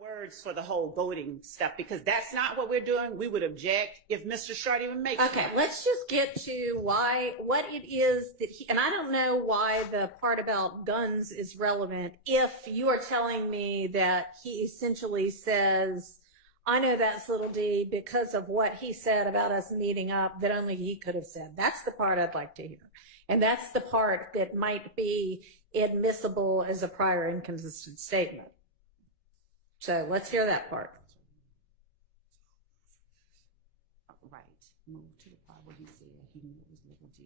words for the whole voting stuff because that's not what we're doing. We would object if Mr. Short even makes Okay, let's just get to what it is that and I don't know why the part about guns is relevant if you are telling me that he essentially says, I know that's little D because of what he said about us meeting up that only he could have said. That's the part I'd like to hear. And that's the part that might be admissible as a prior inconsistent statement. So let's hear that part. Right. Move to the part where he said he knew it was little G.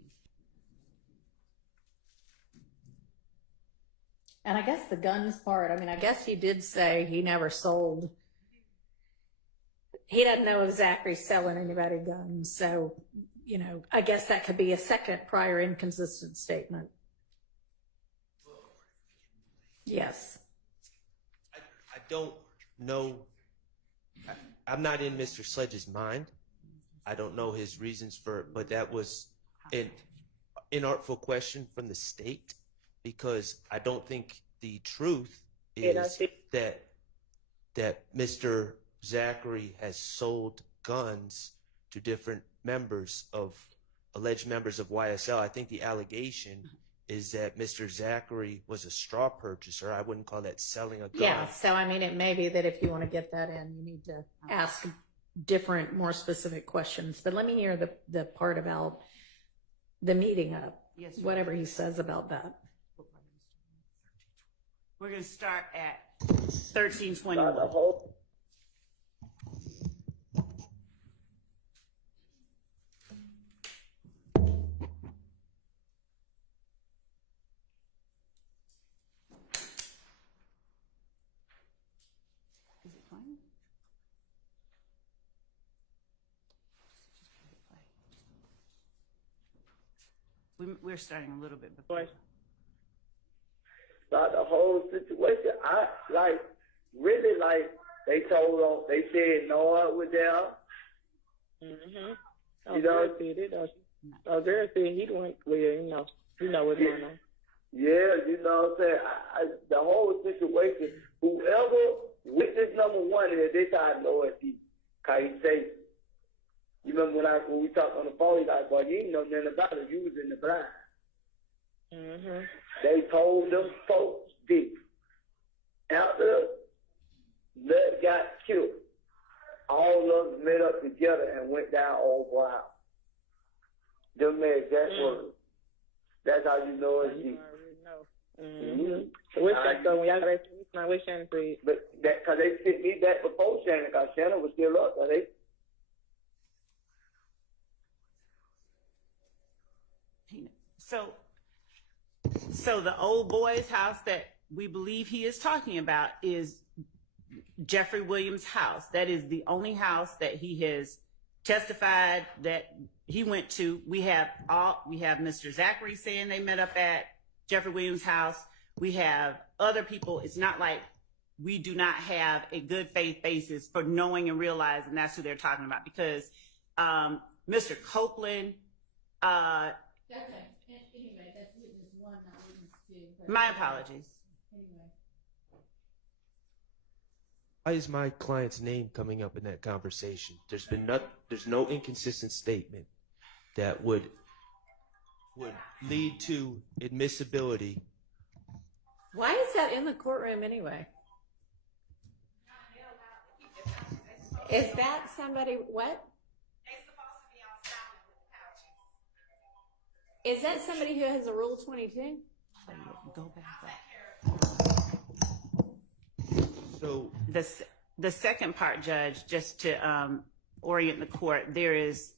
And I guess the guns part, I mean, I guess he did say he never sold. He doesn't know if Zachary's selling anybody guns. So, you know, I guess that could be a second prior inconsistent statement. Yes. I don't know. I'm not in Mr. Sledge's mind. I don't know his reasons for it, but that was an inartful question from the state because I don't think the truth is that Mr. Zachary has sold guns to different alleged members of YSL. I think the allegation is that Mr. Zachary was a straw purchaser. I wouldn't call that selling a gun. Yeah, so I mean, it may be that if you want to get that in, you need to ask different, more specific questions. But let me hear the part about the meeting up, yes, whatever he says about that. We're going to start at 1321. We're starting a little bit before. About the whole situation, I really they told them, they said Noah was there. Mm-hmm. You know, said it. Girl said he went well, you know what's going on. Yeah, you know what I'm saying? The whole situation, whoever witness number one is, they thought I know it. Cause he say, you remember when we talked on the phone, he's like, boy, you didn't know nothing about it. You was in the blind. Mm-hmm. They told them folks deep. After Lud got killed, all of us met up together and went down Old Boy House. Them made that word. That's how you know it's deep. Mm-hmm. So what's that? So when y'all got what Shannon said? But that, cause they sent me back before Shannon, cause Shannon was still up. So they. So the old boy's house that we believe he is talking about is Jeffrey Williams' house. That is the only house that he has testified that he went to. We have Mr. Zachary saying they met up at Jeffrey Williams' house. We have other people. It's not like we do not have a good faith basis for knowing and realizing that's who they're talking about because Mr. Copeland. Anyway, that's witness one, not witness two. My apologies. Anyway. Why is my client's name coming up in that conversation? There's no inconsistent statement that would lead to admissibility. Why is that in the courtroom anyway? Is that somebody, what? Is that somebody who has a Rule 22? Go back. So the second part, Judge, just to orient the court, there is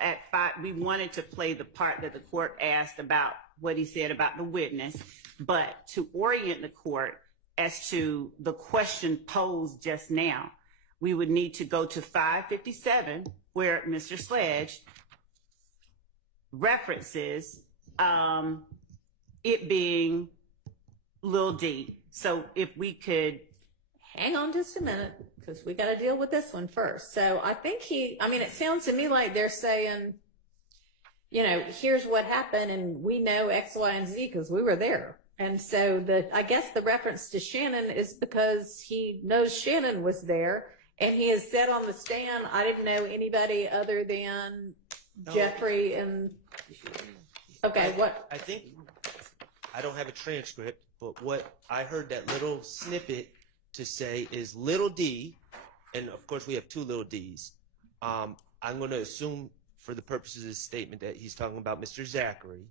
at 5. We wanted to play the part that the court asked about what he said about the witness, but to orient the court as to the question posed just now, we would need to go to 557, where Mr. Sledge references it being Lil D. So if we could hang on just a minute, because we got to deal with this one first. So I think it sounds to me like they're saying, here's what happened and we know X, Y, and Z because we were there. And so I guess the reference to Shannon is because he knows Shannon was there, and he has said on the stand, I didn't know anybody other than Jeffrey and, okay, what? I think, I don't have a transcript, but what I heard that little snippet to say is little d, and of course we have two little d's. I'm going to assume for the purposes of this statement that he's talking about Mr. Zachary,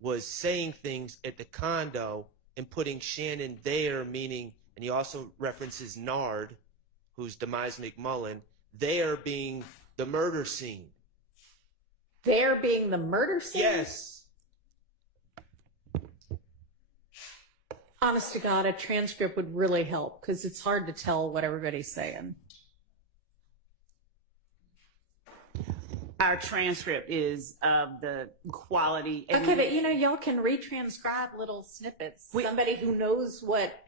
was saying things at the condo and putting Shannon there, meaning, and he also references Nard, who's Demise McMullen, there being the murder scene. There being the murder scene? Yes. Honest to God, a transcript would really help because it's hard to tell what everybody's saying. Our transcript is of the quality. Okay, but y'all can retranscribe little snippets. Somebody who knows what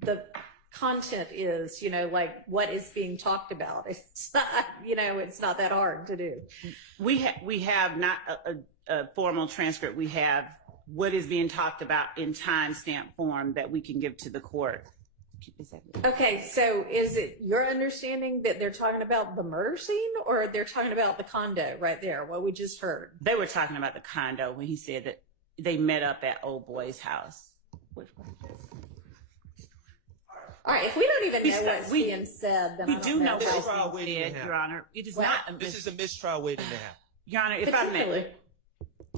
the content is, like what is being talked about. It's not, it's not that hard to do. We have not a formal transcript. We have what is being talked about in timestamp form that we can give to the court. Okay, so is it your understanding that they're talking about the murder scene, or they're talking about the condo right there, what we just heard? They were talking about the condo when he said that they met up at old boy's house. All right, if we don't even know what's being said, then we I don't do know This is what's trial being waiting said, to happen. Your Honor. It is What? not. This is a mistrial waiting to happen. Your Honor, if I may. Potentially.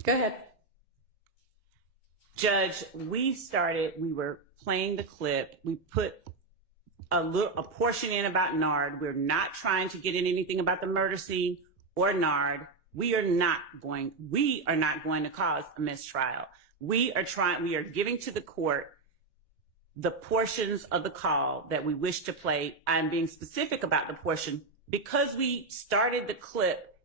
Go ahead. Judge, we were playing the clip. We put a portion in about Nard. We're not trying to get in anything about the murder scene or Nard. We are not going to cause a mistrial. We are giving to the court the portions of the call that we wish to play. I'm being specific about the portion because we started the clip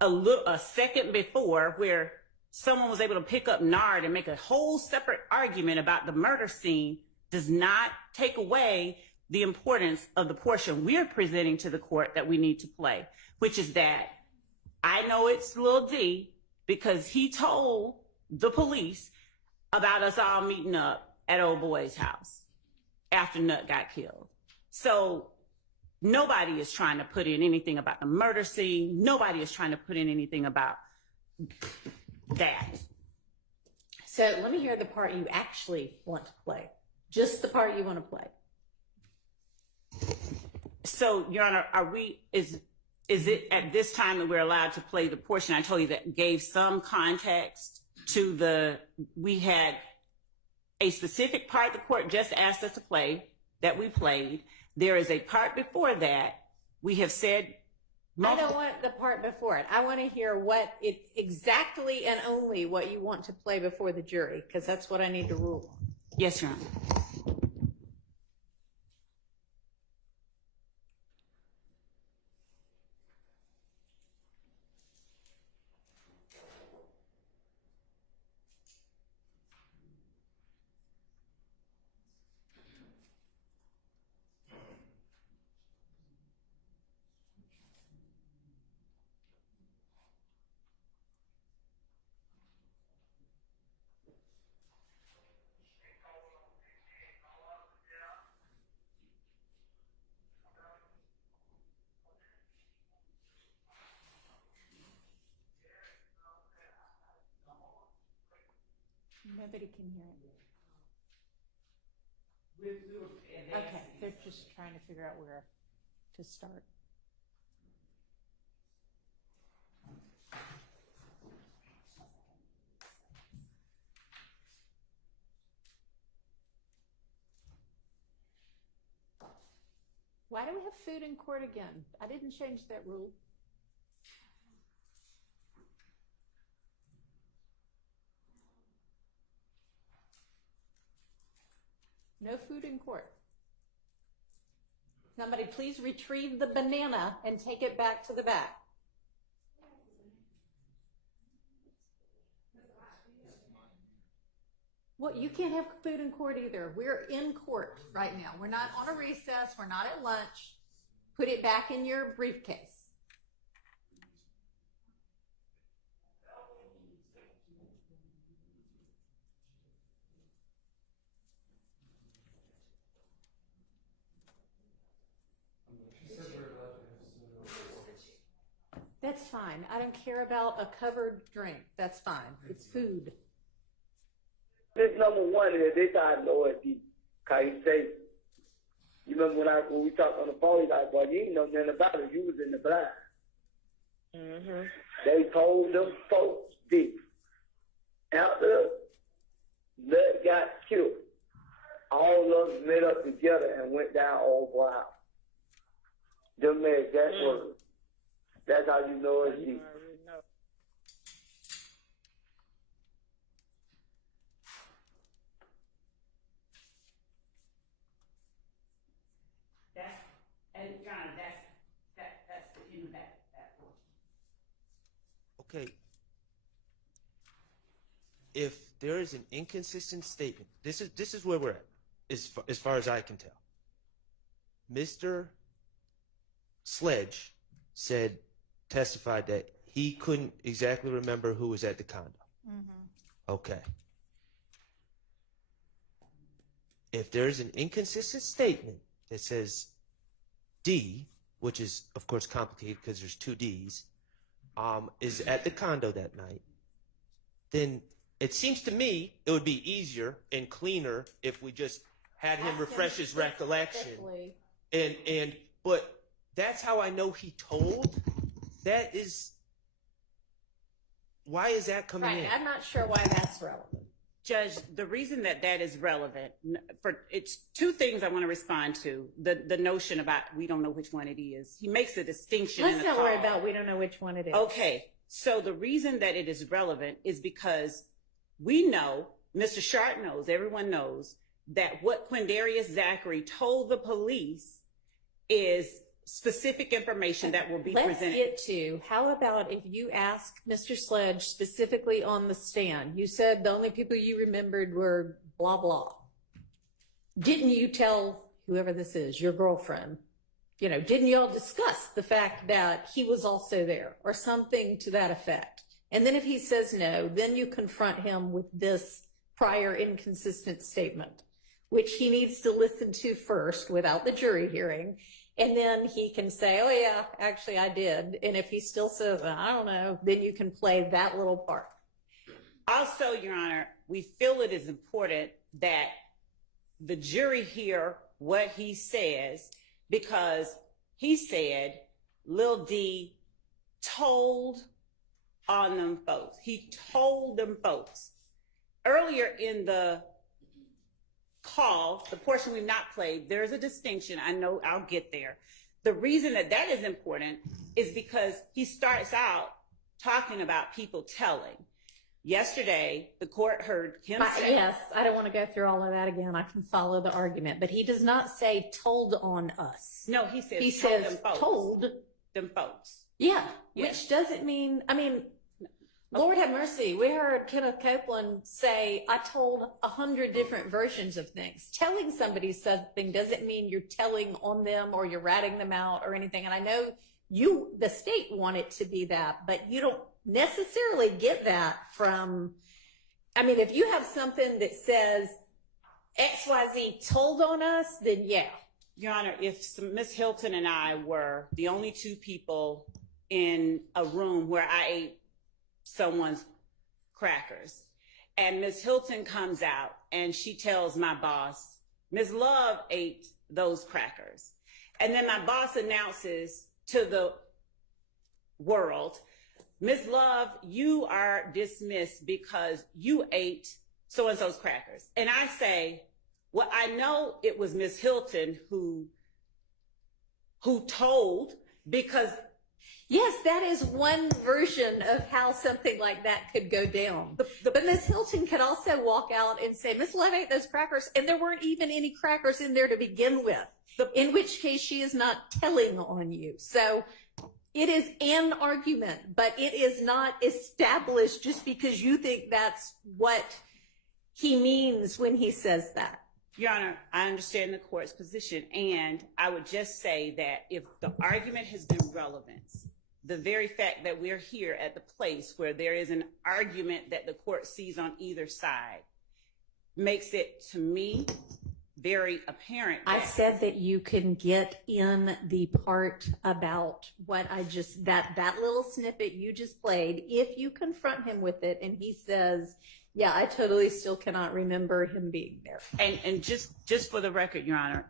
a second before where someone was able to pick up Nard and make a whole separate argument about the murder scene does not take away the importance of the portion we're presenting to the court that we need to play, which is that I know it's Lil D because he told the police about us all meeting up at old boy's house after Nut got killed. So nobody is trying to put in anything about the murder scene. Nobody is trying to put in anything about that. So let me hear the part you actually want to play. Just the part you want to play. So, Your Honor, is it at this time that we're allowed to play the portion I told you that gave some context to we had a specific part the court just asked us to play that we played. There is a part before that we have said I don't want the part before it. I want to hear what it exactly and only what you want to play before the jury, because that's what I need to rule on. Yes, Your Honor. Nobody can hear it. Okay, they're just trying to figure out where to start. Why do we have food in court again? I didn't change that rule. No food in court. Somebody please retrieve the banana and take it back to the back. Well, you can't have food in court either. We're in court right now. We're not on a recess. We're not at lunch. Put it back in your briefcase. That's fine. I don't care about a covered drink. That's fine. It's food. This number one is this I know it deep. Cause he say, you remember when we talked on the phone, he's like, boy, you ain't know nothing about it. You was in the blind. Mhm. They told them folks deep. After Lud got killed, all of us met up together and went down old boy house. Them made that word. That's how you know it's You deep. already know. And John, that's the end of that portion. Okay. If there is an inconsistent statement, this is where we're at, as far as I can tell. Mr. Sledge testified that he couldn't exactly remember who was at the condo. Okay. If there's an inconsistent statement that says D, which is of course complicated because there's two D's, is at the condo that night, then it seems to me it would be easier and cleaner if we just had him refresh his recollection. But that's how I know he told. That is, why is that coming in? Right. I'm not sure why that's relevant. Judge, the reason that is relevant, it's two things I want to respond to. The notion about we don't know which one it is. He makes a distinction in Let's the not call. worry about we don't know which one it is. Okay, so the reason that it is relevant is because we know, Mr. Sharp knows, everyone knows, that what Quindarius Zachary told the police is specific information that will be Let's presented. get to, how about if you ask Mr. Sledge specifically on the stand, you said the only people you remembered were blah, blah. Didn't you tell whoever this is, your girlfriend, didn't you all discuss the fact that he was also there or something to that effect? And then if he says no, then you confront him with this prior inconsistent statement, which he needs to listen to first without the jury hearing. And then he can say, oh yeah, actually I did. And if he still says, I don't know, then you can play that little part. Also, Your Honor, we feel it is important that the jury hear what he says, because he said Lil D told on them folks. He told them folks. Earlier in the call, the portion we've not played, there's a distinction. I know I'll get there. The reason that is important is because he starts out talking about people telling. Yesterday, the court heard him say... Yes, I don't want to go through all of that again. I can follow the argument. But he does not say told on us. No, he says He told says them folks. told. Them folks. Yeah, Yes. which doesn't mean, Lord have mercy. We heard Kenneth Copeland say, I told 100 different versions of things. Telling somebody something doesn't mean you're telling on them or you're ratting them out or anything. And I know the state want it to be that, but you don't necessarily get that from, if you have something that says XYZ told on us, then yeah. Your Honor, if Miss Hilton and I were the only two people in a room where I ate someone's crackers, and Miss Hilton comes out and she tells my boss, Miss Love ate those crackers. And then my boss announces to the world, Miss Love, you are dismissed because you ate so-and-so's crackers. And I say, well, I know it was Miss Hilton who told, because yes, that is one version of how something like that could go down. But Miss Hilton could also walk out and say, Miss Love ate those crackers, and there weren't even any crackers in there to begin with, in which case she is not telling on you. So it is an argument, but it is not established just because you think that's what he means when he says that. Your Honor, I understand the court's position, and I would just say that if the argument has been relevance, the very fact that we're here at the place where there is an argument that the court sees on either side makes it, to me, very apparent. I said that you can get in the part about what I just, that little snippet you just played, if you confront him with it and he says, yeah, I totally still cannot remember him being there. And just for the record, Your Honor,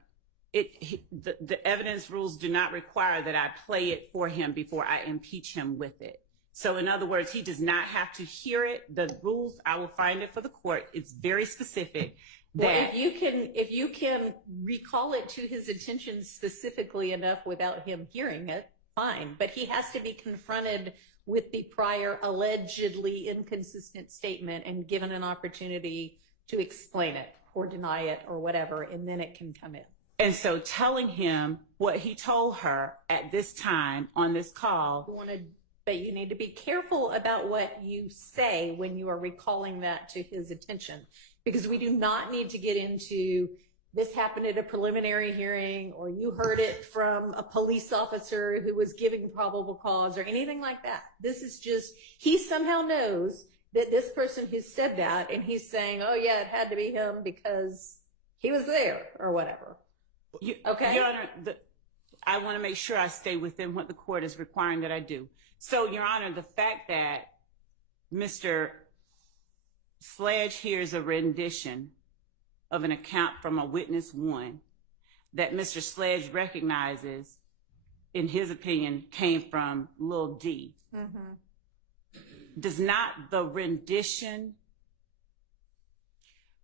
the evidence rules do not require that I play it for him before I impeach him with it. So in other words, he does not have to hear it. The rules, I will find it for the court. It's very specific. Well, if you can recall it to his attention specifically enough without him hearing it, fine. But he has to be confronted with the prior allegedly inconsistent statement and given an opportunity to explain it or deny it or whatever, and then it can come in. And so telling him what he told her at this time on this call. But you need to be careful about what you say when you are recalling that to his attention, because we do not need to get into this happened at a preliminary hearing or you heard it from a police officer who was giving probable cause or anything like that. This is just, he somehow knows that this person has said that and he's saying, oh yeah, it had to be him because he was there or whatever. Okay? Your Honor, I want to make sure I stay within what the court is requiring that I do. So, Your Honor, the fact that Mr. Sledge hears a rendition of an account from a witness one that Mr. Sledge recognizes, in his opinion, came from Lil D. Does not the rendition...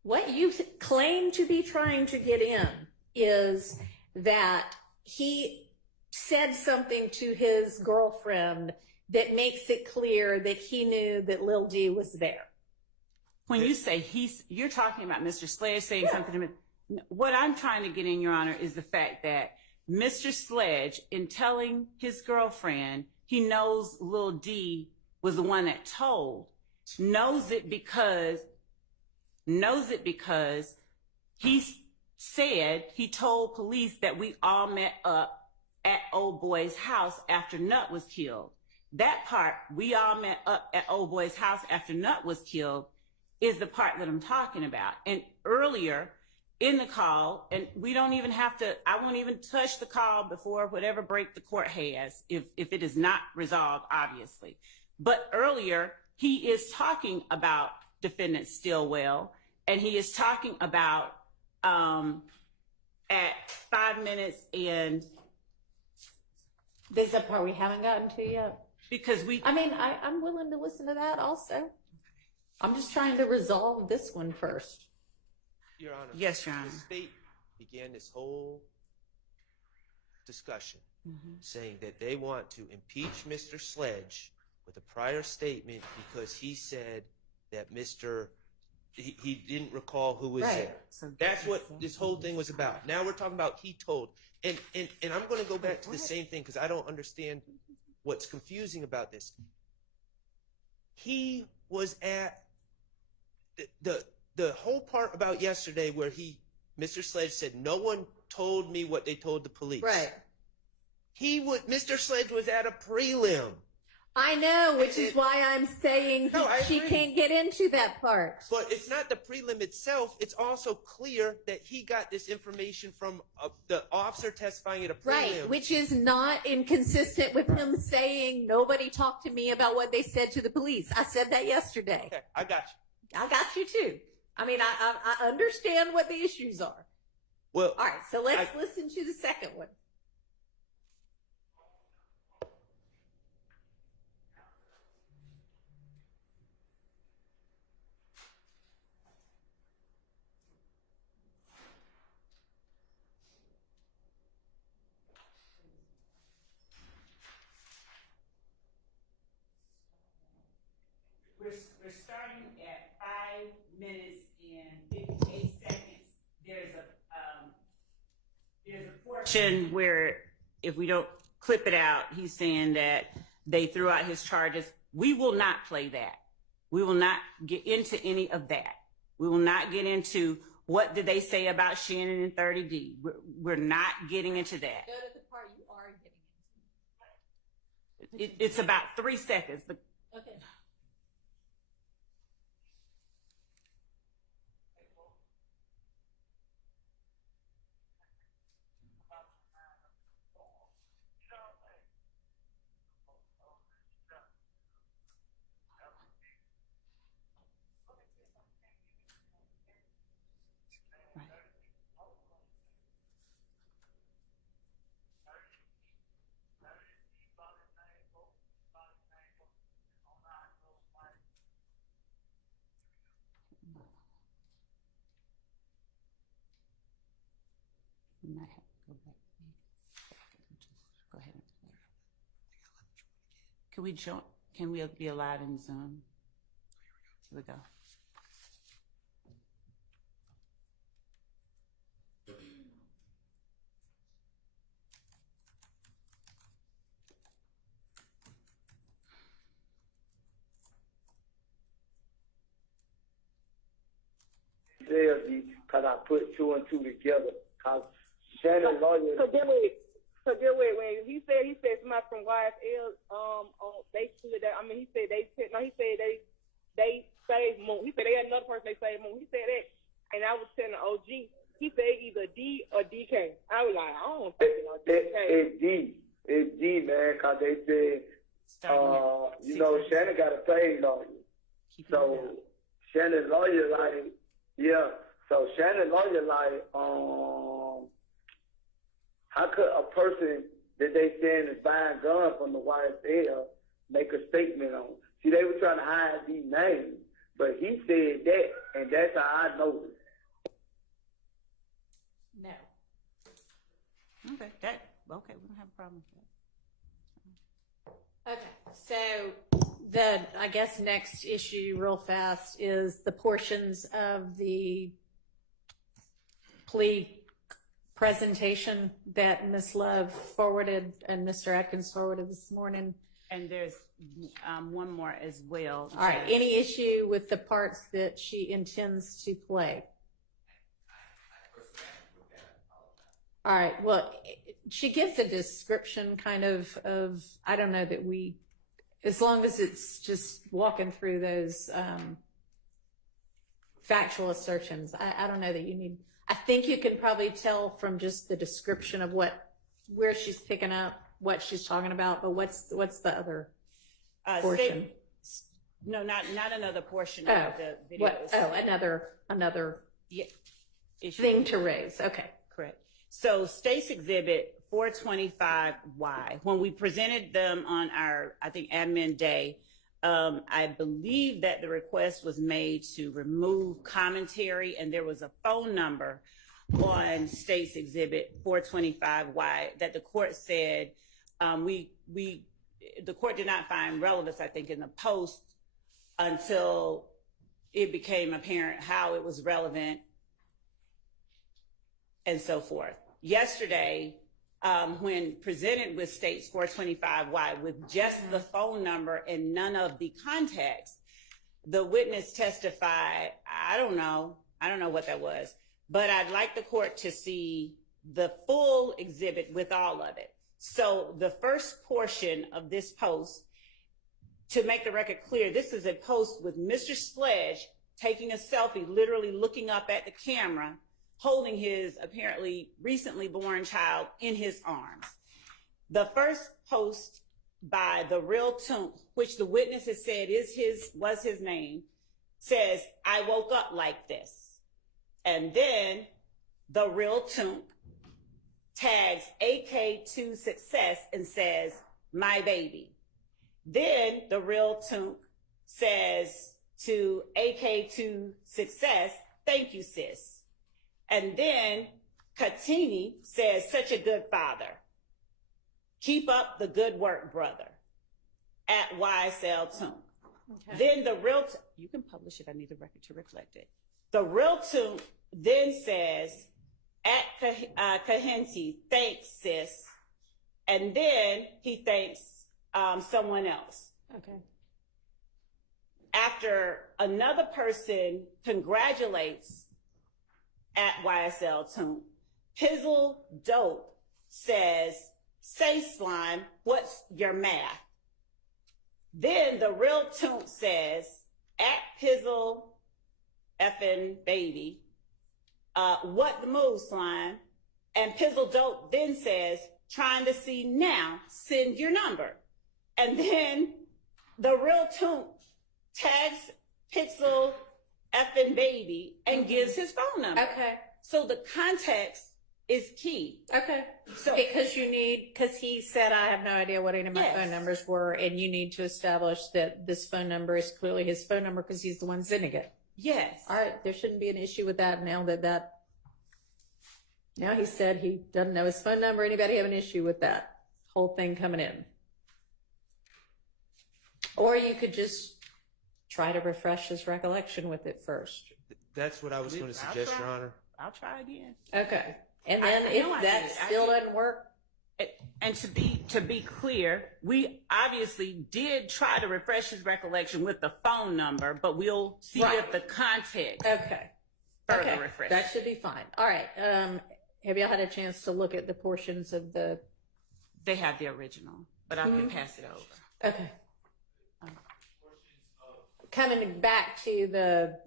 What you claim to be trying to get in is that he said something to his girlfriend that makes it clear that he knew that Lil D was there. When you say you're talking about Mr. Sledge saying something to me. What I'm trying to get in, Your Honor, is the fact that Mr. Sledge, in telling his girlfriend he knows Lil D was the one that told, knows it because he said he told police that we all met up at Old Boy's house after Nut was killed. That part, we all met up at Old Boy's house after Nut was killed, is the part that I'm talking about. And earlier in the call, and we don't even have to, I won't even touch the call before whatever break the court has, if it is not resolved, obviously. But earlier, he is talking about Defendant Stillwell, and he is talking about at 5 minutes and... There's a part we haven't gotten to yet. Because I'm willing to listen to that also. I'm just trying to resolve this one first. Your Honor. Yes, Your Honor. The state began this whole discussion saying that they want to impeach Mr. Sledge with a prior statement because he said that he didn't recall who was there. So that's what this whole thing was about. Now we're talking about he told. And I'm going to go back to the same thing because I don't understand what's confusing about this. He was at the whole part about yesterday where Mr. Sledge said, no one told me what they told the police. Right. Mr. Sledge was at a prelim. I know, which is why I'm saying she can't get into that part. But it's not the prelim itself. It's also clear that he got this information from the officer testifying at a prelim. Right, which is not inconsistent with him saying, nobody talked to me about what they said to the police. I said that yesterday. Okay, I got you. I got you too. I mean, I understand what the issues are. Well, all right, so let's listen to the second one. We're starting at 5 minutes and 58 seconds. There's a portion where if we don't clip it out, he's saying that they threw out his charges. We will not play that. We will not get into any of that. We will not get into what did they say about Shannon and 30D. We're not getting into that. Go to the part you are getting into. It's about 3 seconds. Okay. We might have to go back. Go ahead and play. Can we join? Can we be alive in Zoom? Here we go. Because I put two and two together. Because Shannon lawyer. So then when he said somebody from YSL they stood that. I mean he said they saved Moon. He said they had another person they saved Moon. He said that, and I was telling the OG. He said either D or DK. I was like, I don't think it's DK. It's D. It's D, man, because they said, you know, Shannon got a paid lawyer. So Shannon lawyer like, yeah. So Shannon lawyer like, how could a person that they saying is buying guns from the YSL make a statement on? See, they were trying to hide these names, but he said that, and that's how I know it. No. Okay, okay, we don't have a problem with that. Okay, so the, I guess, next issue real fast is the portions of the plea presentation that Ms. Love forwarded and Mr. Atkins forwarded this morning. And there's one more as well. All right, any issue with the parts that she intends to play? All right, well, she gives a description kind of I don't know that we, as long as it's just walking through those factual assertions, I don't know that you need, I think you can probably tell from just the description of where she's picking up, what she's talking about, but what's the other portion? No, not another portion of the video. What? Oh, another issue. thing to raise. Okay. Correct. So State's Exhibit 425Y, when we presented them on our, I think, admin day, I believe that the request was made to remove commentary, and there was a phone number on State's Exhibit 425Y that the court said the court did not find relevance, I think, in the post until it became apparent how it was relevant and so forth. Yesterday, when presented with State's 425Y with just the phone number and none of the context, the witness testified, I don't know what that was, but I'd like the court to see the full exhibit with all of it. So the first portion of this post, to make the record clear, this is a post with Mr. Sledge taking a selfie, literally looking up at the camera, holding his apparently recently born child in his arms. The first post by the real Toonk, which the witness has said was his name, says, "I woke up like this." And then the real Toonk tags AK2 Success and says, "My baby." Then the real Toonk says to AK2 Success, "Thank you, sis." And then Katini says, "Such a good father. Keep up the good work, brother." At YSL Toonk. Okay. Then the real, you can publish it. I need the record to reflect it. The real Toonk then says, at Kahenti, "Thanks, sis." And then he thanks someone else. Okay. After another person congratulates at YSL Toonk, Pizzle Dope says, "Say, Slime, what's your math?" Then the real Toonk says, at Pizzle effing baby, "What the move, Slime?" And Pizzle Dope then says, "Trying to see now, send your number." And then the real Toonk tags Pixel effing baby and gives his phone number. Okay. So the context is key. Okay. So because he said, "I have no idea what any of my phone numbers were," and you need to establish that this phone number is clearly his phone number because he's the one sending it. Yes. All right. There shouldn't be an issue with that now that Now he said he doesn't know his phone number. Anybody have an issue with that whole thing coming in? Or you could just try to refresh his recollection with it first. That's what I was going to suggest, Your Honor. I'll try again. Okay. And then I if know I that did. still doesn't work, And to be clear, we obviously did try to refresh his recollection with the phone number, but we'll see Right. if the context okay. further Okay. refreshes. That should be fine. All right. Have y'all had a chance to look at the portions of the, They have the original, but I can pass it over. okay. Coming back to the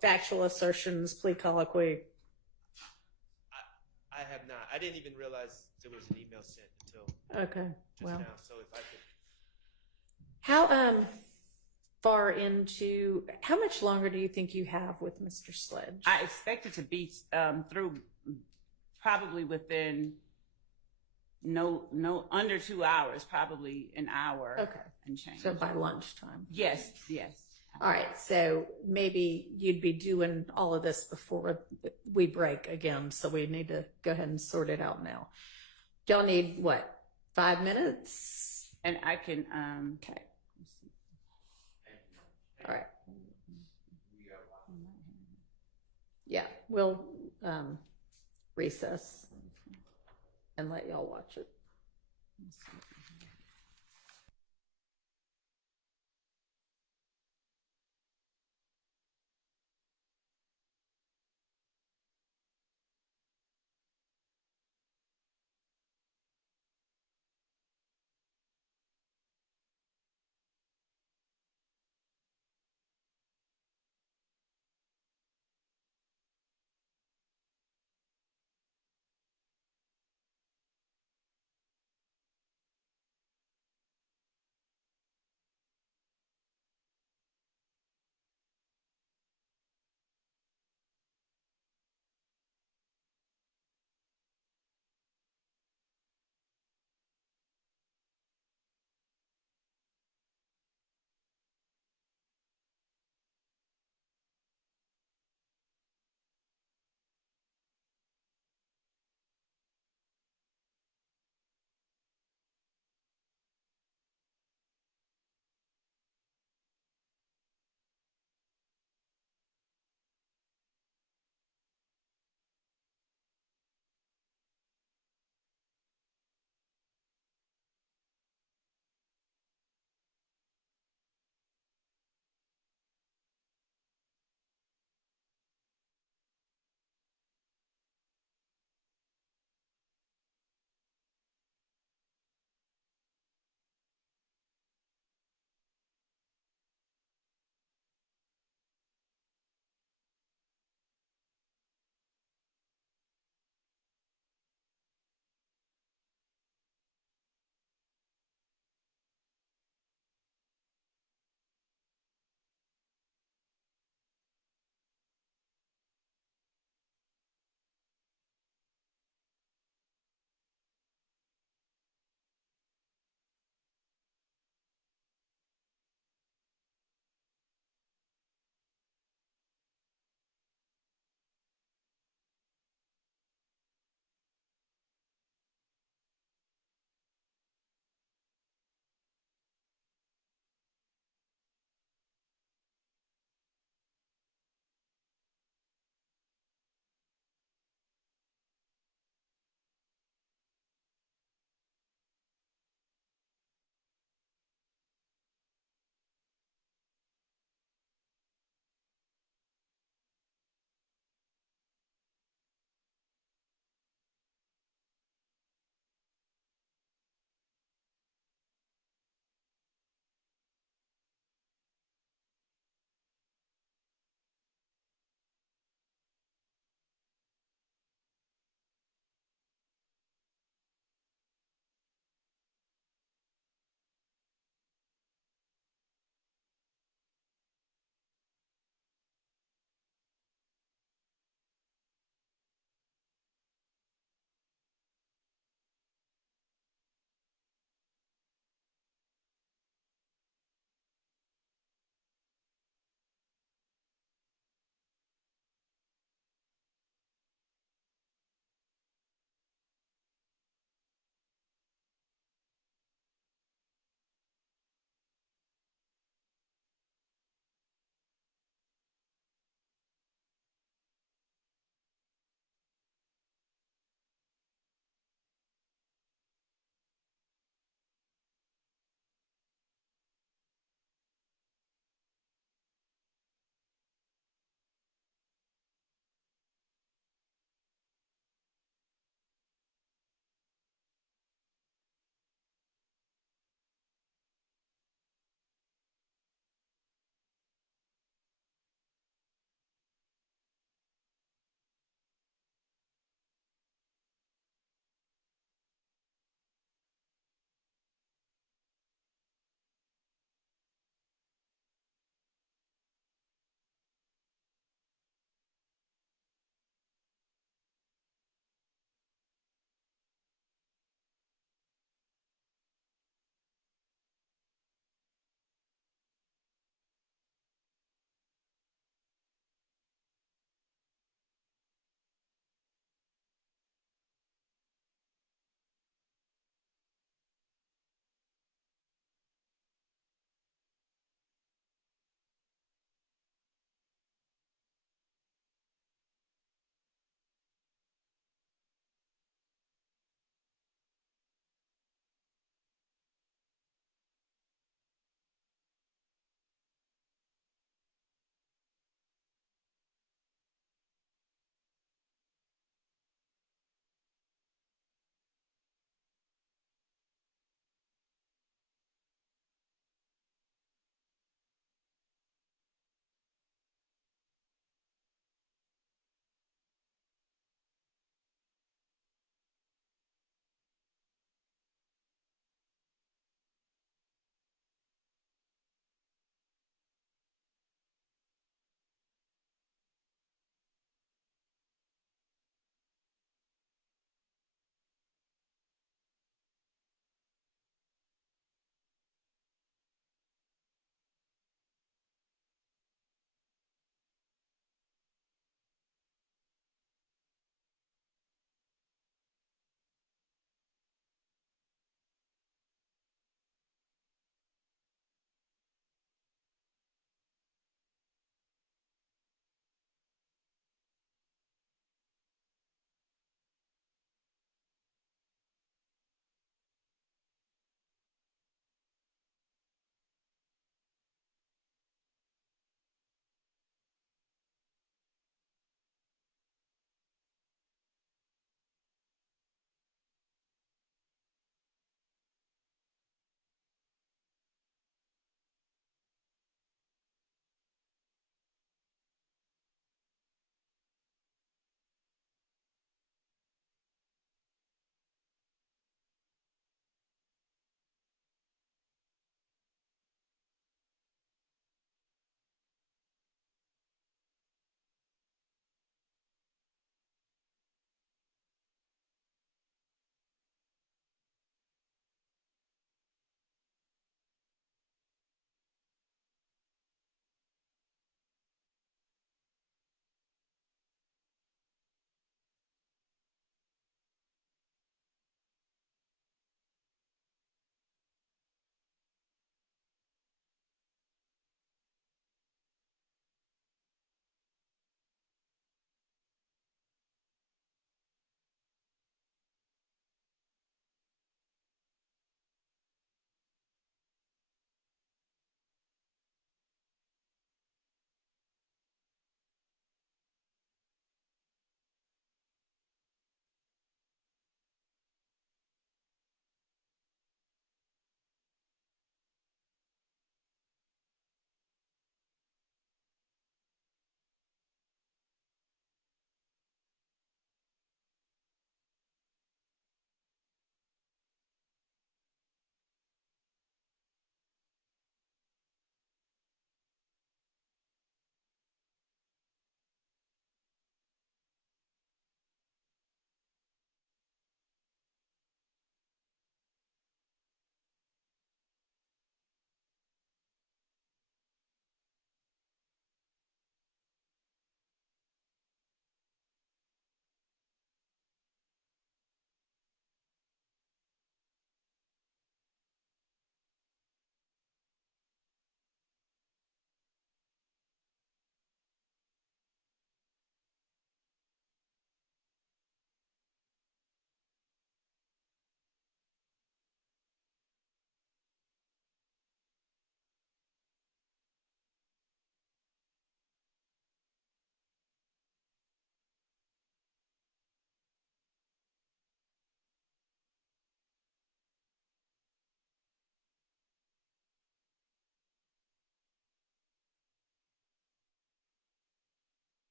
factual assertions, plea colloquy. I have not. I didn't even realize there was an email sent until Okay. just Well, now. So if I could. how far into, how much longer do you think you have with Mr. Sledge? I expect it to be through probably within no under 2 hours, probably an hour Okay. and change. So by lunchtime. Yes. All right. So maybe you'd be doing all of this before we break again. So we need to go ahead and sort it out now. Y'all need what? 5 minutes? And I can Okay. All right. Yeah, we'll recess and let y'all watch it.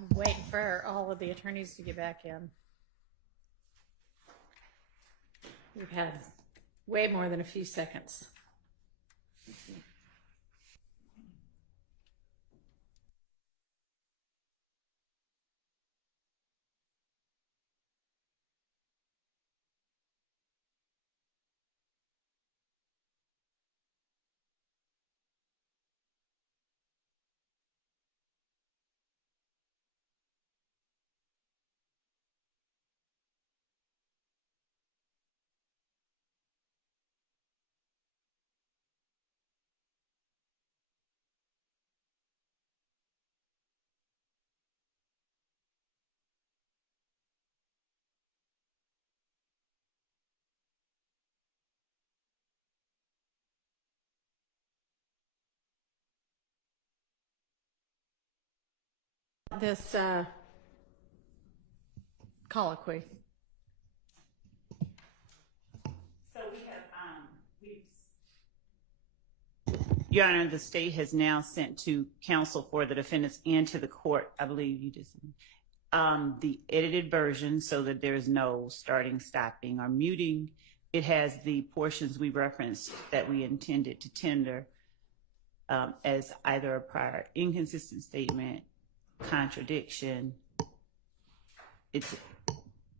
I'm waiting for all of the attorneys to get back in. We've had way more than a few seconds. This colloquy. So we have, Your Honor, the state has now sent to counsel for the defendants and to the court, I believe you just, the edited version so that there is no starting, stopping, or muting. It has the portions we referenced that we intended to tender as either a prior inconsistent statement, contradiction. It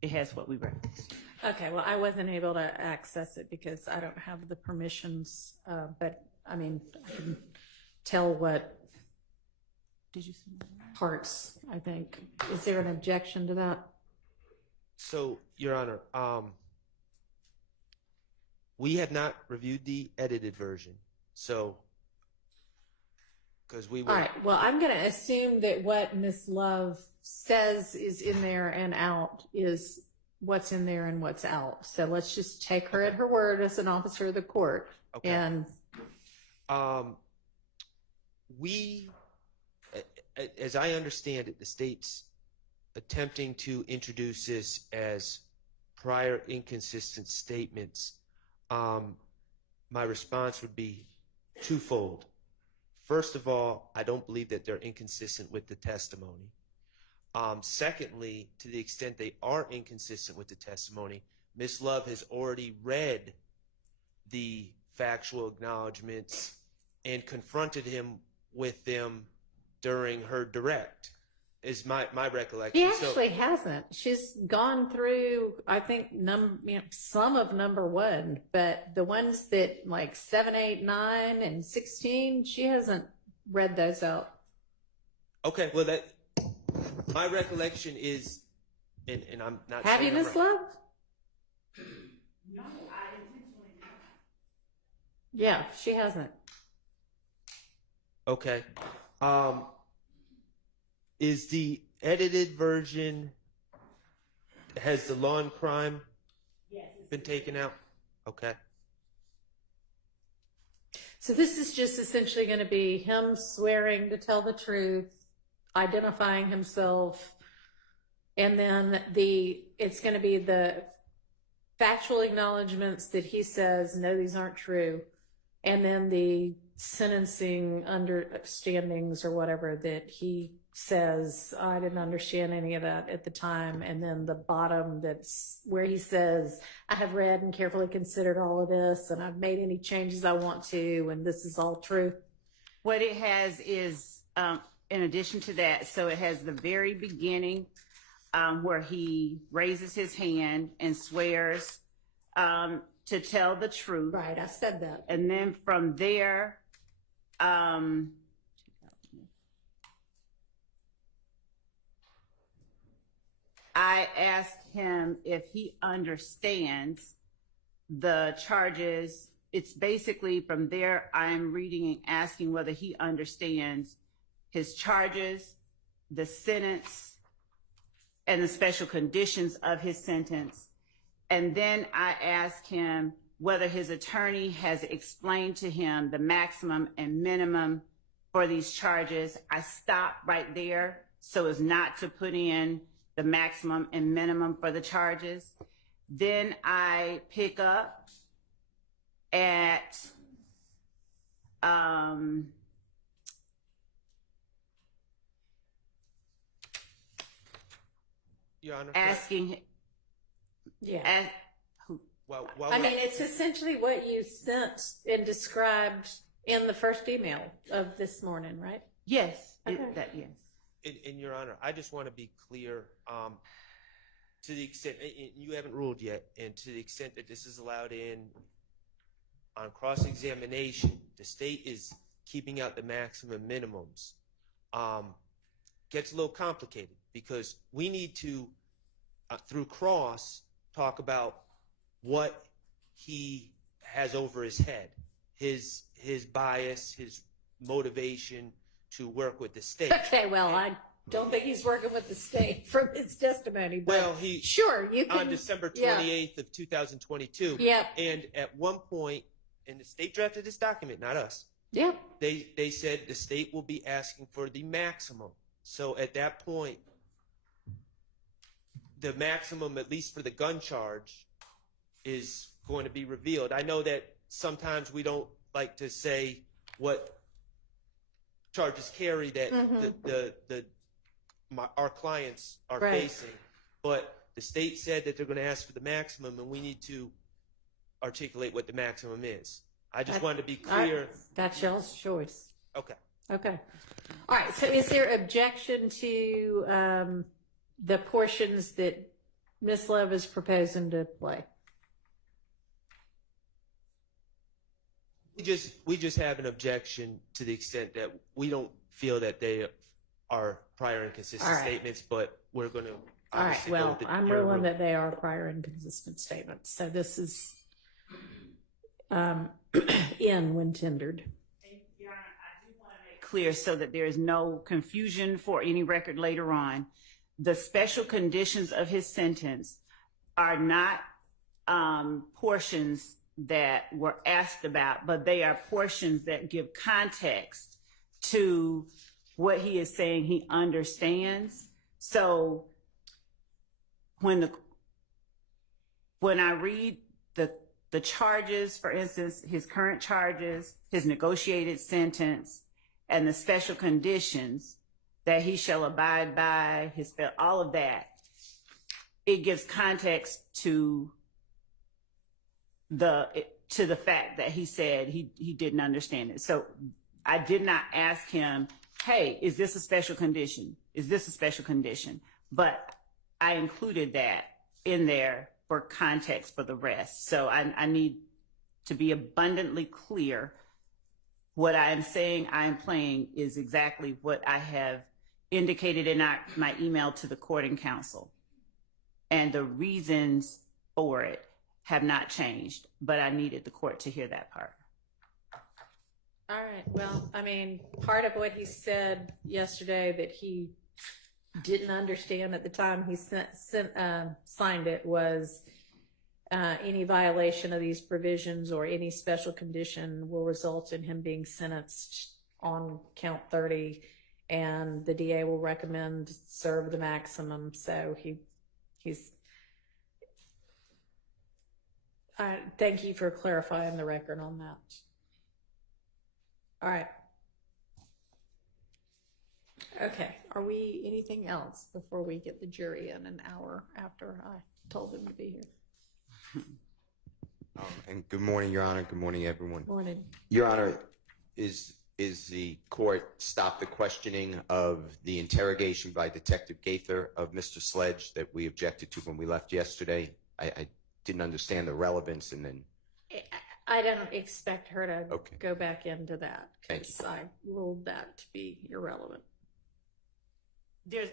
has what we referenced. Okay, well, I wasn't able to access it because I don't have the permissions, but I mean, I can tell what Did you see that? parts, I think. Is there an objection to that? So, Your Honor, we have not reviewed the edited version, so because we were. All right, well, I'm going to assume that what Ms. Love says is in there and out is what's in there and what's out. So let's just take her at her word as an officer of the court. Okay. And we, as I understand it, the state's attempting to introduce this as prior inconsistent statements. My response would be twofold. First of all, I don't believe that they're inconsistent with the testimony. Secondly, to the extent they are inconsistent with the testimony, Ms. Love has already read the factual acknowledgments and confronted him with them during her direct, is my recollection. she actually hasn't. She's gone through, I think, some of number one, but the ones that like 7, 8, 9, and 16, she hasn't read those out. Okay, well, that my recollection is, and I'm not. Have you, saying I'm Ms. right. Love? No, I intentionally did. Yeah, she hasn't. Okay. Is the edited version, has the law and crime been taken out? Okay. So this is just essentially going to be him swearing to tell the truth, identifying himself, and then it's going to be the factual acknowledgments that he says, no, these aren't true, and then the sentencing understandings or whatever that he says, I didn't understand any of that at the time, and then the bottom that's where he says, I have read and carefully considered all of this, and I've made any changes I want to, and this is all true. What it has is, in addition to that, so it has the very beginning where he raises his hand and swears to tell the truth. Right, I said that. And then from there, I asked him if he understands the charges. It's basically from there, I'm reading and asking whether he understands his charges, the sentence, and the special conditions of his sentence. And then I asked him whether his attorney has explained to him the maximum and minimum for these charges. I stopped right there so as not to put in the maximum and minimum for the charges. Then I pick up at Your Honor. asking, Yeah. While I mean, it's essentially what you sent and described in the first email of this morning, right? yes, Okay. yes. in Your Honor, I just want to be clear, to the extent, and you haven't ruled yet, and to the extent that this is allowed in on cross-examination, the state is keeping out the maximum minimums. Gets a little complicated because we need to, through cross, talk about what he has over his head, his bias, his motivation to work with the state. Okay, well, I don't think he's working with the state from his testimony. But Well, he sure, you can. on December 28th of 2022. Yep. And at one point, and the state drafted this document, not us. Yep. They said the state will be asking for the maximum. So at that point, the maximum, at least for the gun charge, is going to be revealed. I know that sometimes we don't like to say what charges carry that our clients are Right. facing, but the state said that they're going to ask for the maximum, and we need to articulate what the maximum is. I just wanted to be All right. clear. That's y'all's choice. Okay. Okay. All right. So is there objection to the portions that Ms. Love is proposing to play? We just have an objection to the extent that we don't feel that they are prior inconsistent All right. statements, but we're going to. All right. Well, I'm ruling that they are prior inconsistent statements. So this is in when tendered. Your Honor, I do want to make clear so that there is no confusion for any record later on. The special conditions of his sentence are not portions that were asked about, but they are portions that give context to what he is saying he understands. So when I read the charges, for instance, his current charges, his negotiated sentence, and the special conditions that he shall abide by, all of that, it gives context to the fact that he said he didn't understand it. So I did not ask him, hey, is this a special condition? Is this a special condition? But I included that in there for context for the rest. So I need to be abundantly clear. What I am saying I am playing is exactly what I have indicated in my email to the court and counsel. And the reasons for it have not changed, but I needed the court to hear that part. All right. Well, I mean, part of what he said yesterday that he didn't understand at the time he signed it was any violation of these provisions or any special condition will result in him being sentenced on count 30, and the DA will recommend serve the maximum. So he's. Thank you for clarifying the record on that. All right. Okay. Are we anything else before we get the jury in an hour after I told them to be here? And good morning, Your Honor. Good morning, everyone. Morning. Your Honor, is the court stop the questioning of the interrogation by Detective Gaither of Mr. Sledge that we objected to when we left yesterday? I didn't understand the relevance, and then I don't expect her to Okay. go back into that Thank because I ruled that to be irrelevant.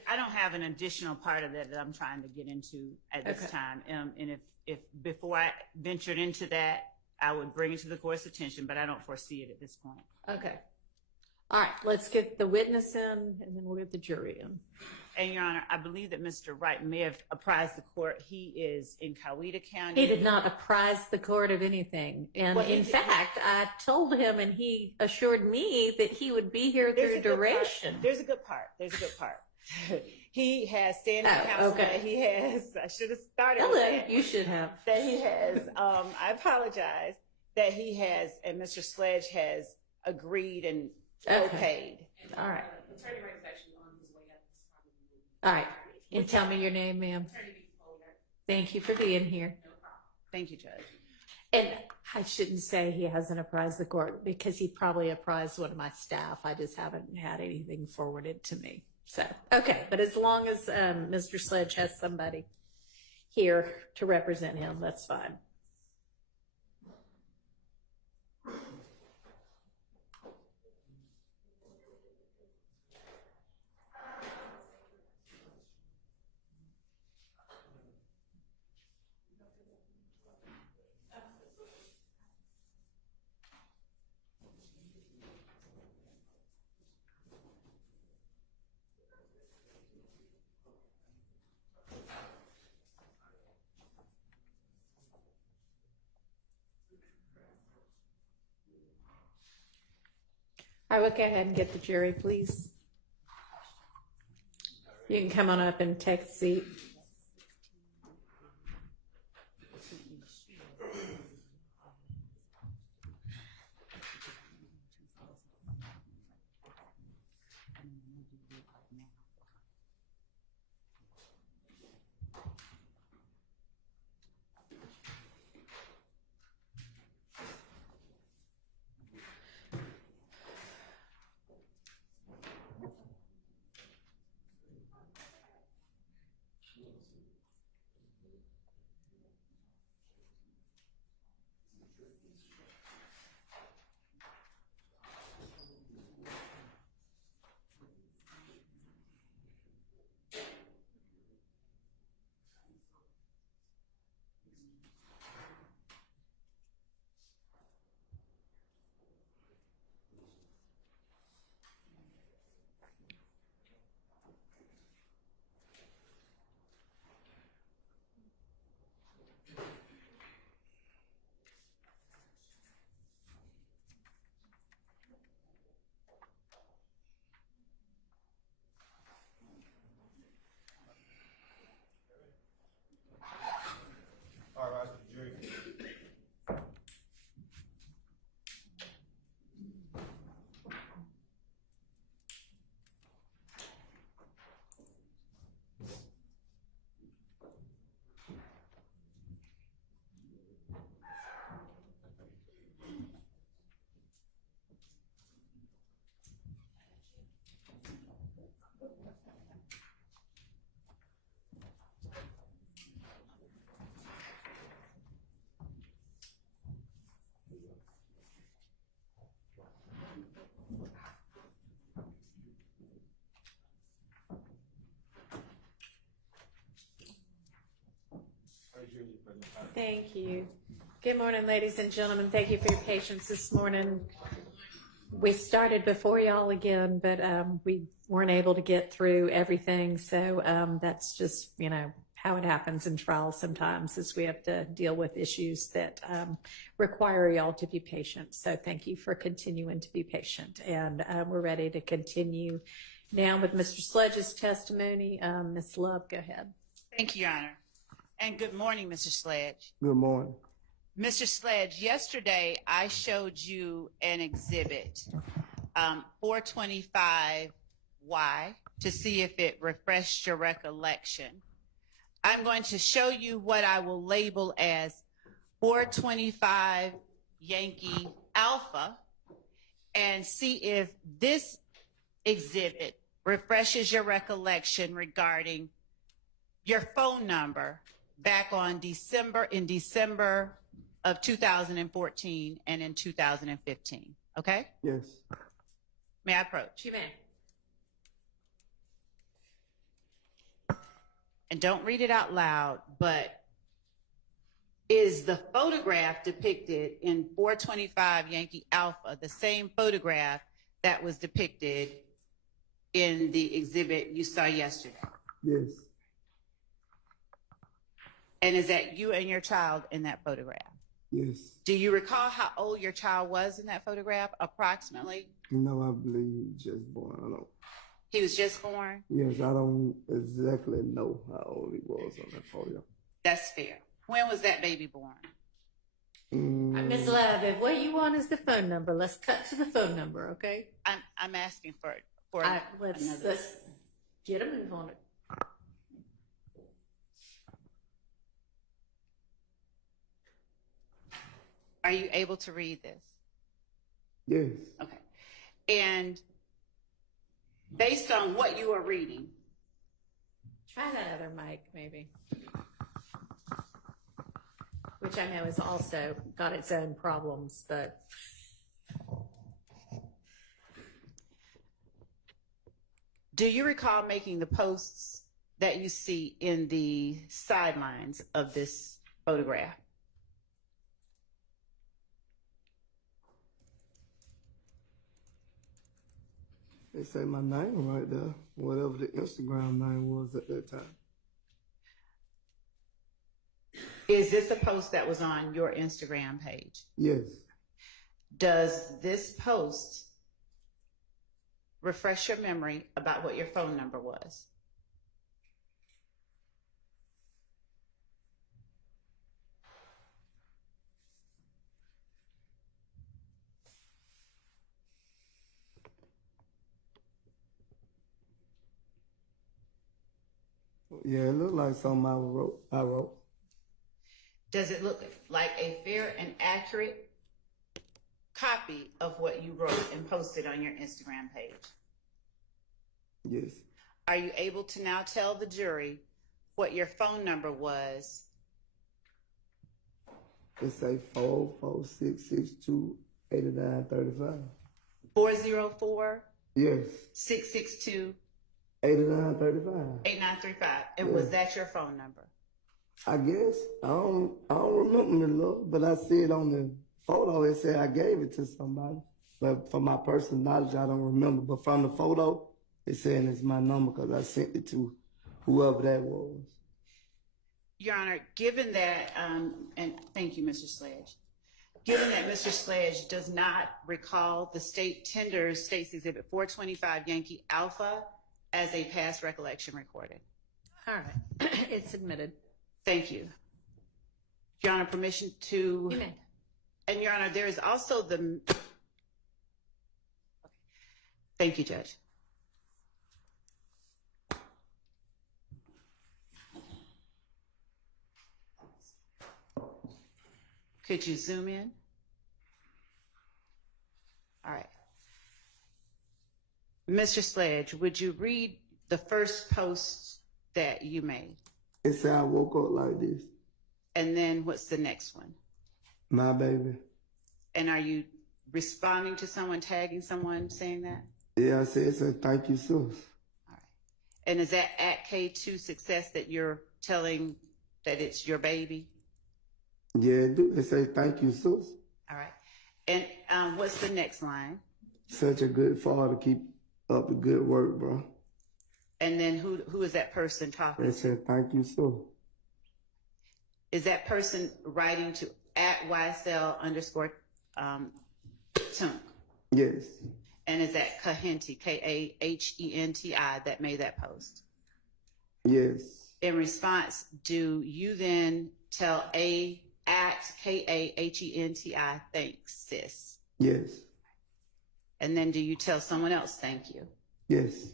I don't have an additional part of that I'm trying to get into at this Okay. time. And if before I ventured into that, I would bring it to the court's attention, but I don't foresee it at this point. Okay. All right. Let's get the witness in, and then we'll get the jury in. And Your Honor, I believe that Mr. Wright may have apprised the court. He is in Coweta County. He did not apprise the court of anything. And Well, in fact, I told him, and he assured me that he would be here There's through a good part. duration. There's a good part. There's a good part. He has standing Oh, counsel. okay. That he has. I should have started with Hello, that. you should have. That he has. I apologize. That he has, and Mr. Sledge has agreed and Okay. okayed. All right. Attorney Wright's actually on his way up. All right. And tell me your name, ma'am. Thank you for being here. Thank you, Judge. And I shouldn't say he hasn't apprised the court because he probably apprised one of my staff. I just haven't had anything forwarded to me. So, okay. But as long as Mr. Sledge has somebody here to represent him, that's fine. I would go ahead and get the jury, please. You can come on up and take a seat. Thank you. Good morning, ladies and gentlemen. Thank you for your patience this morning. We started before y'all again, but we weren't able to get through everything. So that's just, you know, how it happens in trials sometimes is we have to deal with issues that require y'all to be patient. So thank you for continuing to be patient. And we're ready to continue now with Mr. Sledge's testimony. Ms. Love, go ahead. Thank you, Your Honor. And good morning, Mr. Sledge. Good morning. Mr. Sledge, yesterday I showed you an exhibit, 425Y, to see if it refreshed your recollection. I'm going to show you what I will label as 425 Yankee Alpha and see if this exhibit refreshes your recollection regarding your phone number back on December of 2014 and in 2015. Okay? Yes. May I approach? You may. And don't read it out loud, but is the photograph depicted in 425 Yankee Alpha the same photograph that was depicted in the exhibit you saw yesterday? Yes. And is that you and your child in that photograph? Yes. Do you recall how old your child was in that photograph, approximately? No, I believe he was just born. I don't. He was just born? Yes, I don't exactly know how old he was on that photo. That's fair. When was that baby born? Ms. Love, if what you want is the phone number, let's cut to the phone number, okay? I'm asking for Let's get a move on it. Are you able to read this? Yes. Okay. And based on what you are reading, Try that other mic, maybe. Which I know has also got its own problems, but do you recall making the posts that you see in the sidelines of this photograph? They say my name right there, whatever the Instagram name was at that time. Is this a post that was on your Instagram page? Yes. Does this post refresh your memory about what your phone number was? Yeah, it looked like something I wrote. Does it look like a fair and accurate copy of what you wrote and posted on your Instagram page? Yes. Are you able to now tell the jury what your phone number was? It say 446628935. 404 Yes. 662 8935. 8935. And was that your phone number? I guess. I don't remember the look, but I see it on the photo. It said I gave it to somebody. But for my personal knowledge, I don't remember. But from the photo, it's saying it's my number because I sent it to whoever that was. Your Honor, given that, and thank you, Mr. Sledge. Given that Mr. Sledge does not recall the state tenders State's Exhibit 425 Yankee Alpha as a past recollection recorded. all right. It's admitted. Thank you. Your Honor, permission to... You may. And Your Honor, there is also the... Thank you, Judge. Could you zoom in? All right. Mr. Sledge, would you read the first post that you made? It said I woke up like this. And then what's the next one? My baby. And are you responding to someone, tagging someone, saying that? Yeah, I said, it said thank you, sis. All right. And is that at K2 Success that you're telling that it's your baby? Yeah, it do. It say thank you, sis. All right. And what's the next line? Such a good father. Keep up the good work, bro. And then who is that person talking? It said thank you, sis. Is that person writing to at YSL_Tunk? Yes. And is that Kahenti, Kahenti, that made that post? Yes. In response, do you then tell at Kahenti, thanks, sis? Yes. And then do you tell someone else thank you? Yes.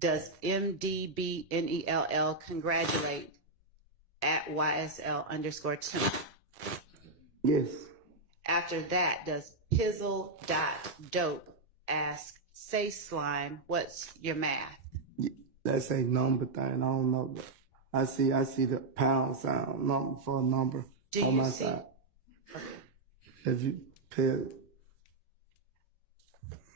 Does MDBNELL congratulate at YSL_Tunk? Yes. After that, does Pizzle.dope ask, say slime, what's your math? That's a number thing. I don't know. I see the pound sign number for a number Do on you my see? side. Okay. If you pay,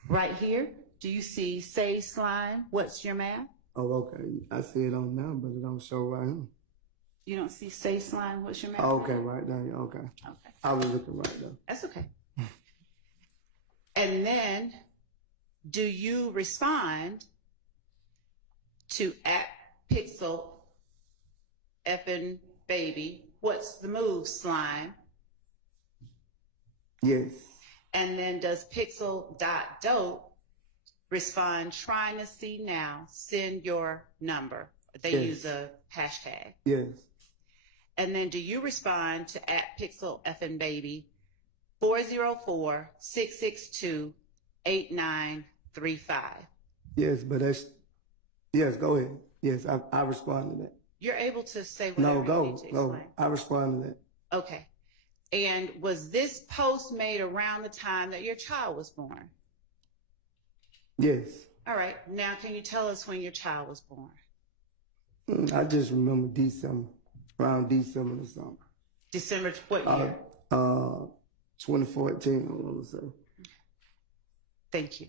Right here, do you see say slime, what's your math? oh, okay. I see it on now, but it don't show right here. You don't see say slime, what's your math? Oh, okay, right there. Okay. Okay, I was looking right there. that's okay. And then, do you respond to at Pixel effing baby, what's the move, slime? Yes. And then does Pixel.dope respond, trying to see now, send your number? They Yes. use a hashtag. Yes. And then do you respond to at Pixel effing baby 404-662-8935? Yes, but yes, go ahead. Yes, I respond to that. You're able to say No, whatever you need to go. explain. I respond to that. Okay. And was this post made around the time that your child was born? Yes. All right. Now, can you tell us when your child was born? I just remember December, around December or something. December what year? 2014, I want to say. Thank you.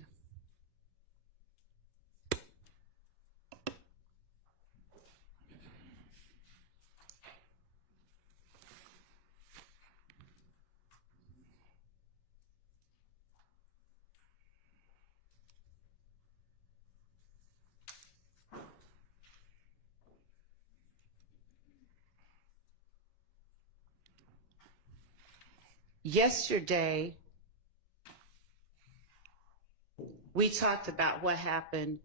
Yesterday, we talked about what happened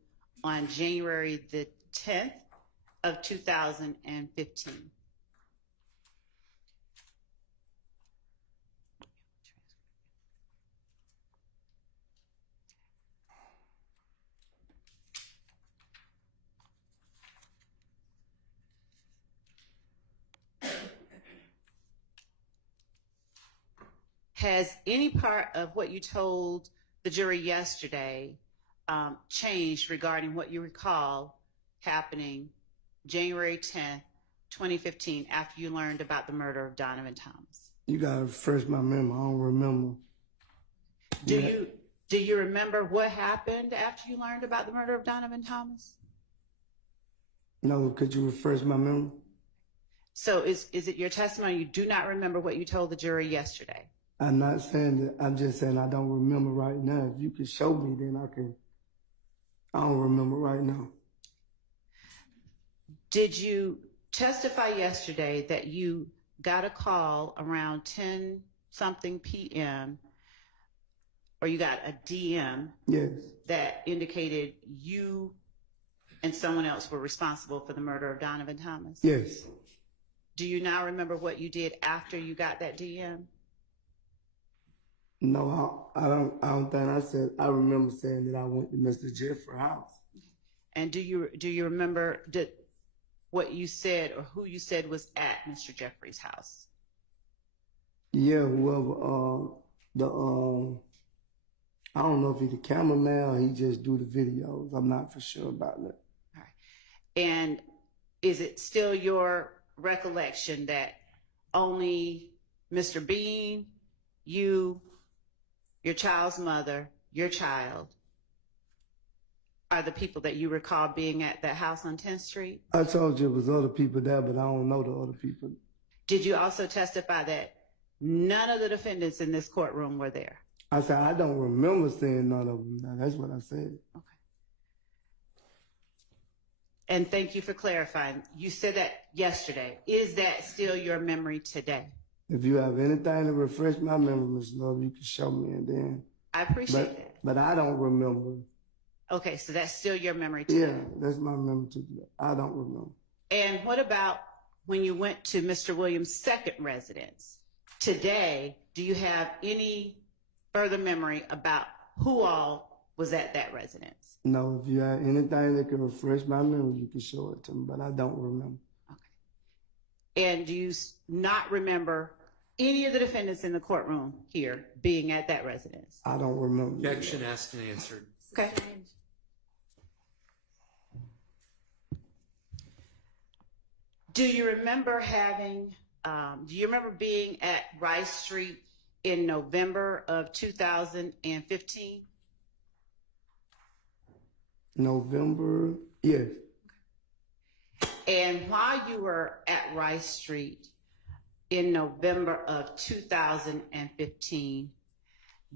on January the 10th of 2015. Has any part of what you told the jury yesterday changed regarding what you recall happening January 10th, 2015, after you learned about the murder of Donovan Thomas? You gotta refresh my memory. I don't remember. Do you remember what happened after you learned about the murder of Donovan Thomas? No, could you refresh my memory? So is it your testimony you do not remember what you told the jury yesterday? I'm not saying that. I'm just saying I don't remember right now. If you could show me, then I can. I don't remember right now. Did you testify yesterday that you got a call around 10-something p.m. or you got a DM Yes. that indicated you and someone else were responsible for the murder of Donovan Thomas? Yes. Do you now remember what you did after you got that DM? No, I don't think I said. I remember saying that I went to Mr. Jeffrey's house. And do you remember what you said or who you said was at Mr. Jeffrey's house? Yeah, whoever. I don't know if he's the cameraman or he just do the videos. I'm not for sure about that. All right. And is it still your recollection that only Mr. Bean, you, your child's mother, your child, are the people that you recall being at that house on 10th Street? I told you it was other people there, but I don't know the other people. Did you also testify that none of the defendants in this courtroom were there? I said, I don't remember seeing none of them. Now, that's what I said. Okay. And thank you for clarifying. You said that yesterday. Is that still your memory today? If you have anything to refresh my memory, Ms. Love, you can show me and then. I appreciate that. But I don't remember. Okay, so that's still your memory today. Yeah, that's my memory too. I don't remember. And what about when you went to Mr. Williams' second residence? Today, do you have any further memory about who all was at that residence? No, if you have anything that can refresh my memory, you can show it to me, but I don't remember. Okay. And do you not remember any of the defendants in the courtroom here being at that residence? I don't remember. Objection asked and answered. Okay. Do you remember being at Rice Street in November of 2015? November, yes. And while you were at Rice Street in November of 2015,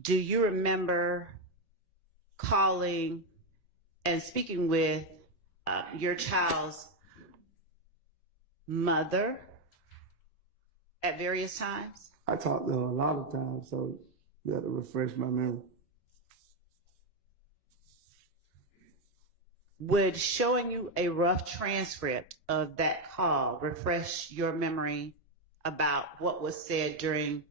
do you remember calling and speaking with your child's mother at various times? I talked to her a lot of times, so you have to refresh my memory. Would showing you a rough transcript of that call refresh your memory about what was said during,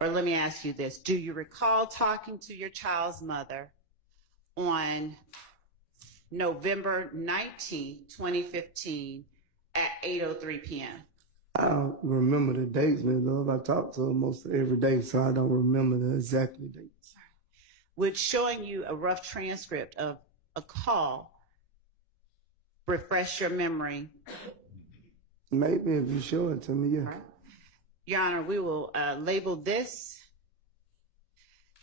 or let me ask you this, do you recall talking to your child's mother on November 19th, 2015 at 8:03 p.m.? I don't remember the dates, man, love. I talk to her most every day, so I don't remember the exact dates. Would showing you a rough transcript of a call refresh your memory? Maybe if you show it to me, yeah. All right. Your Honor, we will label this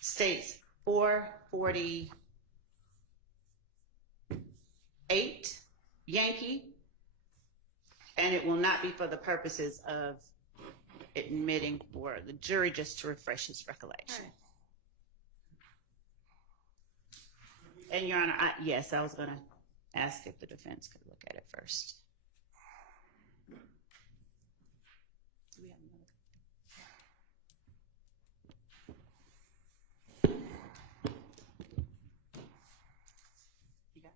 states 448 Yankee, and it will not be for the purposes of admitting for the jury, just to refresh his recollection. And Your Honor, yes, I was going to ask if the defense could look at it first. Do we have another? You got it?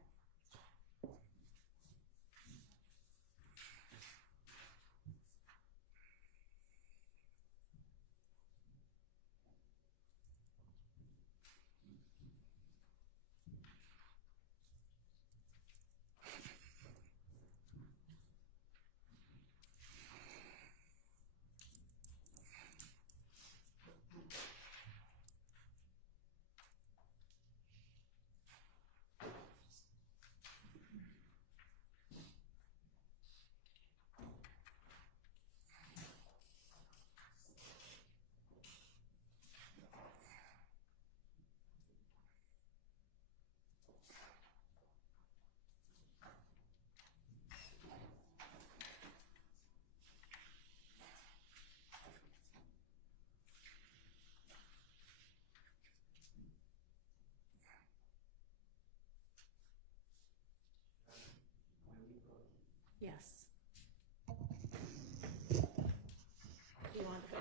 Yes. You want to go?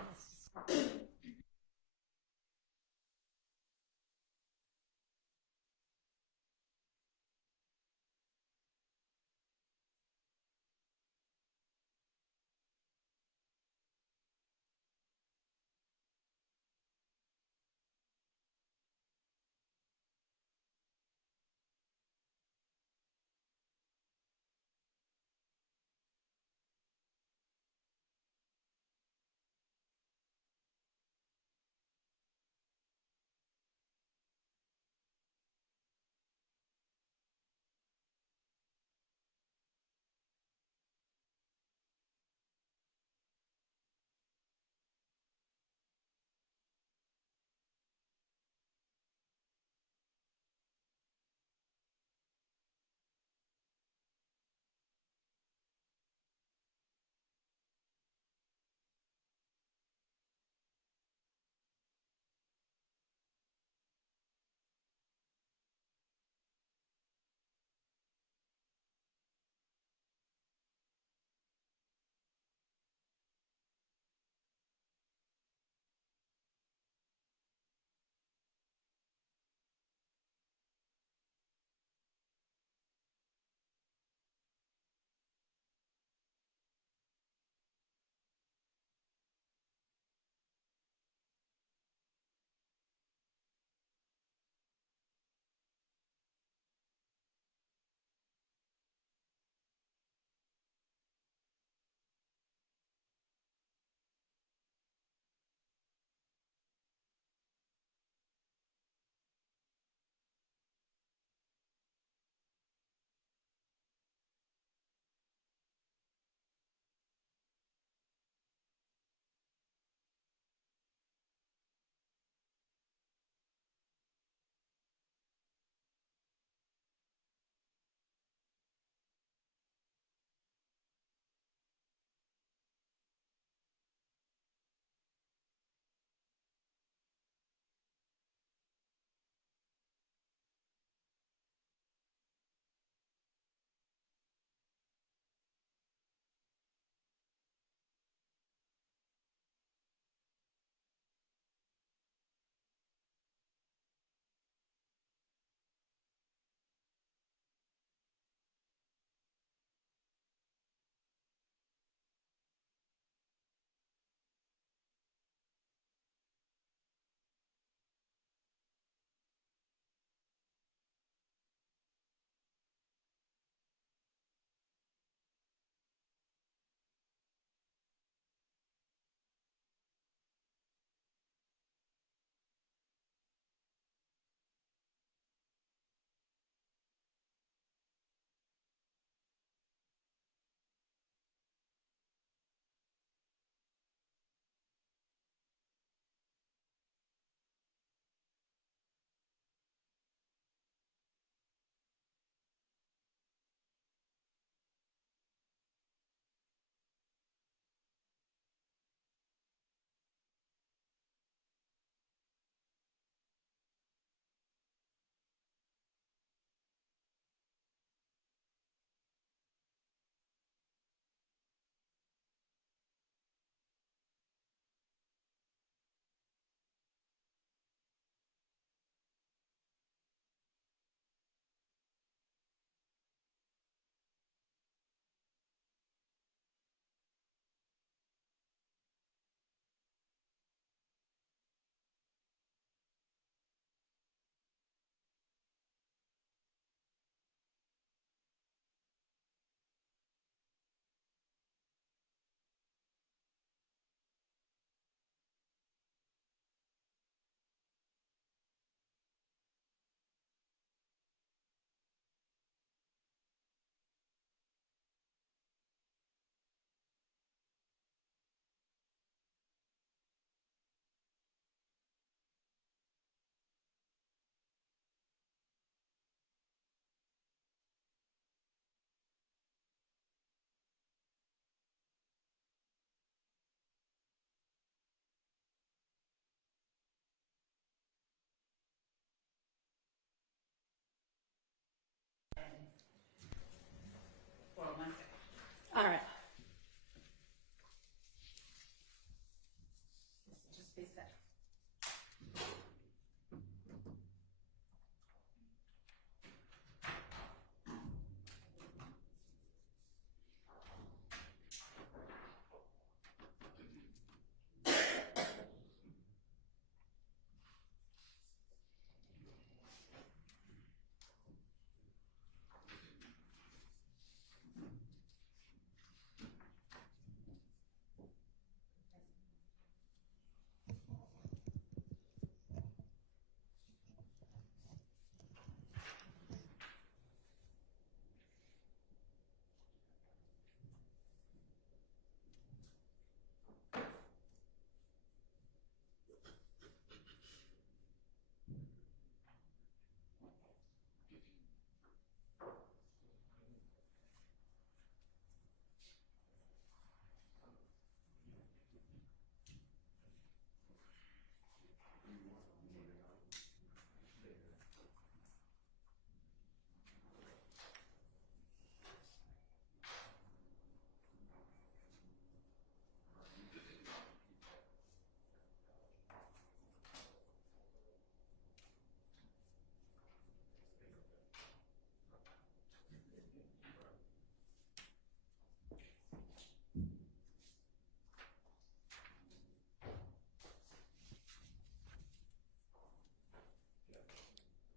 Stay safe.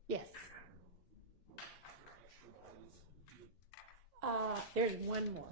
Yes. There's one more.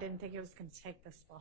didn't think it was going to take this long.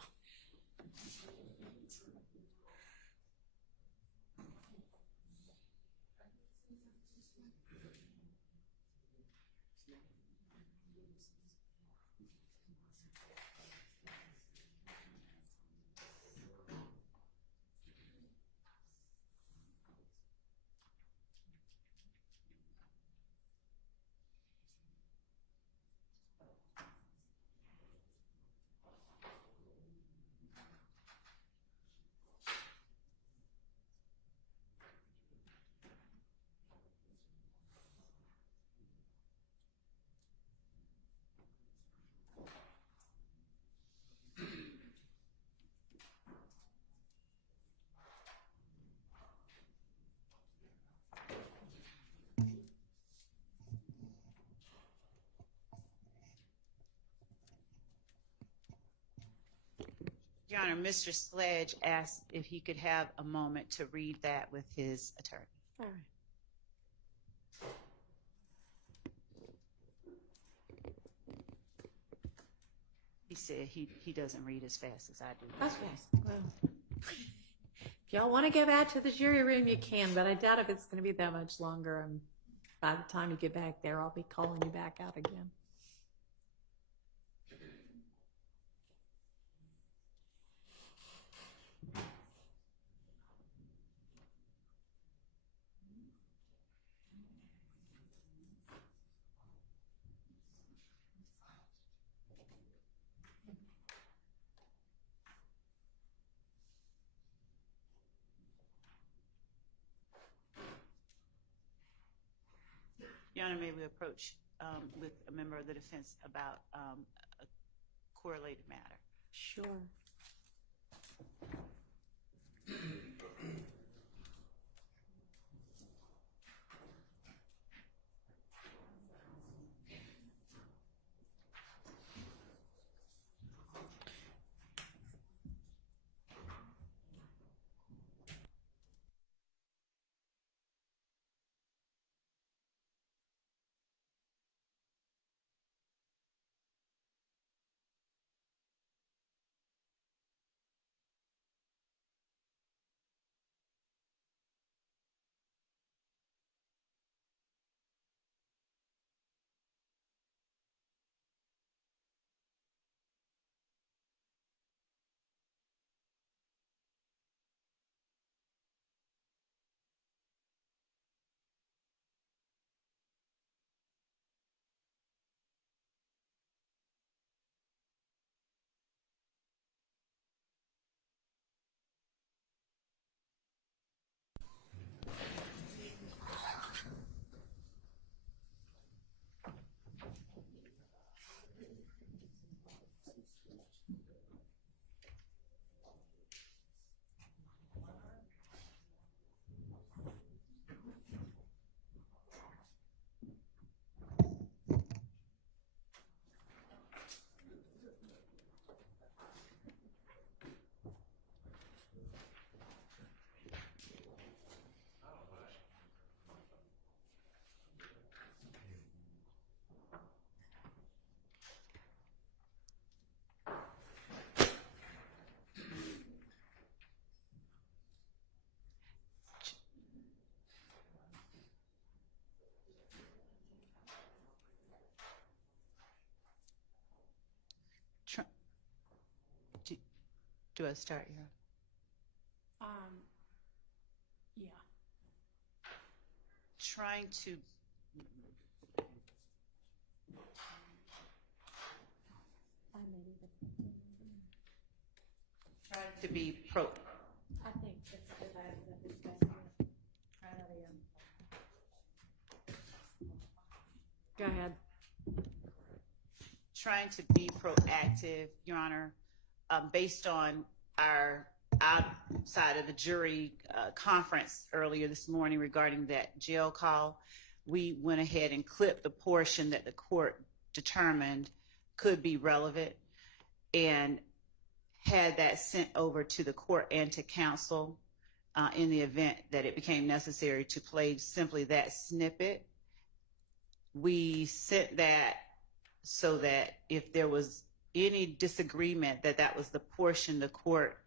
Your Honor, Mr. Sledge asked if he could have a moment to read that with his attorney. All right. He said he doesn't read as fast as I do. Okay. Well, if y'all want to go back to the jury room, you can, but I doubt if it's going to be that much longer. And by the time you get back there, I'll be calling you back out again. Your Honor, may we approach with a member of the defense about a correlated matter? Sure. Do I start here? Yeah. Trying to be pro. I think it's because I have this guy. Go ahead. Trying to be proactive, Your Honor, based on our outside of the jury conference earlier this morning regarding that jail call. We went ahead and clipped the portion that the court determined could be relevant and had that sent over to the court and to counsel in the event that it became necessary to play simply that snippet. We sent that so that if there was any disagreement that that was the portion the court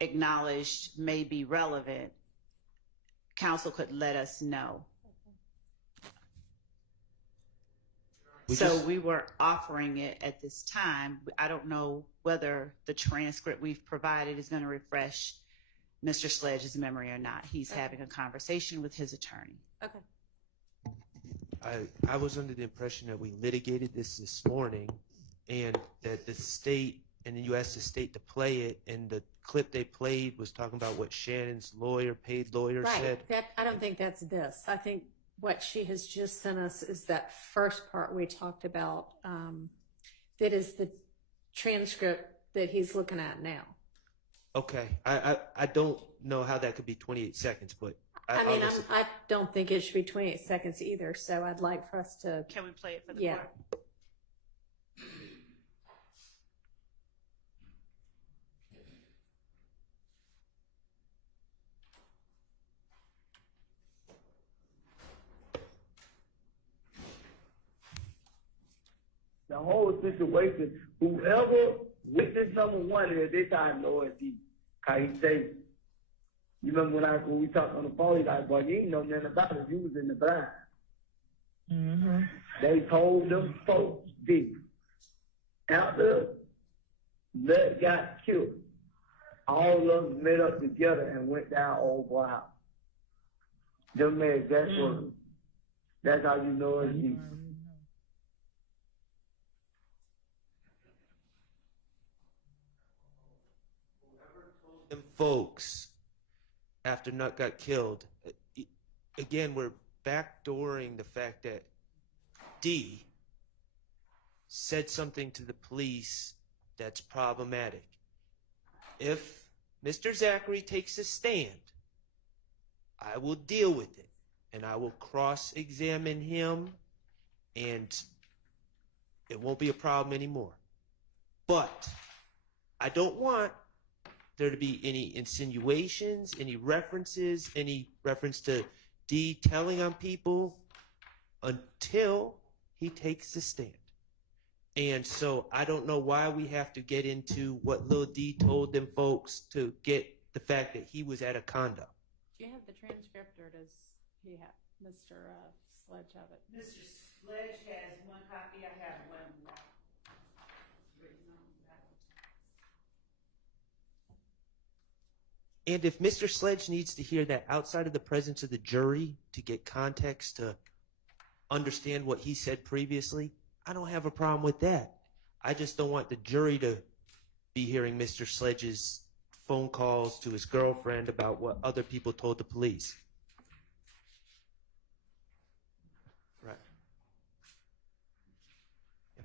acknowledged may be relevant, counsel could let us know. We were offering it at this time. I don't know whether the transcript we've provided is going to refresh Mr. Sledge's memory or not. He's having a conversation with his attorney. Okay. I was under the impression that we litigated this morning, and that the state, and then you asked the state to play it, and the clip they played was talking about what Shannon's paid lawyer said. Right. I don't think that's this. I think what she has just sent us is that first part we talked about. That is the transcript that he's looking at now. Okay. I don't know how that could be 28 seconds, but I don't think it should be 28 seconds either. So I'd like for us to. Can we play it for the Yeah. court? The whole situation, whoever witness number one is, they try to know it deep. Cause he say, you remember when we talked on the phone, he's like, boy, you ain't know nothing about it. You was in the blind. Mm-hmm. They told them folks deep. After Lud got killed, all of them met up together and went down old boy house. Them made that word. That's how you know it's deep. Them folks, after Nut got killed, again, we're backdooring the fact that D said something to the police that's problematic. If Mr. Zachary takes a stand, I will deal with it, and I will cross-examine him, and it won't be a problem anymore. But I don't want there to be any insinuations, any references, any reference to D telling on people until he takes the stand. And so I don't know why we have to get into what Lil D told them folks to get the fact that he was at a condo. Do you have the transcript, or does he have Mr. Sledge have it? Mr. Sledge has one copy. I have one. And if Mr. Sledge needs to hear that outside of the presence of the jury to get context to understand what he said previously, I don't have a problem with that. I just don't want the jury to be hearing Mr. Sledge's phone calls to his girlfriend about what other people told the police. Right. Yeah.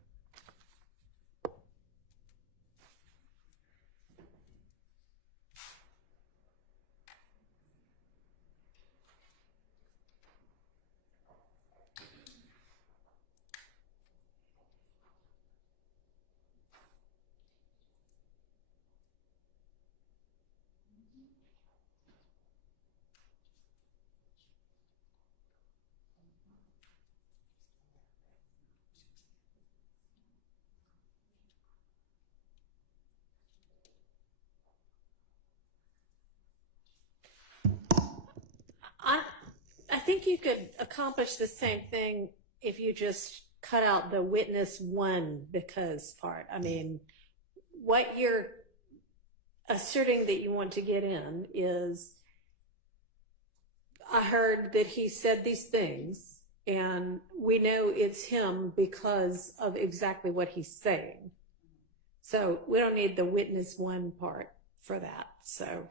I think you could accomplish the same thing if you just cut out the witness one because part. I mean, what you're asserting that you want to get in is, I heard that he said these things, and we know it's him because of exactly what he's saying. So we don't need the witness one part for that. So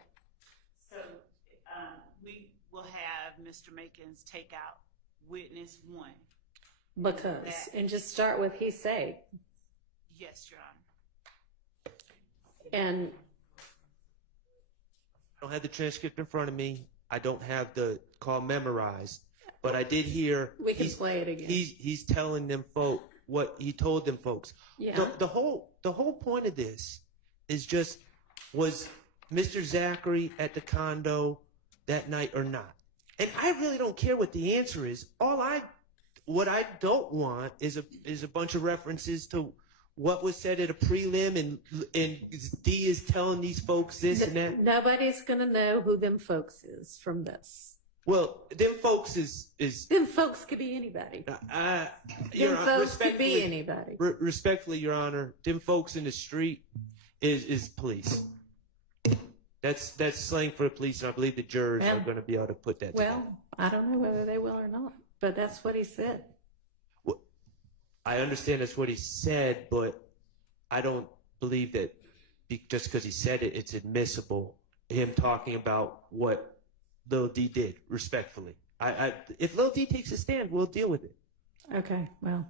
we will have Mr. Makins take out witness one. and just start with he say. Yes, Your Honor. And I don't have the transcript in front of me. I don't have the call memorized, but I did hear we can play it again. He's telling them folk what he told them folks. Yeah. The whole point of this is just, was Mr. Zachary at the condo that night or not? And I really don't care what the answer is. What I don't want is a bunch of references to what was said at a prelim, and D is telling these folks this and that. Nobody's gonna know who them folks is from this. Well, them folks is Them folks could be anybody. Your Them Honor, folks could be anybody. Respectfully, Your Honor, them folks in the street is police. That's slang for the police, and I believe the jurors Yeah. are going to be able to put that together. Well, I don't know whether they will or not, but that's what he said. Well, I understand that's what he said, but I don't believe that just because he said it, it's admissible. Him talking about what Lil D did, respectfully. If Lil D takes a stand, we'll deal with it. Okay, well,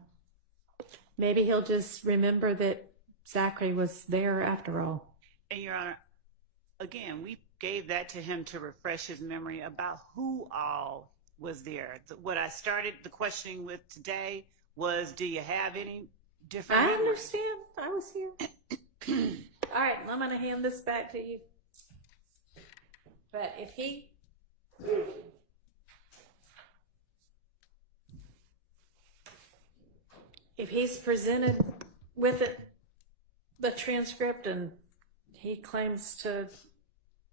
maybe he'll just remember that Zachary was there after all. And Your Honor, again, we gave that to him to refresh his memory about who all was there. What I started the questioning with today was, do you have any different I memories? understand. I was here. All right, I'm going to hand this back to you. But if he's presented with it, the transcript, and he claims to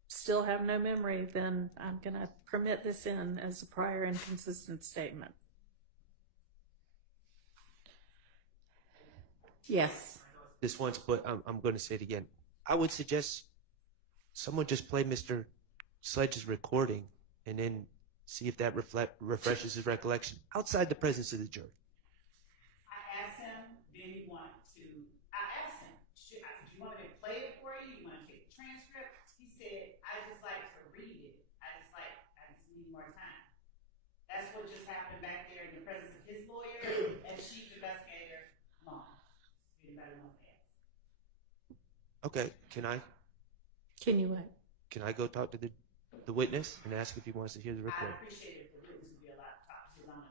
still have no memory, then I'm going to permit this in as a prior inconsistent statement. Yes. This once, but I'm going to say it again. I would suggest someone just play Mr. Sledge's recording and then see if that refreshes his recollection outside the presence of the jury. I asked him, did he want to? I asked him, do you want me to play it for you? You want to take the transcript? He said, I just like to read it. I just need more time. That's what just happened back there in the presence of his lawyer and chief investigator, Long. Anybody want to ask? Okay, can I What? Can I go talk to the witness and ask if he wants to hear the I recording? appreciate it if the witness would be allowed to talk to his own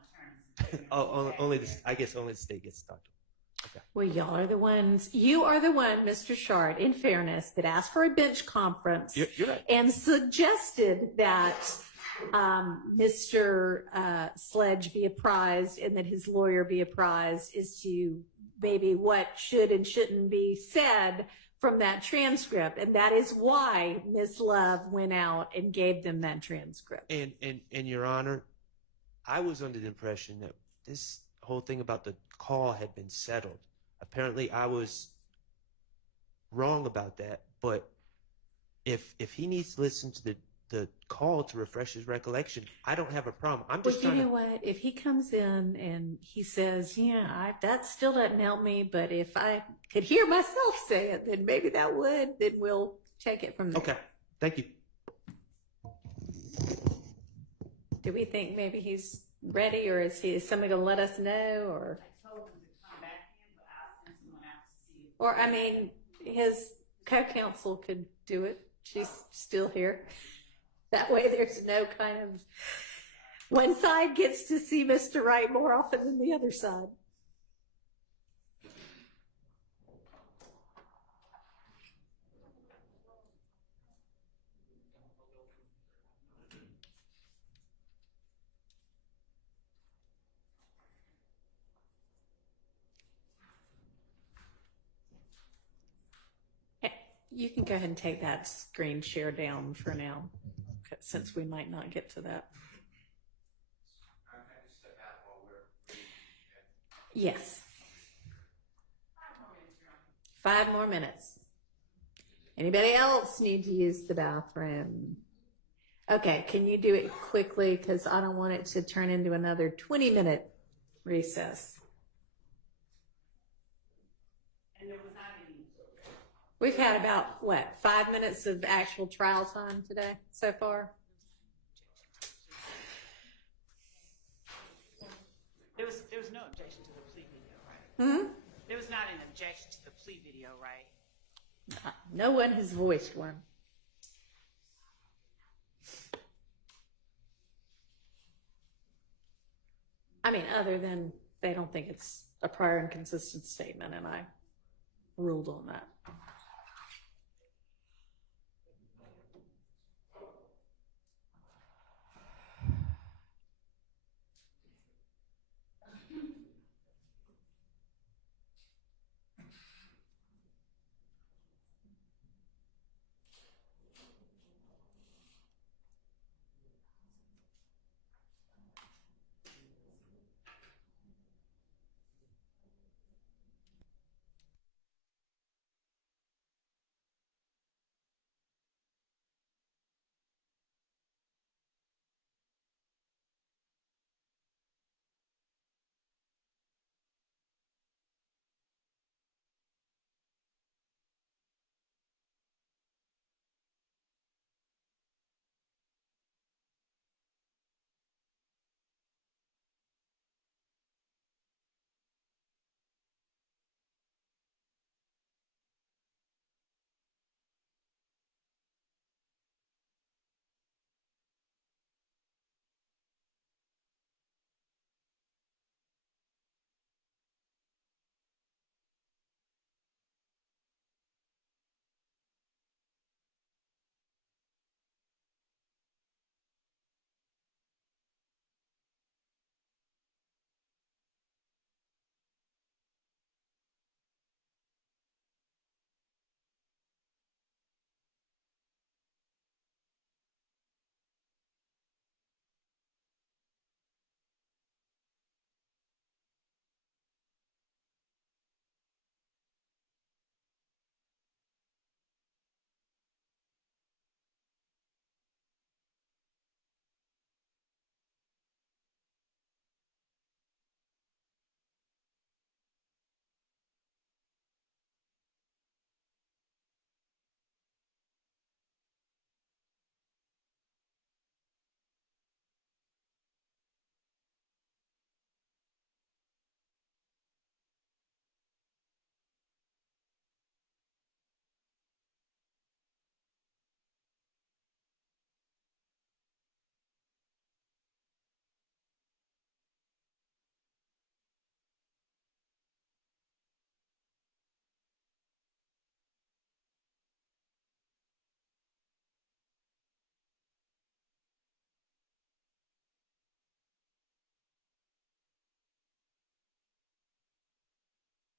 attorneys. Oh, only the state gets to talk to him. Well, y'all are the ones. You are the one, Mr. Shard, in fairness, that asked for a bench conference You're right. and suggested that Mr. Sledge be apprised and that his lawyer be apprised as to maybe what should and shouldn't be said from that transcript. And that is why Ms. Love went out and gave them that transcript. And Your Honor, I was under the impression that this whole thing about the call had been settled. Apparently, I was wrong about that. But if he needs to listen to the call to refresh his recollection, I don't have a problem. I'm just Well, you know what? If he comes in and he says, yeah, that still doesn't help me, but if I could hear myself say it, then maybe that would, then we'll take it from there. Okay, thank you. Do we think maybe he's ready, or is somebody going to let us know? Or, I told him to come back in, but I'll send someone out to see. or I mean, his co-counsel could do it. She's still here. That way there's no kind of, one side gets to see Mr. Wright more often than the other side. You can go ahead and take that screen share down for now, since we might not get to that. Yes. 5 more minutes. Anybody else need to use the bathroom? Okay, can you do it quickly, because I don't want it to turn into another 20-minute recess. And there was not any. We've had about, 5 minutes of actual trial time today so far? There was no objection to the plea video, right? Hmm? There was not an objection to the plea video, right? No one has voiced one. I mean, other than they don't think it's a prior inconsistent statement, and I ruled on that.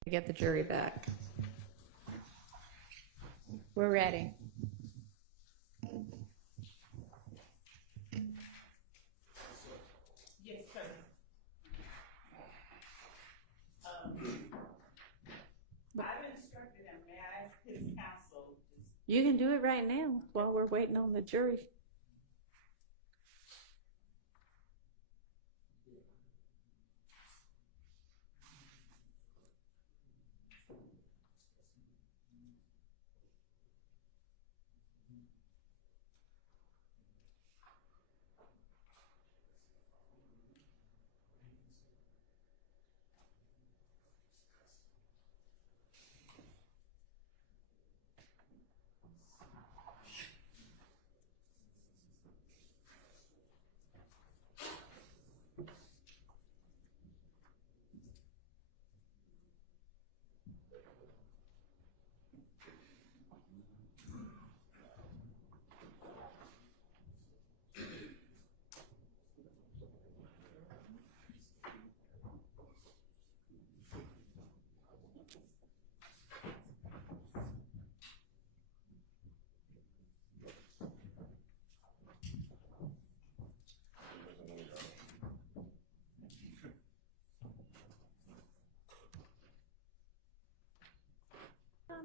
to get the jury back. We're ready. Yes, sir. I've instructed him, may I ask his counsel? You can do it right now while we're waiting on the jury.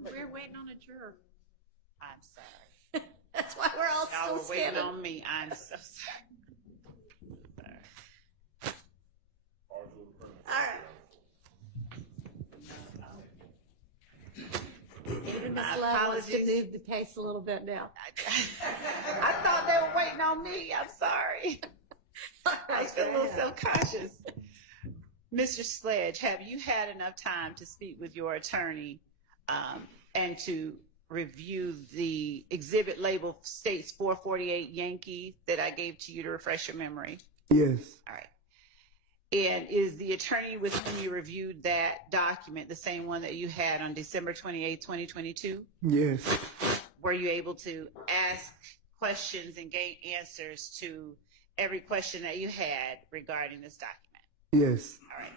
We're waiting on a juror. I'm sorry. That's why we're all Y'all still were waiting standing. on me. I'm so sorry. All right. Even Ms. My Love wants to apologies. move the case a little bit now. I thought they were waiting on me. I'm sorry. I was feeling a little self-conscious. Mr. Sledge, have you had enough time to speak with your attorney and to review the exhibit label states 448 Yankee that I gave to you to refresh your memory? Yes. All right. And is the attorney with whom you reviewed that document the same one that you had on December 28, 2022? Yes. Were you able to ask questions and gain answers to every question that you had regarding this document? Yes. All right.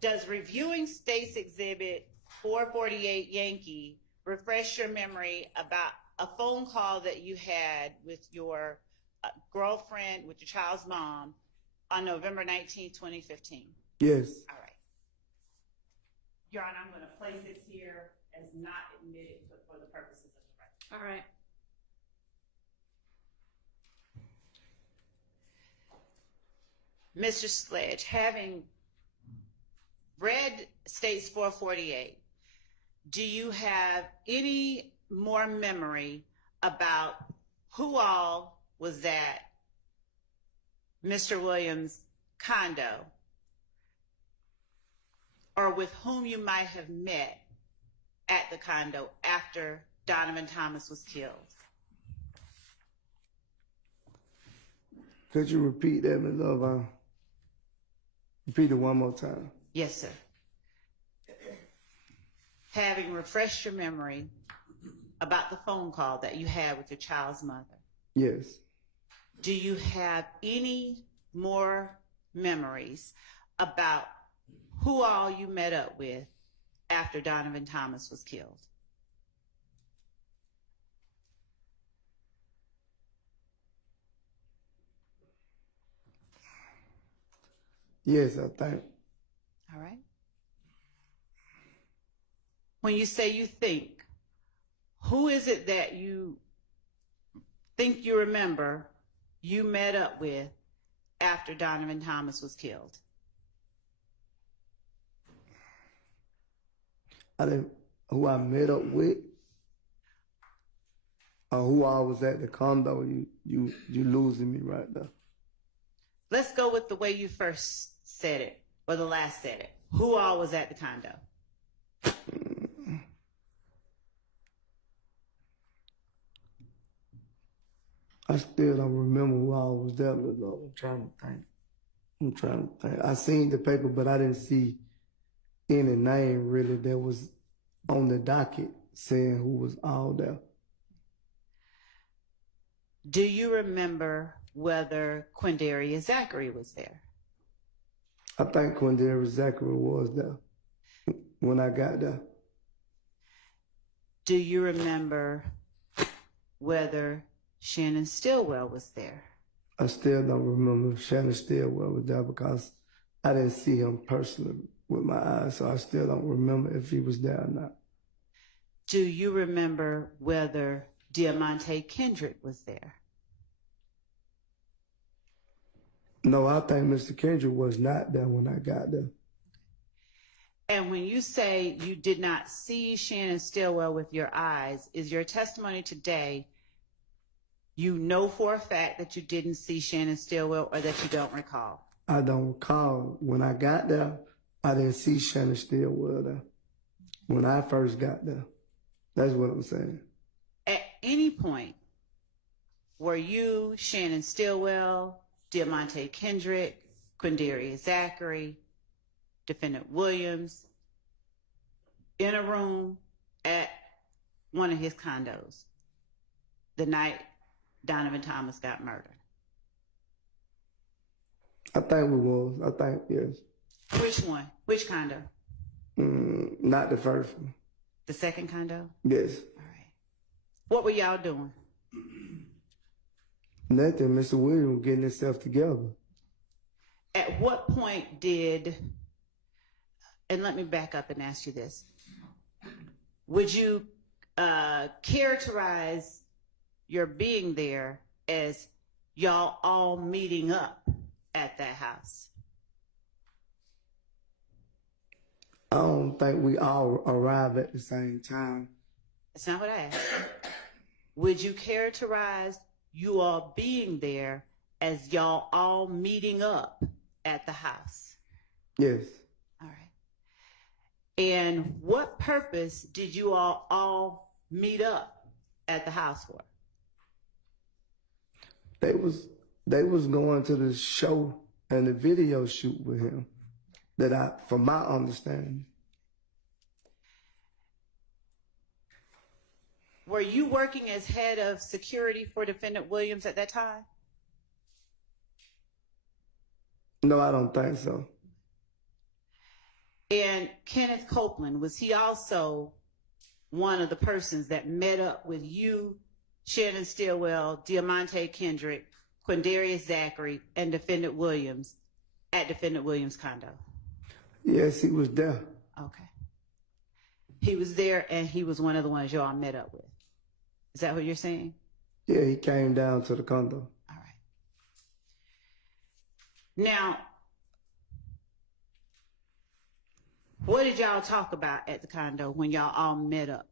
Does reviewing States Exhibit 448 Yankee refresh your memory about a phone call that you had with your girlfriend, with your child's mom, on November 19, 2015? Yes. All right. Your Honor, I'm going to place this here as not admitted for the purposes of the record. All right. Mr. Sledge, having read States 448, do you have any more memory about who all was at Mr. Williams' condo, or with whom you might have met at the condo after Donovan Thomas was killed? Could you repeat that, Ms. Love? Repeat it one more time. Yes, sir. Having refreshed your memory about the phone call that you had with your child's mother, Yes. do you have any more memories about who all you met up with after Donovan Thomas was killed? Yes, I think. All right. When you say you think, who is it that you think you remember you met up with after Donovan Thomas was killed? Who I met up with, or who I was at the condo. You losing me right now. Let's go with the way you first said it, or the last said it. Who all was at the condo? I still don't remember who I was there with. I'm trying to think. I seen the paper, but I didn't see any name really that was on the docket saying who was all there. Do you remember whether Quindaria Zachary was there? I think Quindera Zachary was there. when I got there. Do you remember whether Shannon Stillwell was there? I still don't remember if Shannon Stillwell was there because I didn't see him personally with my eyes, so I still don't remember if he was there or not. Do you remember whether Diamante Kendrick was there? No, I think Mr. Kendrick was not there when I got there. And when you say you did not see Shannon Stillwell with your eyes, is your testimony today you know for a fact that you didn't see Shannon Stillwell or that you don't recall? I don't recall. When I got there, I didn't see Shannon Stillwell there. When I first got there. That's what I'm saying. At any point, were you, Shannon Stillwell, Diamante Kendrick, Quindarius Zachary, Defendant Williams, in a room at one of his condos the night Donovan Thomas got murdered? I think we was. I think, yes. Which one? Which condo? Not the first one. The second condo? Yes. All right. What were y'all doing? Nothing. Mr. Williams getting himself together. At what point did, and let me back up and ask you this, would you characterize your being there as y'all all meeting up at that house? I don't think we all arrived at the same time. That's not what I asked. Would you characterize you all being there as y'all all meeting up at the house? Yes. All right. And what purpose did you all meet up at the house for? They was going to the show and the video shoot with him. From my understanding. Were you working as head of security for Defendant Williams at that time? No, I don't think so. And Kenneth Copeland, was he also one of the persons that met up with you, Shannon Stillwell, Diamante Kendrick, Quindarius Zachary, and Defendant Williams at Defendant Williams' condo? Yes, he was there. Okay. He was there and he was one of the ones y'all met up with. Is that what you're saying? Yeah, he came down to the condo. All right. Now, what did y'all talk about at the condo when y'all all met up?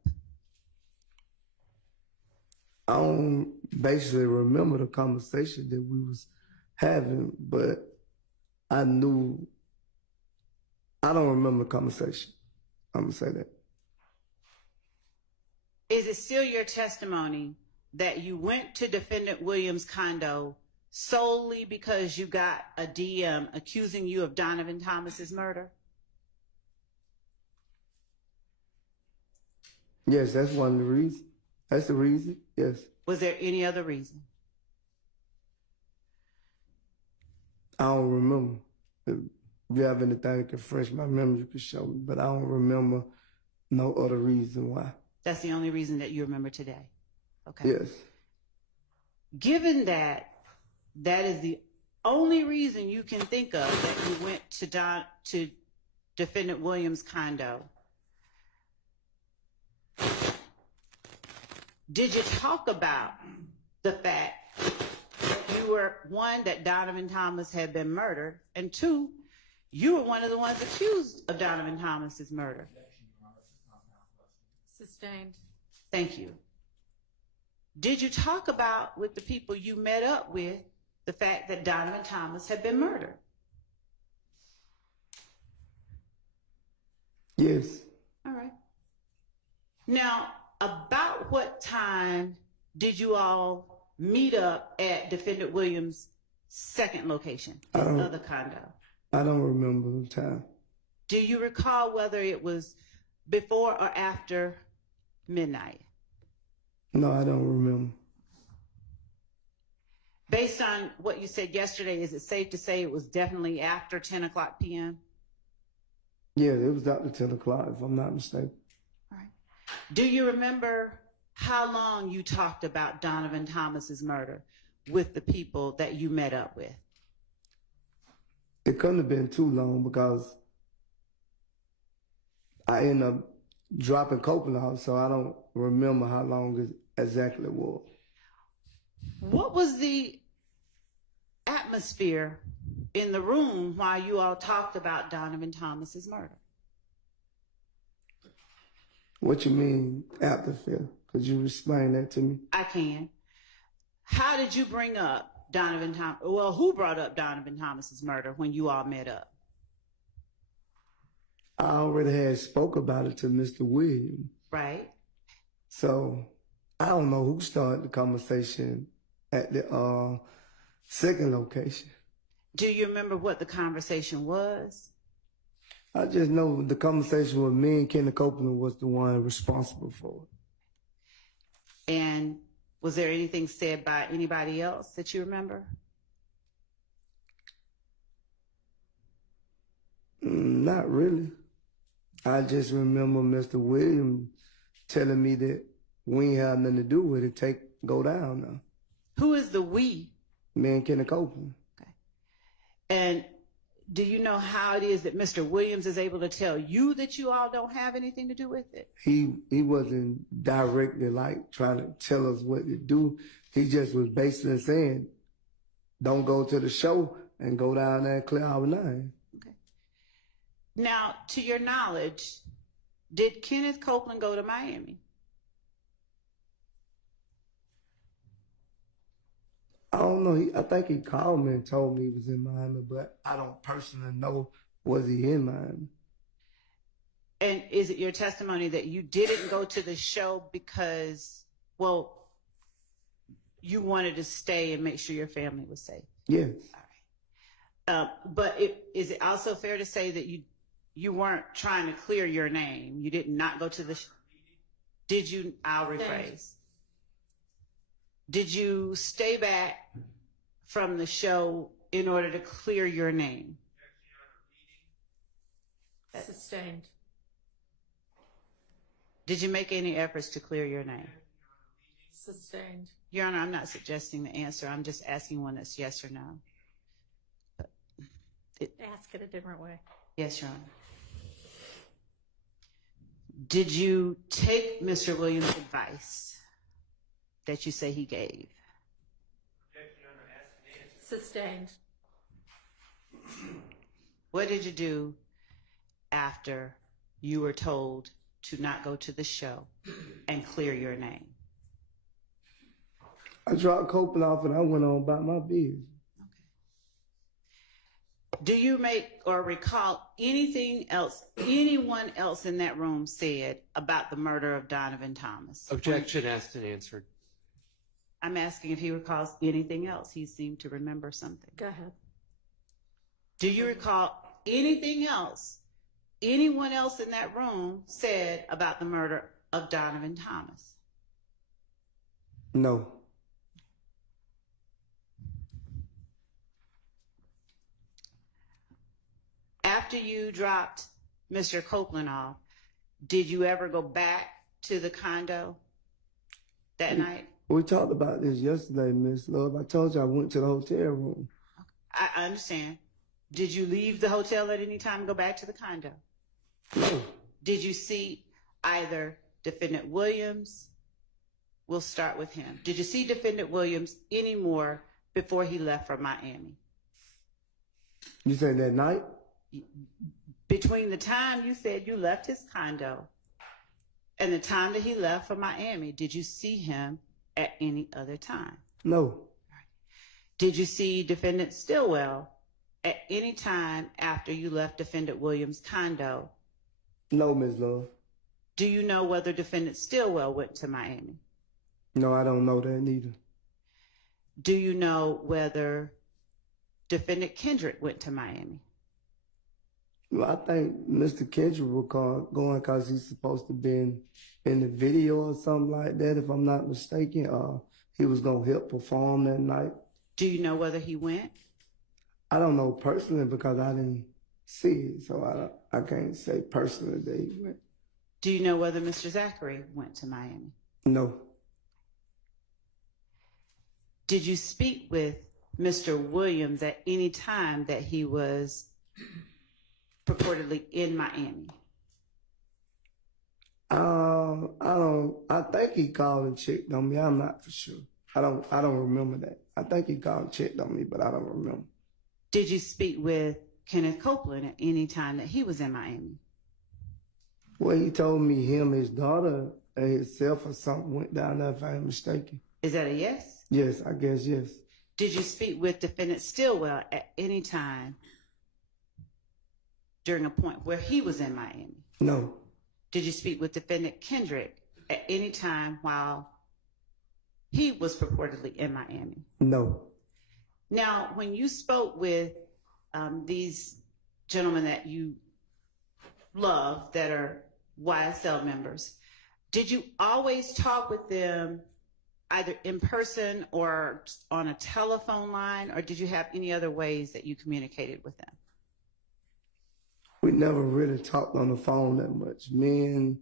I don't basically remember the conversation that we was having, but I don't remember the conversation. I'm gonna say that. Is it still your testimony that you went to Defendant Williams' condo solely because you got a DM accusing you of Donovan Thomas's murder? Yes, that's one of the reasons. That's the reason, yes. Was there any other reason? I don't remember. If you have anything that can refresh my memory, you can show me, but I don't remember no other reason why. That's the only reason that you remember today? Okay. Yes. Given that that is the only reason you can think of that you went to Defendant Williams' condo, did you talk about the fact that you were, one, that Donovan Thomas had been murdered, and two, you were one of the ones accused of Donovan Thomas's murder? Sustained. Thank you. Did you talk about with the people you met up with the fact that Donovan Thomas had been murdered? Yes. All right. Now, about what time did you all meet up at Defendant Williams' second location, his other condo? I don't remember the time. Do you recall whether it was before or after midnight? No, I don't remember. Based on what you said yesterday, is it safe to say it was definitely after 10 o'clock p.m.? Yeah, it was after 10 o'clock, if I'm not mistaken. All right. Do you remember how long you talked about Donovan Thomas's murder with the people that you met up with? It couldn't have been too long because I ended up dropping Copeland off, so I don't remember how long it exactly was. What was the atmosphere in the room while you all talked about Donovan Thomas's murder? What you mean, atmosphere? Could you explain that to me? I can. How did you bring up Donovan Thomas? Well, who brought up Donovan Thomas's murder when you all met up? I already had spoke about it to Mr. Williams. Right. So I don't know who started the conversation at the second location. Do you remember what the conversation was? I just know the conversation with me and Kenny Copeland was the one responsible for it. And was there anything said by anybody else that you remember? Not really. I just remember Mr. Williams telling me that we ain't had nothing to do with it. Go down now. Who is the we? Me and Kenny Copeland. Okay. And do you know how it is that Mr. Williams is able to tell you that you all don't have anything to do with it? He wasn't directly like trying to tell us what to do. He just was basically saying, don't go to the show and go down there and clear our name. Okay. Now, to your knowledge, did Kenneth Copeland go to Miami? I don't know. I think he called me and told me he was in Miami, but I don't personally know was he in Miami. And is it your testimony that you didn't go to the show because, well, you wanted to stay and make sure your family was safe? Yes. All right. But is it also fair to say that you weren't trying to clear your name? You did not go to the Did you? I'll rephrase. Did you stay back from the show in order to clear your name? Sustained. Did you make any efforts to clear your name? Sustained. Your Honor, I'm not suggesting the answer. I'm just asking one that's yes or no. Ask it a different way. Yes, Your Honor. Did you take Mr. Williams' advice that you say he gave? Sustained. What did you do after you were told to not go to the show and clear your name? I dropped Copeland off and I went on about my business. Do you make or recall anything else anyone else in that room said about the murder of Donovan Thomas? Objection asked and answered. I'm asking if he recalls anything else. He seemed to remember something. Go ahead. Do you recall anything else anyone else in that room said about the murder of Donovan Thomas? No. After you dropped Mr. Copeland off, did you ever go back to the condo that night? We talked about this yesterday, Miss Love. I told you I went to the hotel room. I understand. Did you leave the hotel at any time and go back to the condo? No. Did you see either Defendant Williams? We'll start with him. Did you see Defendant Williams anymore before he left for Miami? You say that night? Between the time you said you left his condo and the time that he left for Miami, did you see him at any other time? No. Did you see Defendant Stillwell at any time after you left Defendant Williams' condo? No, Miss Love. Do you know whether Defendant Stillwell went to Miami? No, I don't know that neither. Do you know whether Defendant Kendrick went to Miami? Well, I think Mr. Kendrick will going because he's supposed to be in the video or something like that, if I'm not mistaken. He was going to help perform that night. Do you know whether he went? I don't know personally because I see it, so I can't say personally that he went. Do you know whether Mr. Zachary went to Miami? No, Did you speak with Mr. Williams at any time that he was purportedly in Miami? I think he called and checked on me. I'm not for sure. I don't remember that. I think he called and checked on me, but I don't remember. Did you speak with Kenneth Copeland at any time that he was in Miami? Well, he told me him, his daughter, and himself or something went down there, if I ain't mistaken. Is that a yes? Yes, I guess yes. Did you speak with defendant Stillwell at any time during a point where he was in Miami? No, Did you speak with defendant Kendrick at any time while he was purportedly in Miami? no. Now, when you spoke with these gentlemen that you love that are YSL members, did you always talk with them either in person or on a telephone line, or did you have any other ways that you communicated with them? We never really talked on the phone that much. Me and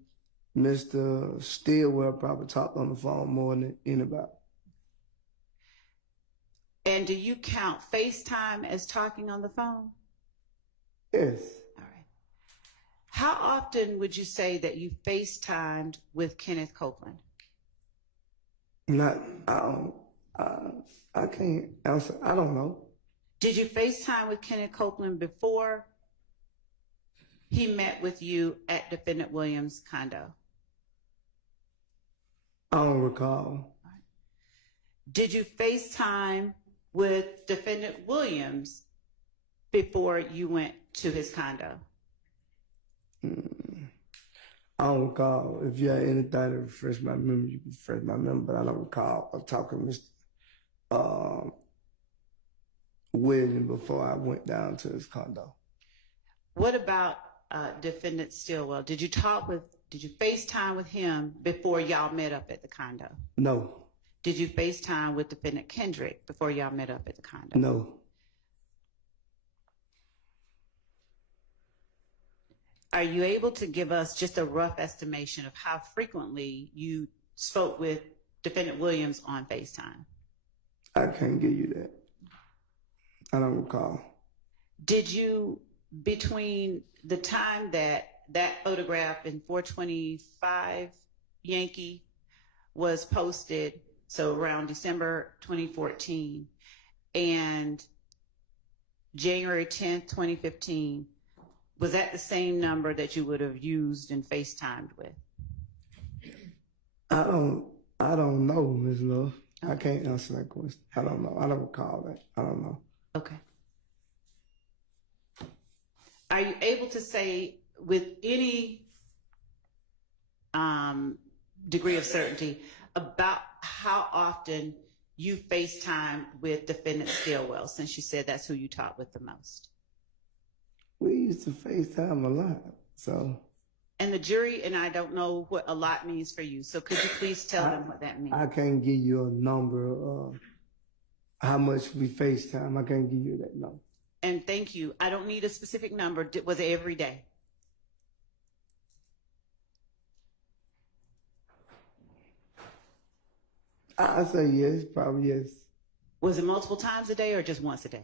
Mr. Stillwell probably talked on the phone more than anybody. And do you count FaceTime as talking on the phone? Yes. All right. How often would you say that you FaceTimed with Kenneth Copeland? Not, I can't answer. I don't know. Did you FaceTime with Kenneth Copeland before he met with you at defendant Williams' condo? I don't recall. Did you FaceTime with defendant Williams before you went to his condo? I don't recall. If you have anything to refresh my memory, you can refresh my memory, but I don't recall talking to Mr. William before I went down to his condo. What about defendant Stillwell? Did you FaceTime with him before y'all met up at the condo? No, Did you FaceTime with defendant Kendrick before y'all met up at the condo? no. Are you able to give us just a rough estimation of how frequently you spoke with defendant Williams on FaceTime? I can't give you that. I don't recall. Did you, between the time that photograph in 425 Yankee was posted, so around December 2014, and January 10th, 2015, was that the same number that you would have used and FaceTimed with? I don't know, Ms. Love. I can't answer that question. I don't know. I don't recall that. I don't know. Okay. Are you able to say with any degree of certainty about how often you FaceTime with defendant Stillwell, since you said that's who you talk with the most? We used to FaceTime a lot, so. And the jury, and I don't know what a lot means for you, so could you please tell them what that means? I can't give you a number of how much we FaceTime. I can't give you that number. And thank you. I don't need a specific number. Was it every day? I say yes, probably yes. Was it multiple times a day or just once a day?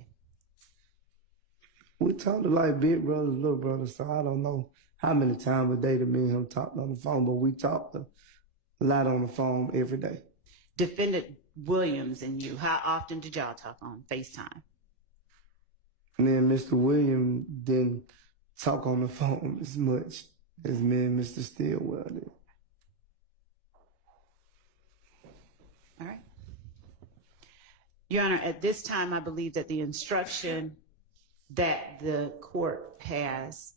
We talked like big brothers, little brothers, so I don't know how many times a day that me and him talked on the phone, but we talked a lot on the phone every day. Defendant Williams and you, how often did y'all talk on FaceTime? Me and Mr. William didn't talk on the phone as much as me and Mr. Stillwell did. All right. Your Honor, at this time, I believe that the instruction that the court has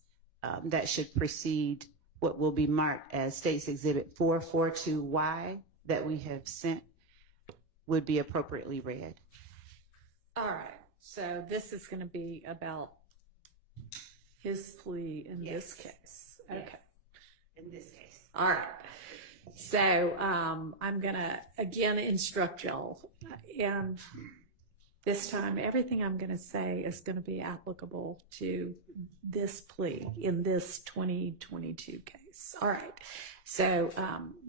that should precede what will be marked as State's Exhibit 442Y that we have sent would be appropriately read. All right. So this is going to be about his plea in this case. Okay. Yes. In this case. All right. So I'm going to again instruct y'all. And This time, everything I'm going to say is going to be applicable to this plea in this 2022 case. All right. So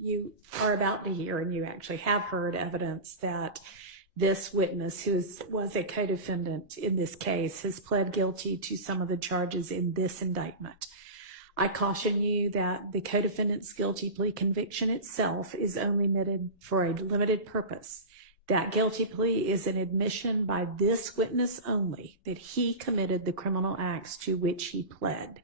you are about to hear, and you actually have heard evidence that this witness, who was a co-defendant in this case, has pled guilty to some of the charges in this indictment. I caution you that the co-defendant's guilty plea conviction itself is only admitted for a limited purpose. That guilty plea is an admission by this witness only that he committed the criminal acts to which he pled.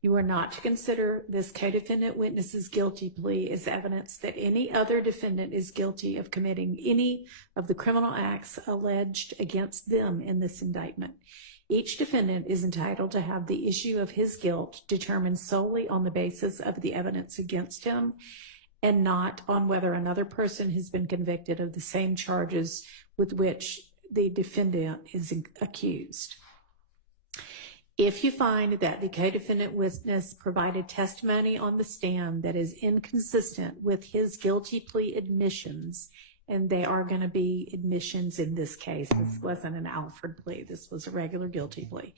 You are not to consider this co-defendant witness's guilty plea as evidence that any other defendant is guilty of committing any of the criminal acts alleged against them in this indictment. Each defendant is entitled to have the issue of his guilt determined solely on the basis of the evidence against him and not on whether another person has been convicted of the same charges with which the defendant is accused. If you find that the co-defendant witness provided testimony on the stand that is inconsistent with his guilty plea admissions, and they are going to be admissions in this case, this wasn't an Alfred plea, this was a regular guilty plea,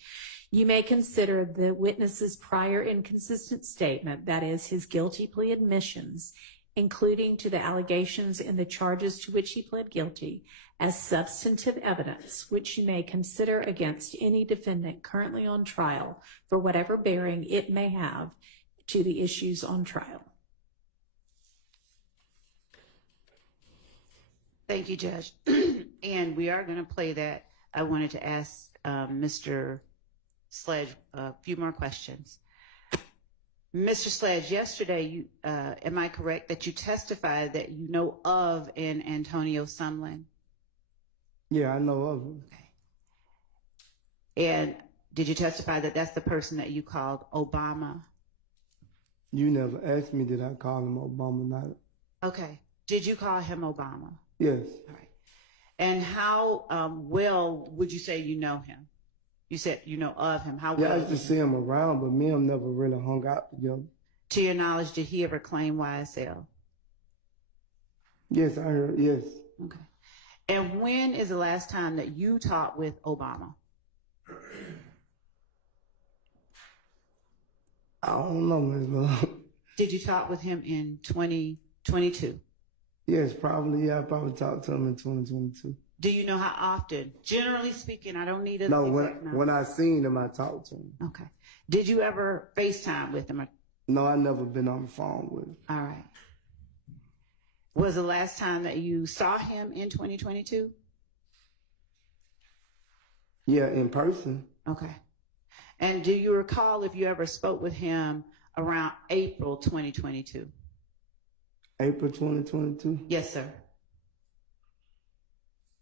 you may consider the witness's prior inconsistent statement, that is his guilty plea admissions, including to the allegations in the charges to which he pled guilty, as substantive evidence, which you may consider against any defendant currently on trial for whatever bearing it may have to the issues on trial. Thank you, Judge. And we are going to play that. I wanted to ask Mr. Sledge a few more questions. Mr. Sledge, yesterday, you, am I correct that you testified that you know of an Antonio Sumlin? Yeah, I know of him. Okay. And did you testify that that's the person that you called Obama? You never asked me, did I call him Obama? Not. Okay. Did you call him Obama? Yes. All right. And how well would you say you know him? You said you know of him. How well? Yeah, I used to see him around, but me and him never really hung out together. To your knowledge, did he ever claim YSL? Yes, I heard, yes. Okay. And when is the last time that you talked with Obama? I don't know, Ms. Love. Did you talk with him in 2022? Yes, probably. Yeah, I probably talked to him in 2022. Do you know how often? Generally speaking, I don't need a No, exact number. when I seen him, I talked to him. Okay. Did you ever FaceTime with him? No, I never been on the phone with him. All right. Was the last time that you saw him in 2022? Yeah, in person. Okay. And do you recall if you ever spoke with him around April 2022? April 2022? Yes, sir.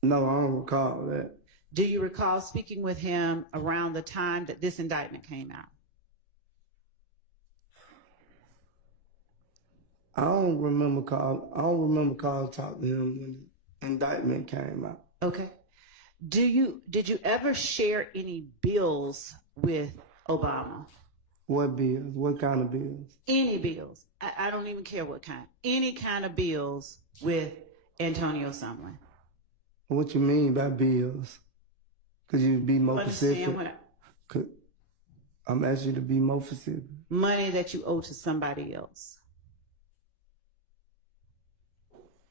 No, I don't recall that. Do you recall speaking with him around the time that this indictment came out? I don't remember calling talk to him when the indictment came out. Okay. Did you ever share any bills with Obama? What bills? What kind of bills? Any bills. I don't even care what kind. Any kind of bills with Antonio Sumlin. What you mean by bills? Could you be more specific? I'm asking you to be more specific. Money that you owe to somebody else.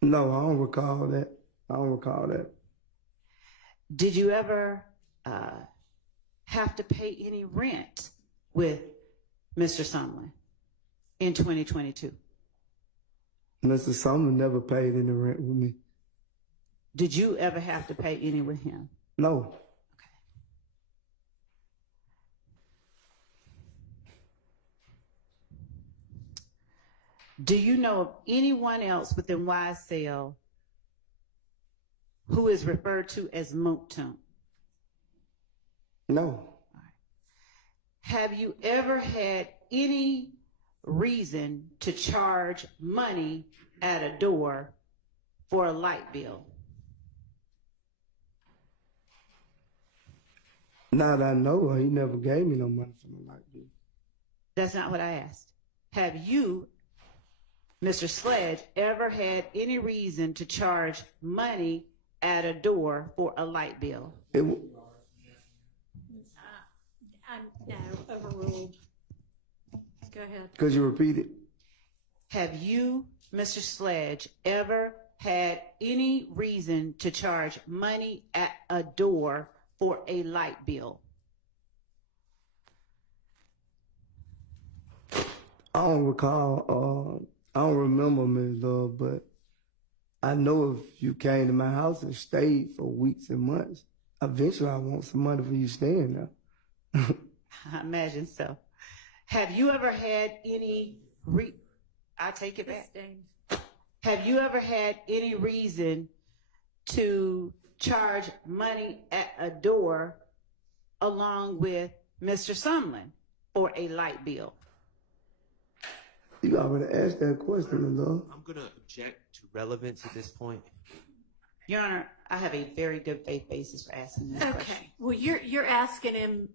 No, I don't recall that. I don't recall that. Did you ever have to pay any rent with Mr. Sumlin in 2022? Mr. Sumlin never paid any rent with me. Did you ever have to pay any with him? No. Okay. Do you know of anyone else within YSL who is referred to as Moncton? No. Have you ever had any reason to charge money at a door for a light bill? Not that I know. He never gave me no money for my light bill. That's not what I asked. Have you, Mr. Sledge, ever had any reason to charge money at a door for a light bill? No, overruled. Go ahead. Could you repeat it? Have you, Mr. Sledge, ever had any reason to charge money at a door for a light bill? I don't recall. I don't remember, Ms. Love, but I know if you came to my house and stayed for weeks and months, eventually I want some money for you staying there. I imagine so. Have you ever had any I take it back. Have you ever had any reason to charge money at a door along with Mr. Sumlin for a light bill? You already asked that question, Ms. Love. I'm going to object to relevance at this point. Your Honor, I have a very good faith basis for asking this question. Okay. Well, you're asking him,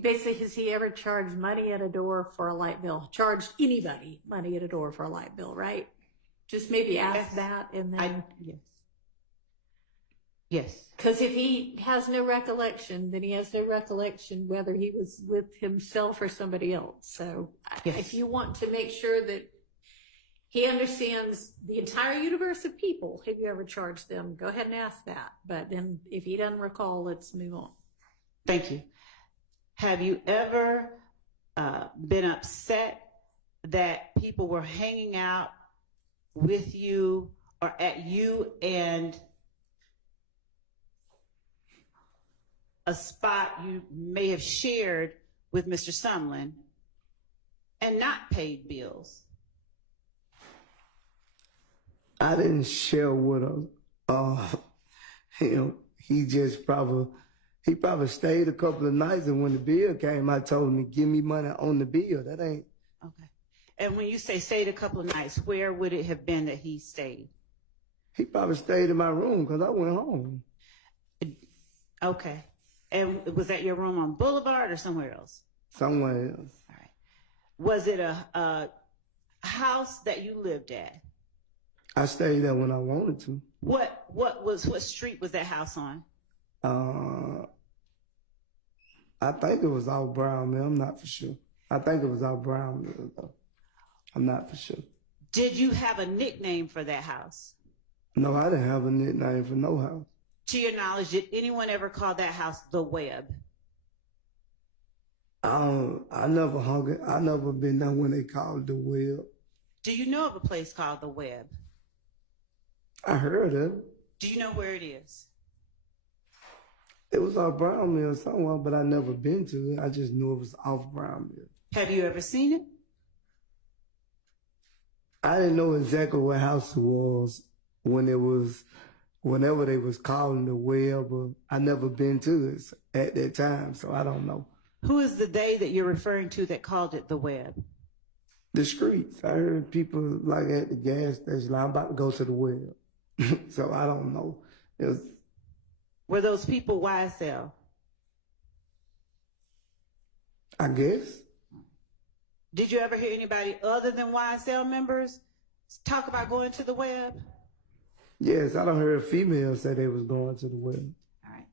basically, has he ever charged money at a door for a light bill? Charged anybody money at a door for a light bill, right? Just maybe ask Yes. that and then. Yes. Yes. Because if he has no recollection, then he has no recollection whether he was with himself or somebody else. So Yes. if you want to make sure that he understands the entire universe of people, have you ever charged them? Go ahead and ask that. But then if he doesn't recall, let's move on. Thank you. Have you ever been upset that people were hanging out with you or at you and a spot you may have shared with Mr. Sumlin and not paid bills? I didn't share with him. He just probably stayed a couple of nights, and when the bill came, I told him to give me money on the bill. That ain't. Okay. And when you say stayed a couple of nights, where would it have been that he stayed? He probably stayed in my room because I went home. Okay. And was that your room on Boulevard or somewhere else? Somewhere else. All right. Was it a house that you lived at? I stayed there when I wanted to. What street was that house on? I think it was off Brown Mill. I'm not for sure. I think it was off Brown Mill, though. I'm not for sure. Did you have a nickname for that house? No, I didn't have a nickname for no house. To your knowledge, did anyone ever call that house the Web? I never hung it. I never been there when they called the Web. Do you know of a place called the Web? I heard of it. Do you know where it is? It was off Brown Mill somewhere, but I never been to it. I just knew it was off Brown Mill. Have you ever seen it? I didn't know exactly what house it was whenever they was calling the Well, but I never been to it at that time, so I don't know. Who is the they that you're referring to that called it the Web? The streets. I heard people like at the gas station, like, I'm about to go to the well. So I don't know. Were those people YSL? I guess. Did you ever hear anybody other than YSL members talk about going to the Web? Yes, I don't heard females say they was going to the well. All right.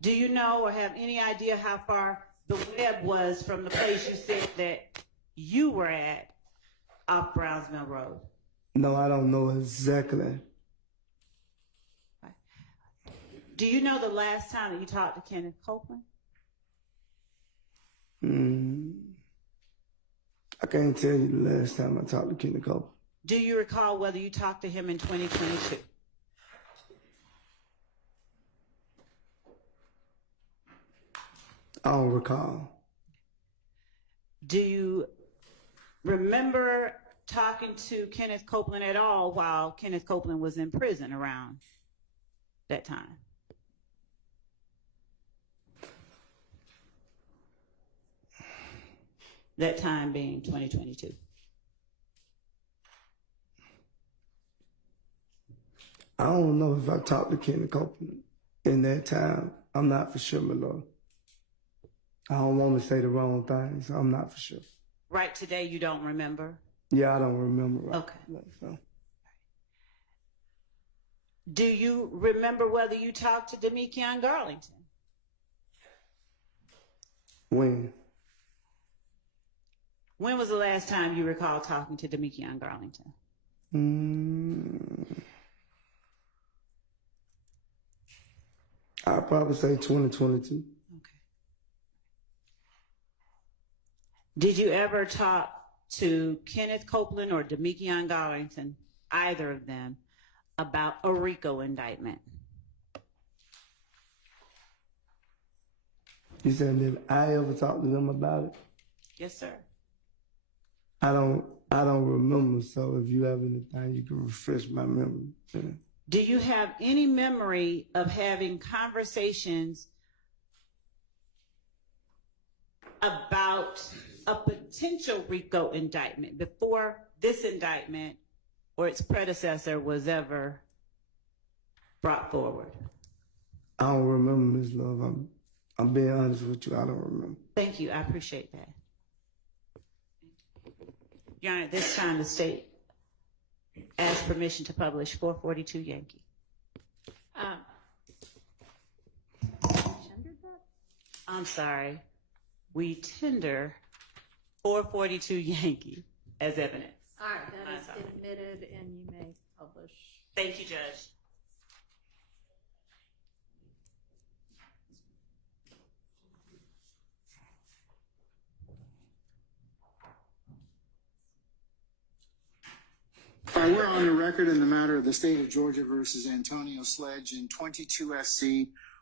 Do you know or have any idea how far the Web was from the place you said that you were at off Browns Mill Road? No, I don't know exactly. Do you know the last time that you talked to Kenneth Copeland? I can't tell you the last time I talked to Kenny Copeland. Do you recall whether you talked to him in 2022? I don't recall. Do you remember talking to Kenneth Copeland at all while Kenneth Copeland was in prison around that time? That time being 2022. I don't know if I talked to Kenny Copeland in that time. I'm not for sure, my lord. I don't want to say the wrong thing, so I'm not for sure. Right today, you don't remember? Yeah, I don't remember. Right. Okay. So. Do you remember whether you talked to Demekion Garlington? When? When was the last time you recall talking to Demekion Garlington? I'd probably say 2022. Okay. Did you ever talk to Kenneth Copeland or Demekion Garlington, either of them, about a RICO indictment? You said did I ever talk to them about it? Yes, sir. I don't remember. So if you have anything, you can refresh my memory. Yeah. Do you have any memory of having conversations about a potential RICO indictment before this indictment or its predecessor was ever brought forward? I don't remember, Ms. Love. I'm being honest with you. I don't remember. Thank you. I appreciate that. Your Honor, at this time, the state asks permission to publish 442 Yankee. I'm sorry. We tender 442 Yankee as evidence. All right, that is admitted, and you may publish. Thank you, Judge. All right, we're on the record in the matter of the state of Georgia versus Antonio Sledge in 22 SC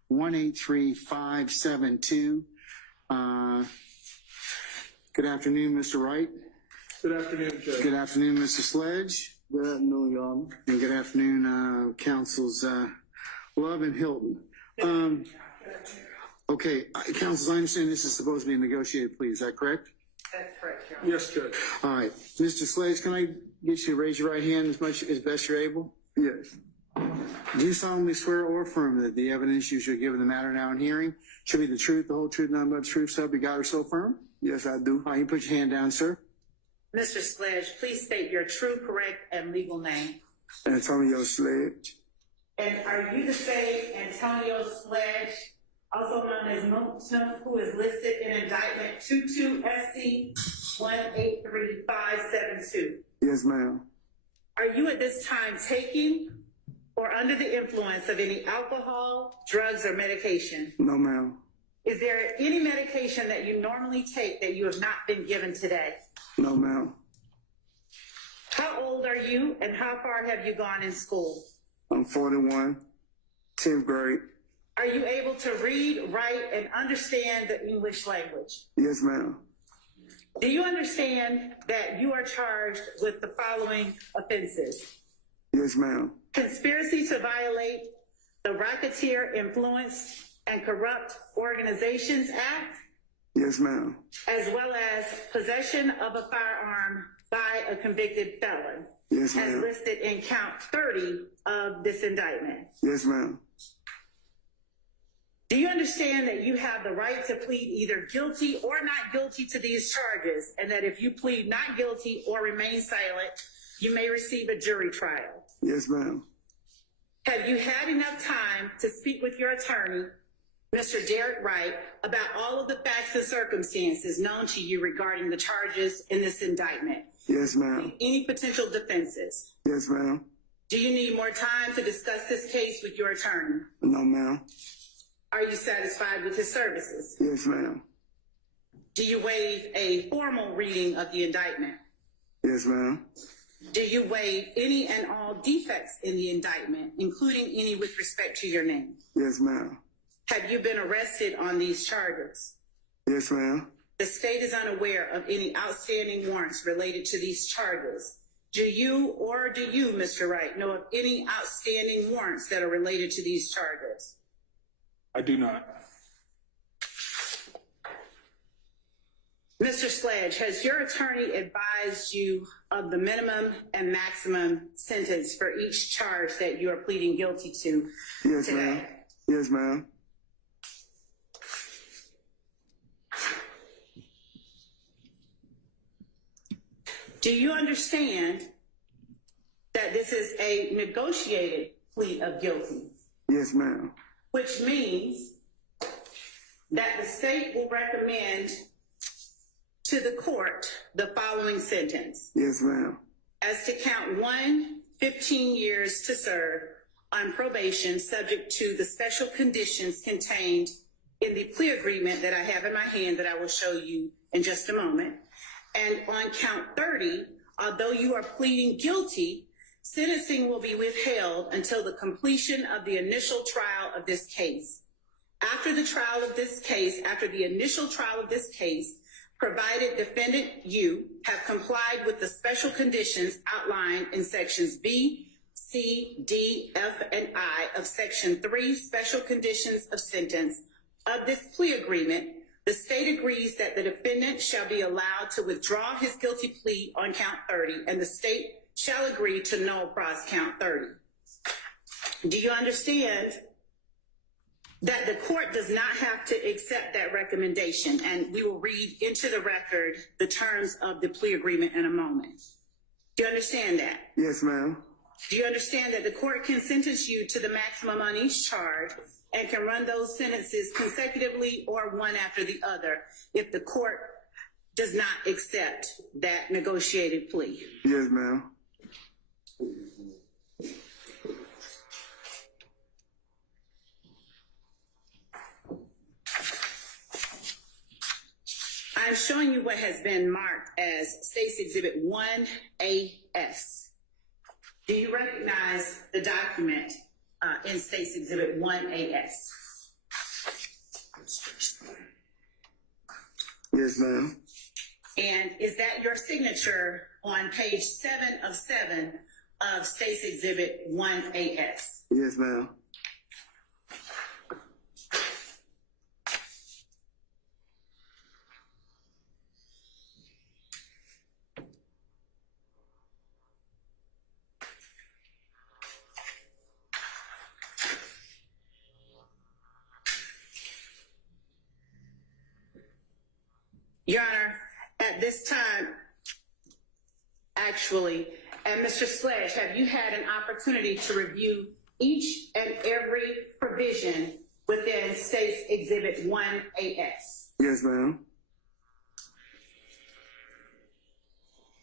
183572. Good afternoon, Mr. Wright. Good afternoon, Judge. Good afternoon, Mr. Sledge. Good afternoon, Your Honor. And good afternoon, counsels Love and Hilton. Okay, counsels, I understand this is supposed to be a negotiated plea. Is that correct? That's correct, Your Honor. Yes, Judge. All right, Mr. Sledge, can I get you to raise your right hand as best you're able? Yes. Do you solemnly swear or affirm that the evidence you should give in the matter now in hearing should be the truth, the whole truth, nothing but the truth, so help you God or so affirm? Yes, I do. All right, you put your hand down, sir. Mr. Sledge, please state your true, correct, and legal name. Antonio Sledge. And are you the same Antonio Sledge, also known as Moontum, who is listed in indictment 22 SC 183572? Yes, ma'am. Are you at this time taking or under the influence of any alcohol, drugs, or medication? No, ma'am. Is there any medication that you normally take that you have not been given today? No, ma'am. How old are you and how far have you gone in school? I'm 41, 10th grade. Are you able to read, write, and understand the English language? Yes, ma'am. Do you understand that you are charged with the following offenses? Yes, ma'am. Conspiracy to violate the Racketeer Influenced and Corrupt Organizations Act, Yes, ma'am. as well as possession of a firearm by a convicted felon, Yes, as ma'am. listed in count 30 of this indictment. Yes, ma'am. Do you understand that you have the right to plead either guilty or not guilty to these charges, and that if you plead not guilty or remain silent, you may receive a jury trial? Yes, ma'am. Have you had enough time to speak with your attorney, Mr. Derek Wright, about all of the facts and circumstances known to you regarding the charges in this indictment? Yes, ma'am. Any potential defenses? Yes, ma'am. Do you need more time to discuss this case with your attorney? No, ma'am. Are you satisfied with his services? Yes, ma'am. Do you waive a formal reading of the indictment? Yes, ma'am. Do you waive any and all defects in the indictment, including any with respect to your name? Yes, ma'am. Have you been arrested on these charges? Yes, ma'am. The state is unaware of any outstanding warrants related to these charges. Do you, Mr. Wright, know of any outstanding warrants that are related to these charges? I do not. Mr. Sledge, has your attorney advised you of the minimum and maximum sentence for each charge that you are pleading guilty to Yes, today? ma'am. Yes, ma'am. Do you understand that this is a negotiated plea of guilty, Yes, ma'am. which means that the state will recommend to the court the following sentence. Yes, ma'am. As to count 1, 15 years to serve on probation subject to the special conditions contained in the plea agreement that I have in my hand that I will show you in just a moment. And on count 30, although you are pleading guilty, sentencing will be withheld until the completion of the initial trial of this case. After the initial trial of this case, provided defendant you have complied with the special conditions outlined in sections B, C, D, F, and I of section 3 special conditions of sentence of this plea agreement, the state agrees that the defendant shall be allowed to withdraw his guilty plea on count 30, and the state shall agree to null pros count 30. Do you understand that the court does not have to accept that recommendation? And we will read into the record the terms of the plea agreement in a moment. Do you understand that? Yes, ma'am. Do you understand that the court can sentence you to the maximum on each charge and can run those sentences consecutively or one after the other if the court does not accept that negotiated plea? Yes, ma'am. I'm showing you what has been marked as State's Exhibit 1AS. Do you recognize the document in State's Exhibit 1AS? Yes, ma'am. And is that your signature on page 7 of 7 of State's Exhibit 1AS? Yes, ma'am. Your Honor, at this time, actually, and Mr. Sledge, have you had an opportunity to review each and every provision within State's Exhibit 1AS? Yes, ma'am.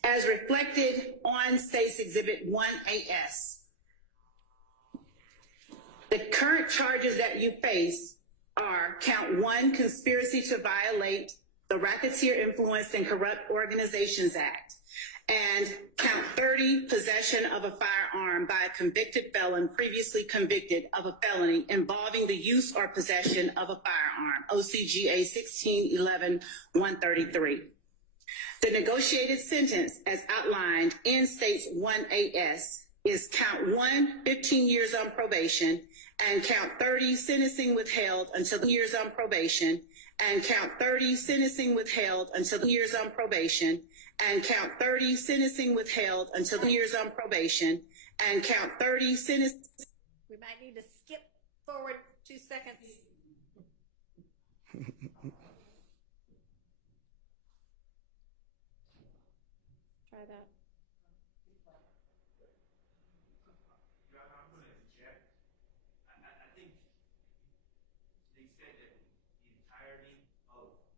As reflected on State's Exhibit 1AS, the current charges that you face are count 1, conspiracy to violate the Racketeer Influenced and Corrupt Organizations Act, and count 30, possession of a firearm by a convicted felon previously convicted of a felony involving the use or possession of a firearm, OCGA 16-11-133. The negotiated sentence as outlined in State's 1AS is count 1, 15 years on probation, and count 30, sentencing withheld until the years on probation, and count 30, sentencing withheld until the years on probation, and count 30, sentencing withheld until the years on probation, and count 30, sentencing. We might need to skip forward 2 seconds. Try that.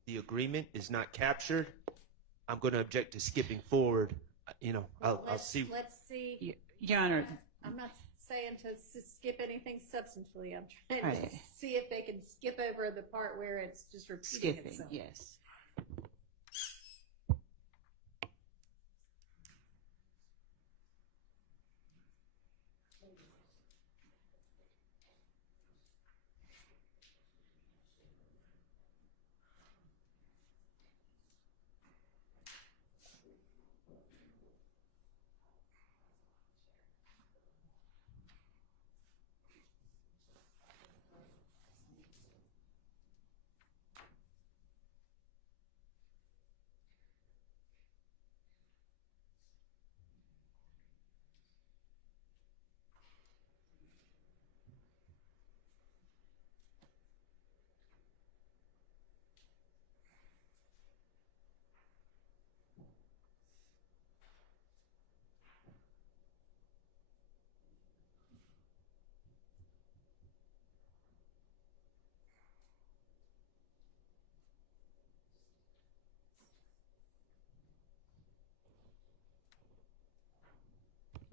The agreement is not captured. I'm going to object to skipping forward. I'll see. Let's see. Your Honor, I'm not saying to skip anything substantially. I'm trying to Right. see if they can skip over the part where it's just repeating skipping, itself. yes.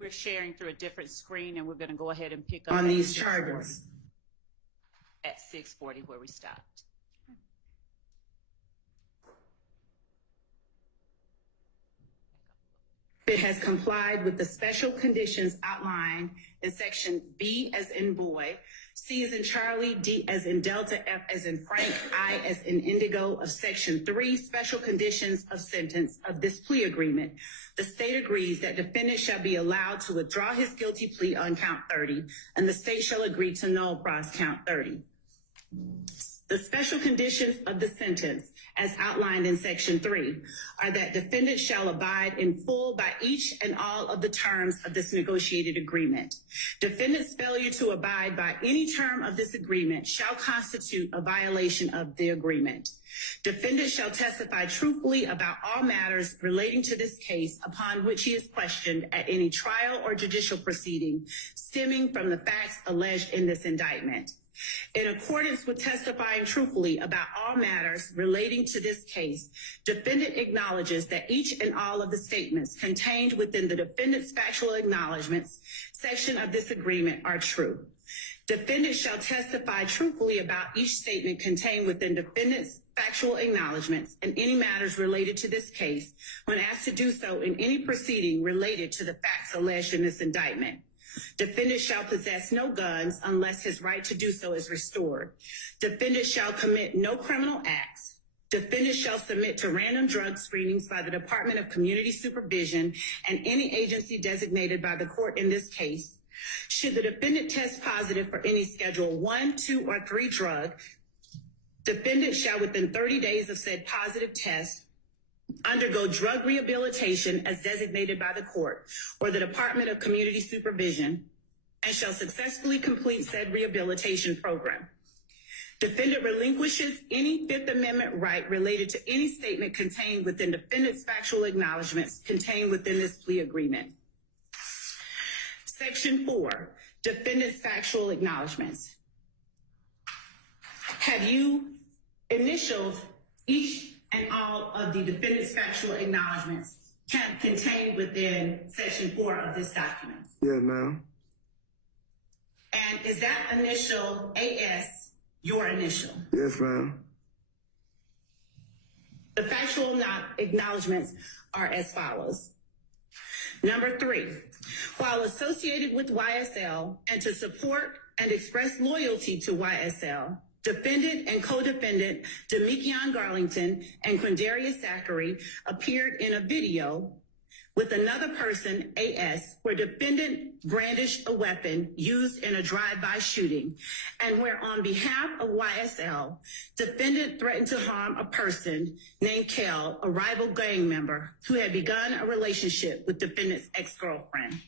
We're sharing through a different screen, and we're going to go ahead and pick up on at these 6:40 charges. At 6:40, where we stopped. It has complied with the special conditions outlined in section B as in boy, C as in Charlie, D as in Delta, F as in Frank, I as in Indigo of section 3 special conditions of sentence of this plea agreement. The state agrees that defendant shall be allowed to withdraw his guilty plea on count 30, and the state shall agree to null pros count 30. The special conditions of the sentence, as outlined in section 3, are that defendant shall abide in full by each and all of the terms of this negotiated agreement. Defendant's failure to abide by any term of this agreement shall constitute a violation of the agreement. Defendant shall testify truthfully about all matters relating to this case upon which he is questioned at any trial or judicial proceeding stemming from the facts alleged in this indictment. In accordance with testifying truthfully about all matters relating to this case, defendant acknowledges that each and all of the statements contained within the defendant's factual acknowledgments section of this agreement are true. Defendant shall testify truthfully about each statement contained within defendant's factual acknowledgments and any matters related to this case when asked to do so in any proceeding related to the facts alleged in this indictment. Defendant shall possess no guns unless his right to do so is restored. Defendant shall commit no criminal acts. Defendant shall submit to random drug screenings by the Department of Community Supervision and any agency designated by the court in this case. Should the defendant test positive for any Schedule 1, 2, or 3 drug, defendant shall within 30 days of said positive test undergo drug rehabilitation as designated by the court or the Department of Community Supervision and shall successfully complete said rehabilitation program. Defendant relinquishes any Fifth Amendment right related to any statement contained within defendant's factual acknowledgments contained within this plea agreement. Section 4, defendant's factual acknowledgments. Have you initialed each and all of the defendant's factual acknowledgments contained within section 4 of this document? Yes, ma'am. And is that initial AS your initial? Yes, ma'am. The factual acknowledgments are as follows. Number 3, while associated with YSL and to support and express loyalty to YSL, defendant and co-defendant Demekion Garlington and Quindarius Zachary appeared in a video with another person, AS, where defendant brandished a weapon used in a drive-by shooting, and where on behalf of YSL, defendant threatened to harm a person named Kel, a rival gang member who had begun a relationship with defendant's ex-girlfriend.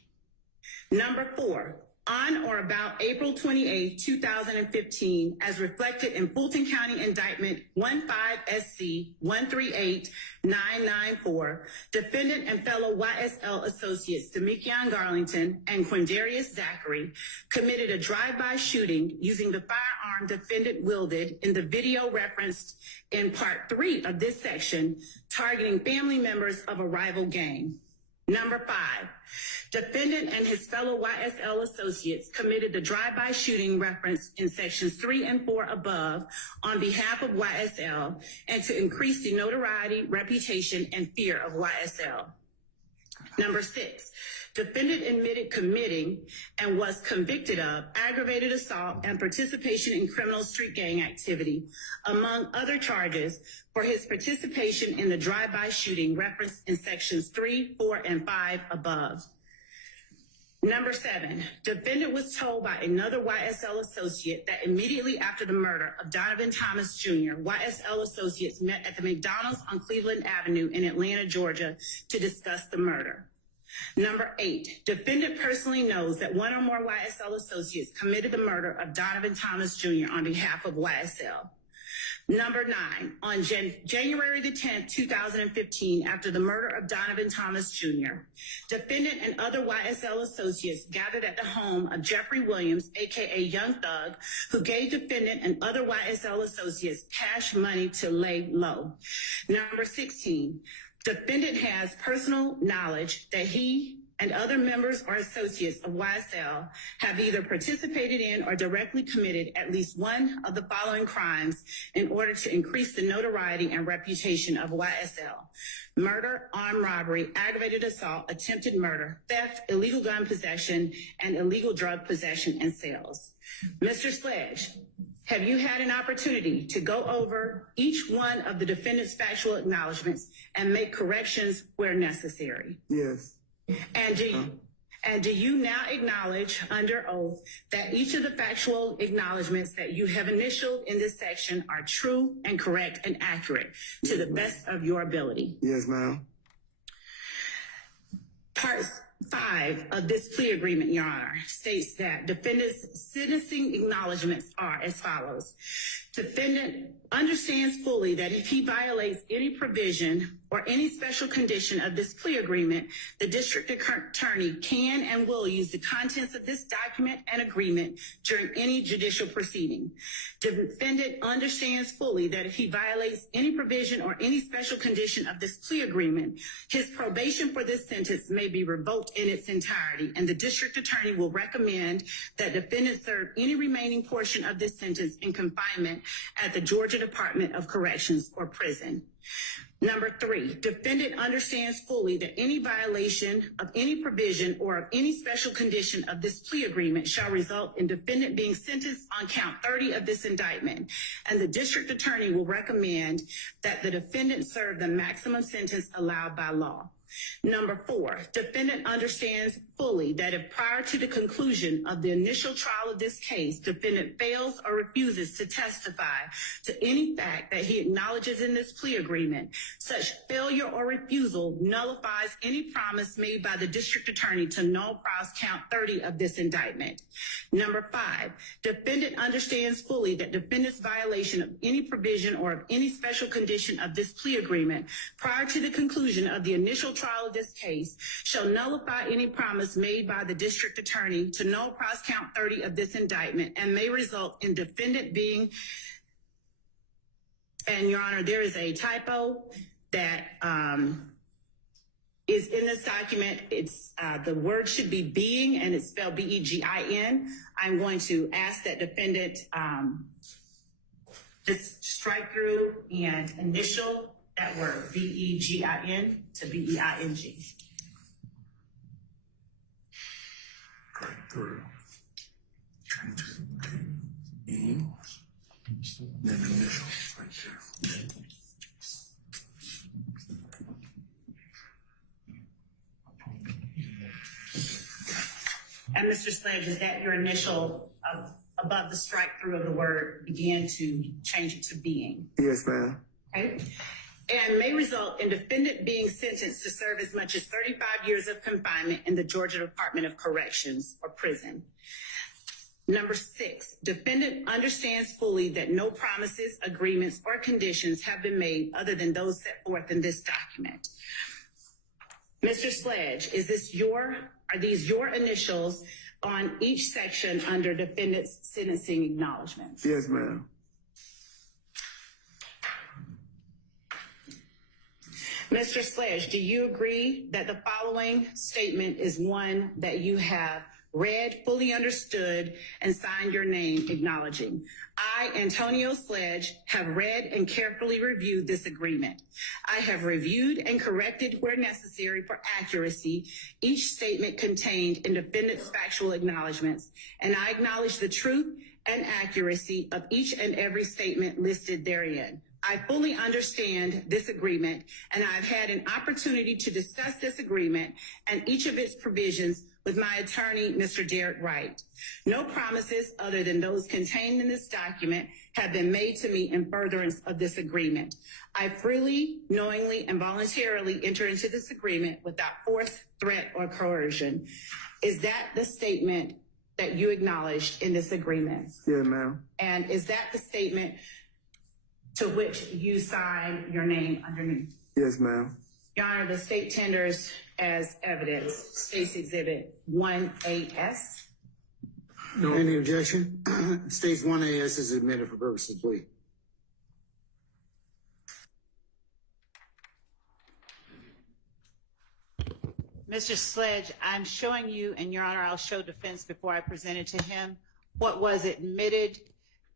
Number 4, on or about April 28, 2015, as reflected in Fulton County Indictment 15SC 138994, defendant and fellow YSL associates Demekion Garlington and Quindarius Zachary committed a drive-by shooting using the firearm defendant wielded in the video referenced in Part 3 of this section, targeting family members of a rival gang. Number 5, defendant and his fellow YSL associates committed the drive-by shooting referenced in sections 3 and 4 above on behalf of YSL and to increase the notoriety, reputation, and fear of YSL. Number 6, defendant admitted committing and was convicted of aggravated assault and participation in criminal street gang activity, among other charges, for his participation in the drive-by shooting referenced in sections 3, 4, and 5 above. Number 7, defendant was told by another YSL associate that immediately after the murder of Donovan Thomas Jr., YSL associates met at the McDonald's on Cleveland Avenue in Atlanta, Georgia, to discuss the murder. Number 8, defendant personally knows that one or more YSL associates committed the murder of Donovan Thomas Jr. on behalf of YSL. Number 9, on January the 10th, 2015, after the murder of Donovan Thomas Jr., defendant and other YSL associates gathered at the home of Jeffrey Williams, aka Young Thug, who gave defendant and other YSL associates cash money to lay low. Number 16, defendant has personal knowledge that he and other members or associates of YSL have either participated in or directly committed at least one of the following crimes in order to increase the notoriety and reputation of YSL: murder, armed robbery, aggravated assault, attempted murder, theft, illegal gun possession, and illegal drug possession and sales. Mr. Sledge, have you had an opportunity to go over each one of the defendant's factual acknowledgments and make corrections where necessary? Yes. And do you now acknowledge under oath that each of the factual acknowledgments that you have initialed in this section are true and correct and accurate to the best of your ability? Yes, ma'am. Part 5 of this plea agreement, Your Honor, states that defendant's sentencing acknowledgments are as follows. Defendant understands fully that if he violates any provision or any special condition of this plea agreement, the district attorney can and will use the contents of this document and agreement during any judicial proceeding. Defendant understands fully that if he violates any provision or any special condition of this plea agreement, his probation for this sentence may be revoked in its entirety, and the district attorney will recommend that defendant serve any remaining portion of this sentence in confinement at the Georgia Department of Corrections or prison. Number 3, defendant understands fully that any violation of any provision or of any special condition of this plea agreement shall result in defendant being sentenced on count 30 of this indictment, and the district attorney will recommend that the defendant serve the maximum sentence allowed by law. Number 4, defendant understands fully that if prior to the conclusion of the initial trial of this case, defendant fails or refuses to testify to any fact that he acknowledges in this plea agreement, such failure or refusal nullifies any promise made by the district attorney to null pros count 30 of this indictment. Number 5, defendant understands fully that defendant's violation of any provision or of any special condition of this plea agreement prior to the conclusion of the initial trial of this case shall nullify any promise made by the district attorney to null pros count 30 of this indictment and may result in defendant being, and Your Honor, there is a typo that is in this document. It's the word should be being, and it's spelled B-E-G-I-N. I'm going to ask that defendant just strike through and initial that word, B-E-G-I-N to B-E-I-N-G. Through. Changes. E. Then initial right there. And Mr. Sledge, is that your initial above the strike through of the word began to change it to being? Yes, ma'am. Okay. And may result in defendant being sentenced to serve as much as 35 years of confinement in the Georgia Department of Corrections or prison. Number 6, defendant understands fully that no promises, agreements, or conditions have been made other than those set forth in this document. Mr. Sledge, are these your initials on each section under defendant's sentencing acknowledgments? Yes, ma'am. Mr. Sledge, do you agree that the following statement is one that you have read, fully understood, and signed your name acknowledging? I, Antonio Sledge, have read and carefully reviewed this agreement. I have reviewed and corrected where necessary for accuracy each statement contained in defendant's factual acknowledgments, and I acknowledge the truth and accuracy of each and every statement listed therein. I fully understand this agreement, and I've had an opportunity to discuss this agreement and each of its provisions with my attorney, Mr. Derek Wright. No promises other than those contained in this document have been made to me in furtherance of this agreement. I freely, knowingly, and voluntarily enter into this agreement without force, threat, or coercion. Is that the statement that you acknowledged in this agreement? Yeah, ma'am. And is that the statement to which you sign your name underneath? Yes, ma'am. Your Honor, the state tenders as evidence State's Exhibit 1AS. No. Any objection? States 1AS is admitted for purposes of plea. Mr. Sledge, I'm showing you, and Your Honor, I'll show defense before I present it to him, what was admitted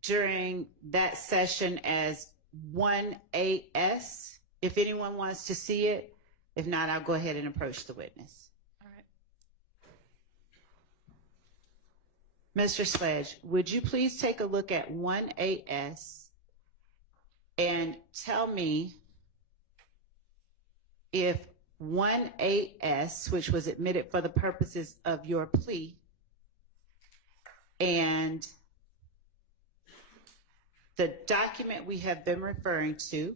during that session as 1AS. If anyone wants to see it, if not, I'll go ahead and approach the witness. All right. Mr. Sledge, would you please take a look at 1AS and tell me if 1AS, which was admitted for the purposes of your plea, and the document we have been referring to,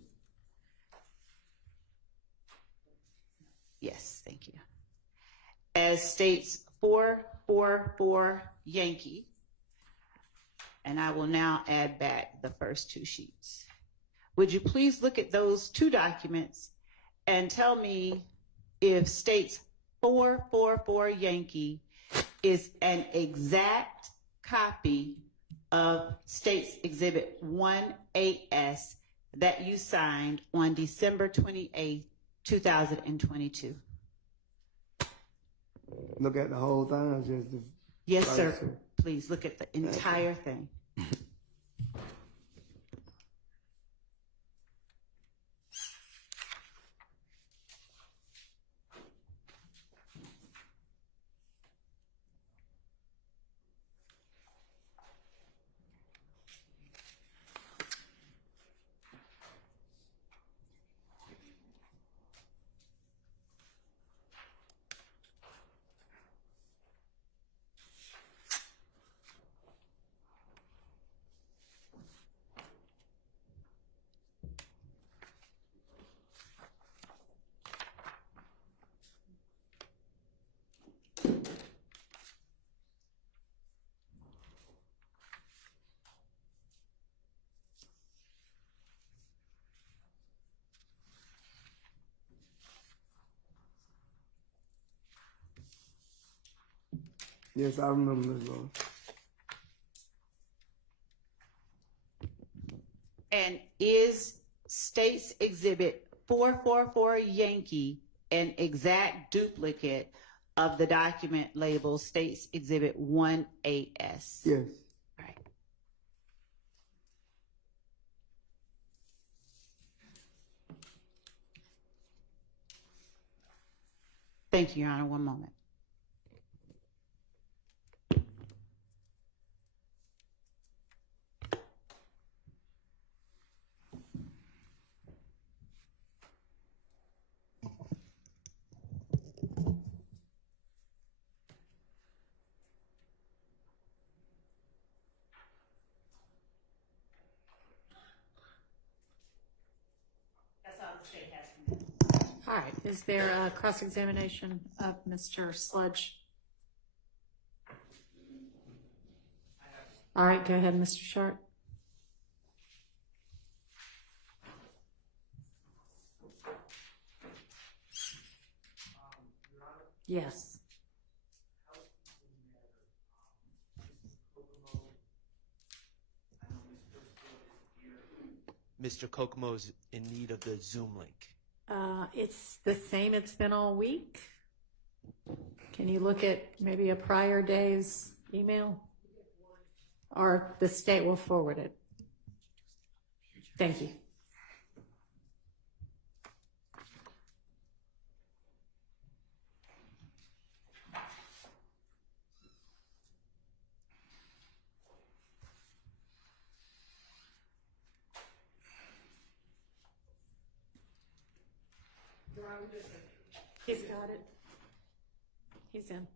yes, thank you, as states 444 Yankee, and I will now add back the first two sheets. Would you please look at those two documents and tell me if states 444 Yankee is an exact copy of States Exhibit 1AS that you signed on December 28, 2022? Look at the whole thing or just the Yes, right, sir. Please look at the entire thing. Yes, I remember this one. And is States Exhibit 444 Yankee an exact duplicate of the document labeled States Exhibit 1AS? Yes. Right. Thank you, Your Honor. One moment. All right. Is there a cross-examination of Mr. Sludge? All right. Go ahead, Mr. Sharp. Yes. Mr. Kokomo's in need of the Zoom link. It's the same it's been all week. Can you look at maybe a prior day's email? Or the state will forward it. Thank you. He's got it. He's in.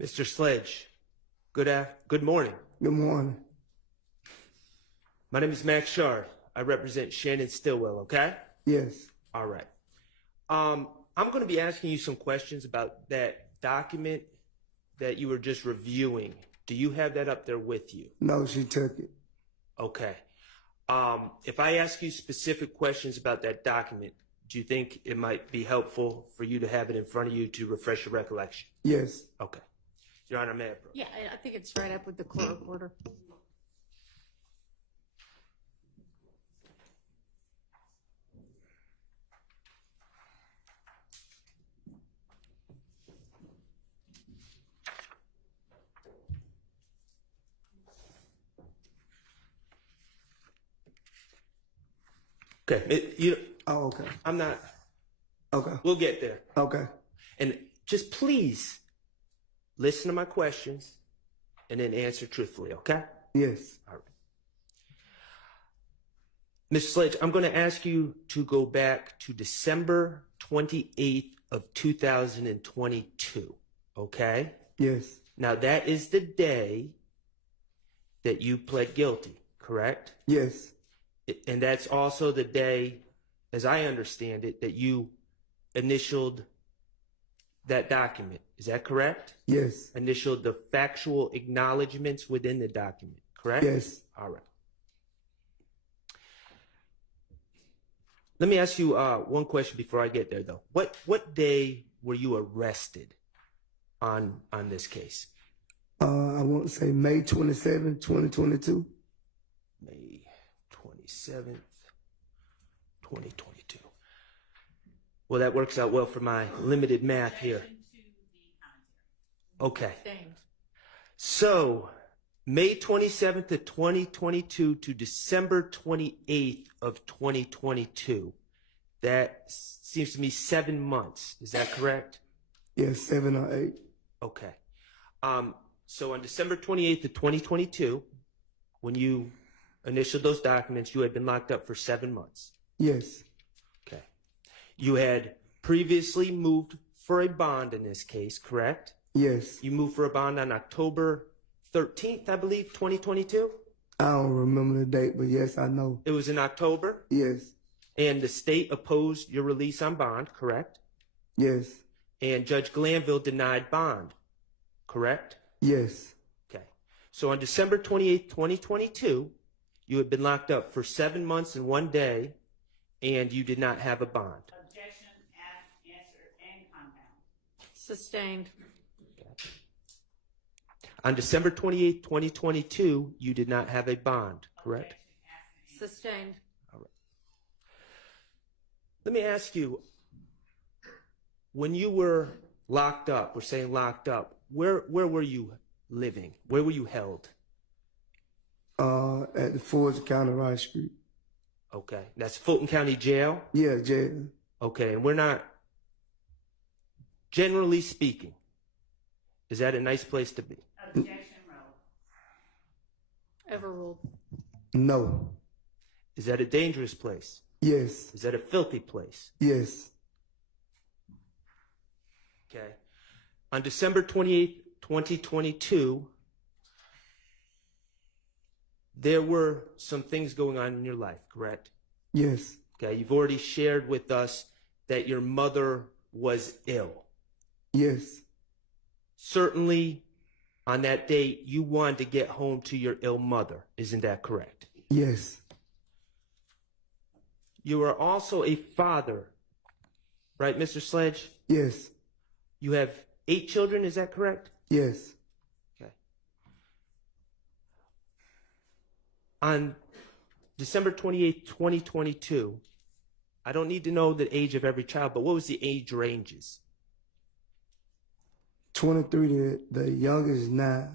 Mr. Sledge, good morning. Good morning. My name is Max Shard. I represent Shannon Stillwell, okay? Yes. All right. I'm going to be asking you some questions about that document that you were just reviewing, do you have that up there with you? No, she took it. Okay. If I ask you specific questions about that document, do you think it might be helpful for you to have it in front of you to refresh your recollection? Yes. Okay. Your Honor, may I approach? Yeah, I think it's right up with the court order. Okay. Oh, okay. I'm not. Okay. We'll get there. Okay. And just please listen to my questions and then answer truthfully, okay? Yes. All right. Mr. Sledge, I'm going to ask you to go back to December 28th of 2022, okay? Yes. Now, that is the day that you pled guilty, correct? Yes. And that's also the day, as I understand it, that you initialed that document. Is that correct? Yes. Initialed the factual acknowledgments within the document, correct? Yes. All right. Let me ask you one question before I get there, though. What day were you arrested on this case? I want to say May 27th, 2022. May 27th, 2022. Well, that works out well for my limited math here. Okay. So, May 27th of 2022 to December 28th of 2022. That seems to me 7 months. Is that correct? Yes, 7 or 8. Okay. So on December 28th of 2022, when you initialed those documents, you had been locked up for 7 months. Yes. Okay. You had previously moved for a bond in this case, correct? Yes. You moved for a bond on October 13th, I believe, 2022? I don't remember the date, but yes, I know. It was in October? Yes. And the state opposed your release on bond, correct? Yes. And Judge Glanville denied bond, correct? Yes. Okay. So on December 28th, 2022, you had been locked up for 7 months and 1 day, and you did not have a bond. Objection, ask, answer, and compound. Sustained. On December 28th, 2022, you did not have a bond, correct? Sustained. All right. Let me ask you, when you were locked up, we're saying locked up, where were you living? Where were you held? At the Fulton County Rice Street. Okay. That's Fulton County Jail? Yeah, jail. Okay. And we're not, generally speaking, is that a nice place to be? Objection, roll. Overruled. No. Is that a dangerous place? Yes. Is that a filthy place? Yes. Okay. On December 28th, 2022, there were some things going on in your life, correct? Yes. Okay. You've already shared with us that your mother was ill. Yes. Certainly, on that date, you wanted to get home to your ill mother. Isn't that correct? Yes. You are also a father, right, Mr. Sledge? Yes. You have 8 children, is that correct? Yes. Okay. On December 28th, 2022, I don't need to know the age of every child, but what was the age ranges? 23, the youngest 9.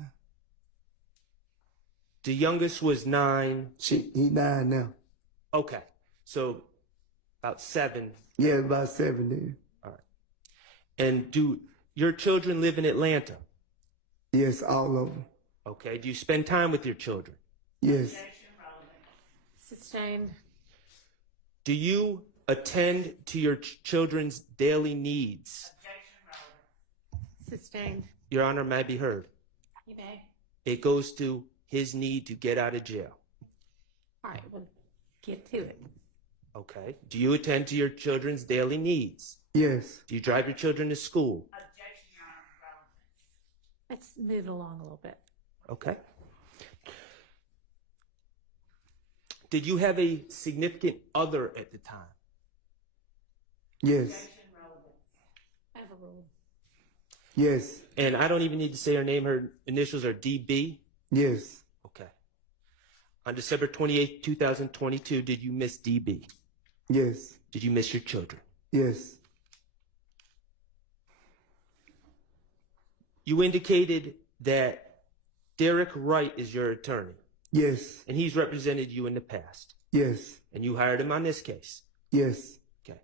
The youngest was 9. He 9 now. Okay. So about 7. Yeah, about 7 then. All right. And do your children live in Atlanta? Yes, all of them. Okay. Do you spend time with your children? Yes. Sustained. Do you attend to your children's daily needs? Sustained. Your Honor, may be heard. You may. It goes to his need to get out of jail. All right, we'll get to it. Okay. Do you attend to your children's daily needs? Yes. Do you drive your children to school? Objection, Your Honor. Let's move along a little bit. Okay. Did you have a significant other at the time? Yes. I have a rule. Yes. And I don't even need to say her name. Her initials are DB. Yes. Okay. On December 28th, 2022, did you miss DB? Yes. Did you miss your children? Yes. You indicated that Derek Wright is your attorney, Yes. and he's represented you in the past, Yes. and you hired him on this case. Yes. Okay.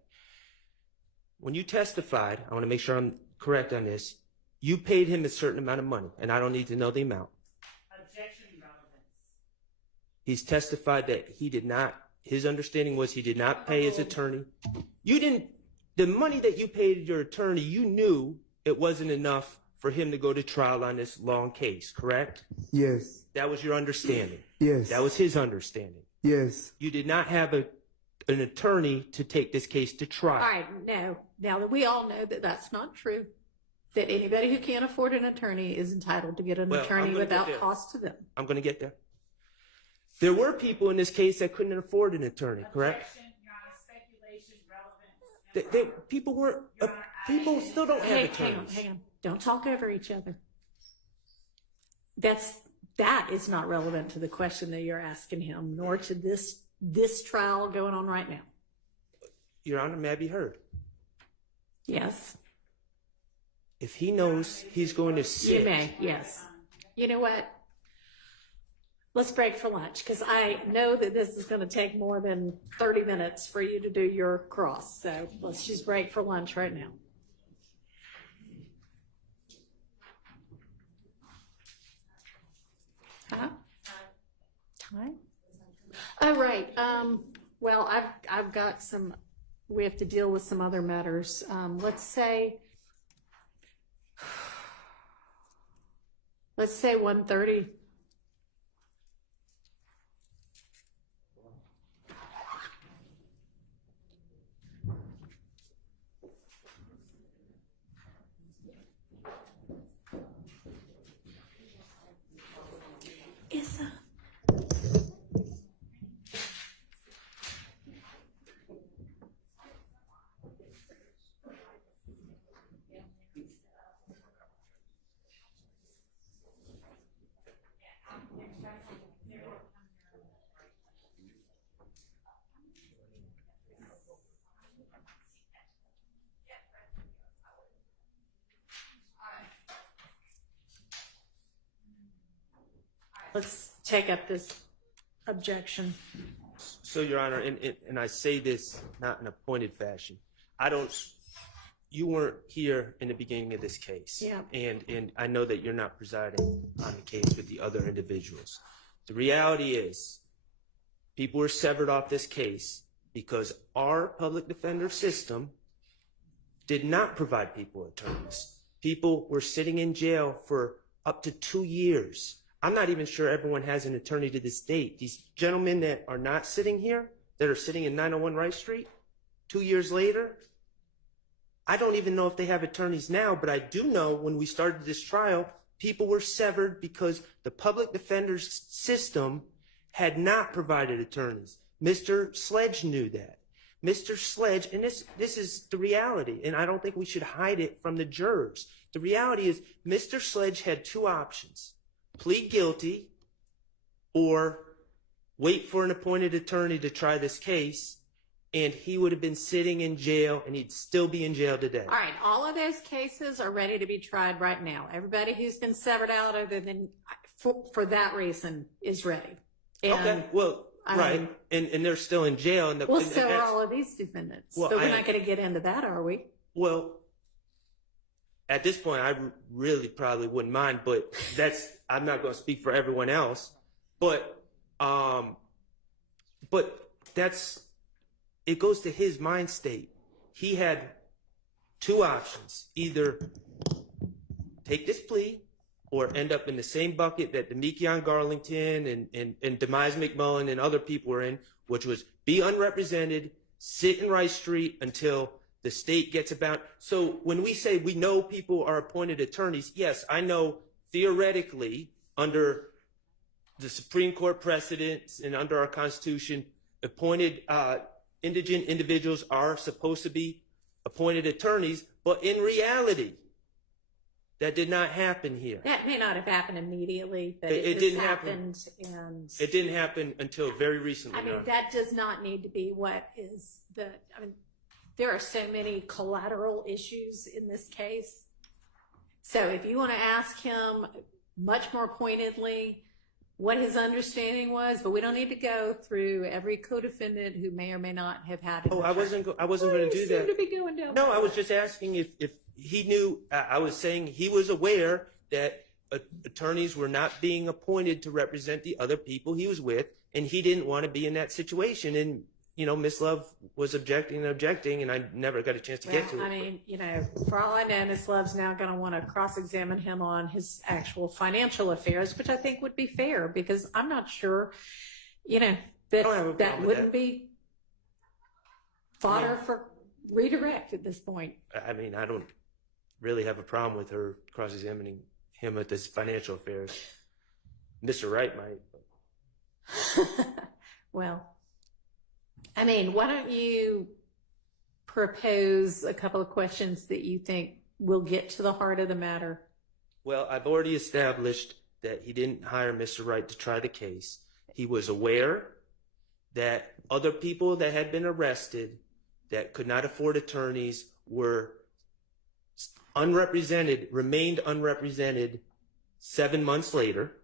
When you testified, I want to make sure I'm correct on this, you paid him a certain amount of money, and I don't need to know the amount. Objection relevance. He's testified that he did not, his understanding was he did not pay his attorney. You didn't, the money that you paid your attorney, you knew it wasn't enough for him to go to trial on this long case, correct? Yes. That was your understanding. Yes. That was his understanding. Yes. You did not have an attorney to take this case to trial. All right, no. Now that we all know that that's not true, that anybody who can't afford an attorney is entitled to get an Well, I'm attorney gonna get without there. cost to them. I'm going to get there. There were people in this case that couldn't afford an attorney, correct? Objection, Your Honor, speculation, relevance. People weren't. People still don't have attorneys. Hang on. Don't talk over each other. That is not relevant to the question that you're asking him, nor to this trial going on right now. Your Honor, may I be heard? Yes, If he knows he's going to sit, you may. Yes. You know what? Let's break for lunch because I know that this is going to take more than 30 minutes for you to do your cross. So let's just break for lunch right now. Huh? Time? Oh, right. Well, I've got some, we have to deal with some other matters. Let's say 1:30. Let's take up this objection. so Your Honor, and I say this not in a pointed fashion. You weren't here in the beginning of this case. Yeah. And I know that you're not presiding on the case with the other individuals. The reality is, people were severed off this case because our public defender system did not provide people attorneys. People were sitting in jail for up to 2 years. I'm not even sure everyone has an attorney to this date. These gentlemen that are not sitting here, that are sitting in 901 Rice Street, 2 years later, I don't even know if they have attorneys now, but I do know when we started this trial, people were severed because the public defender's system had not provided attorneys. Mr. Sledge knew that. Mr. Sledge, and this is the reality, and I don't think we should hide it from the jurors. The reality is Mr. Sledge had two options: plead guilty or wait for an appointed attorney to try this case, and he would have been sitting in jail, and he'd still be in jail today. All right, all of those cases are ready to be tried right now. Everybody who's been severed out other than for that reason is ready. And, Okay, well, right, and they're still in jail. And well, so are all of these defendants. Well, but we're not going to get into that, are we? Well, at this point, I really probably wouldn't mind, but I'm not going to speak for everyone else. But it goes to his mind state. He had two options: either take this plea or end up in the same bucket that Demekion Garlington and Demise McMullen and other people were in, which was be unrepresented, sit in Rice Street until the state gets about. So when we say we know people are appointed attorneys, yes, I know theoretically, under the Supreme Court precedents and under our Constitution, appointed indigent individuals are supposed to be appointed attorneys, but in reality, that did not happen here. That may not have happened immediately, but It it didn't just happen. happened, and It didn't happen until very recently. I mean, that does not need to be what is I mean, there are so many collateral issues in this case. So if you want to ask him much more pointedly what his understanding was, but we don't need to go through every co-defendant who may or may not have had it. Oh, I wasn't going to do that. To be going down No, that I was road. just asking if he knew. I was saying he was aware that attorneys were not being appointed to represent the other people he was with, and he didn't want to be in that situation. And Miss Love was objecting, and I never got a chance to get to it. I mean, for all I know, Ms. Love's now going to want to cross-examine him on his actual financial affairs, which I think would be fair, because I'm not sure, don't have a that problem with wouldn't that. be fodder for redirect at this point. I mean, I don't really have a problem with her cross-examining him at this financial affairs. Mr. Wright might. Well, I mean, why don't you propose a couple of questions that you think will get to the heart of the matter? Well, I've already established that he didn't hire Mr. Wright to try the case. He was aware that other people that had been arrested that could not afford attorneys were remained unrepresented 7 months later.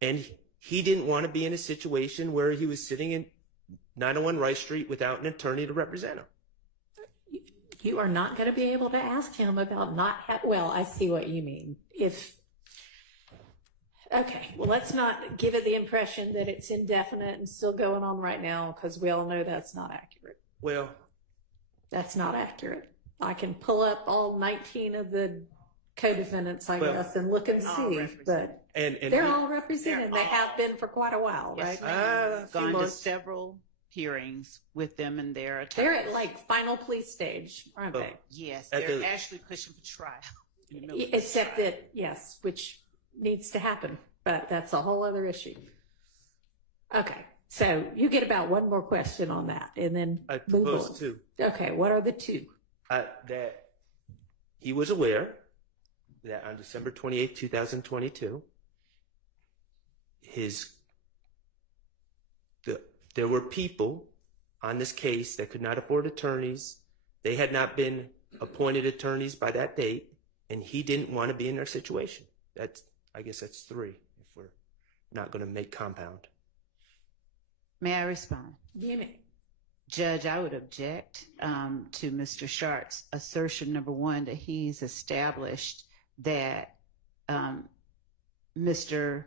And he didn't want to be in a situation where he was sitting in 901 Rice Street without an attorney to represent him. You are not going to be able to ask him about well, I see what you mean. Okay, well, let's not give it the impression that it's indefinite and still going on right now, because we all know that's not accurate. Well, That's not accurate. I can pull up all 19 of the co-defendants, I Well, guess, and look and all see, represented. but and they're we- all represented. They have been for quite a while, Yes, right? ma'am. a few Gone to months. several hearings with them and their They're attorneys. at like final plea stage, aren't Oh. they? Yes, At they're the- actually pushing for trial. in the middle of this Except trial. that, yes, which needs to happen, but that's a whole other issue. Okay, so you get about one more question on that, and then I move proposed on. two. Okay, what are the two? That he was aware that on December 28, 2022, there were people on this case that could not afford attorneys. They had not been appointed attorneys by that date, and he didn't want to be in their situation. I guess that's three, if we're not going to make compound. May I respond? You may. Judge, I would object to Mr. Sharp's assertion, number one, that he's established that Mr.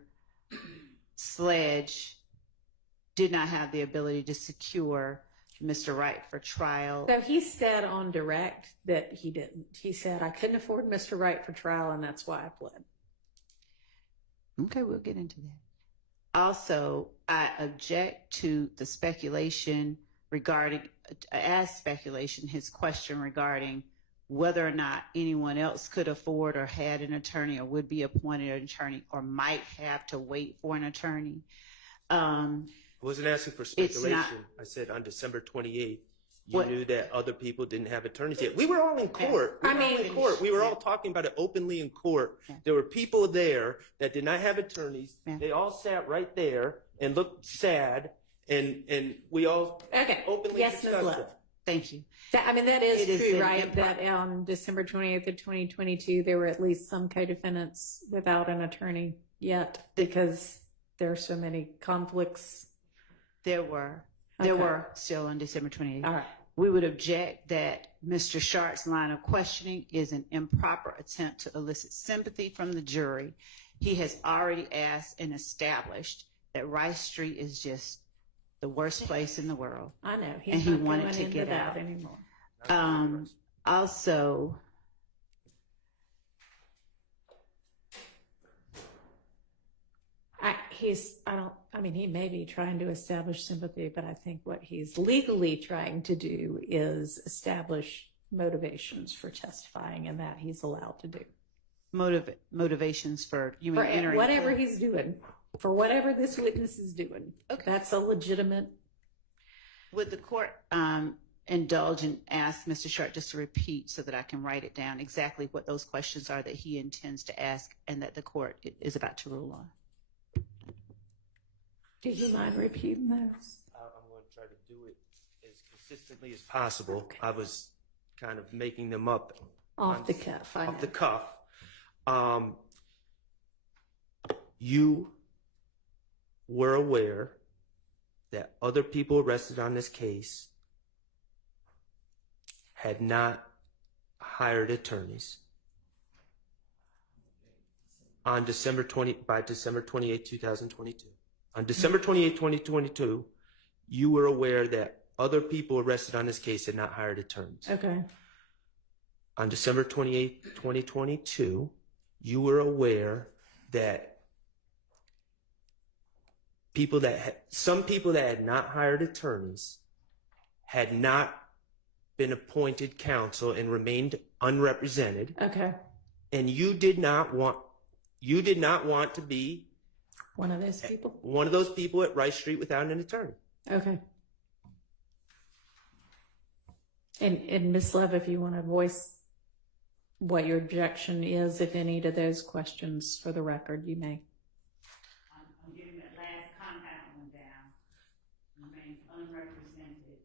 Sledge did not have the ability to secure Mr. Wright for trial. So he said on direct that he didn't. He said, I couldn't afford Mr. Wright for trial, and that's why I pled. Okay, we'll get into that. Also, I object to the speculation regarding, his question regarding whether or not anyone else could afford or had an attorney or would be appointed an attorney or might have to wait for an attorney. I wasn't asking for It's speculation. not- I said on December 28th, you What- knew that other people didn't have attorneys yet. We were all in court. I mean- We were all talking about it openly in court. Yeah. There were people there that did not have attorneys. Yeah. They all sat right there and looked sad, and we all Okay. openly Yes, Ms. discussed Love. it. Thank you. I mean, that is It is true, an right? improper- That on December 28th of 2022, there were at least some co-defendants without an attorney yet because there are so many conflicts. There were Okay. still on December 28th. All right. We would object that Mr. Sharp's line of questioning is an improper attempt to elicit sympathy from the jury. He has already asked and established that Rice Street is just the worst place in the world. I know. He's And he not wanted going to into get that out. anymore. Also, He may be trying to establish sympathy, but I think what he's legally trying to do is establish motivations for testifying, and that he's allowed to do. motivations for you For mean entering whatever court? he's doing, for whatever this witness is doing. Okay. That's a legitimate. Would the court indulge and ask Mr. Sharp just to repeat so that I can write it down exactly what those questions are that he intends to ask and that the court is about to rule on? Do you mind repeating those? I'm going to try to do it as consistently as possible. I was kind of making them up Off the cuff. I off know. the cuff. You were aware that other people arrested on this case had not hired attorneys on by December 28, 2022. On December 28, 2022, you were aware that other people arrested on this case had not hired attorneys. Okay. On December 28, 2022, you were aware that some people that had not hired attorneys had not been appointed counsel and remained unrepresented, Okay. and you did not want to be One of those people. one of those people at Rice Street without an attorney. Okay. And Ms. Love, if you want to voice what your objection is, if any, to those questions for the record, you may. I'm getting that last compound one down. Remains unrepresented.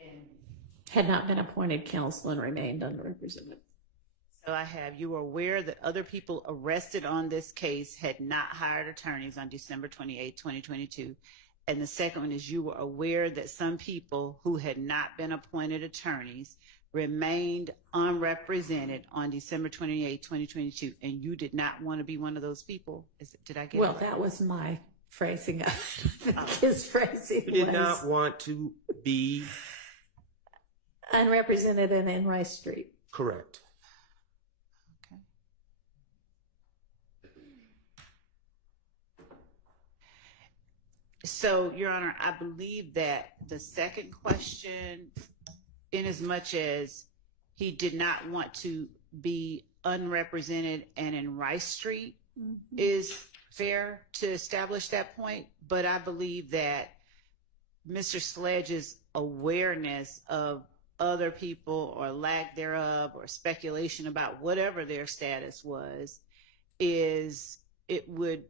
And Had not been appointed counsel and remained underrepresented. so I have, you were aware that other people arrested on this case had not hired attorneys on December 28, 2022. And the second one is you were aware that some people who had not been appointed attorneys remained unrepresented on December 28, 2022, and you did not want to be one of those people. Did I get Well, it right? that was my phrasing of it. His phrasing You did was not want to be unrepresented and in Rice Street. correct. Okay. So, Your Honor, I believe that the second question, in as much as he did not want to be unrepresented and in Rice Street, is fair to establish that point. But I believe that Mr. Sledge's awareness of other people or lack thereof or speculation about whatever their status was, it would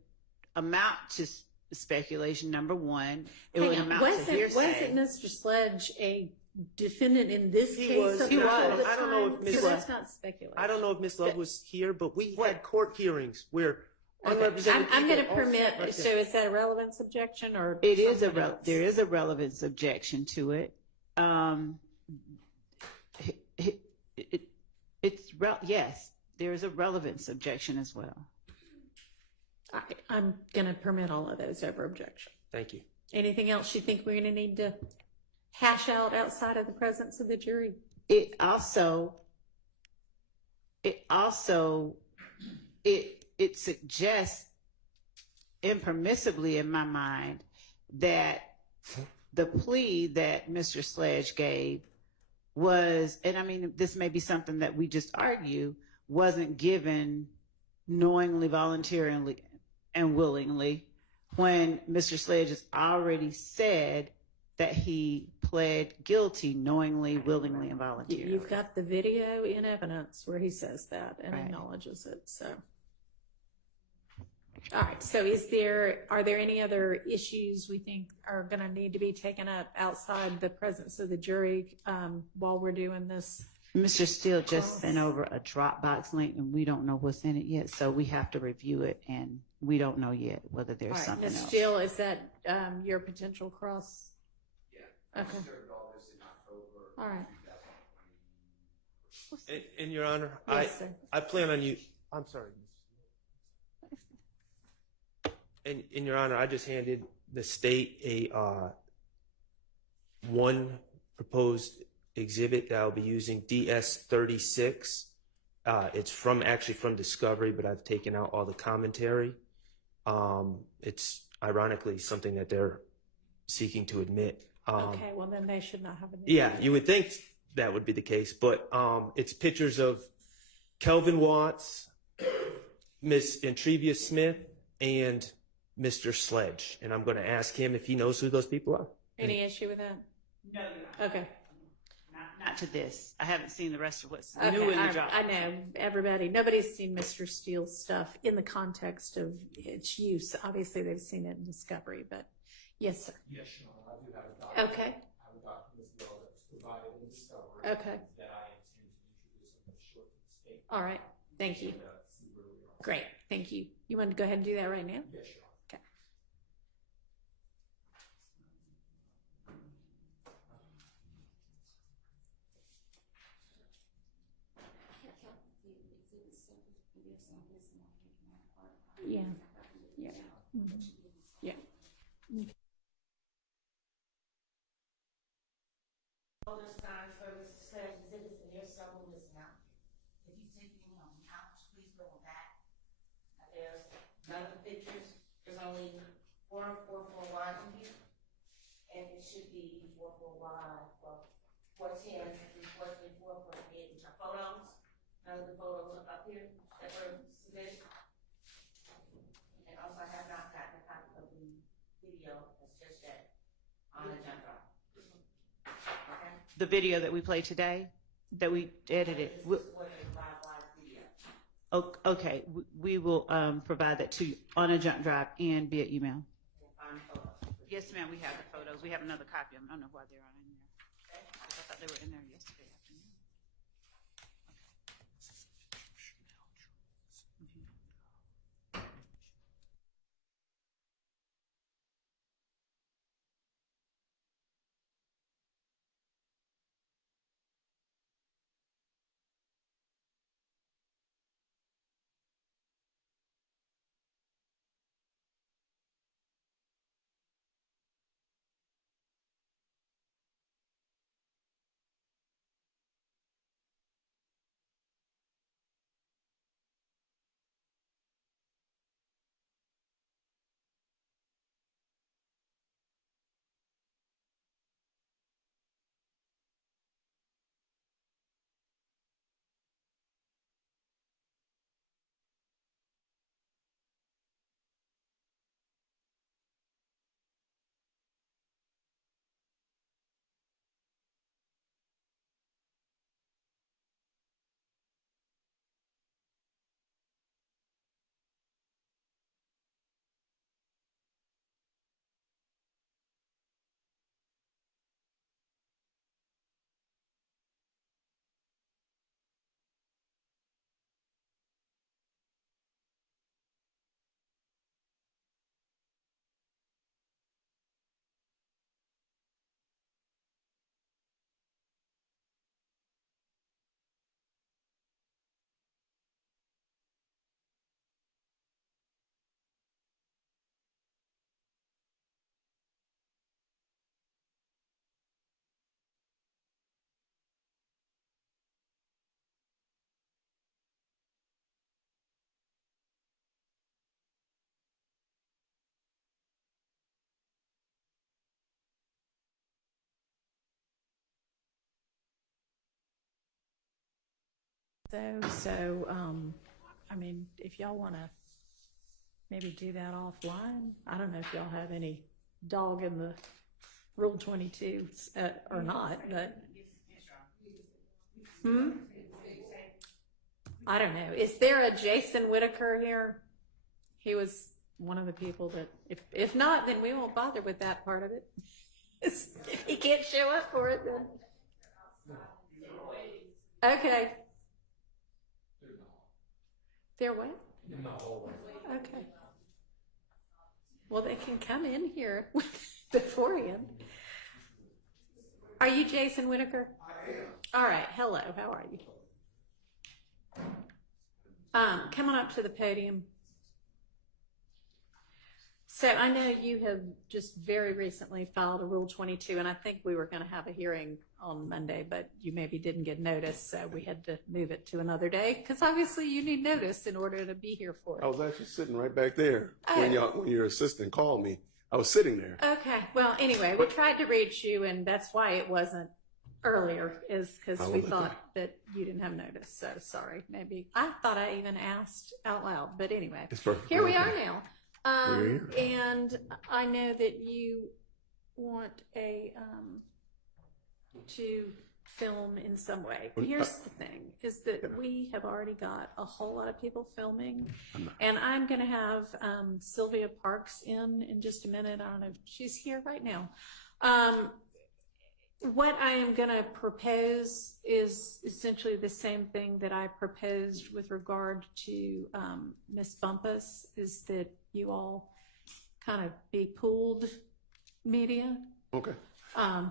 amount to speculation, number one. It would amount to hearsay. Wasn't Mr. Sledge a defendant in this He case? was. up He until was. the I don't know time? if Ms. So Love- that's not speculation. I don't know if Ms. Love was here, but we What? had court hearings where Okay. unrepresented I'm going to people also- permit. Right So there. is that a relevance objection or It is something else? there is a relevance objection to it. Yes, there is a relevance objection as well. I'm going to permit all of those over objection. Thank you. Anything else you think we're going to need to hash out outside of the presence of the jury? It also suggests impermissibly in my mind that the plea that Mr. Sledge gave was, and I mean, this may be something that we just argue, wasn't given knowingly, voluntarily, and willingly, when Mr. Sledge has already said that he pled guilty knowingly, willingly, and voluntarily. You've got the video in evidence where he says that and Right. acknowledges it. So, all right. So, are there any other issues we think are going to need to be taken up outside the presence of the jury while we're doing this? Mr. Steele just sent over a Dropbox link, and we don't know what's in it yet, so we have to review it, and we don't know yet whether there's All right, something Ms. else. Steele, is that your potential cross? Yeah. Okay. All this in October. All right. In Your Honor, Yes, sir. I plan on you. I'm sorry. In Your Honor, I just handed the state a one proposed exhibit that I'll be using, DS-36. It's from Discovery, but I've taken out all the commentary. It's ironically something that they're seeking to admit. Okay, well then they should not have an. Yeah, you would think that would be the case. But it's pictures of Kelvin Watts, Miss Entrevia Smith, and Mr. Sledge. And I'm going to ask him if he knows who those people are. Any issue with that? No, Your Honor. Okay. Not to this. I haven't seen the rest of what's Okay, new in the job. I know nobody's seen Mr. Steele's stuff in the context of its use. Obviously, they've seen it in discovery, but yes, sir. Yes, Your Honor, I do have a document. Okay. I have a document as well that was provided in discovery. Okay. That I intend to introduce in the short state. All right. Thank you. See where we are. Great. Thank you. You want to go ahead and do that right now? Yes, Your Honor. Okay. Yeah. Yeah. Mhm. Yeah. Older signs for Mr. Sledge exhibits, and there's several missing out. If you take any of them out, please bring them back. There's none of the pictures, there's only 444 wide in here. And it should be 44 wide, well, 410, 314, 448, which are photos. None of the photos are up here that were submitted. And also I have not gotten a copy of the video that's just that on the jump drive. Okay? The video that we played today, that we edited. Okay, we will provide that to you on a jump drive and via email. Yes, ma'am, we have the photos. We have another copy of them. I don't know why they're not in there. I thought they were in there yesterday afternoon. I mean, if y'all want to maybe do that offline, I don't know if y'all have any dog in the Rule 22 or not, but. I don't know. Is there a Jason Whitaker here? He was one of the people that, if not, then we won't bother with that part of it. If he can't show up for it, then. Okay. They're what? Okay. Well, they can come in here beforehand. Are you Jason Whitaker? I am. All right. Hello. How are you? Come on up to the podium. So I know you have just very recently filed a Rule 22, and I think we were going to have a hearing on Monday, but you maybe didn't get notice, so we had to move it to another day, because obviously you need notice in order to be here for it. I was actually sitting right back there when your assistant called me. I was sitting there. Okay. Well, anyway, we tried to reach you, and that's why it wasn't earlier is because I'll we look thought that you didn't have notice. So sorry. Maybe I thought I even asked out loud, but anyway, It's perfect. here we are now. We're here. And I know that you want to film in some way. Here's the thing, is that we have already got a whole lot of people filming, and I'm going to have Sylvia Parks in just a minute. I don't know if she's here right now. What I am going to propose is essentially the same thing that I proposed with regard to Miss Bumpus, is that you all kind of be pooled media. Okay.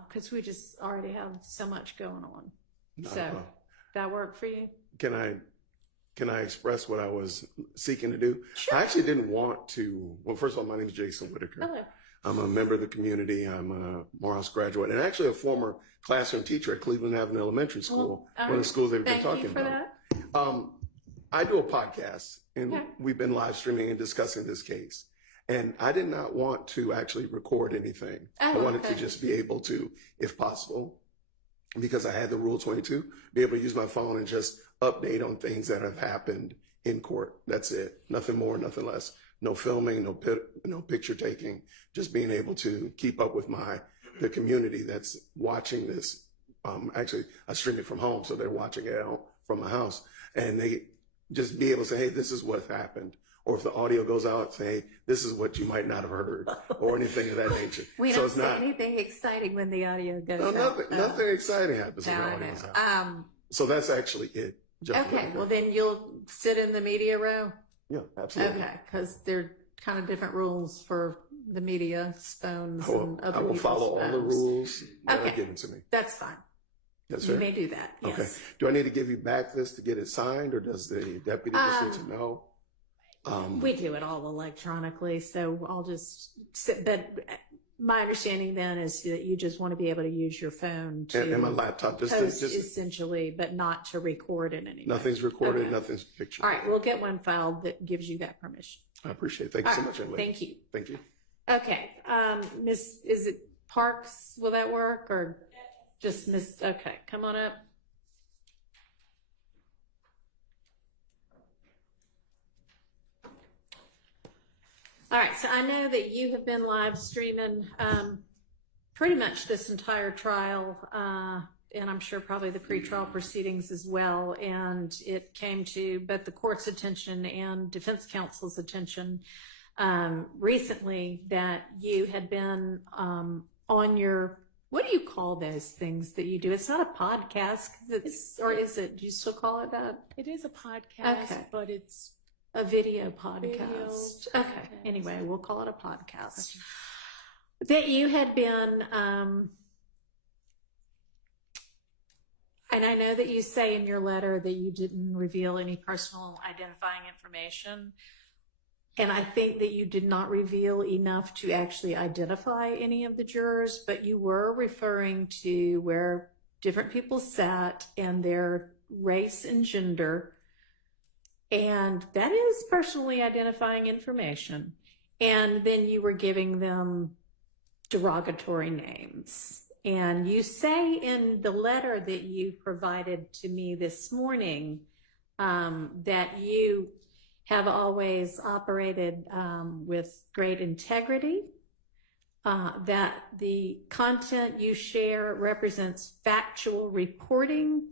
Because we just already have so much going on. Not a So problem. that work for you? Can I express what I was seeking to do? Sure. I actually didn't want to. Well, first of all, my name is Jason Whitaker. Hello. I'm a member of the community. I'm a Morehouse graduate and actually a former classroom teacher at Cleveland Avenue Elementary School, one of the schools they've been talking Thank you for about. I do a podcast, and Okay. we've been live streaming and discussing this case. And I did not want to actually record anything. I Oh, wanted okay. to just be able to, if possible, because I had the Rule 22, be able to use my phone and just update on things that have happened in court. That's it. Nothing more, nothing less. No filming, no picture taking. Just being able to keep up with the community that's watching this. Actually, I stream it from home, so they're watching it out from my house, and they just be able to say, "Hey, this is what happened." Or if the audio goes out, say, "Hey, this is what you might not have heard," or anything of that nature. We So don't it's say not anything exciting when the audio goes no, out. nothing exciting happens No, when the I audio goes know. out. So that's actually it. Just Okay, well then you'll sit in the media row? yeah, absolutely. Okay, because they're kind of different rules for the media, phones, and other I will people's follow all the phones. rules that are Okay. given to me. That's fine. That's You fair. may do that, yes. Okay. Do I need to give you back this to get it signed, or does the deputy just need to know? We do it all electronically, so I'll just sit. But my understanding then is that you just want to be able to use your phone to And my laptop, just post just essentially, but not to record in any way. nothing's recorded, Okay. nothing's pictured. All right, we'll get one filed that gives you that permission. I appreciate it. Thank you so All much, right, young lady. thank you. Thank you. Okay, Miss, is it Parks? Will that work, or just Miss? Okay, come on up. All right, so I know that you have been live streaming pretty much this entire trial, and I'm sure probably the pretrial proceedings as well. And it came to both the court's attention and defense counsel's attention recently that you had been on your, what do you call those things that you do? It's not a podcast, or is it? Do you still call it that? It is a podcast, Okay. but it's A video podcast. Video Okay. podcast. Anyway, we'll call it a podcast. That you had been, and I know that you say in your letter that you didn't reveal any personal identifying information. And I think that you did not reveal enough to actually identify any of the jurors, but you were referring to where different people sat and their race and gender. And that is personally identifying information. And then you were giving them derogatory names. And you say in the letter that you provided to me this morning that you have always operated with great integrity, that the content you share represents factual reporting,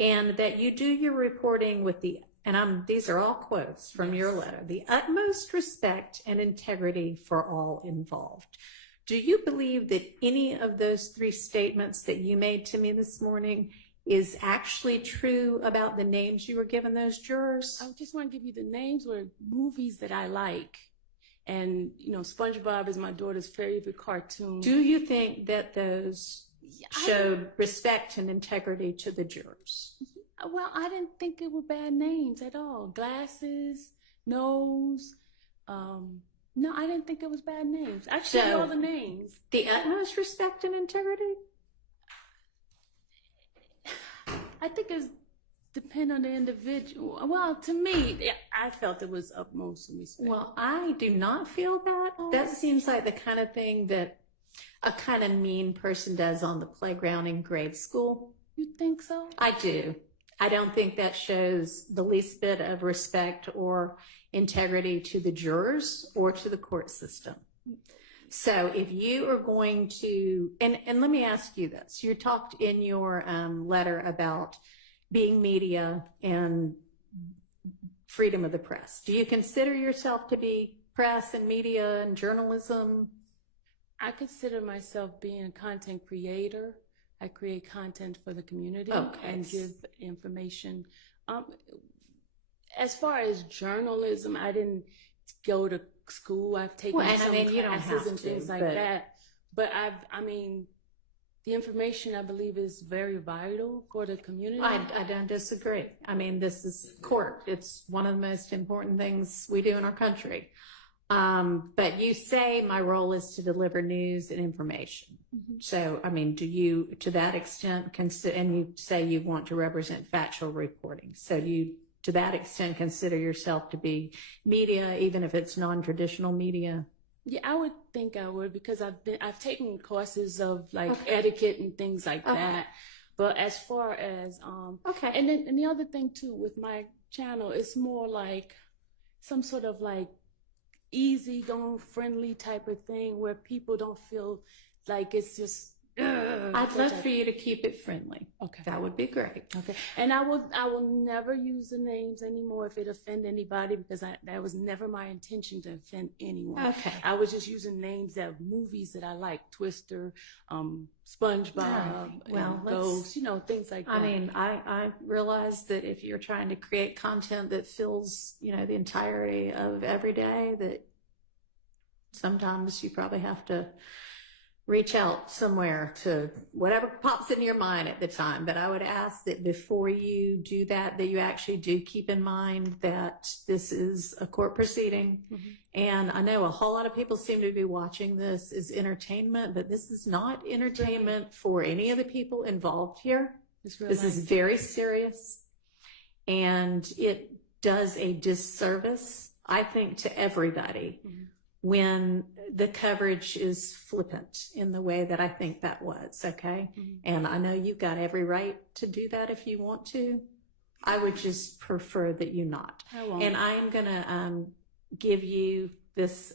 and that you do your reporting with the, and these are all quotes from your letter, the utmost respect and integrity for all involved. Do you believe that any of those three statements that you made to me this morning is actually true about the names you were given those jurors? I just want to give you the names were movies that I like. And, you know, SpongeBob is my daughter's favorite cartoon. Do you think that those showed respect and integrity to the jurors? Well, I didn't think it were bad names at all. Glasses, nose. No, I didn't think it was bad names. I showed So, all the names. The utmost respect and integrity? I think it's depend on the individual. Well, to me, I felt it was utmost respect. Well, I do not feel that. That seems like the kind of thing that a kind of mean person does on the playground in grade school. You think so? I do. I don't think that shows the least bit of respect or integrity to the jurors or to the court system. So if you are going to, and let me ask you this, you talked in your letter about being media and freedom of the press. Do you consider yourself to be press and media and journalism? I consider myself being a content creator. I create content for the community and give information. As far as journalism, I didn't go to school. I've taken some classes and things like that. But the information I believe is very vital for the community. I don't disagree. I mean, this is court. It's one of the most important things we do in our country. But you say my role is to deliver news and information. Mm-hmm. So, I mean, do you, to that extent, consider, and you say you want to represent factual reporting. So you, to that extent, consider yourself to be media, even if it's non-traditional media? Yeah, I would think I would, because I've taken courses of etiquette and things like that. But as far as, and then, and the other thing too, with my channel, it's more like some sort of like easygoing, friendly type of thing where people don't feel like it's just. I'd love for you to keep it friendly. Okay, that would be great. Okay, and I will never use the names anymore if it offend anybody, because that was never my intention to offend anyone. Okay, I was just using names that movies that I like, Twister, SpongeBob, Ghost, things like that. I mean, I realize that if you're trying to create content that fills, the entirety of every day, that sometimes you probably have to reach out somewhere to whatever pops in your mind at the time. But I would ask that before you do that, that you actually do keep in mind that this is a court proceeding. Mm-hmm. And I know a whole lot of people seem to be watching this as entertainment, but this is not entertainment for any of the people involved here. This is very serious, and it does a disservice, I think, to everybody. Mm-hmm. When the coverage is flippant in the way that I think that was, okay? Mm-hmm. And I know you've got every right to do that if you want to. I would just prefer that you not. I won't. And I am going to give you this,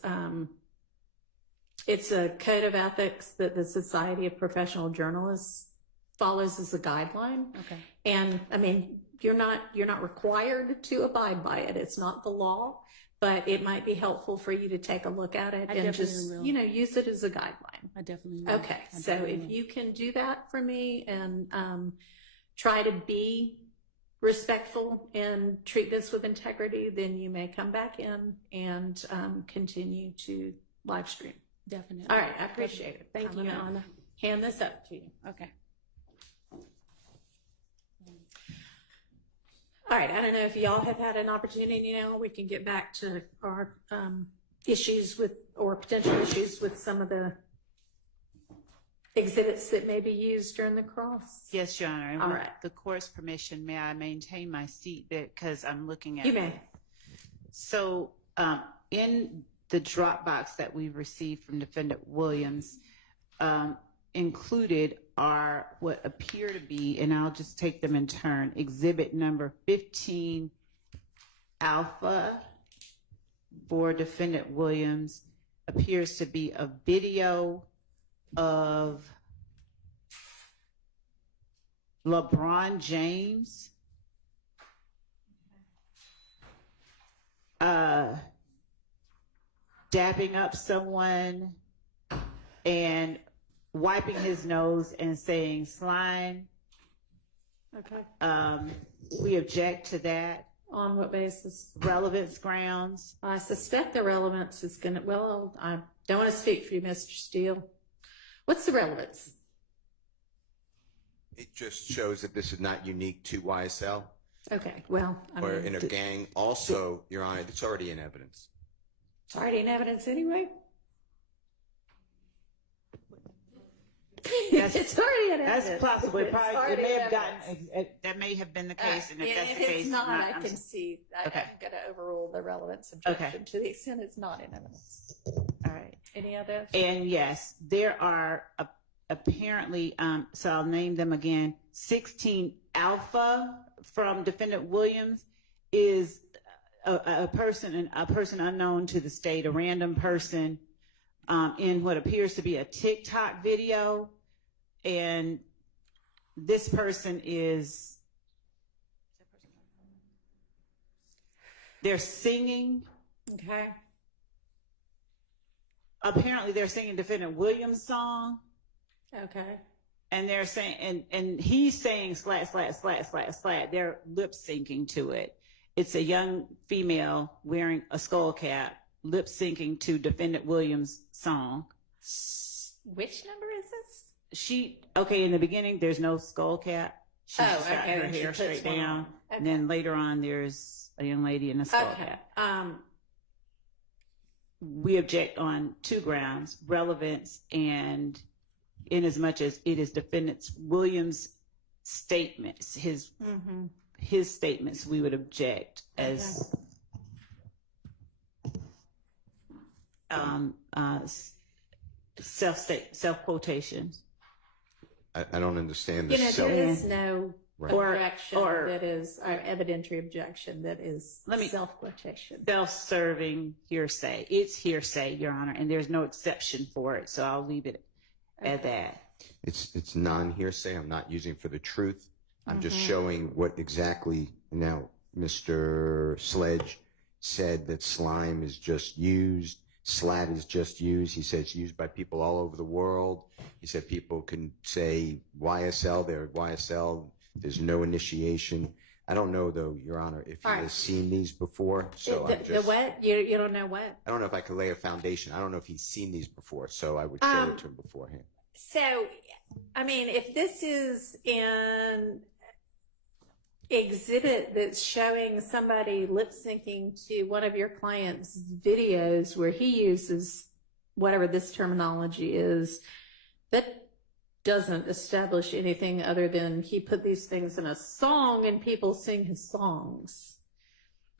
it's a code of ethics that the Society of Professional Journalists follows as a guideline. Okay. And I mean, you're not required to abide by it. It's not the law. But it might be helpful for you to take a look at it and just, use it as a guideline. I definitely will. Okay. So if you can do that for me and try to be respectful and treat this with integrity, then you may come back in and continue to live stream. Definitely. All right. I appreciate it. Thank you, Your Honor. Hand this up to you. Okay. All right, I don't know if y'all have had an opportunity now. We can get back to our issues with, or potential issues with some of the exhibits that may be used during the cross. Yes, Your Honor. And all with right. the court's permission, may I maintain my seat because I'm looking at You may. So in the Dropbox that we received from Defendant Williams, included are what appear to be, and I'll just take them in turn, exhibit number 15 alpha for Defendant Williams appears to be a video of LeBron James dabbing up someone and wiping his nose and saying slime. Okay. We object to that. On what basis? Relevance grounds. I suspect the relevance is going to, well, I don't want to speak for you, Mr. Steele. What's the relevance? It just shows that this is not unique to YSL. Okay, well, or in a gang. Also, Your Honor, it's already in evidence. It's already in evidence anyway? It's already in evidence. That's possible. It may have gotten, that may have been the case, and if that's the case, it's not, I can see. I'm going to overrule the relevance objection to the extent it's not in evidence. All right. Any others? And yes, there are apparently, so I'll name them again. 16 Alpha from Defendant Williams is a person unknown to the state, a random person in what appears to be a TikTok video. And this person is, they're singing. Okay. Apparently they're singing Defendant Williams' song. Okay. And they're saying, and he's saying slat, slat, slat, slat, slat. They're lip syncing to it. It's a young female wearing a skull cap, lip syncing to Defendant Williams' song. Which number is this? Okay, in the beginning, there's no skull cap. She's got okay. her And she hair puts straight one down. on. Okay. And then later on, there's a young lady in a skull cap. We object on 2 grounds: relevance, and in as much as it is Defendant Williams' statements, his statements, we would object as self quotations. I don't understand the there is no Right. objection that is evidentiary objection that is self-quotation. Self-serving hearsay. It's hearsay, Your Honor, and there's no exception for it, so I'll leave it at that. It's non-hearsay. I'm not using for the truth. I'm just showing what exactly. Now, Mr. Sledge said that slime is just used, slat is just used. He said it's used by people all over the world. He said people can say YSL, they're YSL. There's no initiation. I don't know, though, Your Honor, if he has seen these before. So The what? You don't know what? I don't know if I could lay a foundation. I don't know if he's seen these before, so I would show it to him beforehand. So, I mean, if this is an exhibit that's showing somebody lip syncing to one of your client's videos where he uses whatever this terminology is, that doesn't establish anything other than he put these things in a song and people sing his songs.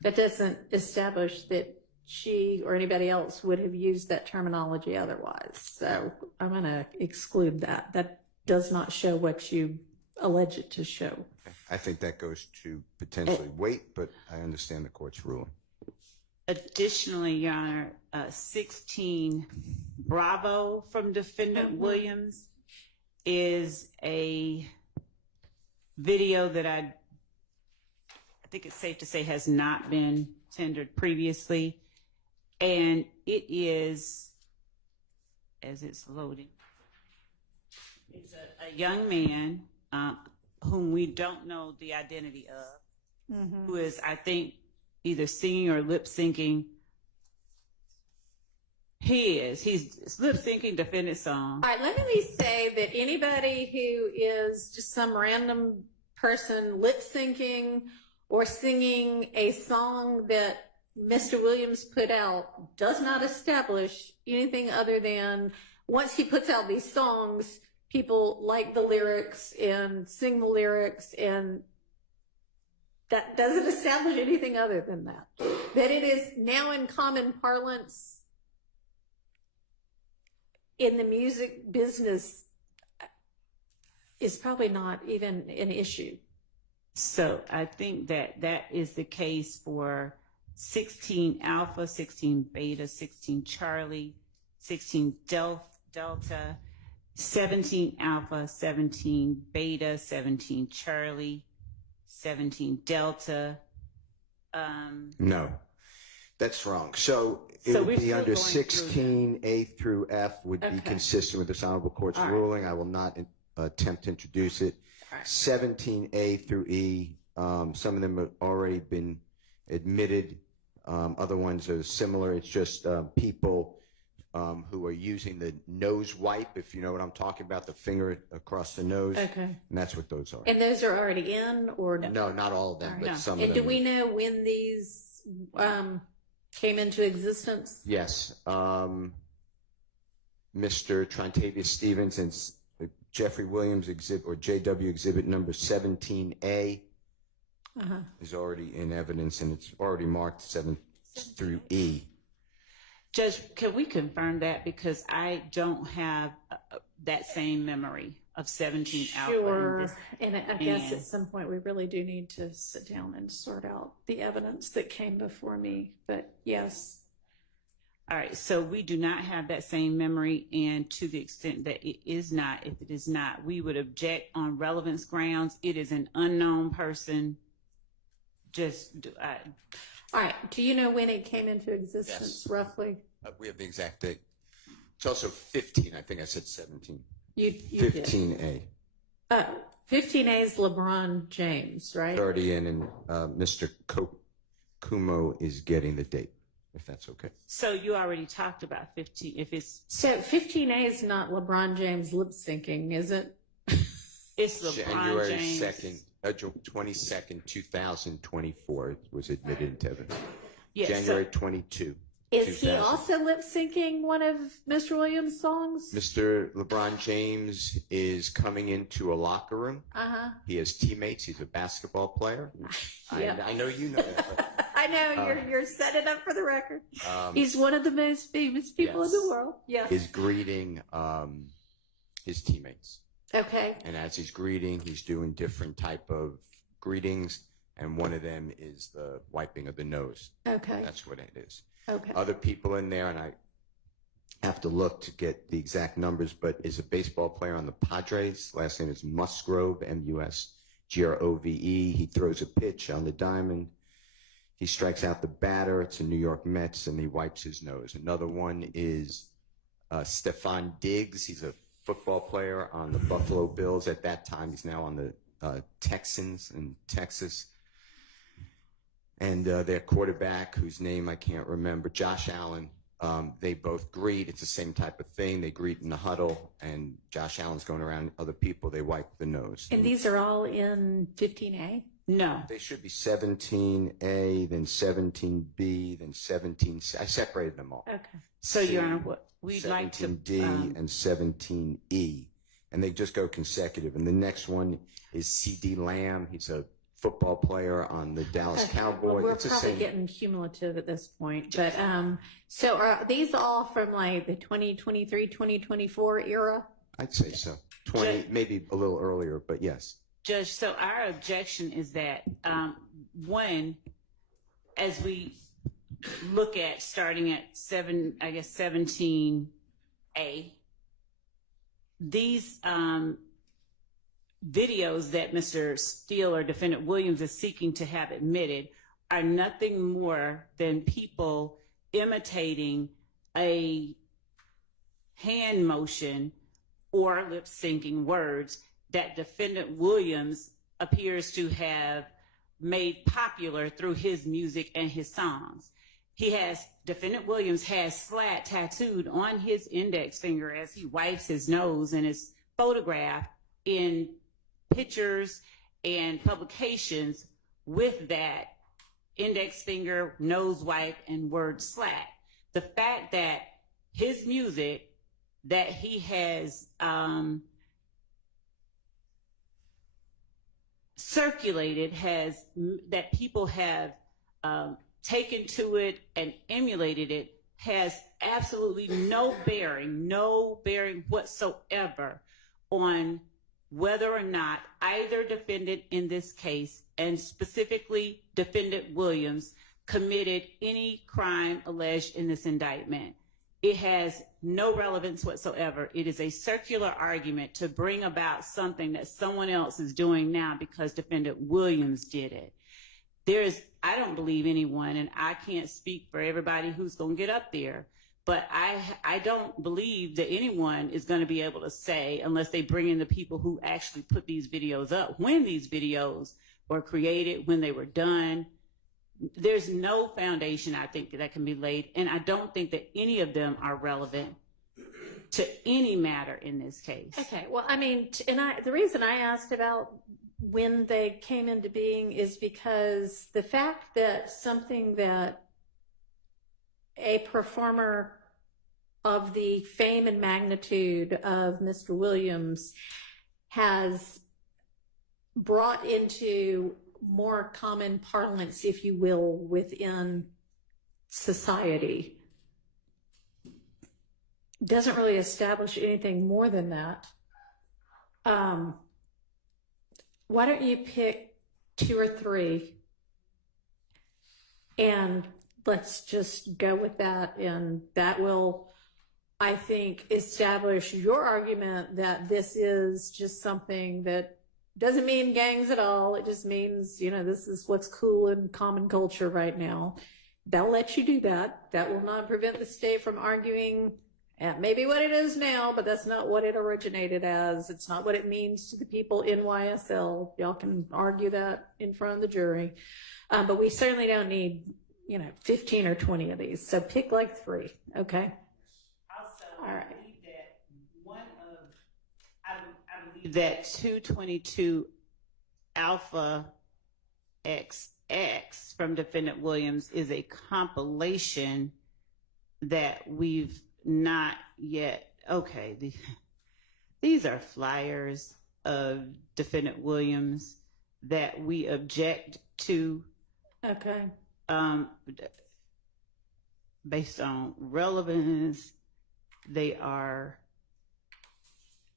That doesn't establish that she or anybody else would have used that terminology otherwise. So I'm going to exclude that. That does not show what you allege it to show. I think that goes to potentially weight, but I understand the court's ruling. Additionally, Your Honor, 16 Bravo from Defendant Williams is a video that I think it's safe to say has not been tendered previously. And it is, as it's loading, it's a young man whom we don't know the identity of, who is, I think, either singing or lip syncing. He's lip syncing Defendant's song. All right, let me say that anybody who is just some random person lip syncing or singing a song that Mr. Williams put out does not establish anything other than once he puts out these songs, people like the lyrics and sing the lyrics, and that doesn't establish anything other than that. That it is now in common parlance in the music business is probably not even an issue. So I think that is the case for 16 Alpha, 16 Beta, 16 Charlie, 16 Delta, 17 Alpha, 17 Beta, 17 Charlie, 17 Delta. No, that's wrong. So it would be under 16A through F would be consistent with this honorable court's ruling. I will not attempt to introduce it. 17A through E, some of them have already been admitted. Other ones are similar. It's just people who are using the nose wipe, if you know what I'm talking about, the finger across the nose. Okay. And that's what those are. And those are already in, or No, not all of them, but some of and them. do we know when these came into existence? Yes. Mr. Trontavious Stevens and Jeffrey Williams exhibit, or JW exhibit number 17A is already in evidence, and it's already marked 7 through E. Judge, can we confirm that? Because I don't have that same memory of 17 alpha. Sure. And I guess at some point we really do need to sit down and sort out the evidence that came before me. But yes. All right. So we do not have that same memory. And to the extent that it is not, if it is not, we would object on relevance grounds. It is an unknown person. All right. Do you know when it came into existence, Yes. roughly? We have the exact date. It's also 15. I think I said 17. You 15A. did. 15A is LeBron James, right? 30 in, and Mr. Kumo is getting the date, if that's okay. So you already talked about 15. If it's So 15A is not LeBron James lip syncing, is it? it's LeBron January James. 22nd, 2024 was admitted into evidence. Yes, January 22. Is he also lip syncing one of Mr. Williams' songs? Mr. LeBron James is coming into a locker room. He has teammates. He's a basketball player. Yeah. I know you know that. But, I know you're setting up for the record. He's one of the most famous people in the world. Yeah. Is greeting his teammates. Okay. And as he's greeting, he's doing different type of greetings, and one of them is the wiping of the nose. Okay. That's what it is. Okay. Other people in there, and I have to look to get the exact numbers, but is a baseball player on the Padres. Last name is Musgrove, Musgrove. He throws a pitch on the diamond. He strikes out the batter. It's a New York Mets, and he wipes his nose. Another one is Stephon Diggs. He's a football player on the Buffalo Bills. At that time, he's now on the Texans in Texas. And their quarterback, whose name I can't remember, Josh Allen, they both greet. It's the same type of thing. They greet in the huddle, and Josh Allen's going around other people. They wipe the nose. And these are all in 15A? No. They should be 17A, then 17B, then 17C. I separated them all. Okay. So, Your Honor, what we'd like to 17D and 17E. And they just go consecutive. And the next one is C.D. Lamb. He's a football player on the Dallas Cowboys. Well, we're It's the probably same. getting cumulative at this point. But so are these all from like the 2023, 2024 era? I'd say so. 20, maybe a little earlier, but yes. Judge, so our objection is that, one, as we look at starting at 17A, these videos that Mr. Steele or Defendant Williams is seeking to have admitted are nothing more than people imitating a hand motion or lip syncing words that Defendant Williams appears to have made popular through his music and his songs. Defendant Williams has SLAT tattooed on his index finger as he wipes his nose, and is photographed in pictures and publications with that index finger, nose wipe, and word SLAT. The fact that his music that he has circulated that people have taken to it and emulated it has absolutely no bearing whatsoever on whether or not either defendant in this case, and specifically Defendant Williams, committed any crime alleged in this indictment. It has no relevance whatsoever. It is a circular argument to bring about something that someone else is doing now because Defendant Williams did it. I don't believe anyone, and I can't speak for everybody who's going to get up there, but I don't believe that anyone is going to be able to say, unless they bring in the people who actually put these videos up, when these videos were created, when they were done. There's no foundation, I think, that can be laid, and I don't think that any of them are relevant to any matter in this case. Okay, well, I mean, the reason I asked about when they came into being is because the fact that something that a performer of the fame and magnitude of Mr. Williams has brought into more common parlance, if you will, within society, doesn't really establish anything more than that. Why don't you pick 2 or 3 and let's just go with that, and that will, I think, establish your argument that this is just something that doesn't mean gangs at all. It just means, this is what's cool in common culture right now. They'll let you do that. That will not prevent the state from arguing maybe what it is now, but that's not what it originated as. It's not what it means to the people in YSL. Y'all can argue that in front of the jury. But we certainly don't need, 15 or 20 of these. So pick like 3, okay? Also, all right. I believe that 222 Alpha XX from Defendant Williams is a compilation that we've not yet. Okay, these are flyers of Defendant Williams that we object to. Okay. Based on relevance, they are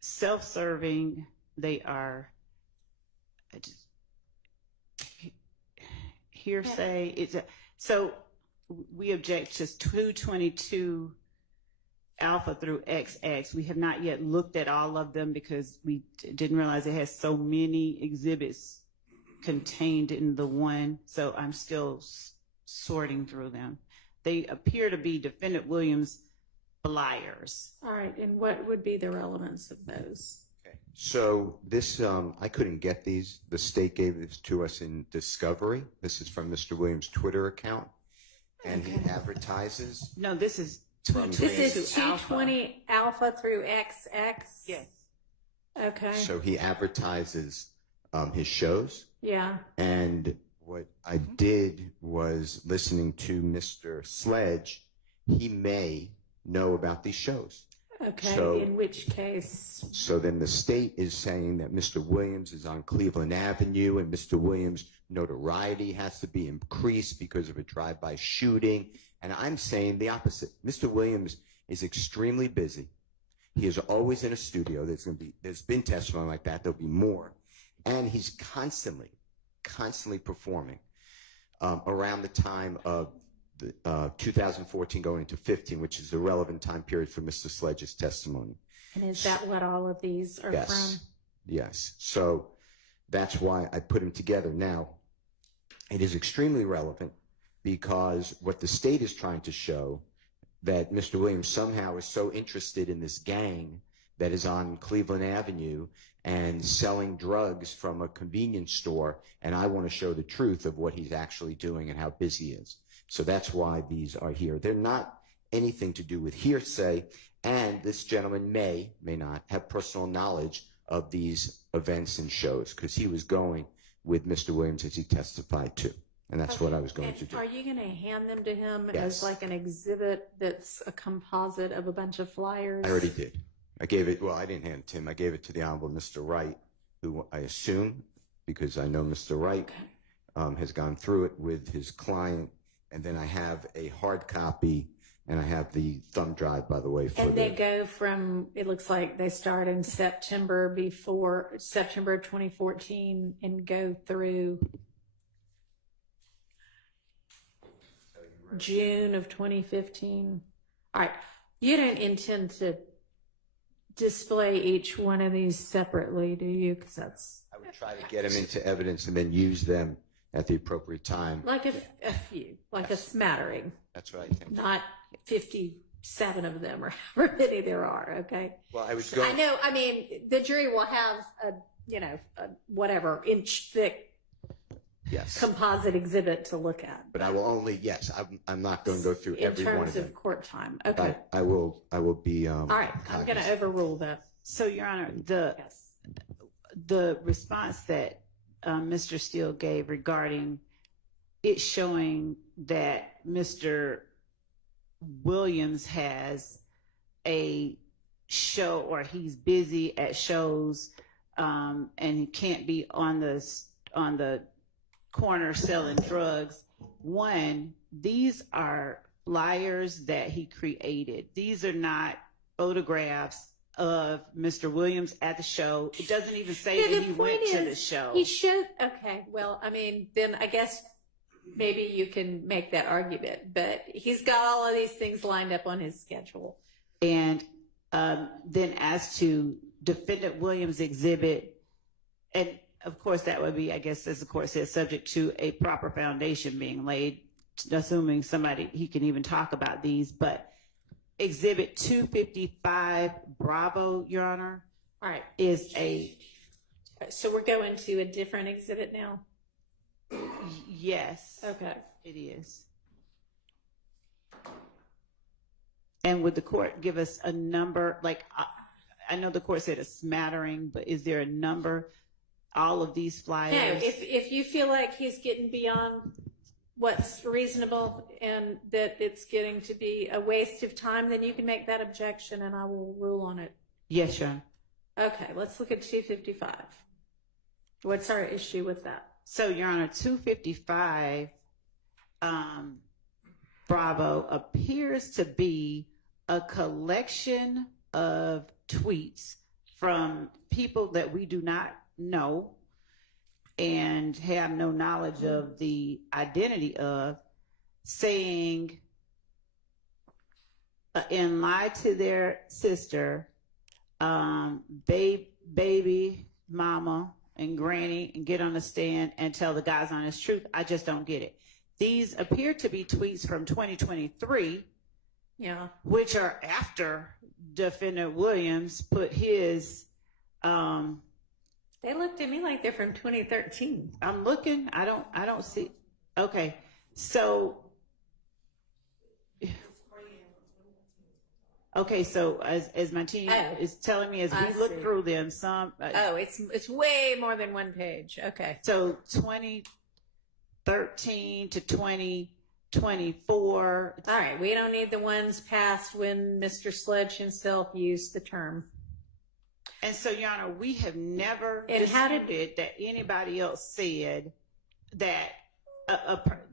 self-serving. They are hearsay. So we object to 222 Alpha through XX. We have not yet looked at all of them because we didn't realize it has so many exhibits contained in the one. So I'm still sorting through them. They appear to be Defendant Williams flyers. All right, and what would be the relevance of those? Okay. So this, I couldn't get these. The state gave this to us in discovery. This is from Mr. Williams' Twitter account, and he advertises. No, this is This is 220 Alpha through XX. Yes. Okay. So he advertises his shows. Yeah. And what I did was listening to Mr. Sledge. He may know about these shows. Okay. So, in which case? So then the state is saying that Mr. Williams is on Cleveland Avenue and Mr. Williams' notoriety has to be increased because of a drive-by shooting. And I'm saying the opposite. Mr. Williams is extremely busy. He is always in a studio. There's been testimony like that. There'll be more. And he's constantly performing around the time of the 2014 going into 15, which is the relevant time period for Mr. Sledge's testimony. And is that what all of these are from? Yes. So that's why I put them together. Now, it is extremely relevant because what the state is trying to show that Mr. Williams somehow is so interested in this gang that is on Cleveland Avenue and selling drugs from a convenience store, and I want to show the truth of what he's actually doing and how busy he is. So that's why these are here. They're not anything to do with hearsay, and this gentleman may not have personal knowledge of these events and shows because he was going with Mr. Williams as he testified to. And that's what I was going to do. Are you going to hand them to him Yes. as like an exhibit that's a composite of a bunch of flyers? I already did. I gave it, well, I didn't hand it to him. I gave it to the Honorable Mr. Wright, who I assume, because I know Mr. Wright has gone through it with his client. And then I have a hard copy, and I have the thumb drive, by the way. And they go from, it looks like they start in September 2014 and go through June of 2015. All right. You don't intend to display each one of these separately, do you? Because that's... I would try to get them into evidence and then use them at the appropriate time. Like a few, like a smattering. That's what I think. Not 57 of them or however many there are, okay? Well, I was I going... know, I mean, the jury will have a whatever, inch thick Yes. composite exhibit to look at. But I will only, yes, I'm not going to go through every one of them. In terms of court time, okay. I will be... All right, I'm going to overrule that. So, Your Honor, the response that Mr. Steele gave regarding it showing that Mr. Williams has a show or he's busy at shows and he can't be on the corner selling drugs. One, these are flyers that he created. These are not photographs of Mr. Williams at the show. It doesn't even say that he went to the show. He should. Okay. Well, I mean, then I guess maybe you can make that argument, but he's got all of these things lined up on his schedule. And then as to Defendant Williams' exhibit, and of course that would be, I guess, as the court says, subject to a proper foundation being laid, assuming somebody, he can even talk about these, but Exhibit 255 Bravo, Your Honor, All right. is a... So we're going to a different exhibit now? Yes. Okay. It is. And would the court give us a number? Like, I know the court said a smattering, but is there a number? All of these flyers? No, if you feel like he's getting beyond what's reasonable and that it's getting to be a waste of time, then you can make that objection and I will rule on it. Yes, Your Honor. Okay, let's look at 255. What's our issue with that? So, Your Honor, 255 Bravo appears to be a collection of tweets from people that we do not know and have no knowledge of the identity of, saying and lie to their sister, baby, mama, and granny, and get on the stand and tell the guy's honest truth. I just don't get it. These appear to be tweets from 2023, yeah, which are after Defendant Williams put his. They look to me like they're from 2013. I'm looking. I don't see. Okay, so. Okay, so as my team is telling me, as we look through them, some. It's way more than one page. Okay. So 2013 to 2024. All right, we don't need the ones past when Mr. Sledge himself used the term. And so, Your Honor, we have never disputed that anybody else said that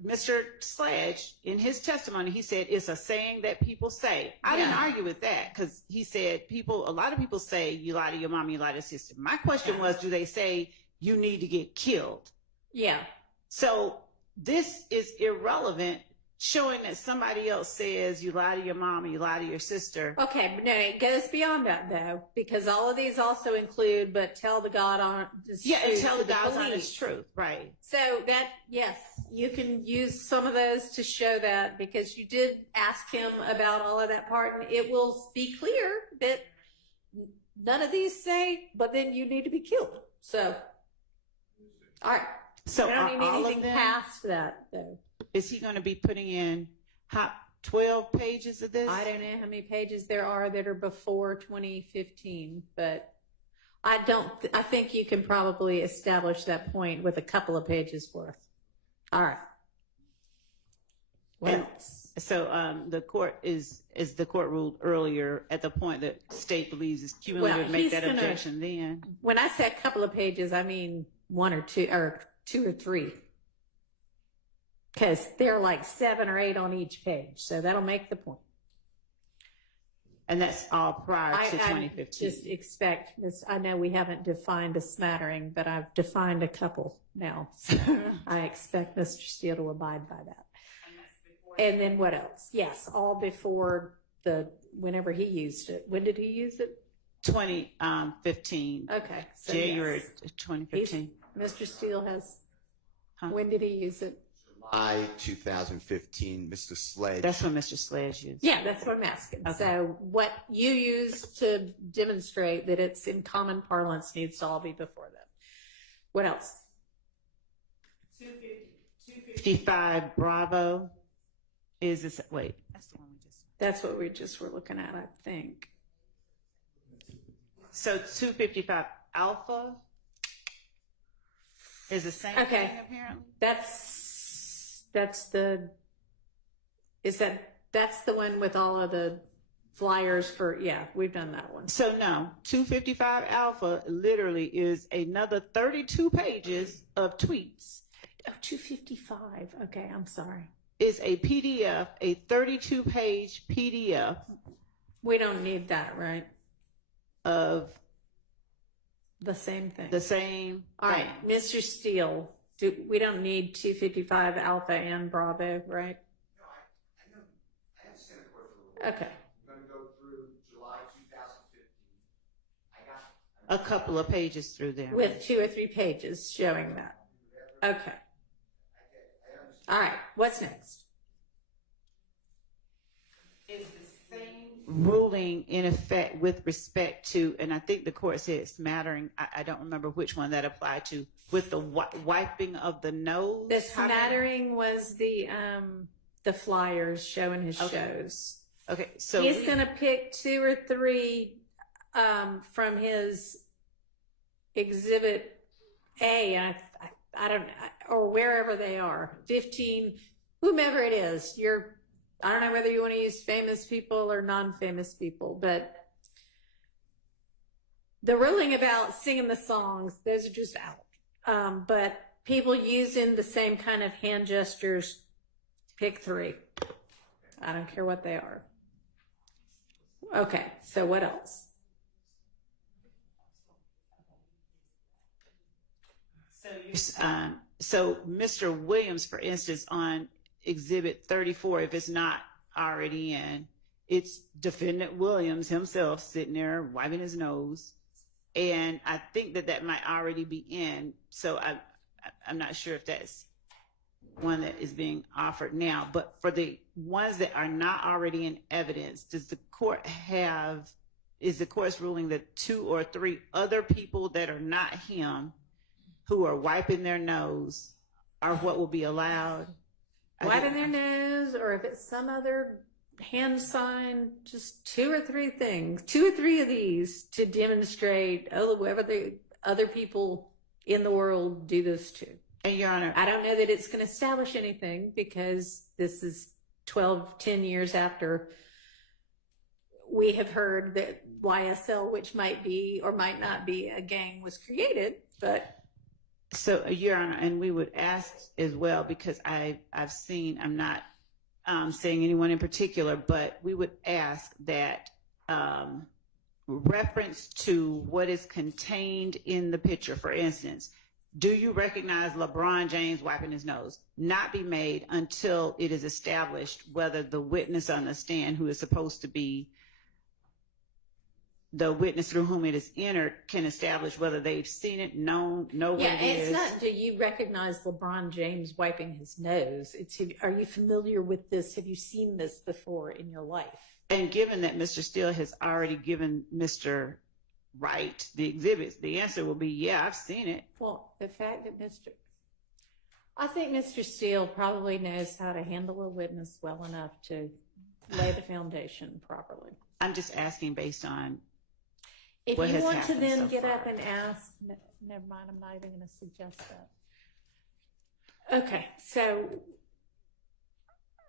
Mr. Sledge, in his testimony, he said it's a saying that people say. I didn't argue with that because he said a lot of people say you lie to your mom, you lie to your sister. My question was, do they say you need to get killed? Yeah. So this is irrelevant, showing that somebody else says you lie to your mom, you lie to your sister. Okay, but no, it goes beyond that though, because all of these also include, but tell the God honest truth. Yeah, and tell the God's honest truth, right? So that, yes, you can use some of those to show that, because you did ask him about all of that part, and it will be clear that none of these say, but then you need to be killed. So, all right. So I don't need all anything of them, past that though. Is he going to be putting in 12 pages of this? I don't know how many pages there are that are before 2015, but I think you can probably establish that point with a couple of pages worth. All right. What else? So the court as the court ruled earlier, at the point that state believes is cumulative, make that objection then. When I say a couple of pages, I mean one or two or three. Because they're like 7 or 8 on each page, so that'll make the point. And that's all prior to 2015. I just expect this. I know we haven't defined a smattering, but I've defined a couple now. So I expect Mr. Steele to abide by that. And then what else? Yes, all before whenever he used it. When did he use it? 2015. Okay. So January 2015. Mr. Steele has. When did he use it? July 2015, Mr. Sledge. That's what Mr. Sledge used. Yeah, that's what I'm asking. Okay. So what you use to demonstrate that it's in common parlance needs to all be before that. What else? 255 Bravo is this. Wait, that's the one we just. That's what we just were looking at, I think. So 255 Alpha is the same thing apparently. That's the one with all of the flyers for, we've done that one. So no, 255 Alpha literally is another 32 pages of tweets. Oh, 255. Okay, I'm sorry. Is a PDF, a 32-page PDF We don't need that, right? of The same thing. the same All right, thing. Mr. Steele, we don't need 255 Alpha and Bravo, right? No, I understand the court for Okay. I'm going to go through July 2015. I got A couple of pages through there. With 2 or 3 pages showing that. Okay. All right, what's next? Is the same ruling in effect with respect to, and I think the court said smattering, I don't remember which one that applied to, with the wiping of the nose? The smattering was the flyers showing his shows. Okay, so he's going to pick 2 or 3 from his Exhibit A, I don't, or wherever they are, 15, whomever it is. I don't know whether you want to use famous people or non-famous people, but the ruling about singing the songs, those are just out. But people using the same kind of hand gestures, pick 3. I don't care what they are. Okay, so what else? So Mr. Williams, for instance, on Exhibit 34, if it's not already in, it's Defendant Williams himself sitting there wiping his nose. And I think that might already be in. So I'm not sure if that's one that is being offered now. But for the ones that are not already in evidence, is the court's ruling that 2 or 3 other people that are not him who are wiping their nose are what will be allowed? Wiping their nose, or if it's some other hand sign, just 2 or 3 things, 2 or 3 of these to demonstrate, whoever the other people in the world do this to. And Your Honor, I don't know that it's going to establish anything because this is 10 years after we have heard that YSL, which might be or might not be a gang, was created, but. So, Your Honor, and we would ask as well, because I've seen, I'm not saying anyone in particular, but we would ask that reference to what is contained in the picture. For instance, do you recognize LeBron James wiping his nose? Not be made until it is established whether the witness on the stand, who is supposed to be the witness through whom it is entered, can establish whether they've seen it, know what it is. It's not, do you recognize LeBron James wiping his nose? Are you familiar with this? Have you seen this before in your life? And given that Mr. Steele has already given Mr. Wright the exhibits, the answer will be, yeah, I've seen it. Well, the fact that I think Mr. Steele probably knows how to handle a witness well enough to lay the foundation properly. I'm just asking based on if what you has want to happened then so get far. up and ask, never mind, I'm not even going to suggest that. Okay, so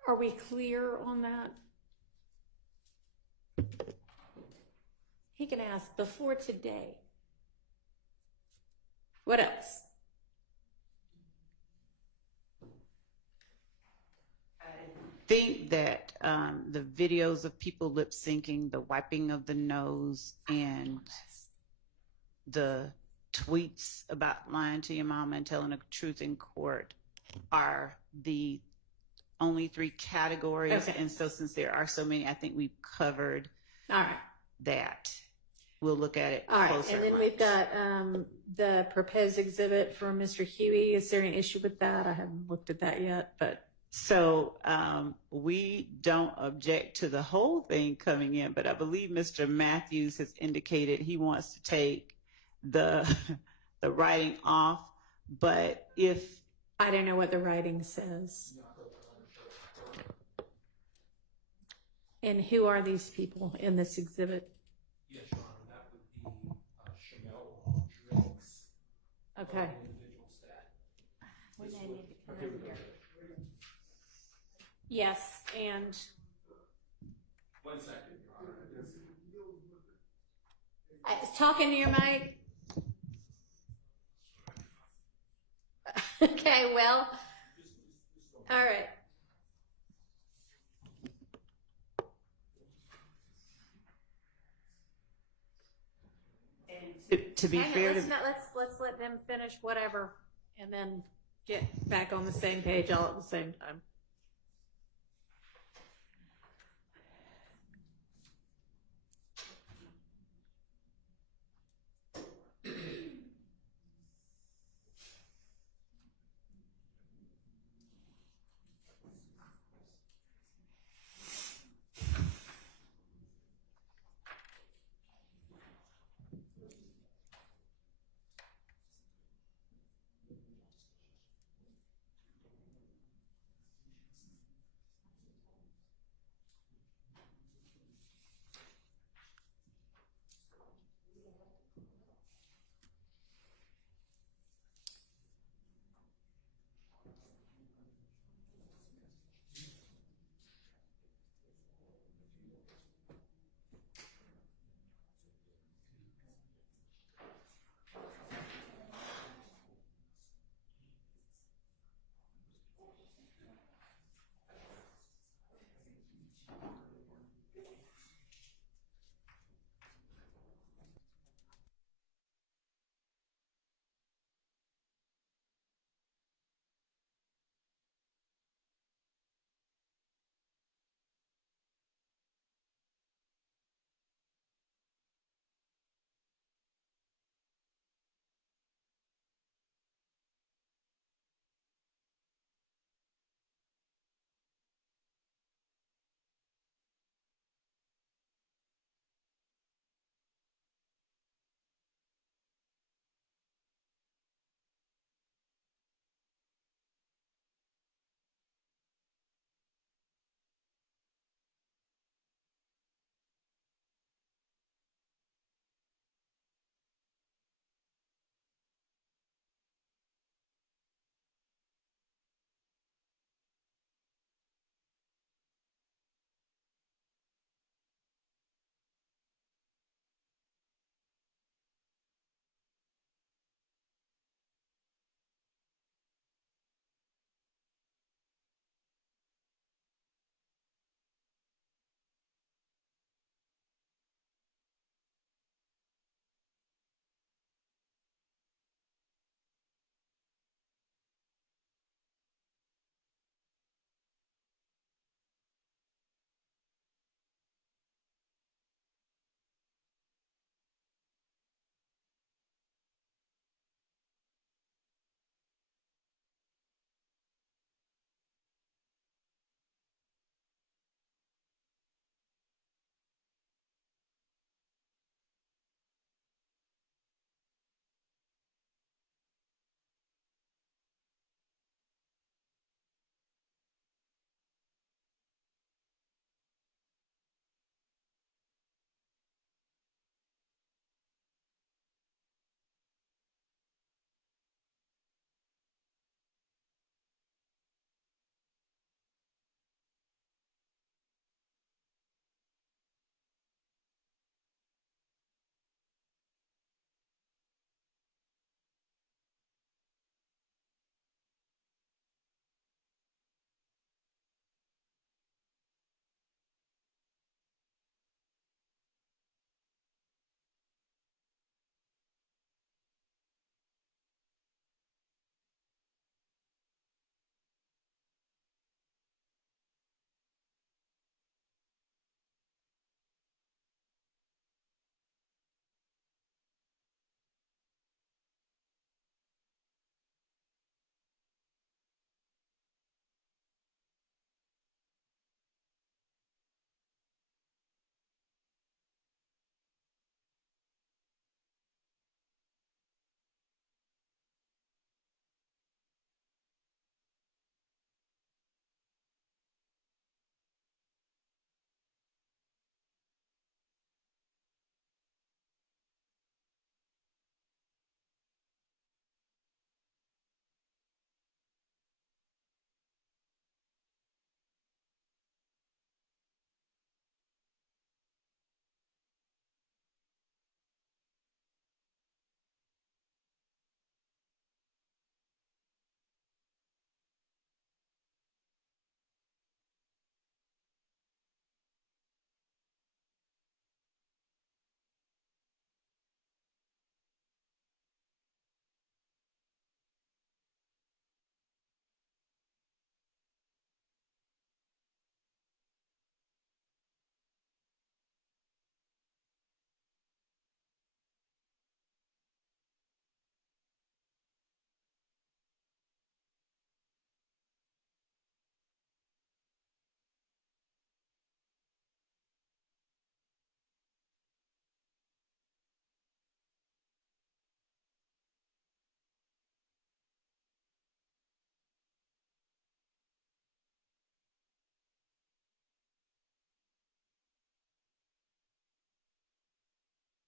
are we clear on that? He can ask before today. What else? I think that the videos of people lip syncing, the wiping of the nose, and the tweets about lying to your mama and telling the truth in court are the only 3 categories. Okay. And so since there are so many, I think we've covered All right. that. We'll look at it All right, closer. and then at we've lunch. got the proposed exhibit from Mr. Huey. Is there an issue with that? I haven't looked at that yet, but. So we don't object to the whole thing coming in, but I believe Mr. Matthews has indicated he wants to take the writing off. But if I don't know what the writing says. And who are these people in this exhibit? Yes, Your Honor, that would be Chanel Drinks. Okay. Individual stat. We may need to come over here. Yes, and 1 second, Your Honor. talking to your mic. Okay, well, all right. to be fair to let's let them finish whatever, and then get back on the same page all at the same time.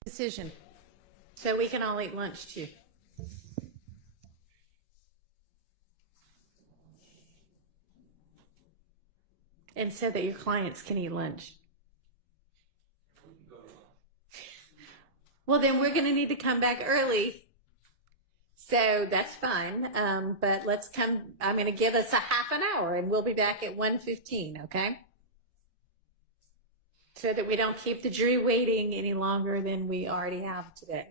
decision. So we can all eat lunch too. And so that your clients can eat lunch. Well, then we're going to need to come back early. So that's fine. But let's come, I'm going to give us a half an hour and we'll be back at 1:15, okay? So that we don't keep the jury waiting any longer than we already have today.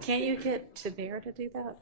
Can't you get to there to do that?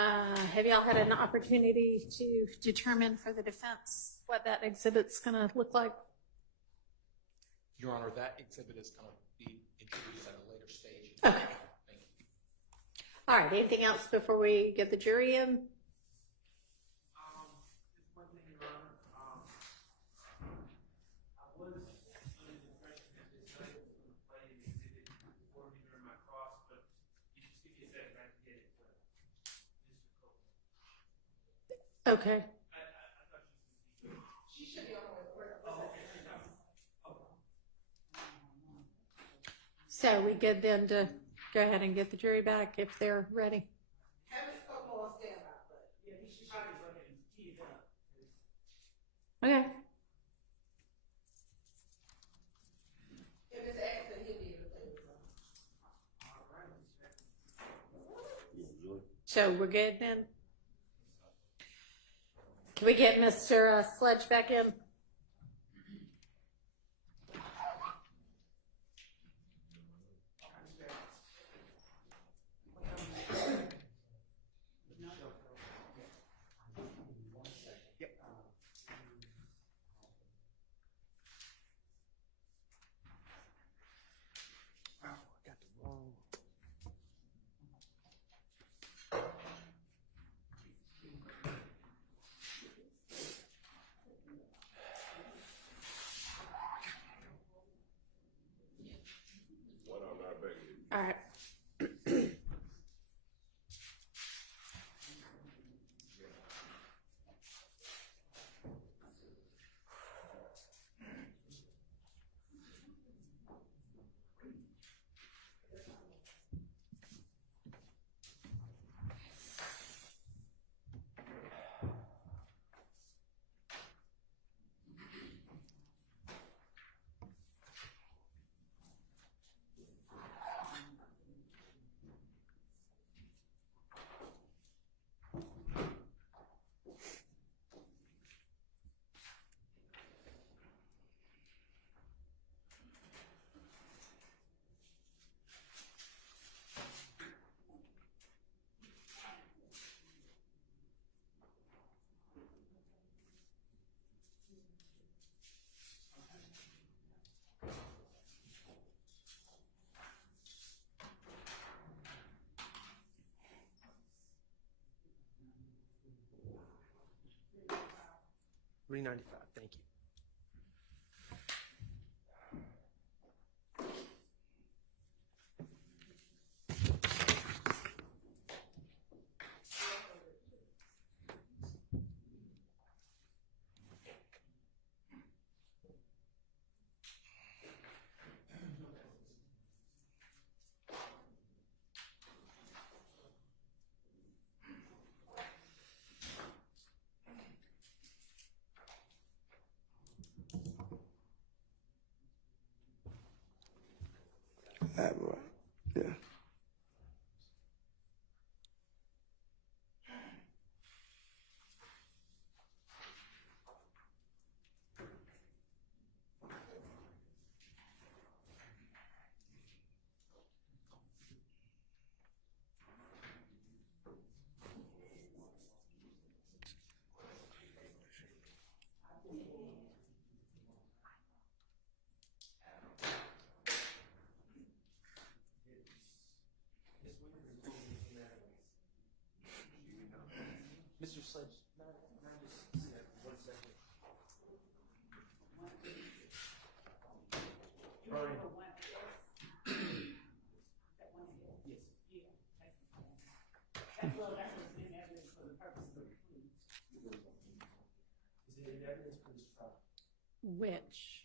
Have y'all had an opportunity to determine for the defense what that exhibit's going to look like? Your Honor, that exhibit is going to be introduced at a later stage. Okay. Thank you. All right. Anything else before we get the jury in? Just one thing, Your Honor. I was under the impression that this night was going to play an exhibit for me during my cross, but you just give me a second, I can get it to Mr. Copeland. Okay. She should be on the way to work. Oh, okay. So we good then to go ahead and get the jury back if they're ready? Have Mr. Copeland on standby, but yeah, he should probably go ahead and key it up. Okay. If it's an accident, he'll be able to play with them. All right. So we're good then? Can we get Mr. Sledge back in? All right. $395. Thank you. Right. Yeah. Mr. Sledge, can I just see that for 1 second? Rory. Well, that's what's in evidence for the purpose of the plea. Is it in evidence for this trial? Which?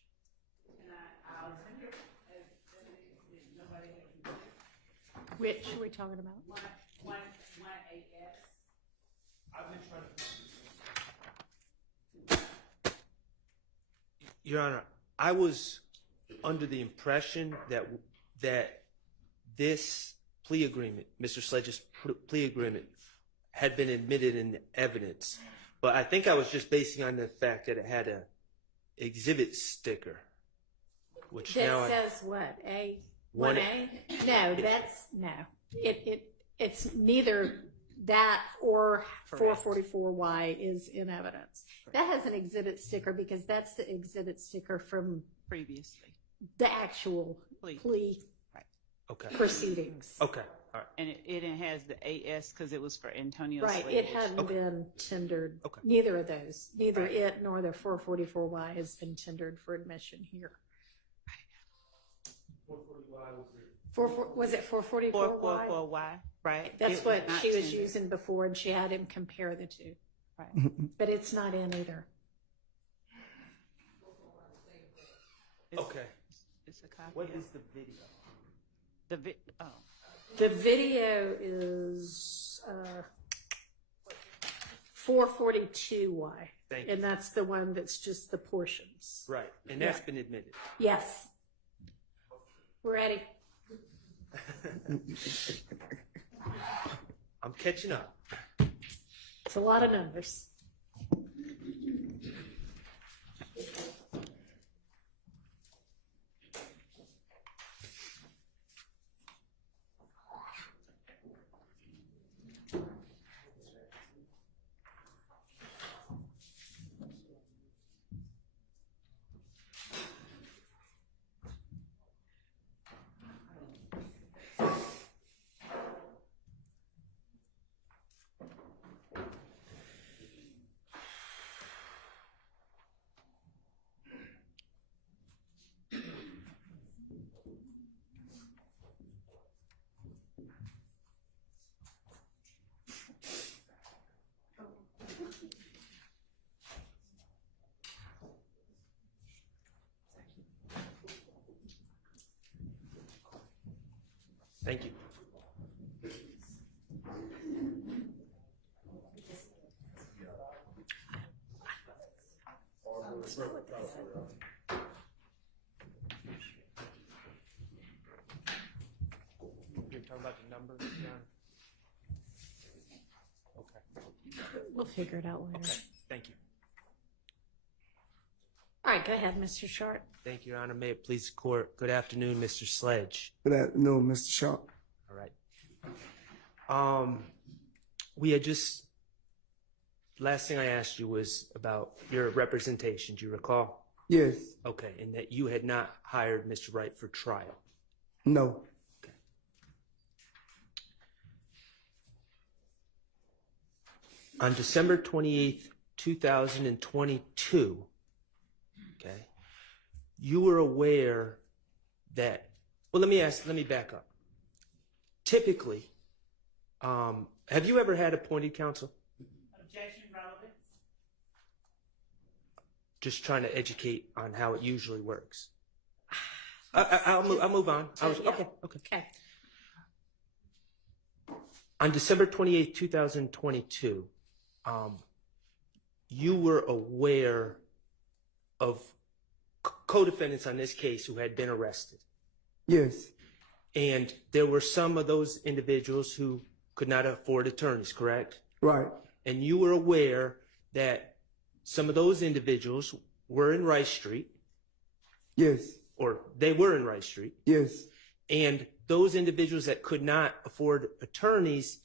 And I'll send you, nobody has. Which are we talking about? One AS. I've been trying to. Your Honor, I was under the impression that this plea agreement, Mr. Sledge's plea agreement, had been admitted in evidence, but I think I was just basing on the fact that it had a exhibit sticker, which That now says what? 1A? No, that's no. It's neither that or Correct. 444Y is in evidence. That has an exhibit sticker because that's the exhibit sticker from Previously. the actual plea Okay. proceedings. Okay. All right. And it has the AS because it was for Antonio Right, Sledge. it hadn't been tendered. Okay. Neither of those, neither it nor the 444Y has been tendered for admission here. 440Y Was it 444Y? 444Y, right? That's It what was not she was tendered. using before, and she had him compare the two. Right. But it's not in either. Okay. It's a copy. What of- is the video? The video is 442Y. Thank you. And that's the one that's just the portions. Right. And that's Yeah. been admitted. Yes. We're ready. I'm catching up. It's a lot of numbers. Thank you. You're talking about the numbers, John? Okay. We'll figure it out later. Okay. Thank you. All right, go ahead, Mr. Sharp. Thank you, Your Honor. May it please the court. Good afternoon, Mr. Sledge. Good afternoon, Mr. Sharp. All right. We had just, last thing I asked you was about your representation. Do you recall? Yes. Okay. And that you had not hired Mr. Wright for trial. No. On December 28th, 2022, okay, you were aware that, well, let me back up. Typically, have you ever had appointed counsel? Objection, relevance. Just trying to educate on how it usually works. I'll move on. Okay. Okay. On December 28th, 2022, you were aware of co-defendants on this case who had been arrested. Yes. And there were some of those individuals who could not afford attorneys, correct? Right. And you were aware that some of those individuals were in Rice Street. Yes. Or they were in Rice Street. Yes. And those individuals that could not afford attorneys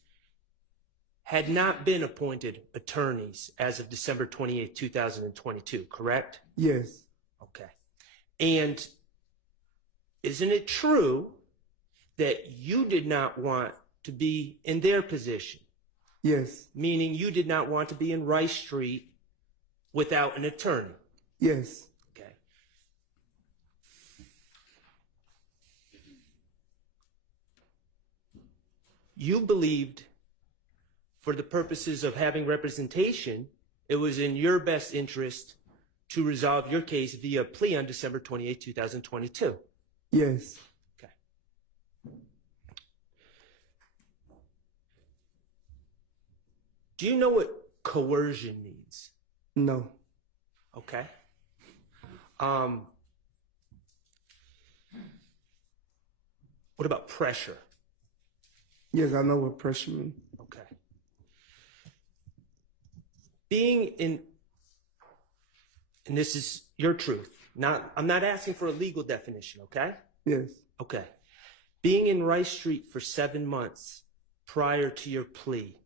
had not been appointed attorneys as of December 28, 2022, correct? Yes. Okay. And isn't it true that you did not want to be in their position? Yes. Meaning you did not want to be in Rice Street without an attorney? Yes. Okay. You believed, for the purposes of having representation, it was in your best interest to resolve your case via plea on December 28, 2022. Yes. Okay. Do you know what coercion means? No. Okay. What about pressure? Yes, I know what pressure means. Okay. Being in, and this is your truth, I'm not asking for a legal definition, okay? Yes. Okay. Being in Rice Street for 7 months prior to your plea,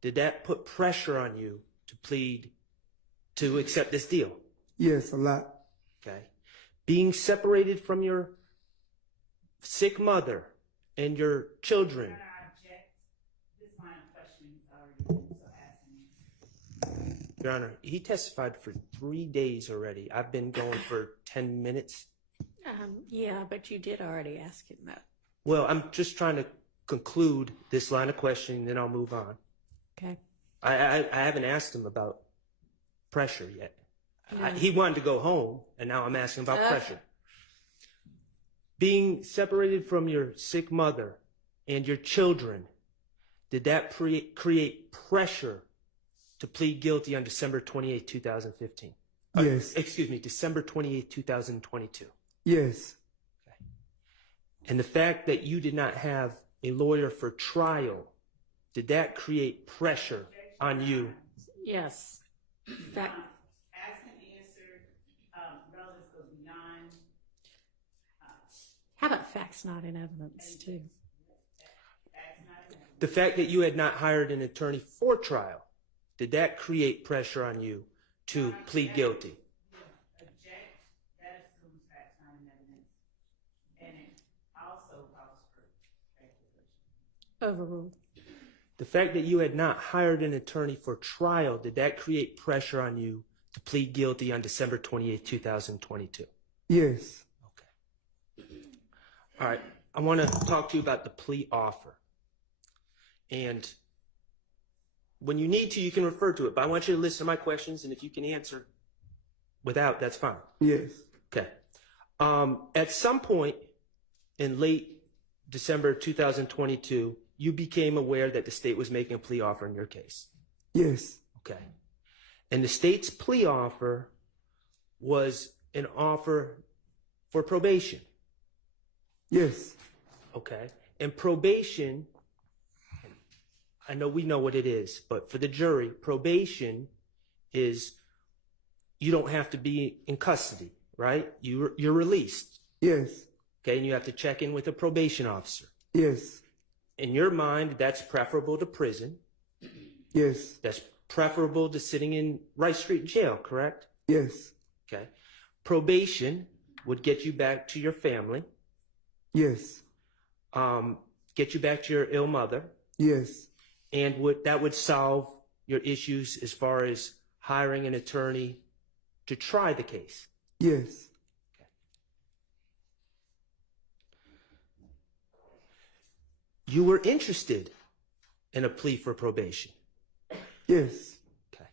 did that put pressure on you to accept this deal? Yes, a lot. Okay. Being separated from your sick mother and your children. Your Honor, he testified for 3 days already. I've been going for 10 minutes. Yeah, but you did already ask him that. Well, I'm just trying to conclude this line of questioning, then I'll move on. Okay. I haven't asked him about pressure yet. No. He wanted to go home, and now I'm asking about pressure. Being separated from your sick mother and your children, did that create pressure to plead guilty on December 28, 2015? Yes. Excuse me, December 28, 2022. Yes. Okay. And the fact that you did not have a lawyer for trial, did that create pressure on you? Yes. That. Ask and answer relatives go beyond. How about facts not in evidence too? The fact that you had not hired an attorney for trial, did that create pressure on you to plead guilty? Object, that assumes facts not in evidence. And it also calls for speculation. Overruled. The fact that you had not hired an attorney for trial, did that create pressure on you to plead guilty on December 28, 2022? Yes. Okay. All right. I want to talk to you about the plea offer. And when you need to, you can refer to it. But I want you to listen to my questions, and if you can answer without, that's fine. Yes. Okay. At some point in late December 2022, you became aware that the state was making a plea offer in your case. Yes. Okay. And the state's plea offer was an offer for probation. Yes. Okay. And probation, I know we know what it is, but for the jury, probation is you don't have to be in custody, right? You're released. Yes. Okay. And you have to check in with a probation officer. Yes. In your mind, that's preferable to prison. Yes. That's preferable to sitting in Rice Street jail, correct? Yes. Okay. Probation would get you back to your family. Yes. Get you back to your ill mother. Yes. And that would solve your issues as far as hiring an attorney to try the case. Yes. You were interested in a plea for probation. Yes. Okay.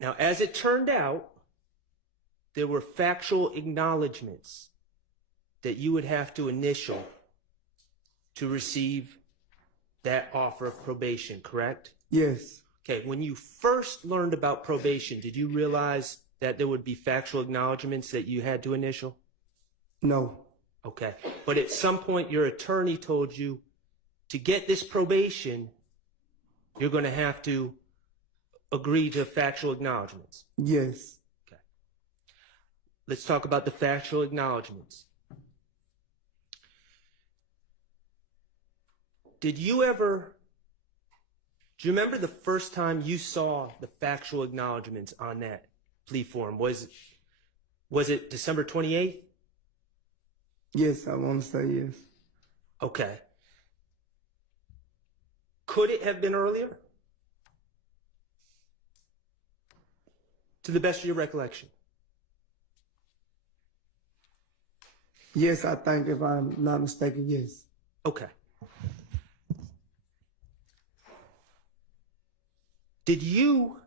Now, as it turned out, there were factual acknowledgments that you would have to initial to receive that offer of probation, correct? Yes. Okay, when you first learned about probation, did you realize that there would be factual acknowledgments that you had to initial? No. Okay, but at some point your attorney told you to get this probation, you're going to have to agree to factual acknowledgments. Yes. Okay. Let's talk about the factual acknowledgments. Do you remember the first time you saw the factual acknowledgments on that plea form? Was it December 28th? Yes, I want to say yes. Okay. Could it have been earlier? To the best of your recollection. Yes, I think if I'm not mistaken, yes. Okay. Did you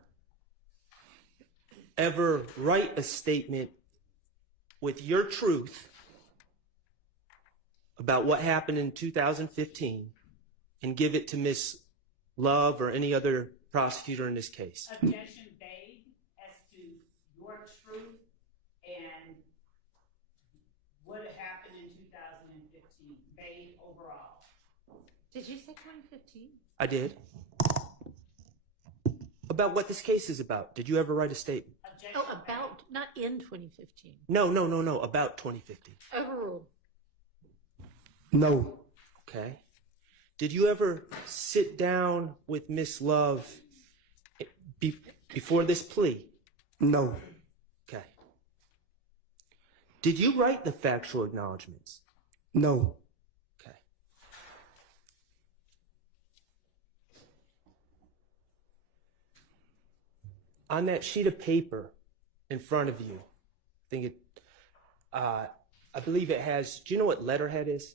ever write a statement with your truth about what happened in 2015 and give it to Miss Love or any other prosecutor in this case? Objection vague as to your truth and what happened in 2015, vague overall. Did you say 2015? I did. About what this case is about. Did you ever write a statement? Oh, about, not in 2015. No, about 2015. Overruled. No. Okay. Did you ever sit down with Miss Love before this plea? No. Okay. Did you write the factual acknowledgments? No. Okay. On that sheet of paper in front of you, I believe it has, do you know what letterhead is?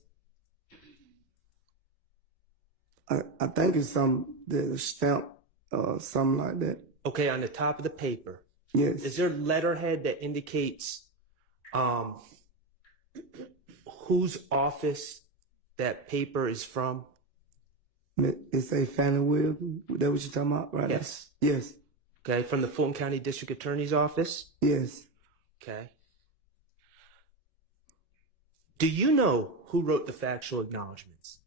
I think it's the stamp, something like that. Okay, on the top of the paper. Yes. Is there letterhead that indicates whose office that paper is from? It say Fannie Williams. That what you talking about, right? Yes. Yes. Okay, from the Fulton County District Attorney's Office? Yes. Okay. Do you know who wrote the factual acknowledgments?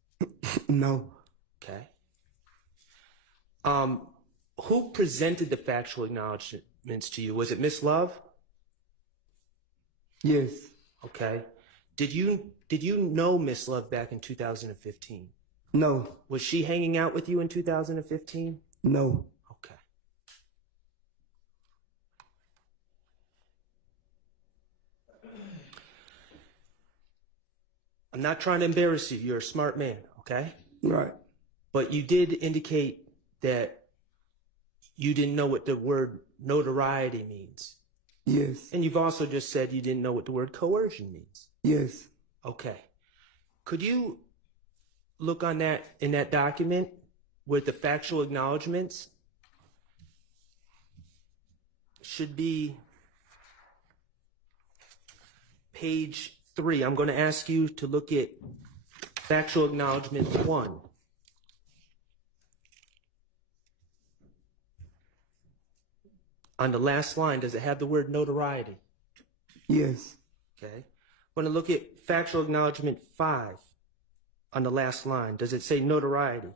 No. Okay. Who presented the factual acknowledgments to you? Was it Miss Love? Yes. Okay. Did you know Miss Love back in 2015? No. Was she hanging out with you in 2015? No. Okay. I'm not trying to embarrass you. You're a smart man, okay? Right. But you did indicate that you didn't know what the word notoriety means. Yes. And you've also just said you didn't know what the word coercion means. Yes. Okay. Could you look on that in that document with the factual acknowledgments? Should be page 3. I'm going to ask you to look at factual acknowledgement 1. On the last line, does it have the word notoriety? Yes. Okay. I'm going to look at factual acknowledgement 5 on the last line. Does it say notoriety?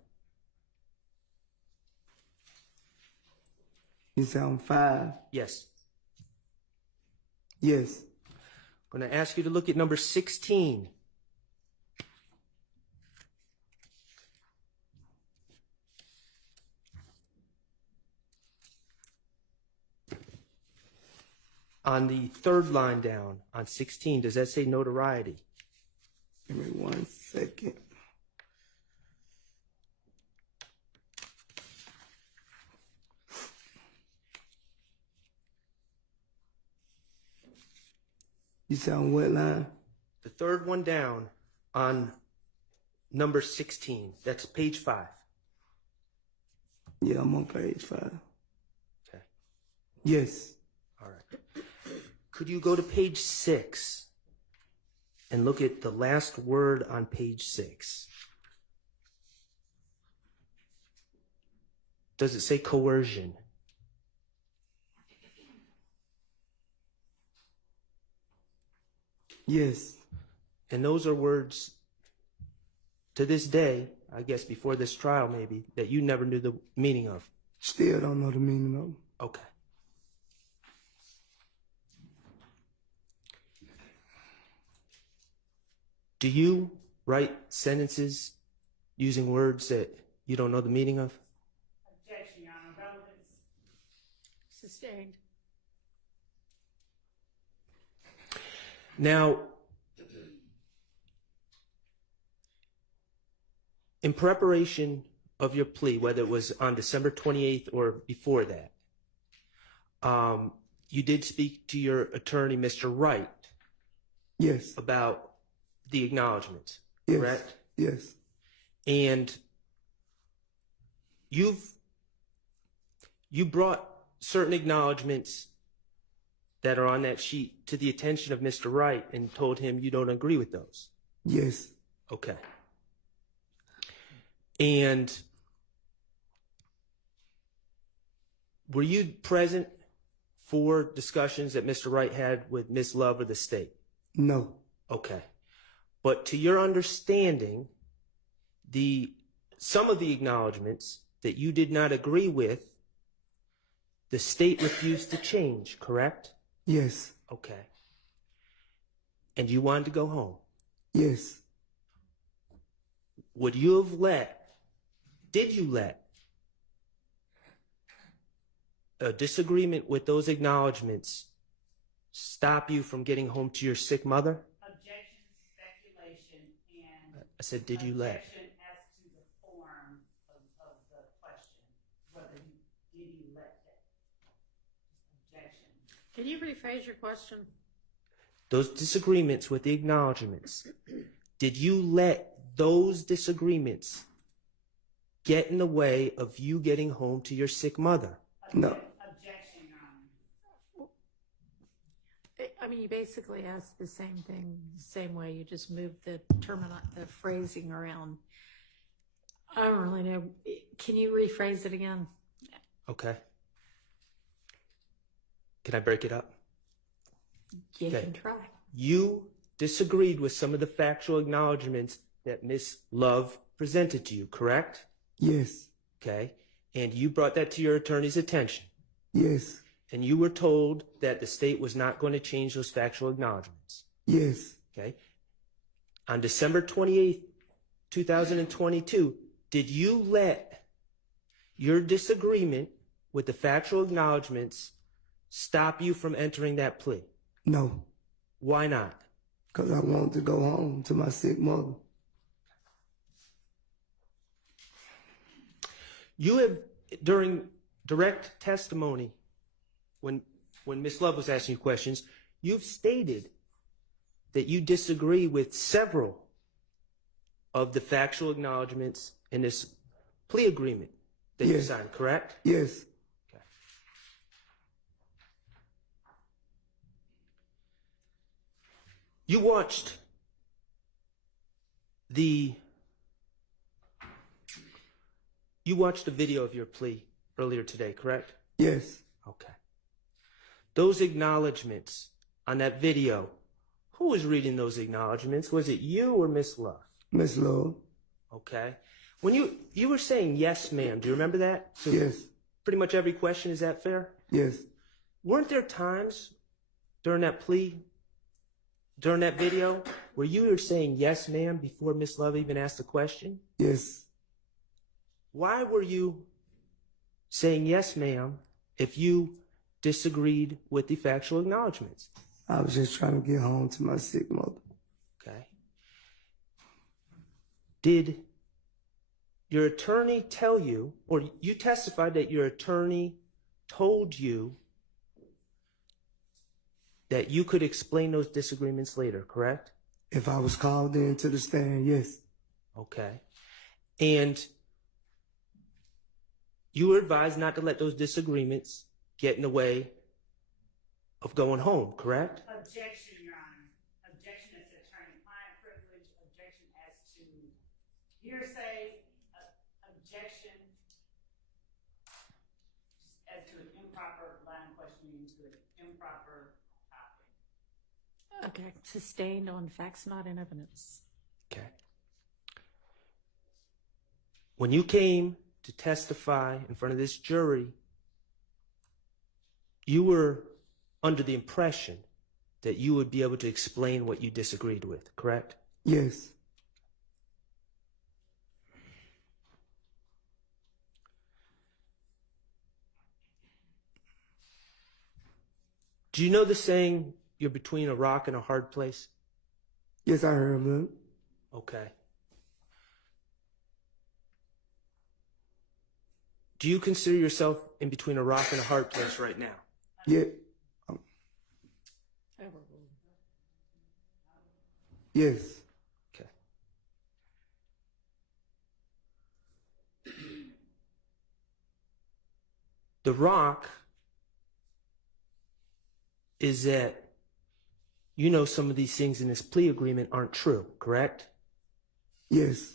You sound 5. Yes. Yes. I'm going to ask you to look at number 16. On the third line down, on 16, does that say notoriety? Give me 1 second. You sound what line? The third one down on number 16. That's page 5. Yeah, I'm on page 5. Okay. Yes. All right. Could you go to page 6 and look at the last word on page 6? Does it say coercion? Yes. And those are words to this day, I guess before this trial maybe, that you never knew the meaning of. Still don't know the meaning of them. Okay. Do you write sentences using words that you don't know the meaning of? Objection, Your Honor. Relevance. Sustained. Now, in preparation of your plea, whether it was on December 28th or before that, you did speak to your attorney, Mr. Wright. Yes. About the acknowledgments, yes. correct? Yes. And you brought certain acknowledgments that are on that sheet to the attention of Mr. Wright and told him you don't agree with those. Yes. Okay. And were you present for discussions that Mr. Wright had with Ms. Love or the state? No. Okay. But to your understanding, some of the acknowledgments that you did not agree with, the state refused to change, correct? Yes. Okay. And you wanted to go home? Yes. did you let a disagreement with those acknowledgments stop you from getting home to your sick mother? Objection, speculation, and I said, did you let? objection as to the form of the question, whether did you let that objection. Can you rephrase your question? Those disagreements with the acknowledgments, did you let those disagreements get in the way of you getting home to your sick mother? No. Objection, Your Honor. I mean, you basically asked the same thing, the same way. You just moved the the phrasing around. I don't really know. Can you rephrase it again? Okay. Can I break it up? You Okay. can try. You disagreed with some of the factual acknowledgments that Miss Love presented to you, correct? Yes. Okay. And you brought that to your attorney's attention. Yes. And you were told that the state was not going to change those factual acknowledgments. Yes. Okay. On December 28th, 2022, did you let your disagreement with the factual acknowledgments stop you from entering that plea? No. Why not? Because I wanted to go home to my sick mother. You have, during direct testimony, when Ms. Love was asking you questions, you've stated that you disagree with several of the factual acknowledgments in this plea agreement that you signed, correct? Yes. Okay. You watched a video of your plea earlier today, correct? Yes. Okay. Those acknowledgments on that video, who was reading those acknowledgments? Was it you or Miss Love? Miss Love. Okay. When you were saying yes, ma'am, do you remember that? So Yes. pretty much every question, is that fair? Yes. Weren't there times during that plea, during that video, where you were saying yes, ma'am, before Miss Love even asked the question? Yes. Why were you saying yes, ma'am, if you disagreed with the factual acknowledgments? I was just trying to get home to my sick mother. Okay. Did your attorney tell you, or you testified that your attorney told you that you could explain those disagreements later, correct? If I was called into the stand, yes. Okay. And you were advised not to let those disagreements get in the way of going home, correct? Objection, Your Honor. Objection as to attorney-client privilege. Objection as to hearsay. Objection as to an improper line of questioning to an improper topic. Okay. Sustained on facts not in evidence. Okay. When you came to testify in front of this jury, you were under the impression that you would be able to explain what you disagreed with, correct? Yes. Do you know the saying, you're between a rock and a hard place? Yes, I heard of it. Okay. Do you consider yourself in between a rock and a hard place right now? Yeah. Yes. Okay. The rock is that you know some of these things in this plea agreement aren't true, correct? Yes.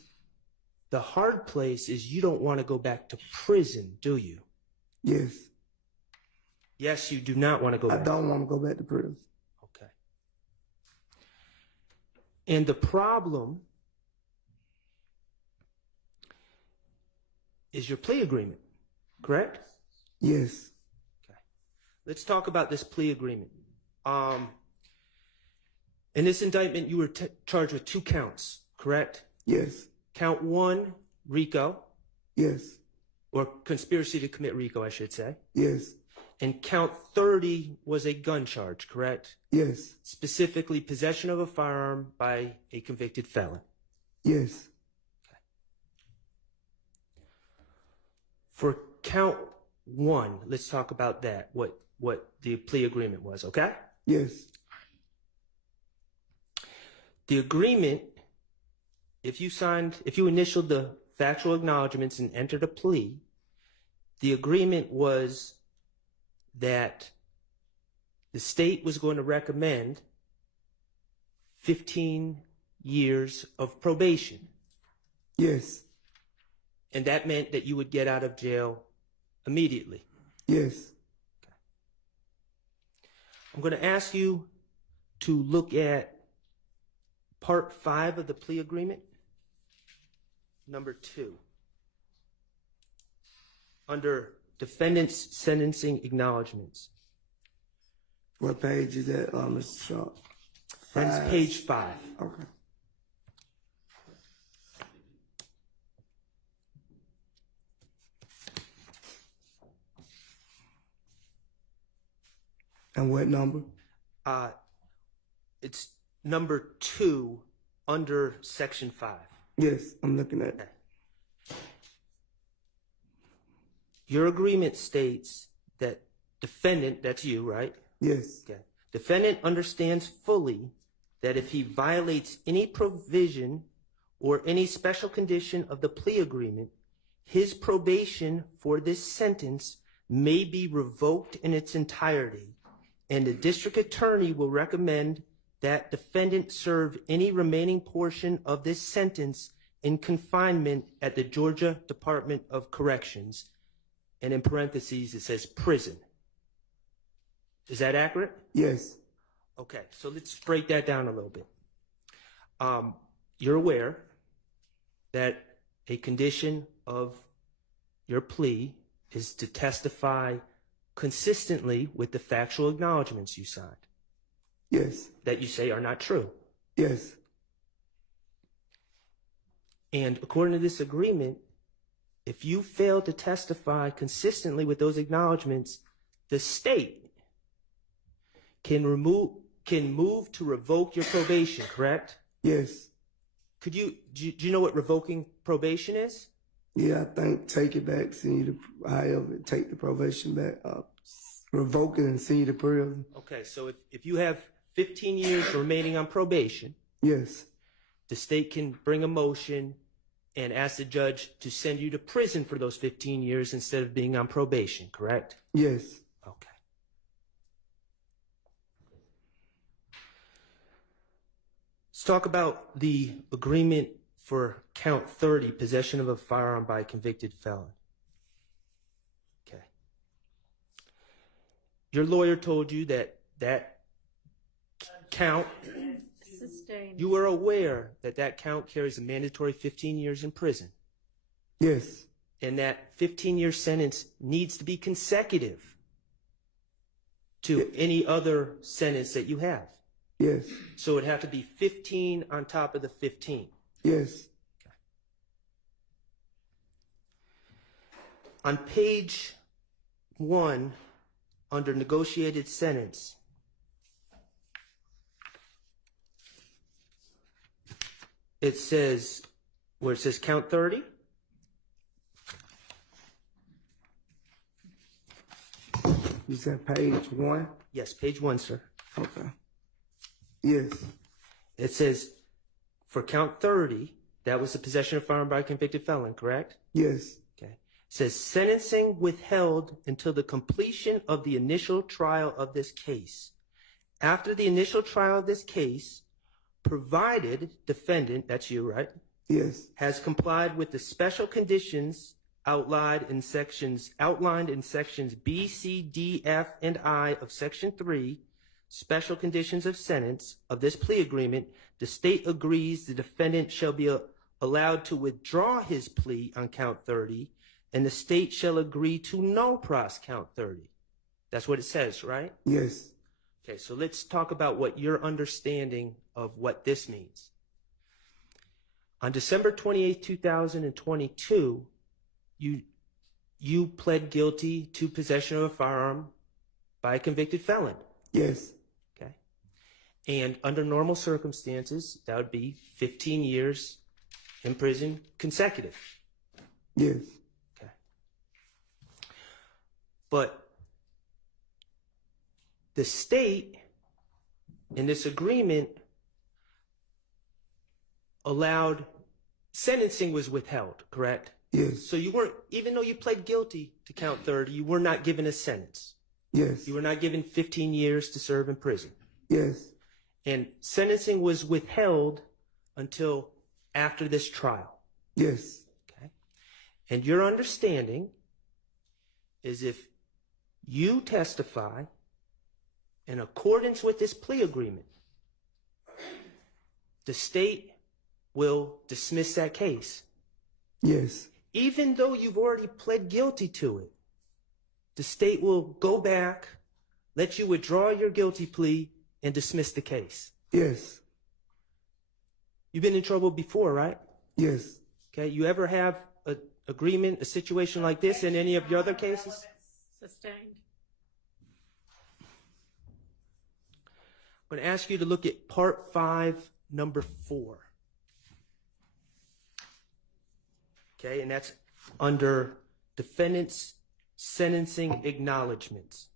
The hard place is you don't want to go back to prison, do you? Yes. Yes, you do not want to go back. I don't want to go back to prison. Okay. And the problem is your plea agreement, correct? Yes. Okay. Let's talk about this plea agreement. In this indictment, you were charged with 2 counts, correct? Yes. count 1, RICO, Yes. or conspiracy to commit RICO, I should say. Yes. And count 30 was a gun charge, correct? Yes. Specifically, possession of a firearm by a convicted felon. Yes. For count 1, let's talk about that, what the plea agreement was, okay? Yes. The agreement, if you initialed the factual acknowledgments and entered a plea, the agreement was that the state was going to recommend 15 years of probation. Yes. And that meant that you would get out of jail immediately. Yes. I'm going to ask you to look at Part 5 of the plea agreement, number 2, under defendant's sentencing acknowledgments. What page is that, Mr. Sharp? That's page 5. Okay. And what number? It's number 2 under section 5. Yes, I'm looking at it. Your agreement states that defendant, that's you, right? Yes. Okay. Defendant understands fully that if he violates any provision or any special condition of the plea agreement, his probation for this sentence may be revoked in its entirety, and the district attorney will recommend that defendant serve any remaining portion of this sentence in confinement at the Georgia Department of Corrections. And in parentheses, it says prison. Is that accurate? Yes. Okay, so let's break that down a little bit. You're aware that a condition of your plea is to testify consistently with the factual acknowledgments you signed. Yes. That you say are not true. Yes. And according to this agreement, if you fail to testify consistently with those acknowledgments, the state can move to revoke your probation, correct? Yes. Do you know what revoking probation is? Yeah, I think take it back, send you to, however, take the probation back, revoke it and send you to prison. Okay, so if you have 15 years remaining on probation, yes, the state can bring a motion and ask the judge to send you to prison for those 15 years instead of being on probation, correct? Yes. Okay. Let's talk about the agreement for count 30, possession of a firearm by a convicted felon. Okay. Your lawyer told you that count, you were aware that count carries a mandatory 15 years in prison. Yes. And that 15-year sentence needs to be consecutive to any other sentence that you have. Yes. So it'd have to be 15 on top of the 15. Yes. Okay. On page 1, under negotiated sentence, it says, where it says count 30, you said page 1? yes, page 1, sir. Okay. Yes. It says, for count 30, that was the possession of firearm by a convicted felon, correct? Yes. Okay. It says, sentencing withheld until the completion of the initial trial of this case. After the initial trial of this case, provided defendant, that's you, right? Yes. Has complied with the special conditions outlined in sections B, C, D, F, and I of section 3, special conditions of sentence of this plea agreement, the state agrees the defendant shall be allowed to withdraw his plea on count 30, and the state shall agree to no pros count 30. That's what it says, right? Yes. Okay, so let's talk about what your understanding of what this means. On December 28, 2022, you pled guilty to possession of a firearm by a convicted felon. Yes. Okay. And under normal circumstances, that would be 15 years in prison consecutive. Yes. Okay. But the state in this agreement allowed sentencing was withheld, correct? Yes. So you weren't, even though you pled guilty to count 30, you were not given a sentence. Yes. You were not given 15 years to serve in prison. Yes. And sentencing was withheld until after this trial. Yes. Okay. And your understanding is if you testify in accordance with this plea agreement, the state will dismiss that case. Yes. Even though you've already pled guilty to it, the state will go back, let you withdraw your guilty plea, and dismiss the case. Yes. You've been in trouble before, right? Yes. Okay. You ever have an agreement, a situation like this in any of your other cases? Sustained. I'm going to ask you to look at Part 5, Number 4. Okay, and that's under defendant's sentencing acknowledgments.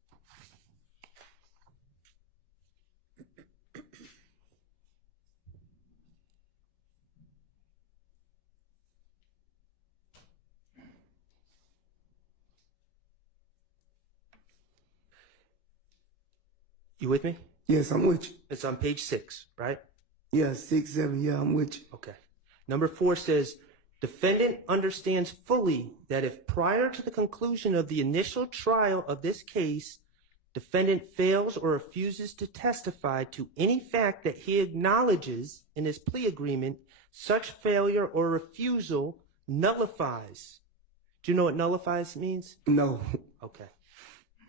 You with me? Yes, I'm with you. It's on page 6, right? Yeah, 6, 7. Yeah, I'm with you. Okay. Number 4 says, defendant understands fully that if prior to the conclusion of the initial trial of this case, defendant fails or refuses to testify to any fact that he acknowledges in his plea agreement, such failure or refusal nullifies. Do you know what nullifies means? No. Okay.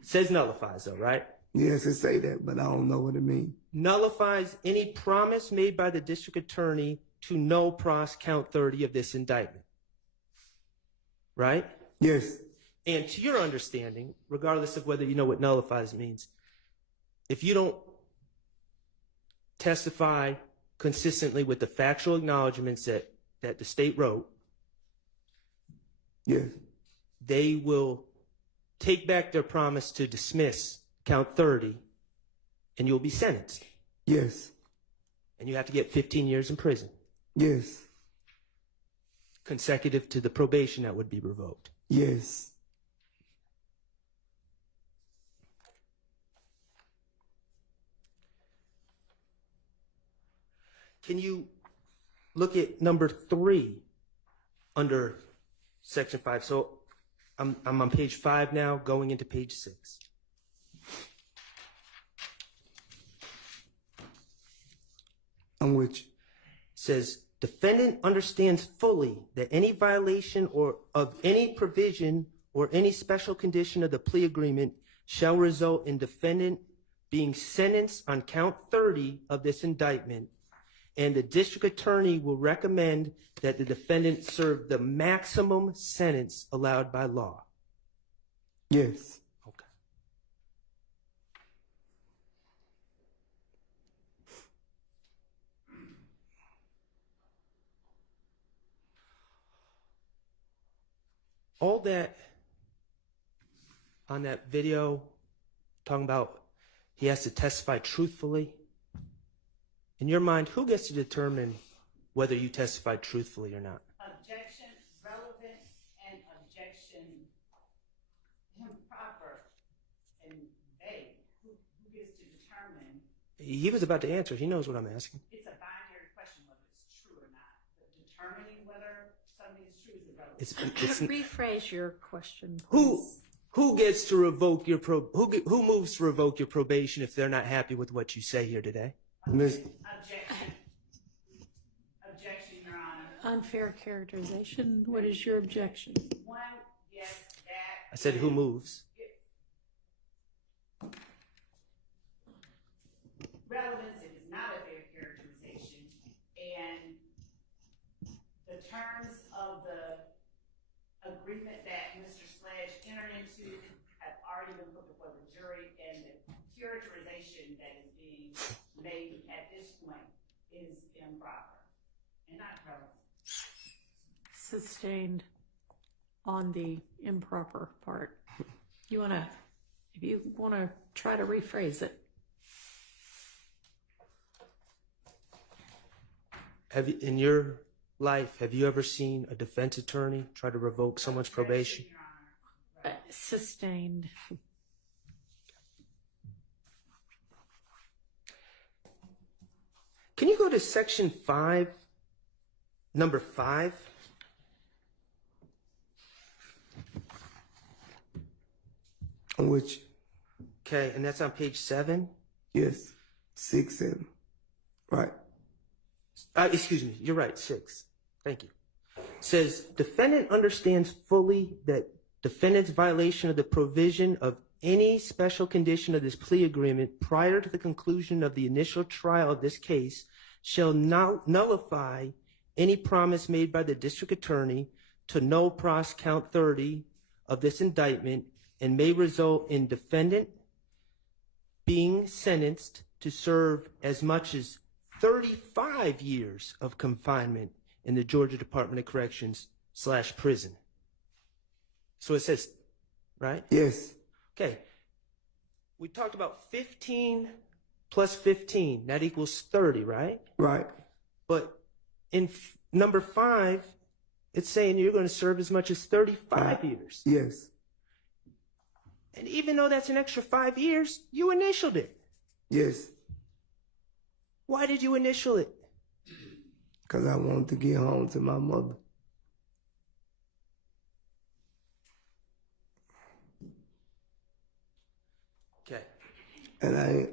It says nullifies though, right? Yes, it say that, but I don't know what it means. Nullifies any promise made by the district attorney to null pros count 30 of this indictment. Right? Yes. And to your understanding, regardless of whether you know what nullifies means, if you don't testify consistently with the factual acknowledgments that the state wrote, yes, they will take back their promise to dismiss count 30 and you'll be sentenced. Yes. And you have to get 15 years in prison. Yes. Consecutive to the probation that would be revoked. Yes. Can you look at number 3 under section 5? So I'm on page 5 now, going into page 6. I'm with you. It says, defendant understands fully that any violation or of any provision or any special condition of the plea agreement shall result in defendant being sentenced on count 30 of this indictment, and the district attorney will recommend that the defendant serve the maximum sentence allowed by law. Yes. Okay. All that on that video talking about he has to testify truthfully. In your mind, who gets to determine whether you testified truthfully or not? Objection, relevance, and objection improper and vague. Who gets to determine? He was about to answer. He knows what I'm asking. It's a binary question whether it's true or not. But determining whether something is true is irrelevant. Rephrase your question, please. Who gets to revoke your who moves to revoke your probation if they're not happy with what you say here today? Objection. Objection, Your Honor. Unfair characterization. What is your objection? One, yes, that. I said who moves. Relevance, it is not a fair characterization. And is improper and not relevant. Sustained on the improper part. If you wanna try to rephrase it. In your life, have you ever seen a defense attorney try to revoke someone's probation? Sustained. Can you go to section 5, number 5? On which? Okay, and that's on page 7? Yes. 6, 7. Right. Excuse me, you're right, 6. Thank you. Says, defendant understands fully that defendant's violation of the provision of any special condition of this plea agreement prior to the conclusion of the initial trial of this case shall nullify any promise made by the district attorney to null pros count 30 of this indictment and may result in defendant being sentenced to serve as much as 35 years of confinement in the Georgia Department of Corrections / prison. So it says, right? Yes. Okay. We talked about 15 plus 15. That equals 30, right? Right. But in number 5, it's saying you're going to serve as much as 35 years. Yes. And even though that's an extra 5 years, you initialed it. Yes. Why did you initial it? Because I wanted to get home to my mother. Okay. And I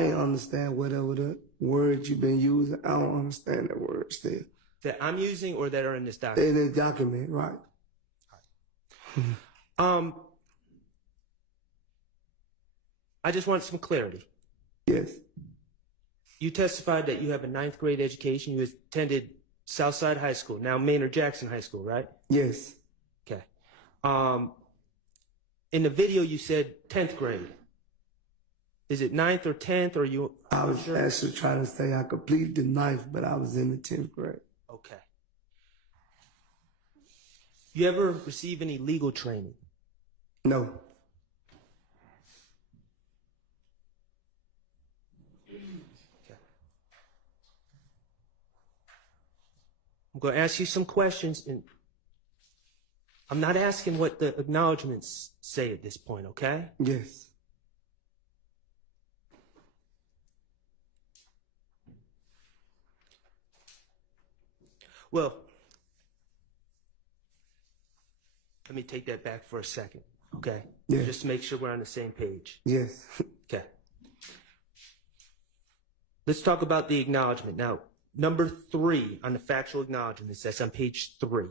ain't understand whatever the words you've been using. I don't understand that word still. That I'm using or that are in this document? In this document, right. I just want some clarity. Yes. You testified that you have a 9th grade education. You attended Southside High School, now Maynard Jackson High School, right? Yes. Okay. In the video, you said 10th grade. Is it 9th or 10th, or you? I was actually trying to say I completed the 9th, but I was in the 10th grade. Okay. You ever receive any legal training? No. I'm going to ask you some questions, and I'm not asking what the acknowledgments say at this point, okay? Yes. Well, let me take that back for a second, okay? Yes. Just to make sure we're on the same page. Yes. Okay. Let's talk about the acknowledgement. Now, number 3 on the factual acknowledgments, that's on page 3.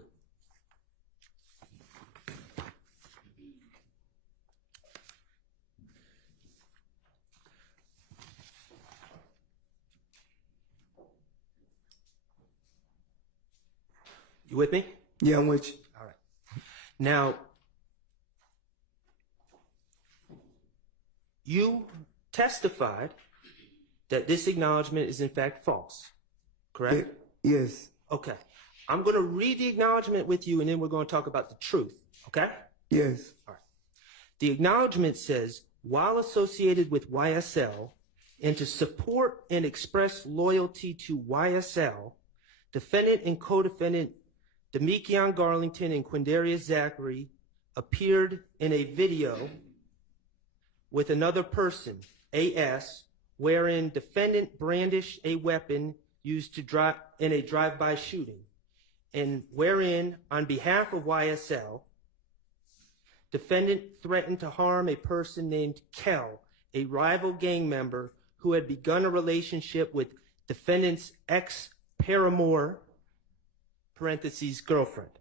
You with me? Yeah, I'm with you. All right. Now, you testified that this acknowledgement is in fact false, correct? Yes. Okay. I'm going to read the acknowledgement with you, and then we're going to talk about the truth, okay? Yes. All right. The acknowledgement says, while associated with YSL, and to support and express loyalty to YSL, defendant and co-defendant Demekion Garlington and Quindarius Zachary appeared in a video with another person, AS, wherein defendant brandished a weapon used to drive in a drive-by shooting, and wherein, on behalf of YSL, defendant threatened to harm a person named Kel, a rival gang member who had begun a relationship with defendant's ex-paramour, parentheses, girlfriend.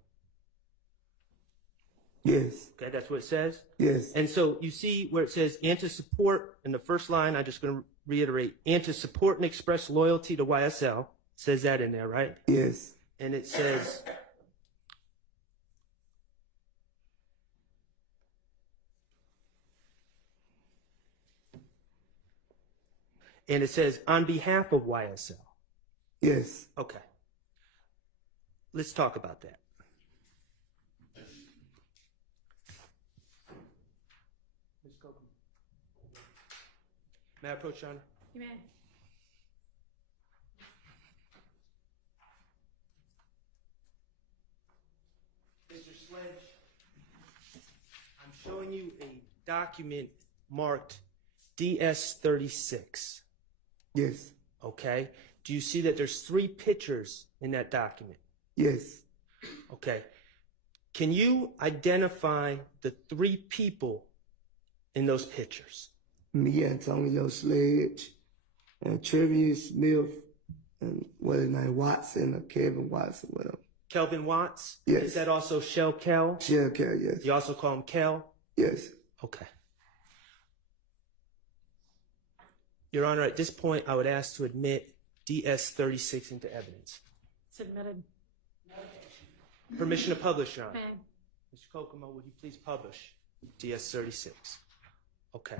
Yes. Okay, that's what it says? Yes. And so you see where it says, and to support, in the first line, I'm just going to reiterate, and to support and express loyalty to YSL. It says that in there, right? Yes. And it says, And it says, on behalf of YSL. Yes. Okay. Let's talk about that. Ms. Copeland. May I approach, Your Honor? You may. Mr. Sledge, I'm showing you a document marked DS-36. Yes. Okay. Do you see that there's 3 pictures in that document? Yes. Okay. Can you identify the 3 people in those pictures? Me, Antonio Sledge, and Trevor Smith, and what his name, Watson or Kevin Watson, whatever. Kelvin Watts? Yes. Is that also Shell Kel? Shell Kel, yes. You also call him Kel? Yes. Okay. Your Honor, at this point, I would ask to admit DS-36 into evidence. Submitted. Permission to publish, Your Honor. May. Mr. Kokomo, would you please publish DS-36? Okay.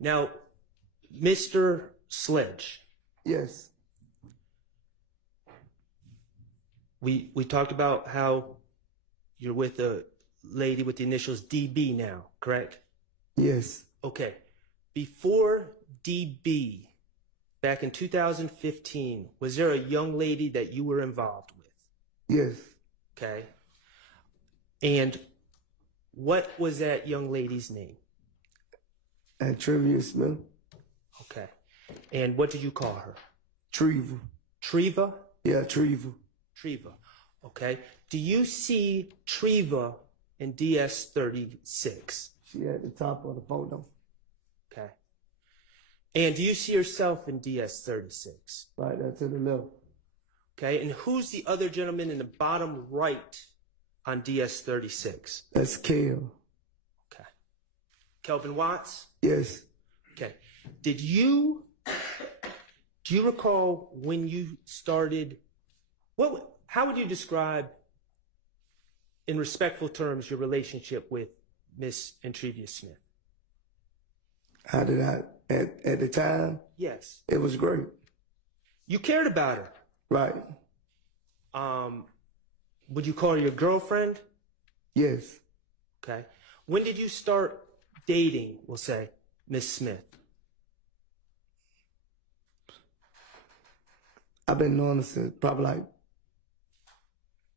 Now, Mr. Sledge. Yes. We talked about how you're with a lady with the initials DB now, correct? Yes. Okay. Before DB, back in 2015, was there a young lady that you were involved with? Yes. Okay. And what was that young lady's name? Trevor Smith. Okay. And what did you call her? Treva. Treva? Yeah, Treva. Treva. Okay. Do you see Treva in DS-36? She at the top of the photo. Okay. And do you see yourself in DS-36? Right there to the left. Okay. And who's the other gentleman in the bottom right on DS-36? That's Kel. Okay. Kelvin Watts? Yes. Okay. Do you recall when you started, how would you describe, in respectful terms, your relationship with Miss Entrevia Smith? How did I, at the time? Yes. It was great. You cared about her. Right. Would you call her your girlfriend? Yes. Okay. When did you start dating, we'll say, Miss Smith? I've been knowing her since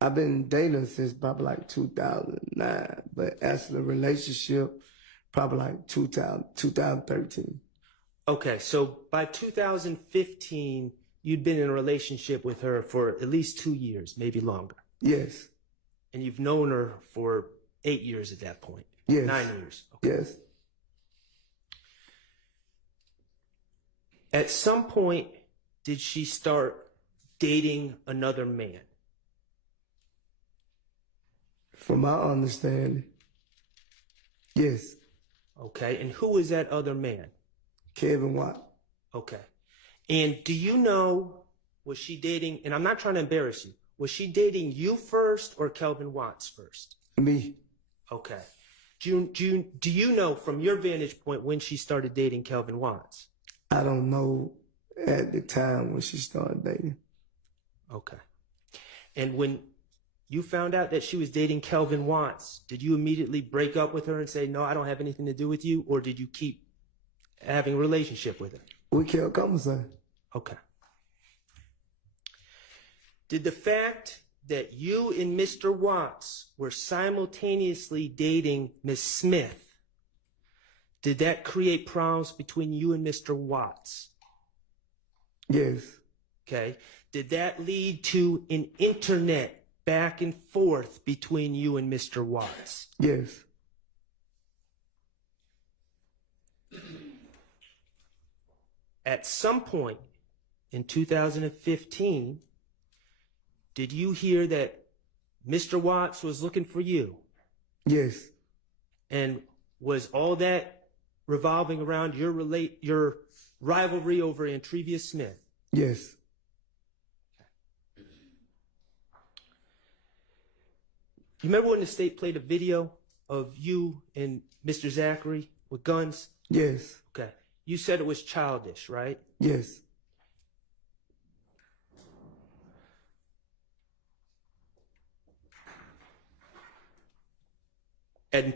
I've been dating since probably like 2009, but as the relationship, probably like 2013. Okay, so by 2015, you'd been in a relationship with her for at least 2 years, maybe longer. Yes. And you've known her for 8 years at that point. Yes. 9 years. Okay. Yes. At some point, did she start dating another man? From my understanding, yes. Okay, and who is that other man? Kevin Watt. Okay. And do you know, was she dating, and I'm not trying to embarrass you, was she dating you first or Kelvin Watts first? Me. Okay. Do you know from your vantage point when she started dating Kelvin Watts? I don't know at the time when she started dating. Okay. And when you found out that she was dating Kelvin Watts, did you immediately break up with her and say, no, I don't have anything to do with you? Or did you keep having a relationship with her? We kept conversing. Okay. Did the fact that you and Mr. Watts were simultaneously dating Miss Smith, did that create problems between you and Mr. Watts? Yes. Okay. Did that lead to an internet back and forth between you and Mr. Watts? Yes. At some point in 2015, did you hear that Mr. Watts was looking for you? Yes. And was all that revolving around your rivalry over Entrevia Smith? Yes. You remember when the state played a video of you and Mr. Zachary with guns? Yes. Okay. you said it was childish, right? Yes. And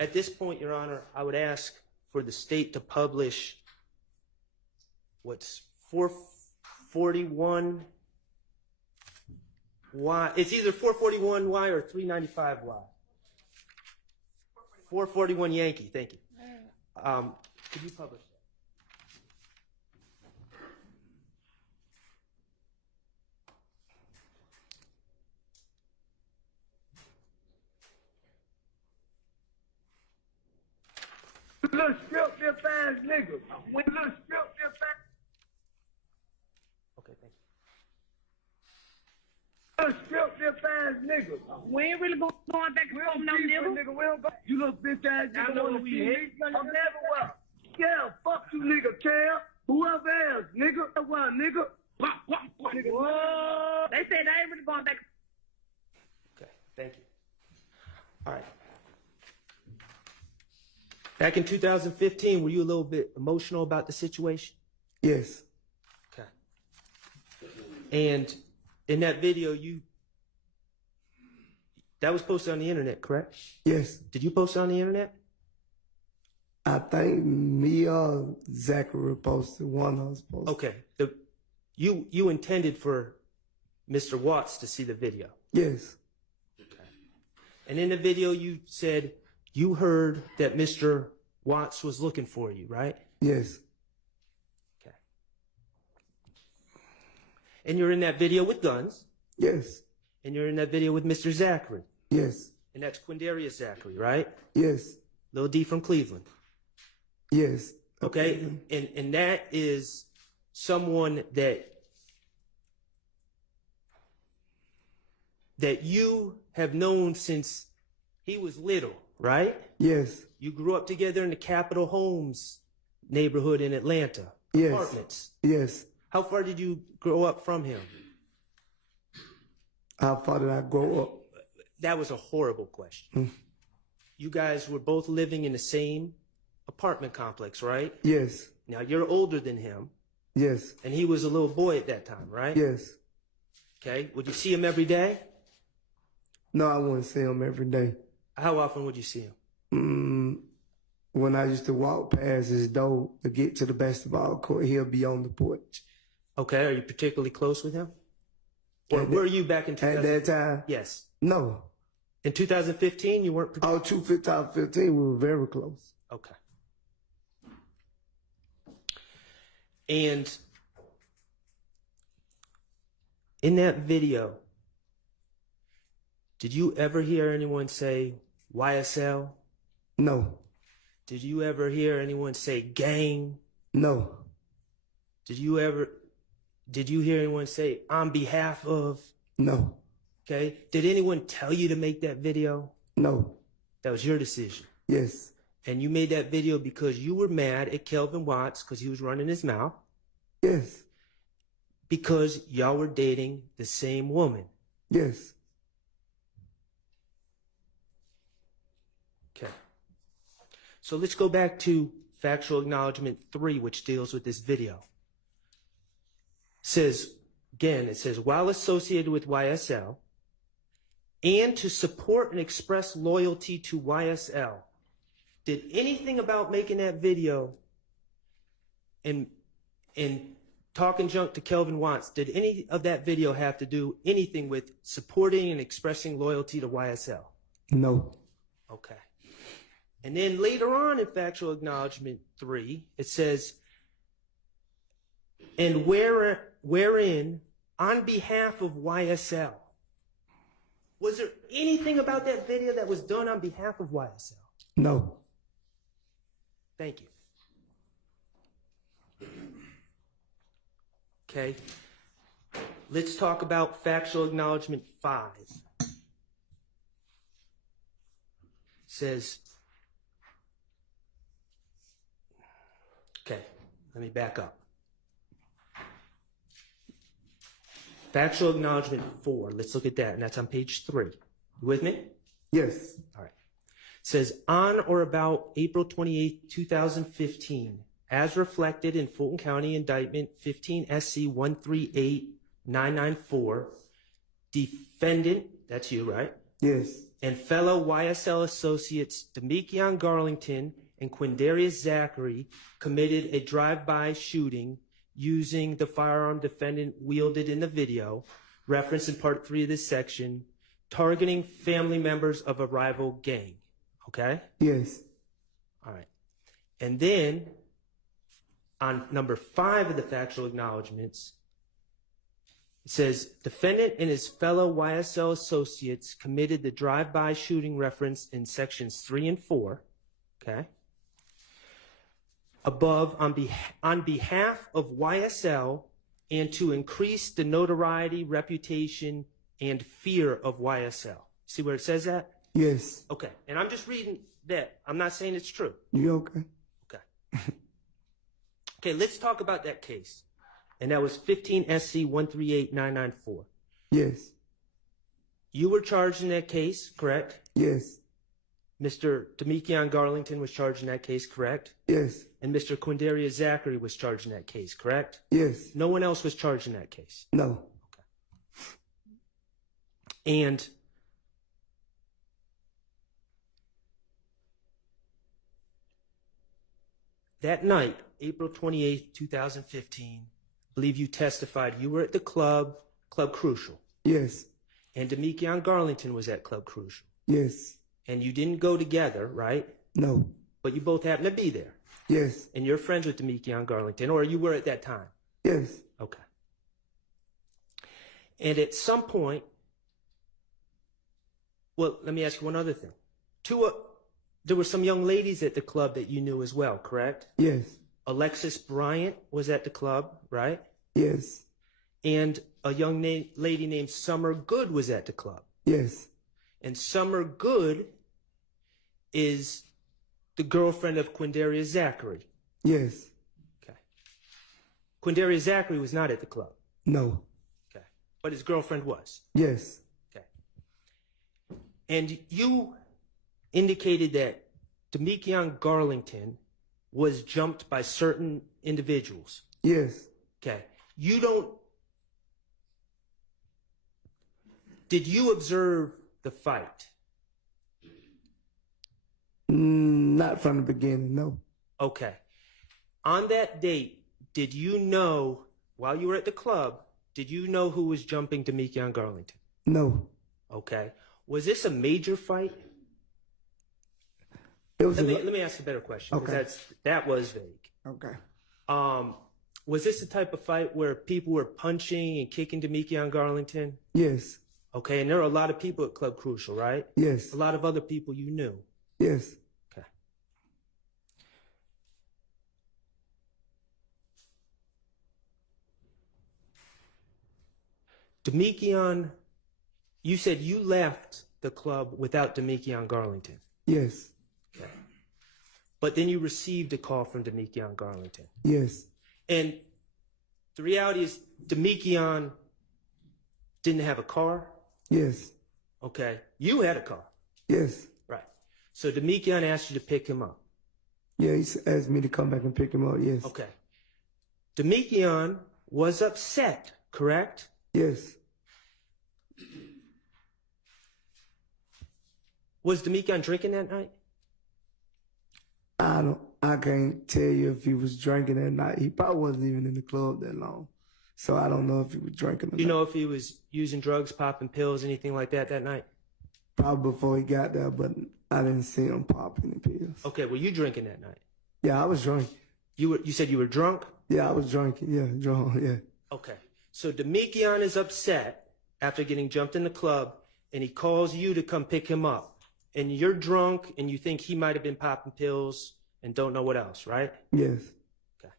at this point, Your Honor, I would ask for the state to publish what's 441Y. It's either 441Y or 395Y. 441 Yankee, thank you. Could you publish that? Little strip this ass nigga. When little strip this ass. Okay, thank you. Little strip this ass nigga. We ain't really going back and forth no nigga. We don't go. You little bitch ass nigga. I know wanna we see hate. me? I'm everywhere. Yeah, fuck you nigga, Cam. Whoever else, nigga. Well, nigga. Nigga. Whoa. They said they ain't really going back. Okay, thank you. All right. Back in 2015, were you a little bit emotional about the situation? Yes. Okay. And in that video, that was posted on the internet, correct? Yes. Did you post it on the internet? I think me or Zachary posted, one of us posted. Okay. You intended for Mr. Watts to see the video. Yes. Okay. And in the video, you said you heard that Mr. Watts was looking for you, right? Yes. Okay. And you're in that video with guns. Yes. And you're in that video with Mr. Zachary. Yes. And that's Quindarius Zachary, right? Yes. Lil D from Cleveland. Yes. Okay. And that is someone that you have known since he was little, right? Yes. You grew up together in the Capitol Homes neighborhood in Atlanta. Yes. Apartments. Yes. How far did you grow up from him? How far did I grow up? That was a horrible question. You guys were both living in the same apartment complex, right? Yes. Now you're older than him. Yes. And he was a little boy at that time, right? Yes. Okay. Would you see him every day? No, I wouldn't see him every day. How often would you see him? When I used to walk past his door to get to the basketball court, he'll be on the porch. Okay. Are you particularly close with him? Or were you back in 2000? At that time? Yes. No. In 2015, you weren't. 2015, we were very close. Okay. And in that video, did you ever hear anyone say YSL? No. Did you ever hear anyone say gang? No. Did you hear anyone say on behalf of? No. Okay. Did anyone tell you to make that video? No. That was your decision. Yes. And you made that video because you were mad at Kelvin Watts because he was running his mouth? Yes. Because y'all were dating the same woman? Yes. Okay. So let's go back to factual acknowledgement 3, which deals with this video. It says, while associated with YSL, and to support and express loyalty to YSL, did anything about making that video and talking junk to Kelvin Watts, did any of that video have to do anything with supporting and expressing loyalty to YSL? No. Okay. And then later on in factual acknowledgement 3, it says, and wherein, on behalf of YSL, was there anything about that video that was done on behalf of YSL? No. Thank you. Okay. Let's talk about factual acknowledgement 5. It says, okay, let me back up. Factual acknowledgement 4, let's look at that, and that's on page 3. You with me? Yes. All right. says, on or about April 28, 2015, as reflected in Fulton County Indictment 15 SC 138994, defendant, that's you, right? Yes. And fellow YSL associates Demekion Garlington and Quindarius Zachary committed a drive-by shooting using the firearm defendant wielded in the video, referenced in Part 3 of this section, targeting family members of a rival gang. Okay? Yes. All right. And then, on number 5 of the factual acknowledgments, it says, defendant and his fellow YSL associates committed the drive-by shooting referenced in sections 3 and 4. Okay? Above, on behalf of YSL and to increase the notoriety, reputation, and fear of YSL. See where it says that? Yes. Okay. And I'm just reading that. I'm not saying it's true. You okay? Okay. Okay, let's talk about that case. And that was 15 SC 138994. Yes. You were charged in that case, correct? Yes. Mr. Demekion Garlington was charged in that case, correct? Yes. And Mr. Quindarius Zachary was charged in that case, correct? Yes. No one else was charged in that case. No. And that night, April 28th, 2015, I believe you testified you were at the Club Crucial. Yes. And Demekion Garlington was at Club Crucial. Yes. And you didn't go together, right? No. But you both happened to be there. Yes. And you're friends with Demekion Garlington, or you were at that time? Yes. Okay. And at some point, well, let me ask you one other thing. There were some young ladies at the club that you knew as well, correct? Yes. Alexis Bryant was at the club, right? Yes. And a young lady named Summer Good was at the club. Yes. And Summer Good is the girlfriend of Quindarius Zachary. Yes. Okay. Quindarius Zachary was not at the club. No. Okay. But his girlfriend was. Yes. Okay. And you indicated that Demekion Garlington was jumped by certain individuals. Yes. Okay. Did you observe the fight? Not from the beginning, no. Okay. On that date, did you know, while you were at the club, did you know who was jumping Demekion Garlington? No. Okay. Was this a major fight? It was let me ask a better question. Okay. That was vague. Okay. Was this the type of fight where people were punching and kicking Demekion Garlington? Yes. Okay, and there are a lot of people at Club Crucial, right? Yes. A lot of other people you knew. Yes. Okay. Demekion, you said you left the club without Demekion Garlington. Yes. Okay. But then you received a call from Demekion Garlington. Yes. And the reality is Demekion didn't have a car. Yes. Okay. You had a car. Yes. Right. So Demekion asked you to pick him up. Yeah, he asked me to come back and pick him up, yes. Okay. Demekion was upset, correct? Yes. Was Demekion drinking that night? I can't tell you if he was drinking that night. He probably wasn't even in the club that long. So I don't know if he was drinking or You not. know if he was using drugs, popping pills, anything like that night? Probably before he got there, but I didn't see him pop any pills. Okay, were you drinking that night? Yeah, I was drunk. You said you were drunk? Yeah, I was drunk. Yeah, drunk, yeah. Okay. So Demekion is upset after getting jumped in the club, and he calls you to come pick him up. And you're drunk, and you think he might have been popping pills and don't know what else, right? Yes. Okay.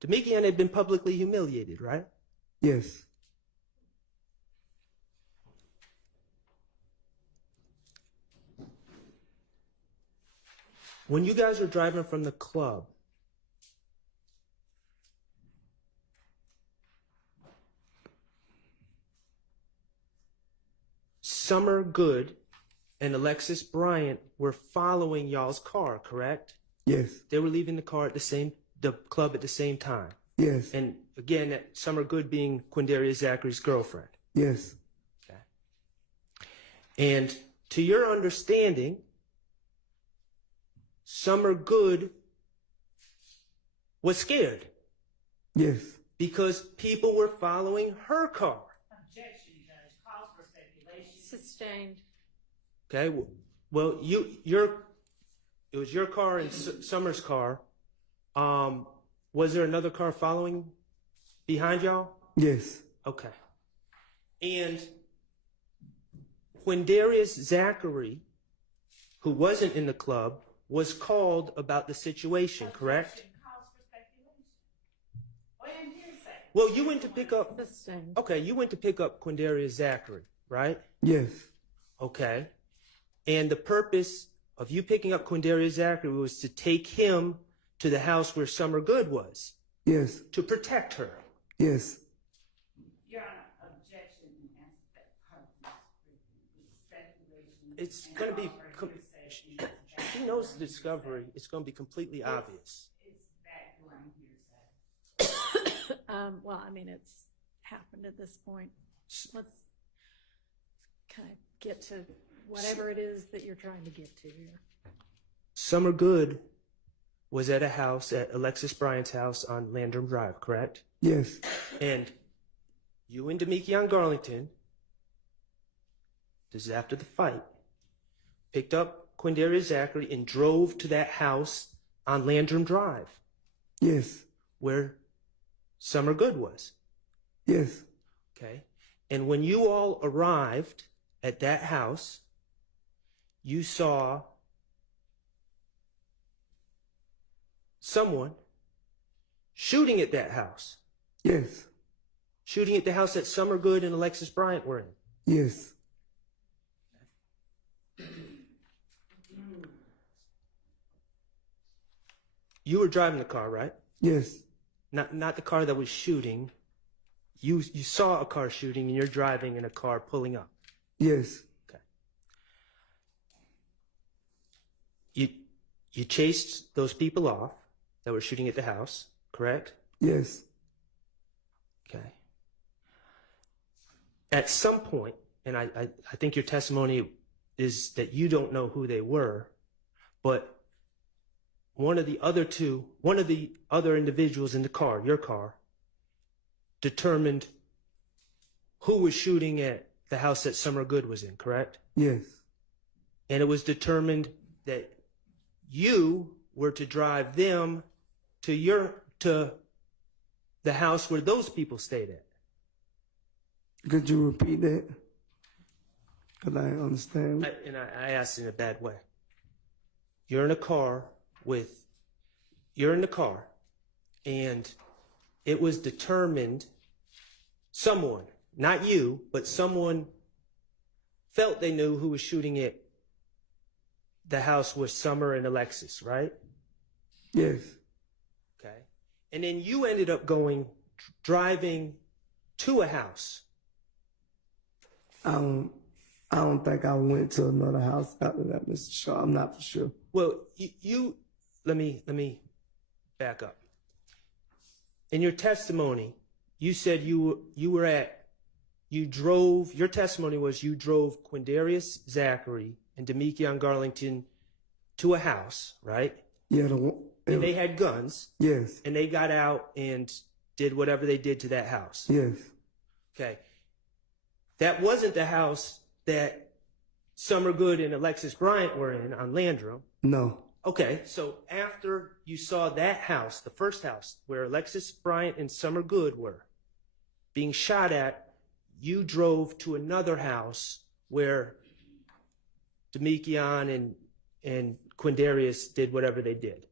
Demekion had been publicly humiliated, right? Yes. When you guys were driving from the club, Summer Good and Alexis Bryant were following y'all's car, correct? Yes. They were leaving the club at the same time. Yes. And again, that Summer Good being Quindaria Zachary's girlfriend. Yes. Okay. And to your understanding, Summer Good was scared. Yes. Because people were following her car. Objection, Judge. Calls for speculation. Sustained. Okay. Well, it was your car and Summer's car. Was there another car following behind y'all? Yes. Okay. And when Darius Zachary, who wasn't in the club, was called about the situation, correct? Calls for speculation. Or in hearsay. Well, you went to pick up. Sustained. Okay, you went to pick up Quindarius Zachary, right? Yes. Okay. And the purpose of you picking up Quindarius Zachary was to take him to the house where Summer Good was. Yes. To protect her. Yes. Your Honor, objection and answer that purpose. Speculation. It's going to be. He knows the discovery. It's going to be completely obvious. It's background hearsay. Well, I mean, it's happened at this point. Let's kind of get to whatever it is that you're trying to get to here. Summer Good was at a house, at Alexis Bryant's house on Landrum Drive, correct? Yes. And you and Demekion Garlington, this is after the fight, picked up Quindarius Zachary and drove to that house on Landrum Drive. Yes. Where Summer Good was. Yes. Okay. And when you all arrived at that house, you saw someone shooting at that house. Yes. Shooting at the house that Summer Good and Alexis Bryant were in. Yes. You were driving the car, right? Yes. Not the car that was shooting. You saw a car shooting and you're driving in a car pulling up. Yes. Okay. You chased those people off that were shooting at the house, correct? Yes. Okay. At some point, and I think your testimony is that you don't know who they were, but one of the other individuals in the car, your car, determined who was shooting at the house that Summer Good was in, correct? Yes. And it was determined that you were to drive them to the house where those people stayed at. Could you repeat that? Because I understand. I asked in a bad way. You're in a car, and it was determined, someone, not you, but someone felt they knew who was shooting at the house with Summer and Alexis, right? Yes. Okay. And then you ended up driving to a house. I don't think I went to another house after that, Mr. Shaw. I'm not for sure. Well, let me back up. In your testimony, you said your testimony was you drove Quindarius Zachary and Demekion Garlington to a house, right? Yeah. And they had guns. Yes. And they got out and did whatever they did to that house. Yes. Okay. That wasn't the house that Summer Good and Alexis Bryant were in on Landrum. No. Okay, so after you saw that house, the first house where Alexis Bryant and Summer Good were being shot at, you drove to another house where Demekion and Quindarius did whatever they did.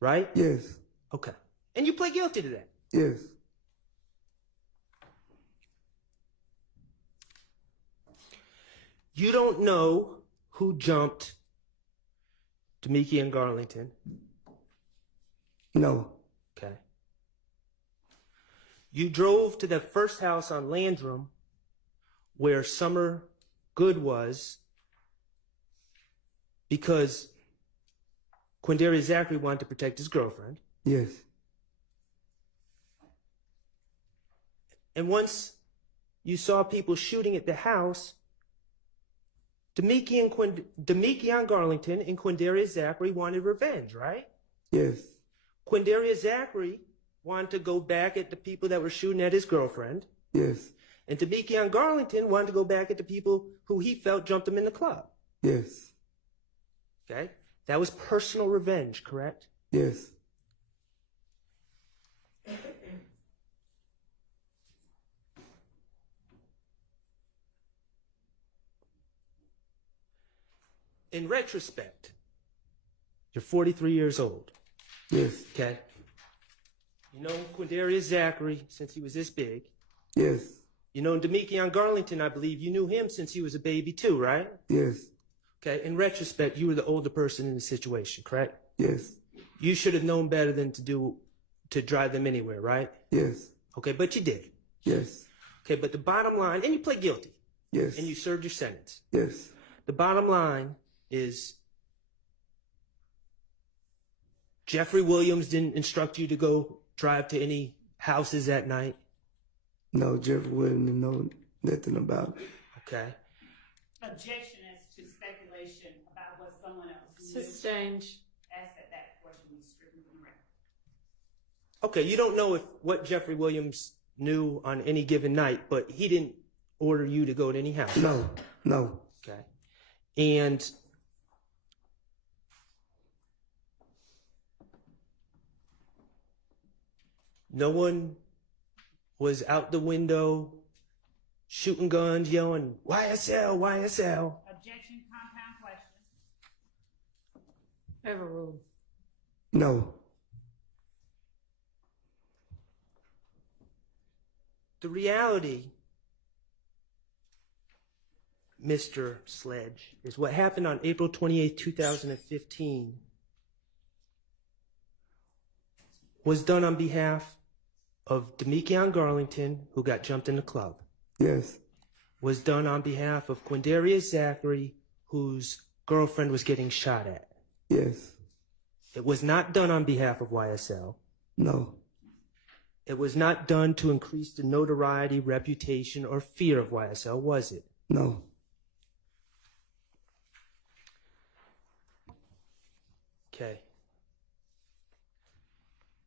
Right? Yes. Okay. And you plead guilty to that? Yes. You don't know who jumped Demekion Garlington? No. where Summer Good was because Quindarius Zachary wanted to protect his girlfriend. Yes. And once you saw people shooting at the house, Demikian Garlington and Quindarius Zachary wanted revenge, right? Yes. Quindarius Zachary wanted to go back at the people that were shooting at his girlfriend. Yes. And Demikian Garlington wanted to go back at the people who he felt jumped him in the club. Yes. Okay? That was personal revenge, correct? Yes. In retrospect, you're 43 years old. Yes. Okay? You know Quindarius Zachary since he was this big. Yes. You know Demikian Garlington, I believe you knew him since he was a baby too, right? Yes. Okay, in retrospect, you were the older person in the situation, correct? Yes. You should have known better than to drive them anywhere, right? Yes. Okay, but you did. Yes. Okay, but the bottom line, and you pled guilty. Yes. And you served your sentence. Yes. The bottom line is Jeffrey Williams didn't instruct you to go drive to any houses that night? No, Jeffrey wouldn't know nothing about it. Okay. Objection as to speculation about what someone else knew. Sustained. Ask that portion be stricken from the record. Okay, you don't know what Jeffrey Williams knew on any given night, but he didn't order you to go to any house. No. No. Okay. And no one was out the window shooting guns, yelling, YSL, YSL. Objection, compound question. Overruled. No. The reality, Mr. Sledge, is what happened on April 28, 2015 was done on behalf of Demikian Garlington, who got jumped in the club. Yes. Was done on behalf of Quindarius Zachary, whose girlfriend was getting shot at. Yes. It was not done on behalf of YSL. No. It was not done to increase the notoriety, reputation, or fear of YSL, was it? No. Okay.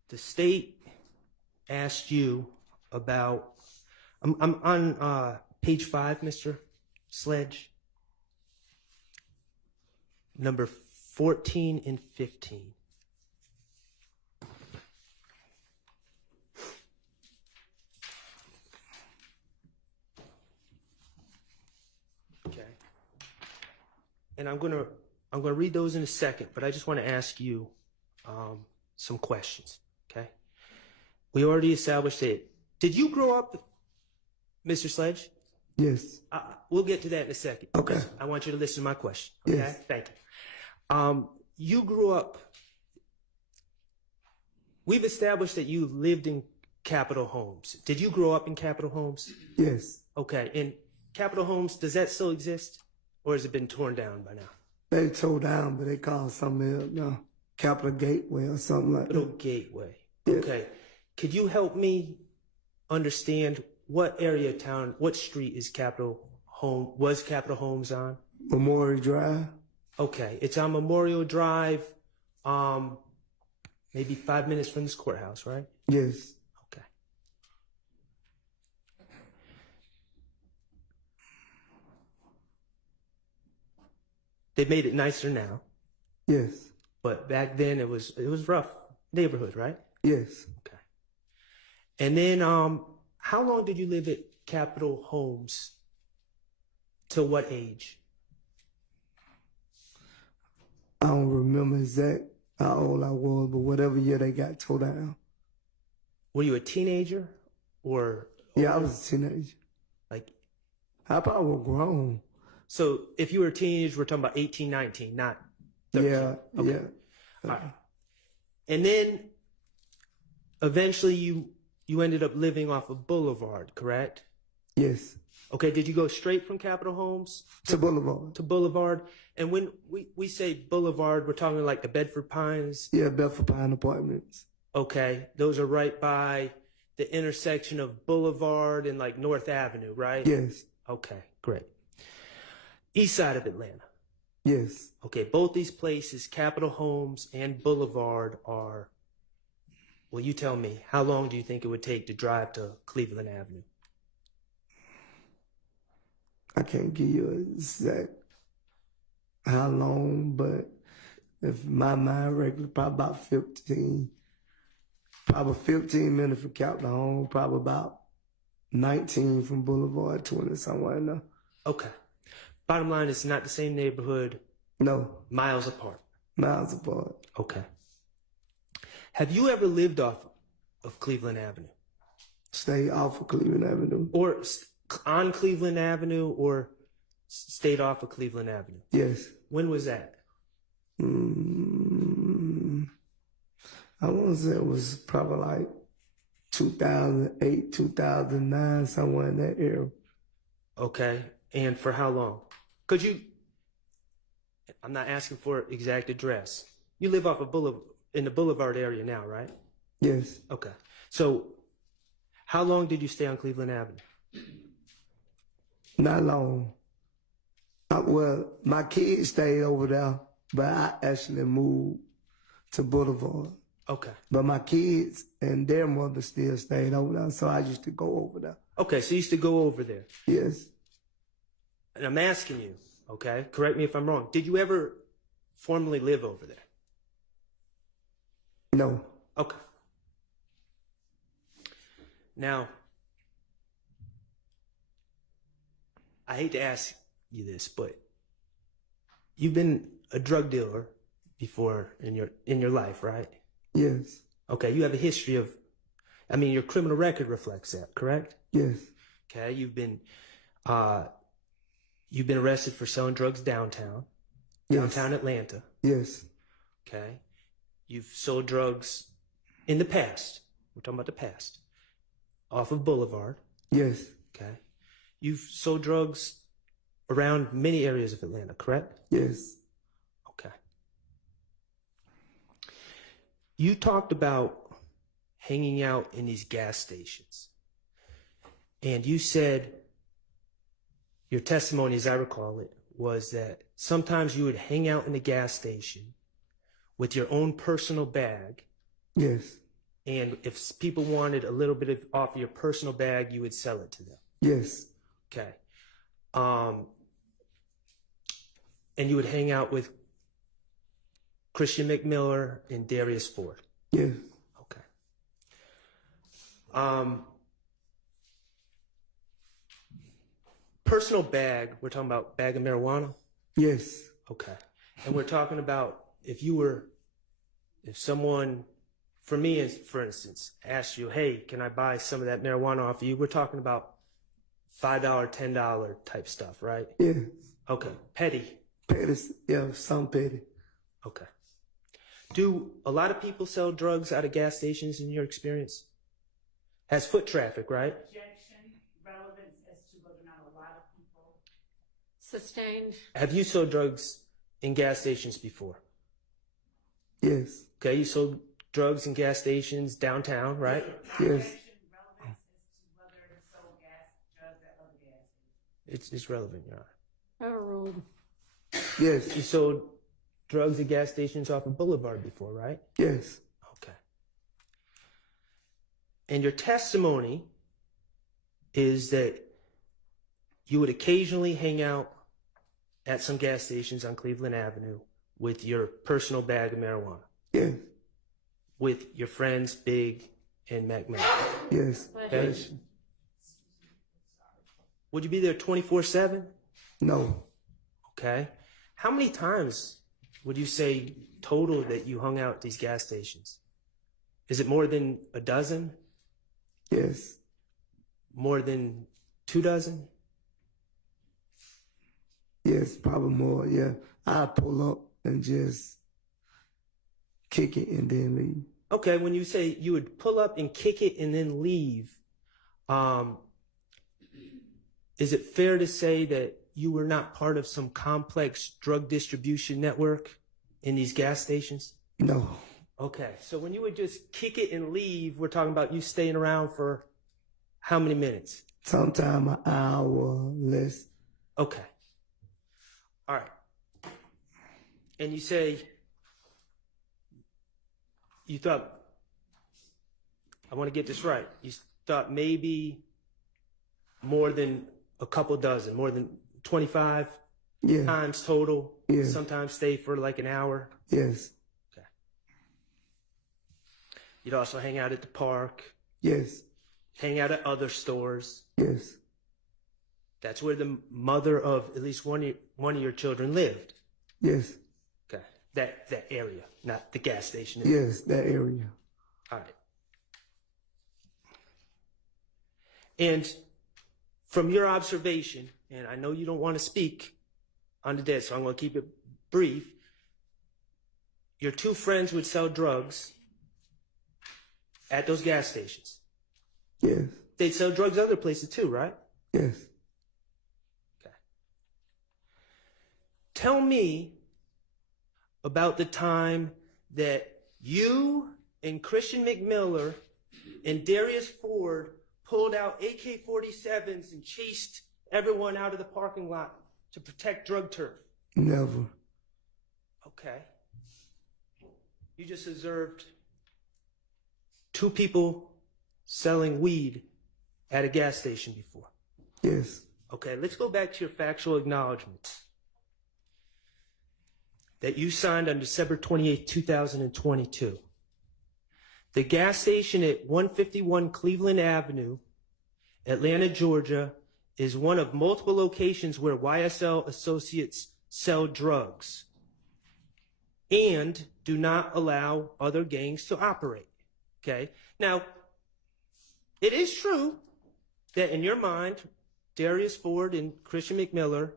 The state asked you about, I'm on page 5, Mr. Sledge, number 14 and 15. Okay. And I'm gonna read those in a second, but I just want to ask you some questions. Okay. We already established it. Did you grow up, Mr. Sledge? Yes. We'll get to that in a second. Okay. I want you to listen to my question. Okay. Yes. Thank you. You grew up. We've established that you lived in Capitol Homes. Did you grow up in Capitol Homes? Yes. Okay. And Capitol Homes, does that still exist, or has it been torn down by now? They tore down, but they call something else now. Capitol Gateway or something like Little that. Gateway. Yeah. Okay. Could you help me understand what area of town, what street is Capitol Homes on? Memorial Drive. Okay. It's on Memorial Drive, maybe 5 minutes from this courthouse, right? Yes. Okay. They made it nicer now, Yes. but back then it was rough neighborhood, right? Yes. Okay. And then, how long did you live at Capitol Homes? Till what age? I don't remember exact how old I was, but whatever year they got tore down. Were you a teenager or? Yeah, I was a teenager. Like, I probably was grown. so if you were a teenager, we're talking about 18, 19, not 13. Yeah, Okay. yeah. All right. And then eventually you ended up living off of Boulevard, correct? Yes. Okay, did you go straight from Capitol Homes To Boulevard. to Boulevard? And when we say Boulevard, we're talking like the Bedford Pines? Yeah, Bedford Pine Apartments. Okay, those are right by the intersection of Boulevard and like North Avenue, right? Yes. Okay, great. East side of Atlanta. Yes. Okay, both these places, Capitol Homes and Boulevard, are, well, you tell me, how long do you think it would take to drive to Cleveland Avenue? I can't give you an exact how long, but if my mind regular, probably about 15 minutes from Capitol Home, probably about 19 from Boulevard, 20 somewhere in there. Okay. Bottom line, it's not the same neighborhood. No. Miles apart. Miles apart. Okay. Have you ever lived off of Cleveland Avenue? Stay off of Cleveland Avenue. Or on Cleveland Avenue, or stayed off of Cleveland Avenue? Yes. When was that? I want to say it was probably like 2008, 2009, somewhere in that era. Okay. And for how long? I'm not asking for exact address. You live off of in the Boulevard area now, right? Yes. Okay. So how long did you stay on Cleveland Avenue? Not long. Well, my kids stayed over there, but I actually moved to Boulevard. Okay. But my kids and their mother still stayed over there, so I used to go over there. Okay, so you used to go over there. Yes. And I'm asking you, okay, correct me if I'm wrong, did you ever formally live over there? No. Okay. Now, I hate to ask you this, but you've been a drug dealer before in your life, right? Yes. Okay, you have a history of, your criminal record reflects that, correct? Yes. Okay, you've been arrested for selling drugs downtown Atlanta. Yes. Okay, you've sold drugs in the past. We're talking about the past. Off of Boulevard. Yes. Okay, you've sold drugs around many areas of Atlanta, correct? Yes. Okay. You talked about hanging out in these gas stations. And you said, your testimony, as I recall it, was that sometimes you would hang out in the gas station with your own personal bag. Yes. And if people wanted a little bit off your personal bag, you would sell it to them. Yes. Okay. And you would hang out with Christian McMiller and Darius Ford. Yes. Okay. Personal bag, we're talking about bag of marijuana? Yes. Okay. And we're talking about if someone, for me, for instance, asked you, hey, can I buy some of that marijuana off of you? We're talking about $5, $10 type stuff, right? Yeah. Okay. Petty. Petty, yeah, some petty. Okay. Do a lot of people sell drugs out of gas stations in your experience? Has foot traffic, right? Objection, relevance as to whether or not a lot of people. Sustained. Have you sold drugs in gas stations before? Yes. Okay, you sold drugs in gas stations downtown, right? Yes. It's relevant, Your Honor. Overruled. Yes. You sold drugs at gas stations off of Boulevard before, right? Yes. Okay. And your testimony is that you would occasionally hang out at some gas stations on Cleveland Avenue with your personal bag of marijuana. Yes. With your friends, Big and Mac. Yes. Okay. Would you be there 24/7? No. Okay. How many times would you say total that you hung out at these gas stations? Is it more than a dozen? Yes. More than 2 dozen? Yes, probably more, yeah. I pull up and just kick it and then leave. Okay, when you say you would pull up and kick it and then leave, is it fair to say that you were not part of some complex drug distribution network in these gas stations? No. Okay, so when you would just kick it and leave, we're talking about you staying around for how many minutes? Sometime an hour, less. Okay. All right. And you say you thought, I want to get this right, you thought maybe more than a couple dozen, more than 25 times total? Yeah. Sometimes stay for like an hour? Yes. Okay. You'd also hang out at the park? Yes. Hang out at other stores? Yes. That's where the mother of at least one of your children lived? Yes. Okay. That area, not the gas station? Yes, that area. All right. And from your observation, and I know you don't want to speak on the dead, so I'm going to keep it brief. Your two friends would sell drugs at those gas stations. Yes. They'd sell drugs other places too, right? Yes. Okay. Tell me about the time that you and Christian McMiller and Darius Ford pulled out AK-47s and chased everyone out of the parking lot to protect drug turf. Never. Okay. You just observed two people selling weed at a gas station before. Yes. Okay, let's go back to your factual acknowledgments that you signed on December 28, 2022. The gas station at 151 Cleveland Avenue, Atlanta, Georgia, is one of multiple locations where YSL associates sell drugs and do not allow other gangs to operate. Okay? Now, it is true that in your mind, Darius Ford and Christian McMiller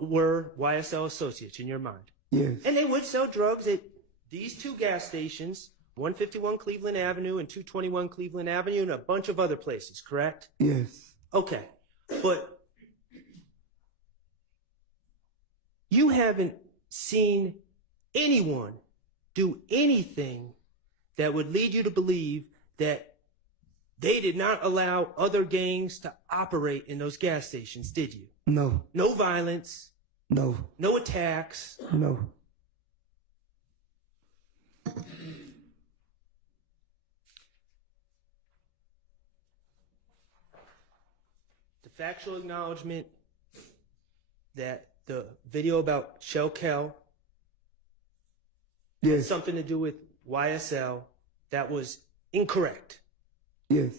were YSL associates in your mind. Yes. And they would sell drugs at these two gas stations, 151 Cleveland Avenue and 221 Cleveland Avenue, and a bunch of other places, correct? Yes. Okay. But you haven't seen anyone do anything that would lead you to believe that they did not allow other gangs to operate in those gas stations, did you? No. No violence. No. No attacks. No. The factual acknowledgement that the video about Shell Kell had something to do with YSL, that was incorrect. Yes.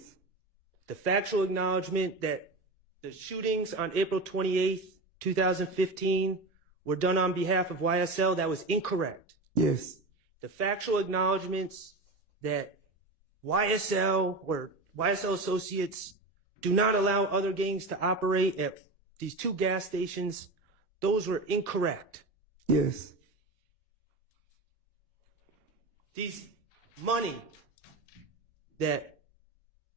The factual acknowledgement that the shootings on April 28th, 2015 were done on behalf of YSL, that was incorrect. Yes. The factual acknowledgements that YSL or YSL associates do not allow other gangs to operate at these two gas stations, those were incorrect. Yes. These money that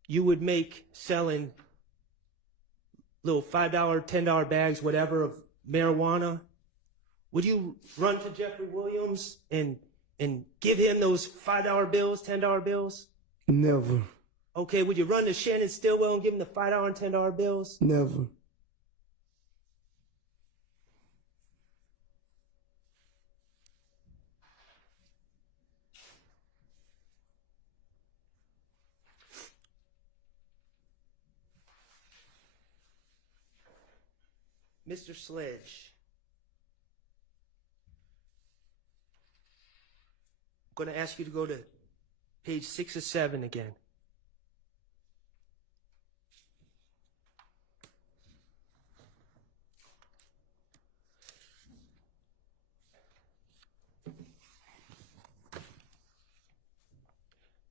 you would make selling little $5, $10 bags, whatever, of marijuana, would you run to Jeffrey Williams and give him those $5 bills, $10 bills? Never. Okay, would you run to Shannon Stillwell and give him the $5 and $10 bills? Never. Mr. Sledge, I'm going to ask you to go to page 6 or 7 again.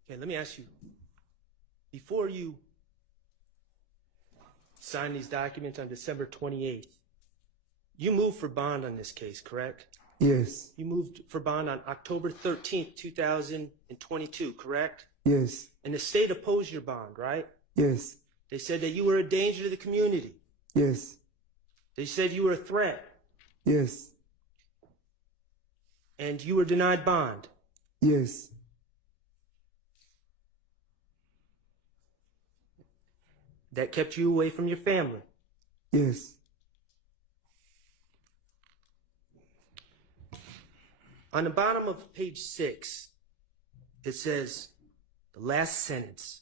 Okay, let me ask you, before you signed these documents on December 28th, you moved for bond on this case, correct? Yes. You moved for bond on October 13th, 2022, correct? Yes. And the state opposed your bond, right? Yes. They said that you were a danger to the community. Yes. They said you were a threat. Yes. And you were denied bond. Yes. That kept you away from your family. Yes. On the bottom of page 6, it says, the last sentence.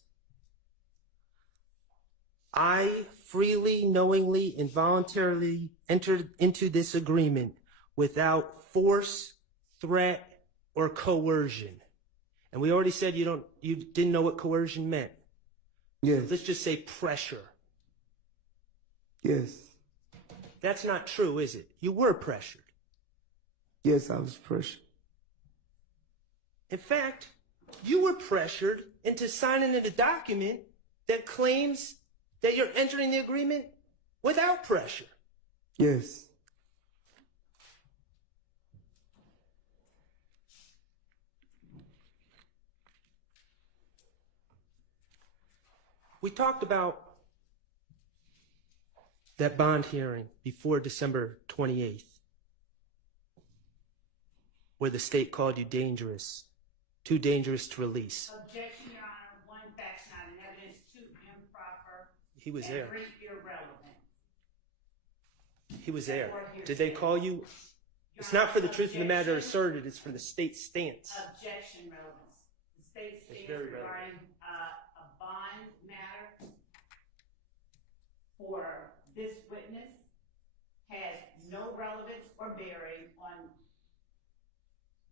I freely, knowingly, and voluntarily entered into this agreement without force, threat, or coercion. And we already said you didn't know what coercion meant. Yes. Let's just say pressure. Yes. That's not true, is it? You were pressured. Yes, I was pressured. In fact, you were pressured into signing a document that claims that you're entering the agreement without pressure. Yes. We talked about that bond hearing before December 28th, where the state called you dangerous, too dangerous to release. Objection, Your Honor. One, fact's not in evidence. Two, improper. He was there. Three, irrelevant. He was there. Did they call you? It's not for the truth of the matter asserted, it's for the state's stance. Objection, relevance. The state's It's stance very regarding a bond matter for this witness has no relevance or bearing on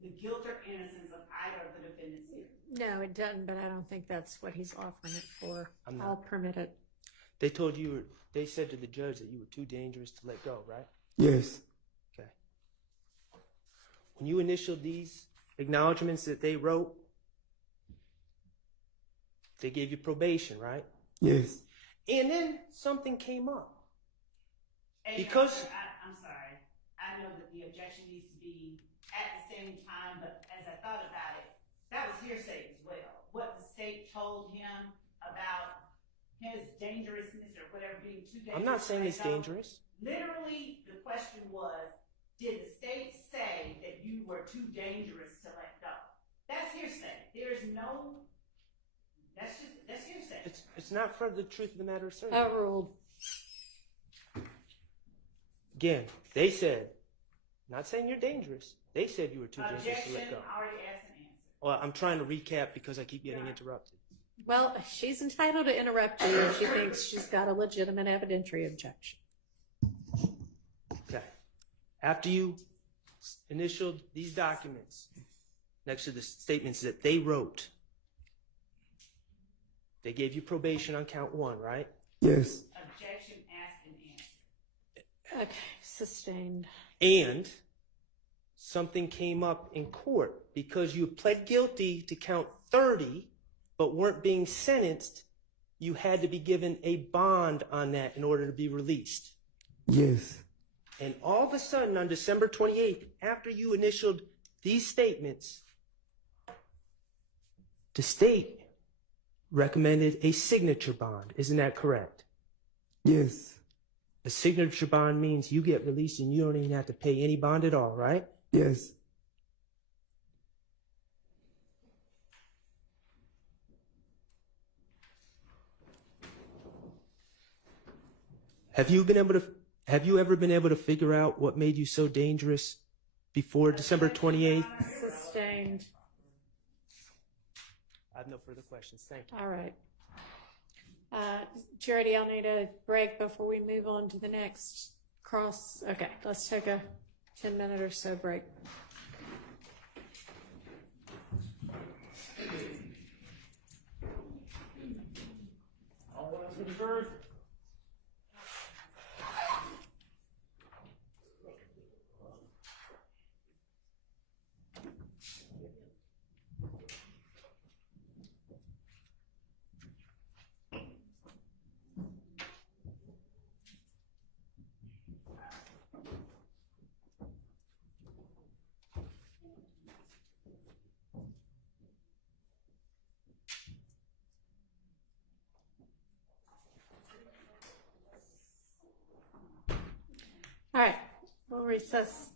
the guilt or innocence of either of the defendants here. No, it doesn't, but I don't think that's what he's offering it for. I'll permit it. They told you, they said to the judge that you were too dangerous to let go, right? Yes. Okay. When you initialed these acknowledgments that they wrote, they gave you probation, right? Yes. And then something came up. And Because I'm sorry. I know that the objection needs to be at the same time, but as I thought about it, that was hearsay as well. What the state told him about his dangerousness or whatever being too dangerous. I'm not saying to it's let go. dangerous. Literally, the question was, did the state say that you were too dangerous to let go? That's hearsay. There's no, that's hearsay. It's not for the truth of the matter asserted. Overruled. Again, they said, not saying you're dangerous. They said you were too dangerous to Objection, let go. already asked and answered. Well, I'm trying to recap because I keep getting interrupted. Well, she's entitled to interrupt you if she thinks she's got a legitimate evidentiary objection. Okay. After you initialed these documents next to the statements that they wrote, they gave you probation on count 1, right? Yes. Objection, asked and answered. Okay, sustained. And something came up in court because you pled guilty to count 30 but weren't being sentenced. You had to be given a bond on that in order to be released. Yes. And all of a sudden on December 28th, after you initialed these statements, the state recommended a signature bond. Isn't that correct? Yes. A signature bond means you get released and you don't even have to pay any bond at all, right? Yes. Have you ever been able to figure out what made you so dangerous before December 28th? Sustained. I have no further questions. Thank you. All right. Charity, I'll need a break before we move on to the next cross. Okay, let's take a 10-minute or so break. All right, we'll recess.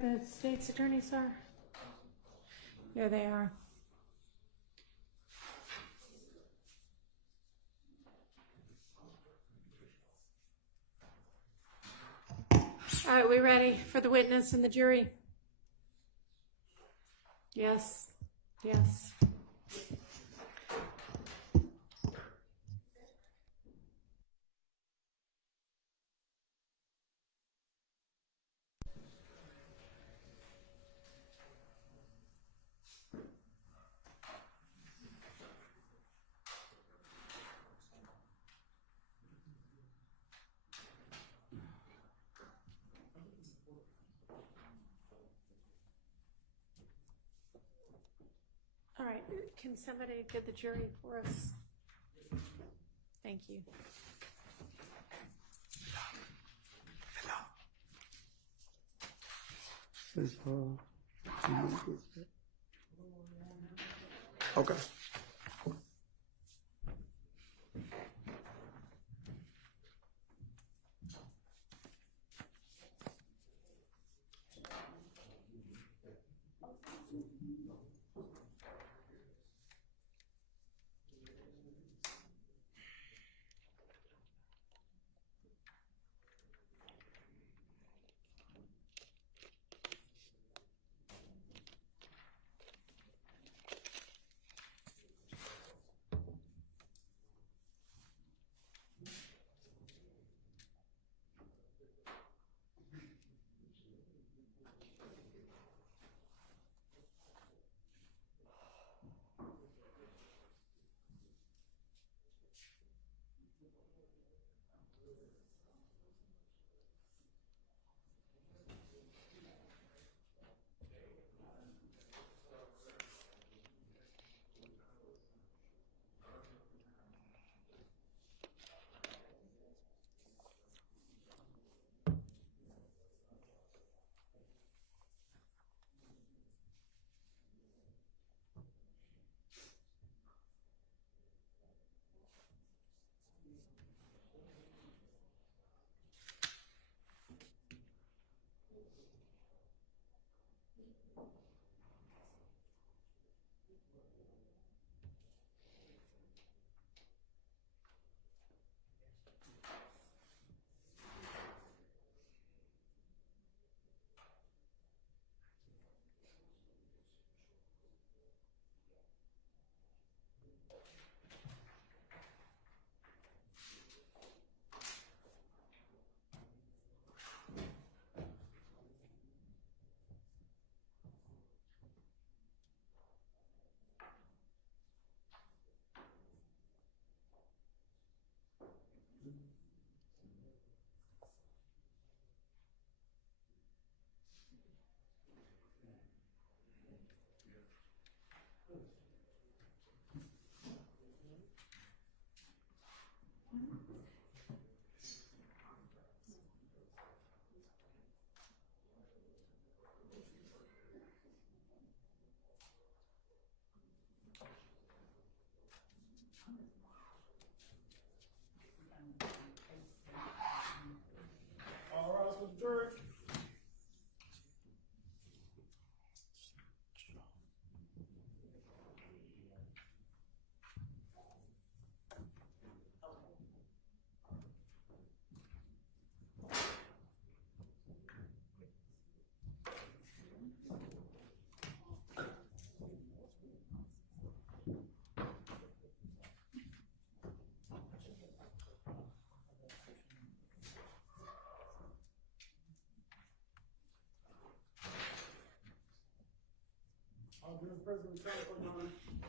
The state's attorneys are. There they are. All right, we ready for the witness and the jury? Yes. Yes. All right, can somebody get the jury for us? Thank you. Okay.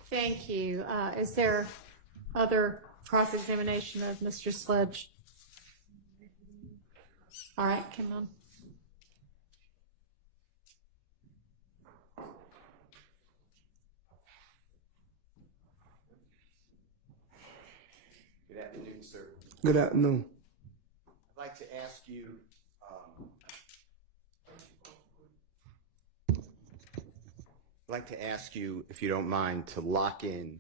Thank you. Is there other cross-examination of Mr. Sledge? All right, come on. Good afternoon, sir. Good afternoon. I'd like to ask you, if you don't mind, to lock in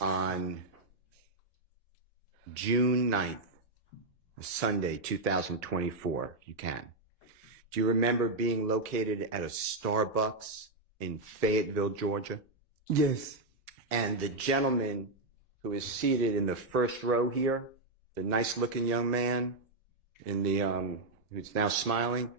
on June 9th, Sunday, 2024, if you can. Do you remember being located at a Starbucks in Fayetteville, Georgia? Yes. And the gentleman who is seated in the first row here, the nice-looking young man in the who's now smiling,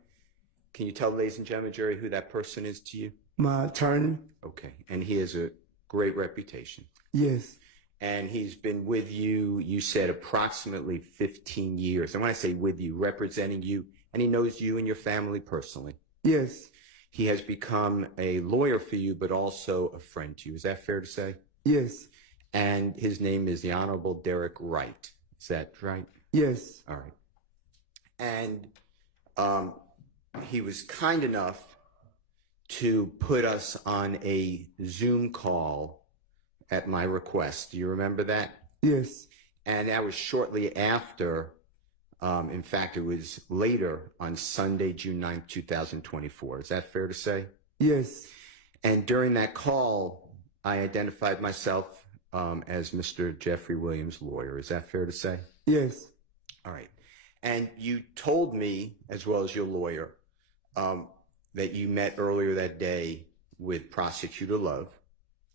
can you tell, ladies and gentlemen, Jerry, who that person is to you? My attorney. Okay, and he has a great reputation. Yes. And he's been with you, you said, approximately 15 years. And when I say with you, representing you, and he knows you and your family personally. Yes. He has become a lawyer for you, but also a friend to you. Is that fair to say? Yes. And his name is the Honorable Derek Wright. Is that right? Yes. All right. And he was kind enough to put us on a Zoom call at my request. Do you remember that? Yes. And that was shortly after, in fact, it was later on Sunday, June 9th, 2024. Is that fair to say? Yes. And during that call, I identified myself as Mr. Jeffrey Williams' lawyer. Is that fair to say? Yes. All right. And you told me, as well as your lawyer, that you met earlier that day with Prosecutor Love.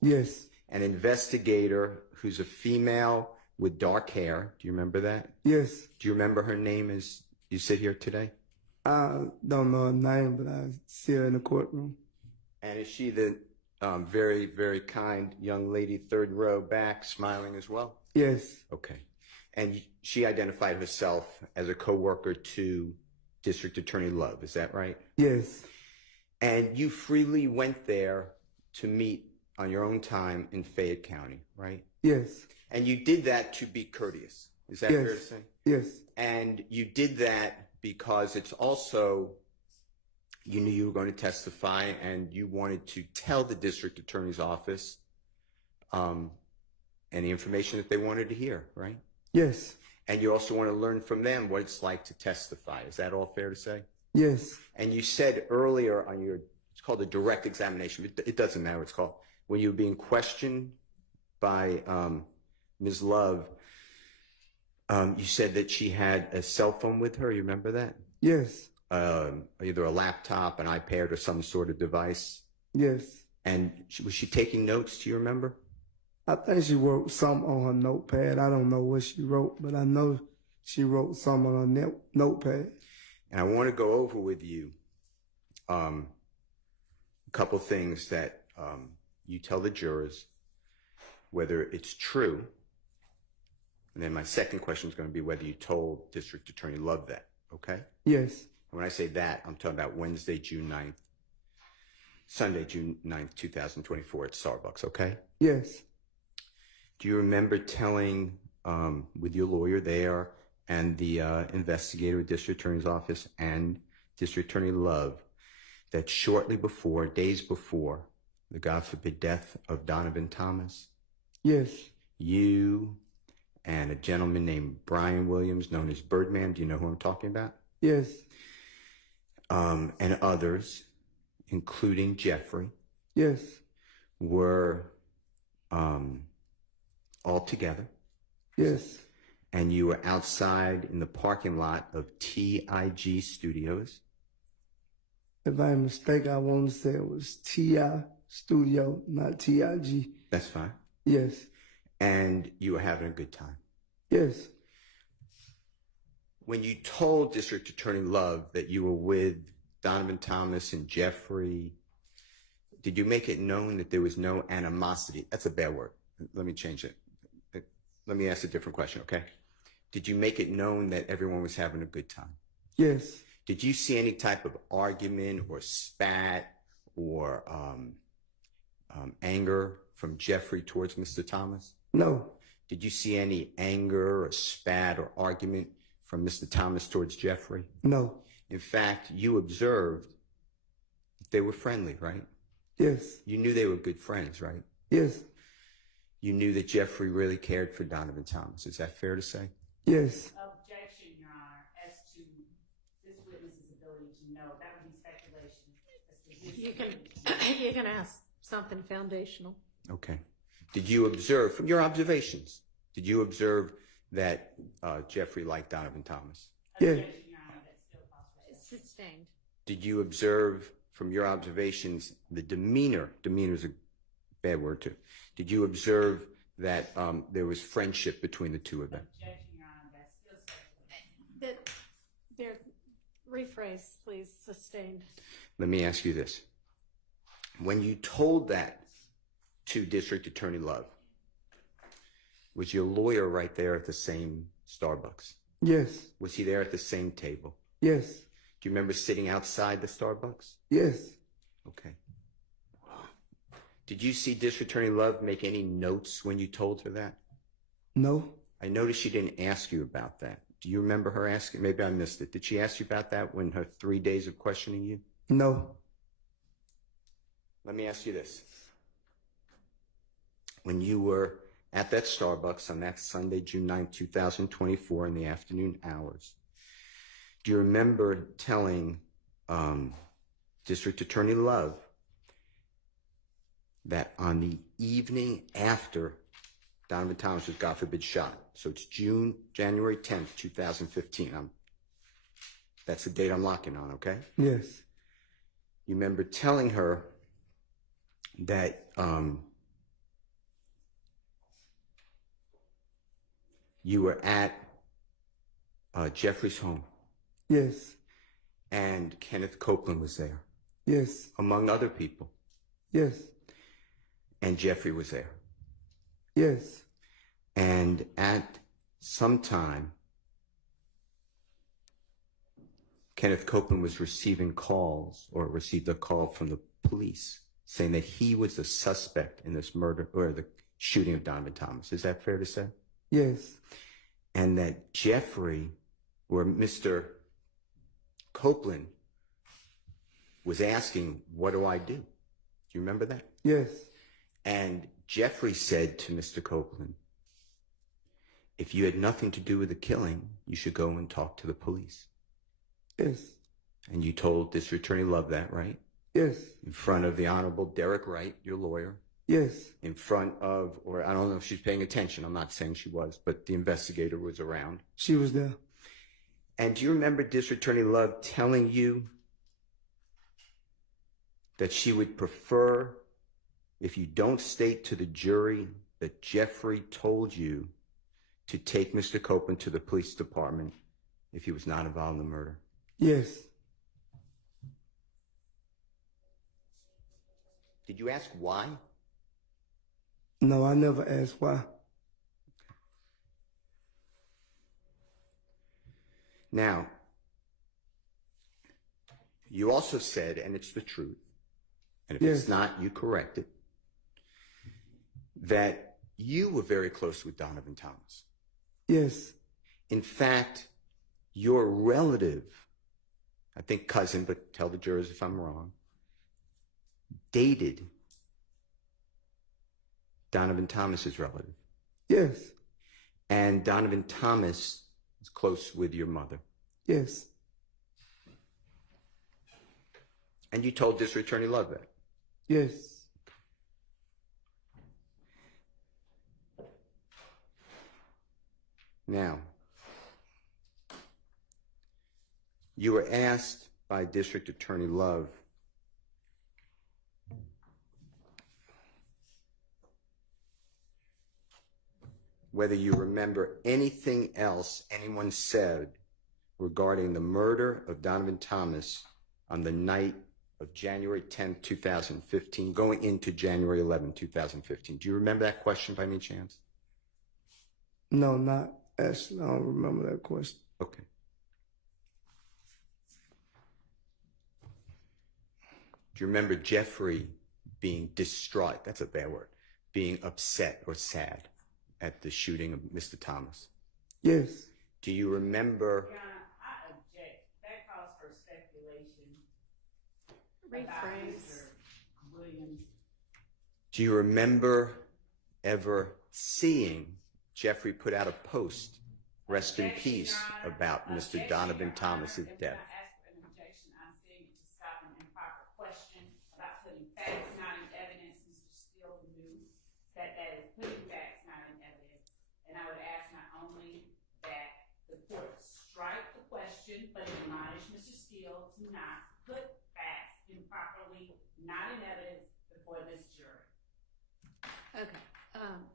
Yes. An investigator who's a female with dark hair. Do you remember that? Yes. Do you remember her name as you sit here today? I don't know her name, but I see her in the courtroom. And is she the very, very kind young lady, third row back, smiling as well? Yes. Okay. And she identified herself as a co-worker to District Attorney Love. Is that right? Yes. And you freely went there to meet on your own time in Fayette County, right? Yes. And you did that to be courteous. Is that Yes. fair to say? Yes. And you did that because it's also, you knew you were going to testify and you wanted to tell the district attorney's office any information that they wanted to hear, right? Yes. And you also want to learn from them what it's like to testify. Is that all fair to say? Yes. And you said earlier on your, it's called a direct examination. It doesn't matter what it's called. When you were being questioned by Ms. Love, you said that she had a cell phone with her. You remember that? Yes. Either a laptop, an iPad, or some sort of device. Yes. And was she taking notes? Do you remember? I think she wrote something on her notepad. I don't know what she wrote, but I know she wrote something on her notepad. And I want to go over with you a couple things that you tell the jurors, whether it's true. And then my second question is going to be whether you told District Attorney Love that, okay? Yes. And when I say that, I'm talking about Wednesday, June 9th, Sunday, June 9th, 2024 at Starbucks, okay? Yes. Do you remember telling with your lawyer there and the investigator at District Attorney's Office and District Attorney Love that shortly before, days before, the God forbid death of Donovan Thomas? Yes. You and a gentleman named Brian Williams, known as Birdman, do you know who I'm talking about? Yes. And others, including Jeffrey, Yes. were all together. Yes. And you were outside in the parking lot of TIG Studios. If I'm mistaken, I want to say it was TI Studio, not TIG. That's fine. Yes. And you were having a good time. Yes. When you told District Attorney Love that you were with Donovan Thomas and Jeffrey, did you make it known that there was no animosity? That's a bad word. Let me change it. Let me ask a different question, okay? Did you make it known that everyone was having a good time? Yes. Did you see any type of argument or spat or anger from Jeffrey towards Mr. Thomas? No. Did you see any anger or spat or argument from Mr. Thomas towards Jeffrey? No. In fact, you observed they were friendly, right? Yes. You knew they were good friends, right? Yes. You knew that Jeffrey really cared for Donovan Thomas. Is that fair to say? Yes. Objection, Your Honor, as to this witness's ability to know. That would be speculation. You can ask something foundational. Okay. Did you observe, from your observations, did you observe that Jeffrey liked Donovan Thomas? Yes. It's sustained. did you observe from your observations the demeanor is a bad word too, did you observe that there was friendship between the two of them? Objection, Your Honor, that's still There, rephrase, please, sustained. Let me ask you this. When you told that to District Attorney Love, was your lawyer right there at the same Starbucks? Yes. Was he there at the same table? Yes. Do you remember sitting outside the Starbucks? Yes. Okay. Did you see District Attorney Love make any notes when you told her that? No. I noticed she didn't ask you about that. Do you remember her asking? Maybe I missed it. Did she ask you about that when her 3 days of questioning you? No. Let me ask you this. When you were at that Starbucks on that Sunday, June 9, 2024, in the afternoon hours, do you remember telling District Attorney Love that on the evening after Donovan Thomas was, God forbid, shot, so it's January 10th, 2015, that's the date I'm locking on, okay? Yes. You remember telling her that you were at Jeffrey's home. Yes. And Kenneth Copeland was there. Yes. Among other people. Yes. And Jeffrey was there. Yes. And at some time, Kenneth Copeland was receiving calls, or received a call from the police saying that he was the suspect in this murder, or the shooting of Donovan Thomas. Is that fair to say? Yes. And that Jeffrey, or Mr. Copeland, was asking, what do I do? Do you remember that? Yes. And Jeffrey said to Mr. Copeland, if you had nothing to do with the killing, you should go and talk to the police. Yes. And you told District Attorney Love that, right? Yes. In front of the Honorable Derek Wright, your lawyer. Yes. In front of, or I don't know if she's paying attention, I'm not saying she was, but the investigator was around. She was there. And do you remember District Attorney Love telling you that she would prefer if you don't state to the jury that Jeffrey told you to take Mr. Copeland to the police department if he was not involved in the murder? Yes. Did you ask why? No, I never asked why. Now, you also said, and it's the truth, and if it's not, you correct it, that you were very close with Donovan Thomas. Yes. In fact, your relative, I think cousin, but tell the jurors if I'm wrong, dated Donovan Thomas's relative. Yes. And Donovan Thomas is close with your mother. Yes. And you told District Attorney Love that? Yes. Now, you were asked by District Attorney Love whether you remember anything else anyone said regarding the murder of Donovan Thomas on the night of January 10, 2015, going into January 11, 2015. Do you remember that question by any chance? No, not actually. I don't remember that question. Okay. Do you remember Jeffrey being distraught? That's a bad word. Being upset or sad at the shooting of Mr. Thomas? Yes. Do you remember? Your Honor, I object. That calls for speculation. Rephrase. Mr. Williams. Do you remember ever seeing Jeffrey put out a post, rest in peace, about Mr. Donovan Thomas's death? When I ask for an objection, I'm saying to stop an improper question about putting facts not in evidence. Mr. Steele knew that that is putting facts not in evidence. And I would ask not only that the court strike the question, but admonish Mr. Steele to not put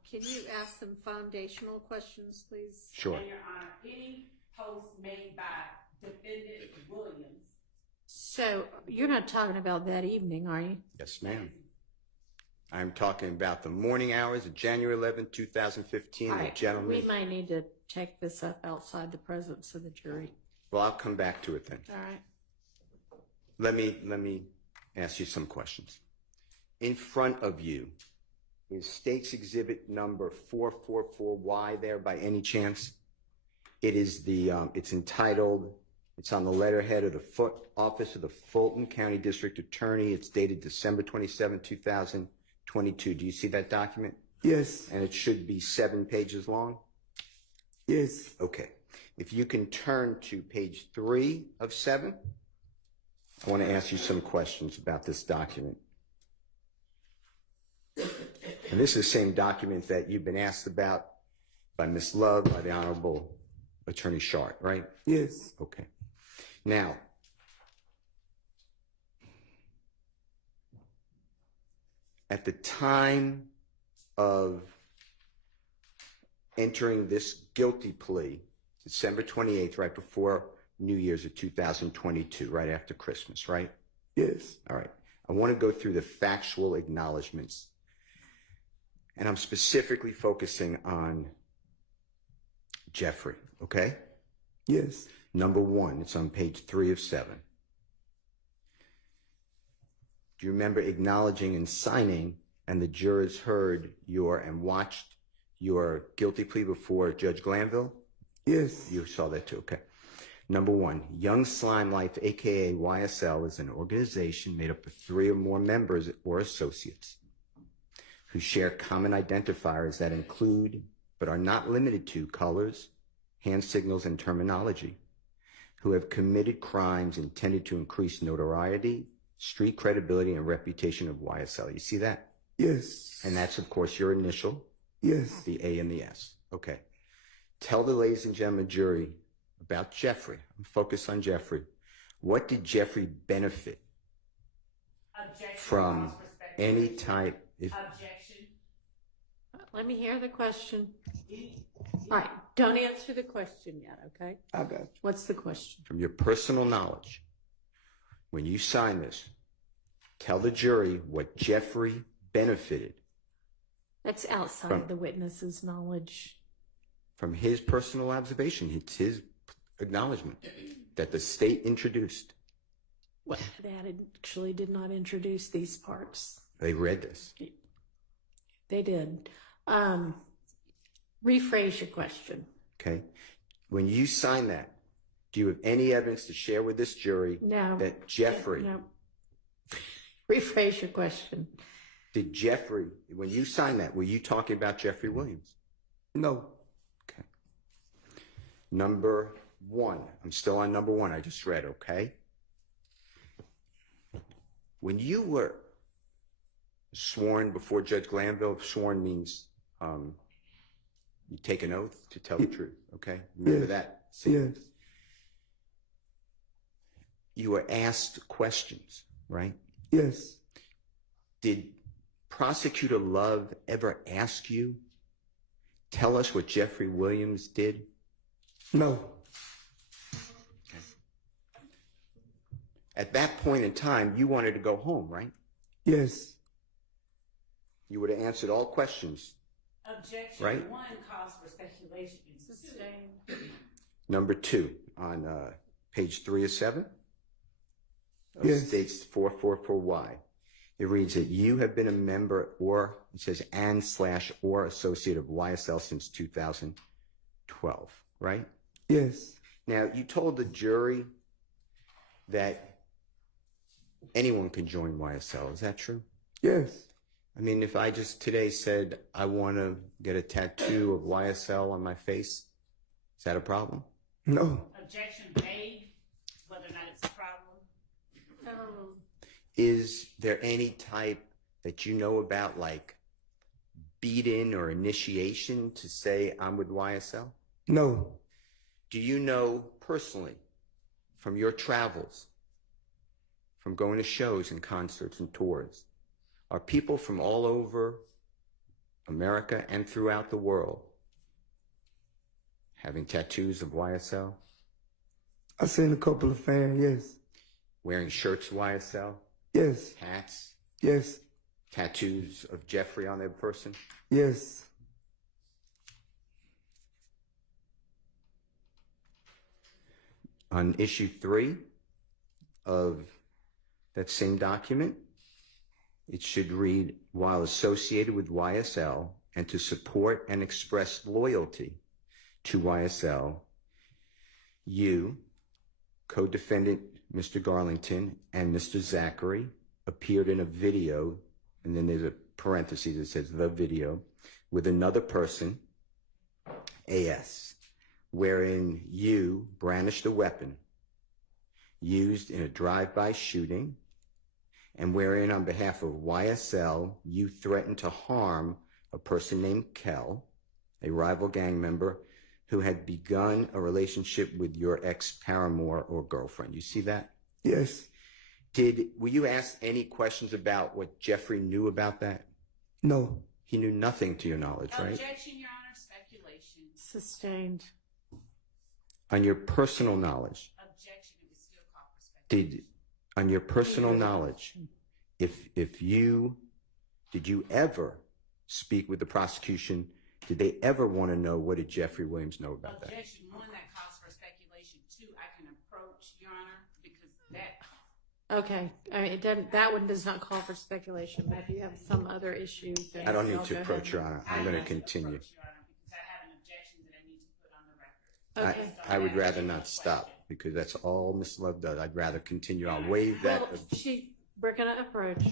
Can you ask some foundational questions, please? Sure. And Your Honor, any post made by defendant Williams. So you're not talking about that evening, are you? Yes, ma'am. I'm talking about the morning hours of January 11, 2015. All The right, gentleman. we might need to take this up outside the presence of the jury. Well, I'll come back to it then. All right. Let me ask you some questions. In front of you, is State's Exhibit number 444Y there by any chance? It is it's entitled, it's on the letterhead of the Office of the Fulton County District Attorney. It's dated December 27, 2022. Do you see that document? Yes. And it should be 7 pages long? Yes. Okay. If you can turn to page 3 of 7, I want to ask you some questions about this document. And this is the same document that you've been asked about by Ms. Love, by the Honorable Attorney Sharp, right? Yes. Okay. Now, at the time of entering this guilty plea, December 28th, right before New Year's of 2022, right after Christmas, right? Yes. All right. I want to go through the factual acknowledgments. And I'm specifically focusing on Jeffrey, okay? Yes. Number 1, it's on page 3 of 7. Do you remember acknowledging and signing, and the jurors heard and watched your guilty plea before Judge Glanville? Yes. You saw that too, okay. Number 1, Young Slime Life, aka YSL, is an organization made up of 3 or more members or associates who share common identifiers that include, but are not limited to, colors, hand signals, and terminology, who have committed crimes intended to increase notoriety, street credibility, and reputation of YSL. You see that? Yes. And that's, of course, your initial. Yes. The A and the S. Okay. Tell the ladies and gentlemen jury about Jeffrey. I'm focused on Jeffrey. What did Jeffrey benefit Objection. from any type? Objection. Let me hear the question. All right, don't answer the question yet, okay? I got you. What's the question? From your personal knowledge, when you sign this, tell the jury what Jeffrey benefited That's outside the witness's knowledge. from his personal observation. It's his acknowledgement that the state introduced. Well, that actually did not introduce these parts. They read this. They did. Rephrase your question. Okay. When you sign that, do you have any evidence to share with this jury No. that Jeffrey, No. Rephrase your question. did Jeffrey, when you signed that, were you talking about Jeffrey Williams? No. Okay. Number 1. I'm still on number 1. I just read, okay? When you were sworn before Judge Glanville, sworn means you take an oath to tell the truth, okay? Remember Yes. that? Yes. You were asked questions, right? Yes. Did Prosecutor Love ever ask you, tell us what Jeffrey Williams did? No. At that point in time, you wanted to go home, right? Yes. You would have answered all questions. Objection. Right. 1 calls for speculation. Sustained. Number 2, on page 3 of 7, Yes. states 444Y. It reads that you have been a member or, it says, and/or associate of YSL since 2012, right? Yes. Now, you told the jury that anyone can join YSL. Is that true? Yes. I mean, if I just today said I want to get a tattoo of YSL on my face, is that a problem? No. Objection made, whether or not it's a problem. Is there any type that you know about, like beat-in or initiation to say I'm with YSL? No. Do you know personally from your travels, from going to shows and concerts and tours, are people from all over America and throughout the world having tattoos of YSL? I seen a couple of fans, yes. Wearing shirts YSL? Yes. Hats? Yes. Tattoos of Jeffrey on their person? Yes. On issue 3 of that same document, it should read, while associated with YSL and to support and express loyalty to YSL, you, co-defendant Mr. Garlington, and Mr. Zachary appeared in a video, and then there's a parenthesis that says the video, with another person, AS, wherein you brandished a weapon used in a drive-by shooting, and wherein on behalf of YSL, you threatened to harm a person named Kel, a rival gang member who had begun a relationship with your ex-paramour or girlfriend. You see that? Yes. Were you asked any questions about what Jeffrey knew about that? No. He knew nothing to your knowledge, right? Objection, Your Honor. Speculation. Sustained. On your personal knowledge, Objection. It was still called for speculation. on your personal knowledge, did you ever speak with the prosecution? Did they ever want to know, what did Jeffrey Williams know about that? Objection 1, that calls for speculation. 2, I can approach, Your Honor, because that. Okay, I mean, it doesn't, that one does not call for speculation, but if you have some other issue, then I don't need I'll to go approach, ahead. Your Honor. I'm going to continue. Approach, Your Honor, because I have an objection that I need to put on the record. Okay. I would rather not stop, because that's all Ms. Love does. I'd rather continue. I'll waive that. Well, we're gonna approach.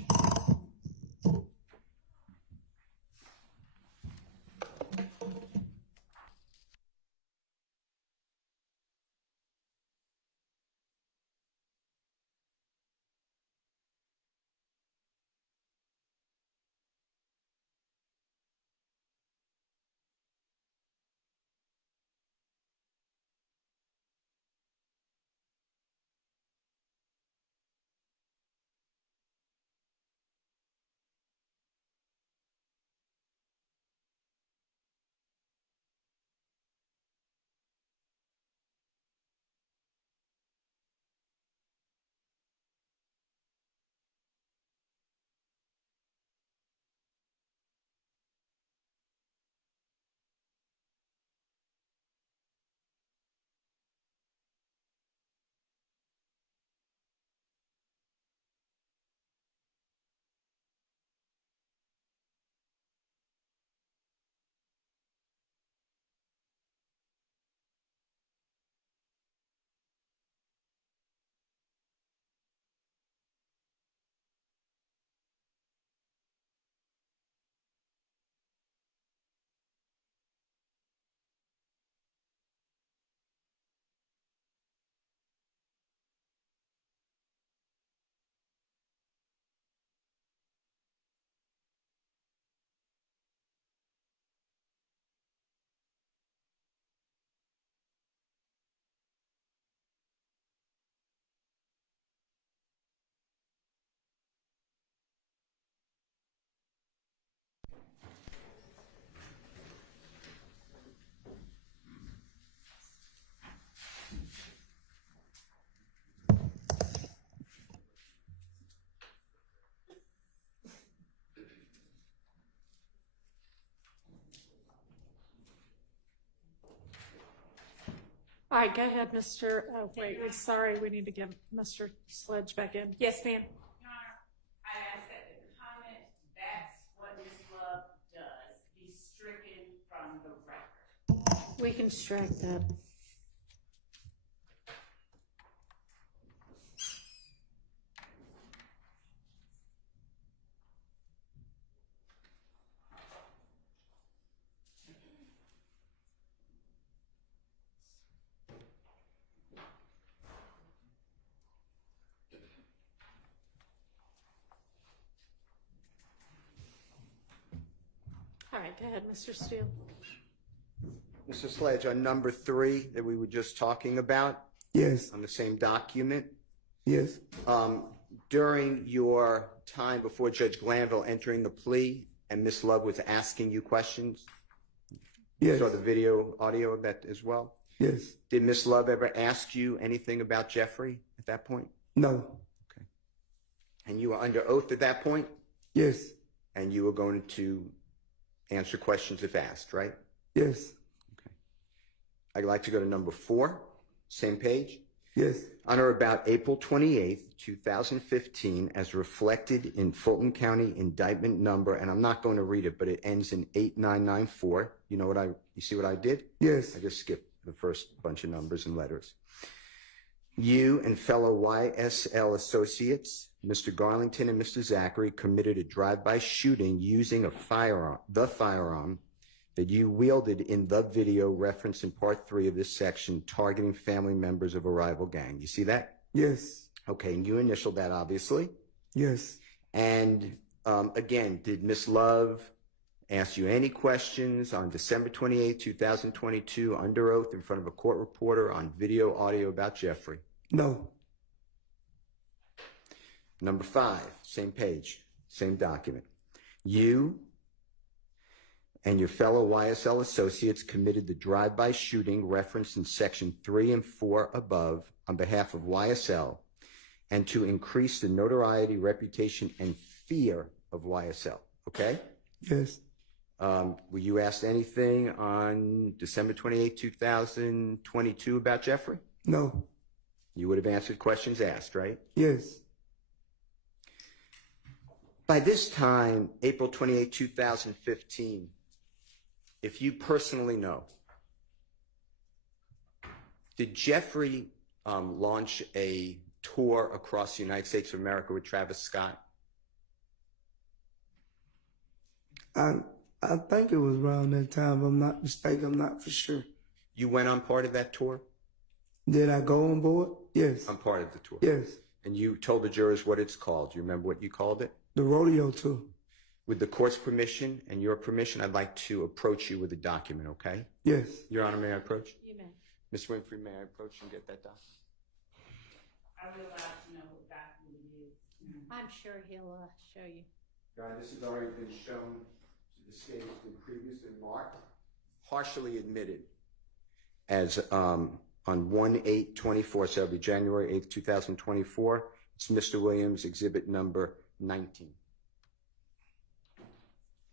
All right, go ahead, Mr. Oh, wait, sorry, we need to get Mr. Sledge back in. Yes, ma'am. Your Honor, I ask that the comment, that's what Ms. Love does, be stricken from the record. We can strike that. All right, go ahead, Mr. Steele. Mr. Sledge, on number 3 that we were just talking about, Yes. on the same document, Yes. during your time before Judge Glanville entering the plea and Miss Love was asking you questions? Yes. You saw the video, audio of that as well? Yes. Did Miss Love ever ask you anything about Jeffrey at that point? No. And you were under oath at that point? Yes. And you were going to answer questions if asked, right? Yes. I'd like to go to number 4, same page. Yes. On or about April 28th, 2015, as reflected in Fulton County indictment number, and I'm not going to read it, but it ends in 8994. You know what you see what I did? Yes. I just skipped the first bunch of numbers and letters. You and fellow YSL associates, Mr. Garlington and Mr. Zachary, committed a drive-by shooting using a firearm, the firearm that you wielded in the video referenced in part 3 of this section, targeting family members of a rival gang. You see that? Yes. Okay, and you initialed that, obviously. Yes. And again, did Miss Love ask you any questions on December 28, 2022, under oath in front of a court reporter on video, audio about Jeffrey? No. Number 5, same page, same document. You and your fellow YSL associates committed the drive-by shooting referenced in section 3 and 4 above on behalf of YSL and to increase the notoriety, reputation, and fear of YSL, okay? Yes. Were you asked anything on December 28, 2022 about Jeffrey? No. You would have answered questions asked, right? Yes. By this time, April 28, 2015, if you personally know, did Jeffrey launch a tour across the United States of America with Travis Scott? I think it was around that time. If I'm not mistaken. I'm not for sure. You went on part of that tour? Did I go on board? Yes. On part of the tour? Yes. And you told the jurors what it's called. Do you remember what you called it? The rodeo tour. With the court's permission and your permission, I'd like to approach you with a document, okay? Yes. Your Honor, may I approach? You may. Ms. Winfrey, may I approach and get that document? I would like to know what document it is. I'm sure he'll show you. Your Honor, this has already been shown to the state. It's been previously marked, partially admitted as on 1/8/24, so that'll be January 8th, 2024. It's Mr. Williams, exhibit number 19. All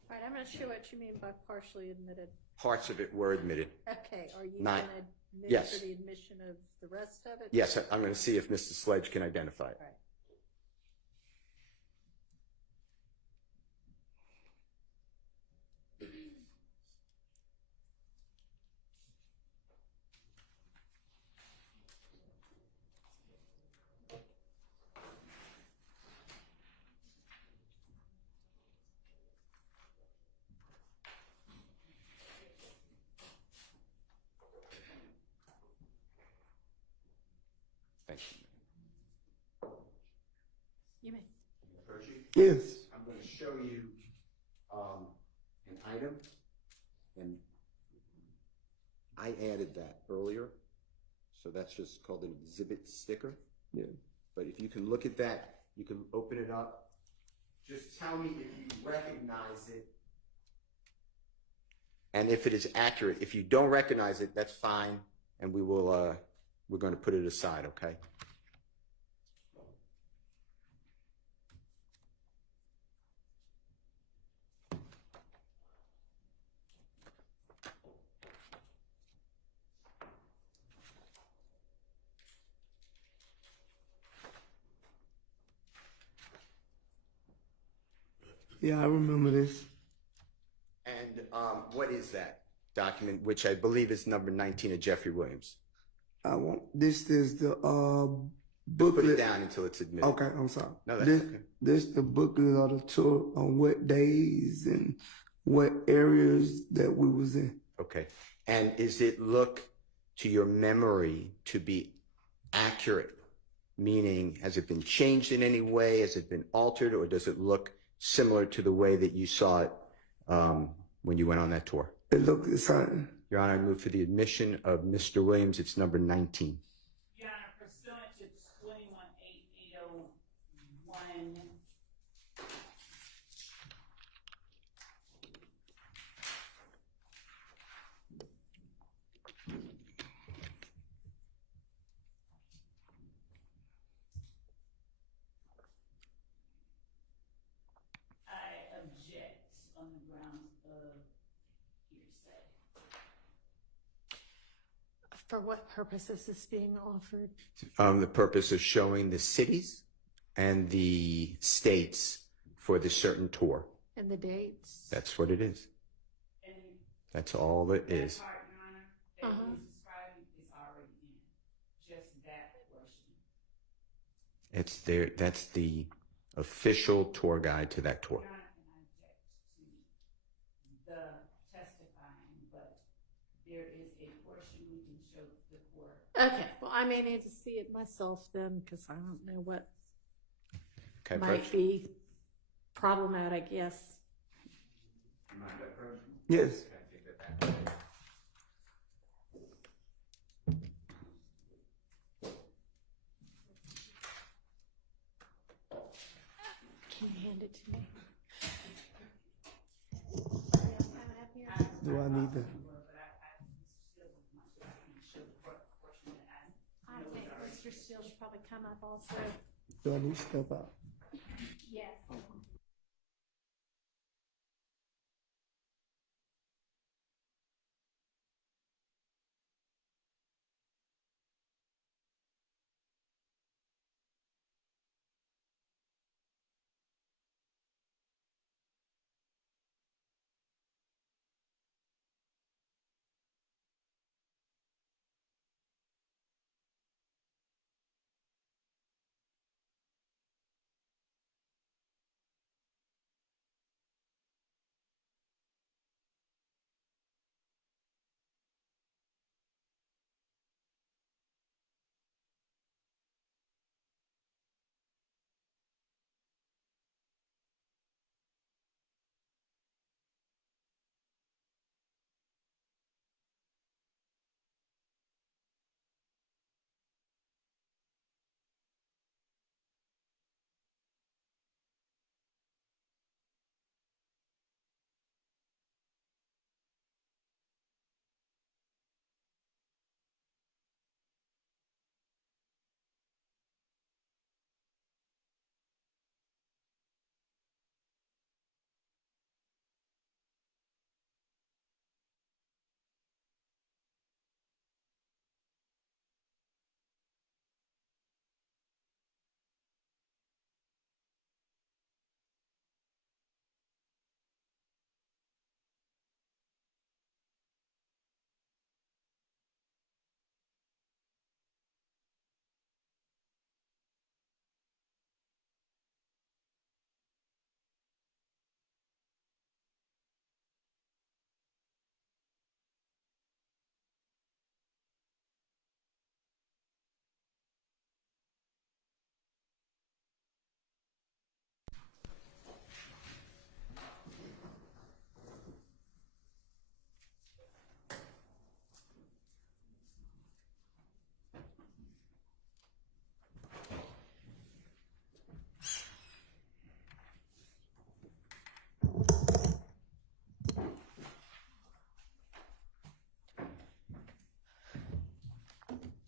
right, I'm not sure what you mean by partially admitted. Parts of it were admitted. Okay, are you Nine. going to admit Yes. for the admission of the rest of it? Yes, I'm going to see if Mr. Sledge can identify it. All right. Thank you. You may. Approach you? Yes. I'm going to show you an item, and I added that earlier, so that's just called an exhibit sticker. Yeah. But if you can look at that, you can open it up. Just tell me if you recognize it, and if it is accurate. If you don't recognize it, that's fine, and we will. We're going to put it aside, okay? Yeah, I remember this. And what is that document, which I believe is number 19 of Jeffrey Williams? This is the Put booklet. it down until it's admitted. Okay, I'm sorry. No, that's okay. This the booklet of the tour on what days and what areas that we was in. Okay. And is it look to your memory to be accurate? Meaning, has it been changed in any way? Has it been altered? Or does it look similar to the way that you saw it when you went on that tour? It looked the same. Your Honor, I move for the admission of Mr. Williams. It's number 19. Your Honor, pursuant to 21-8-801, For what purpose is this being offered? The purpose of showing the cities and the states for the certain tour. And the dates? That's what it is. That's all it is. That part, Your Honor, that he's describing is already in. Just that portion. It's there. That's the official tour guide to that tour. Your Honor, and I object to the testifying, but there is a portion we can show the court. Okay, well, I may need to see it myself then, because I don't know what Okay, might be problematic, yes. Yes. Can you hand it to me? Do I need to? I think Mr. Steele should probably come up also. Do I need to step out? Yes.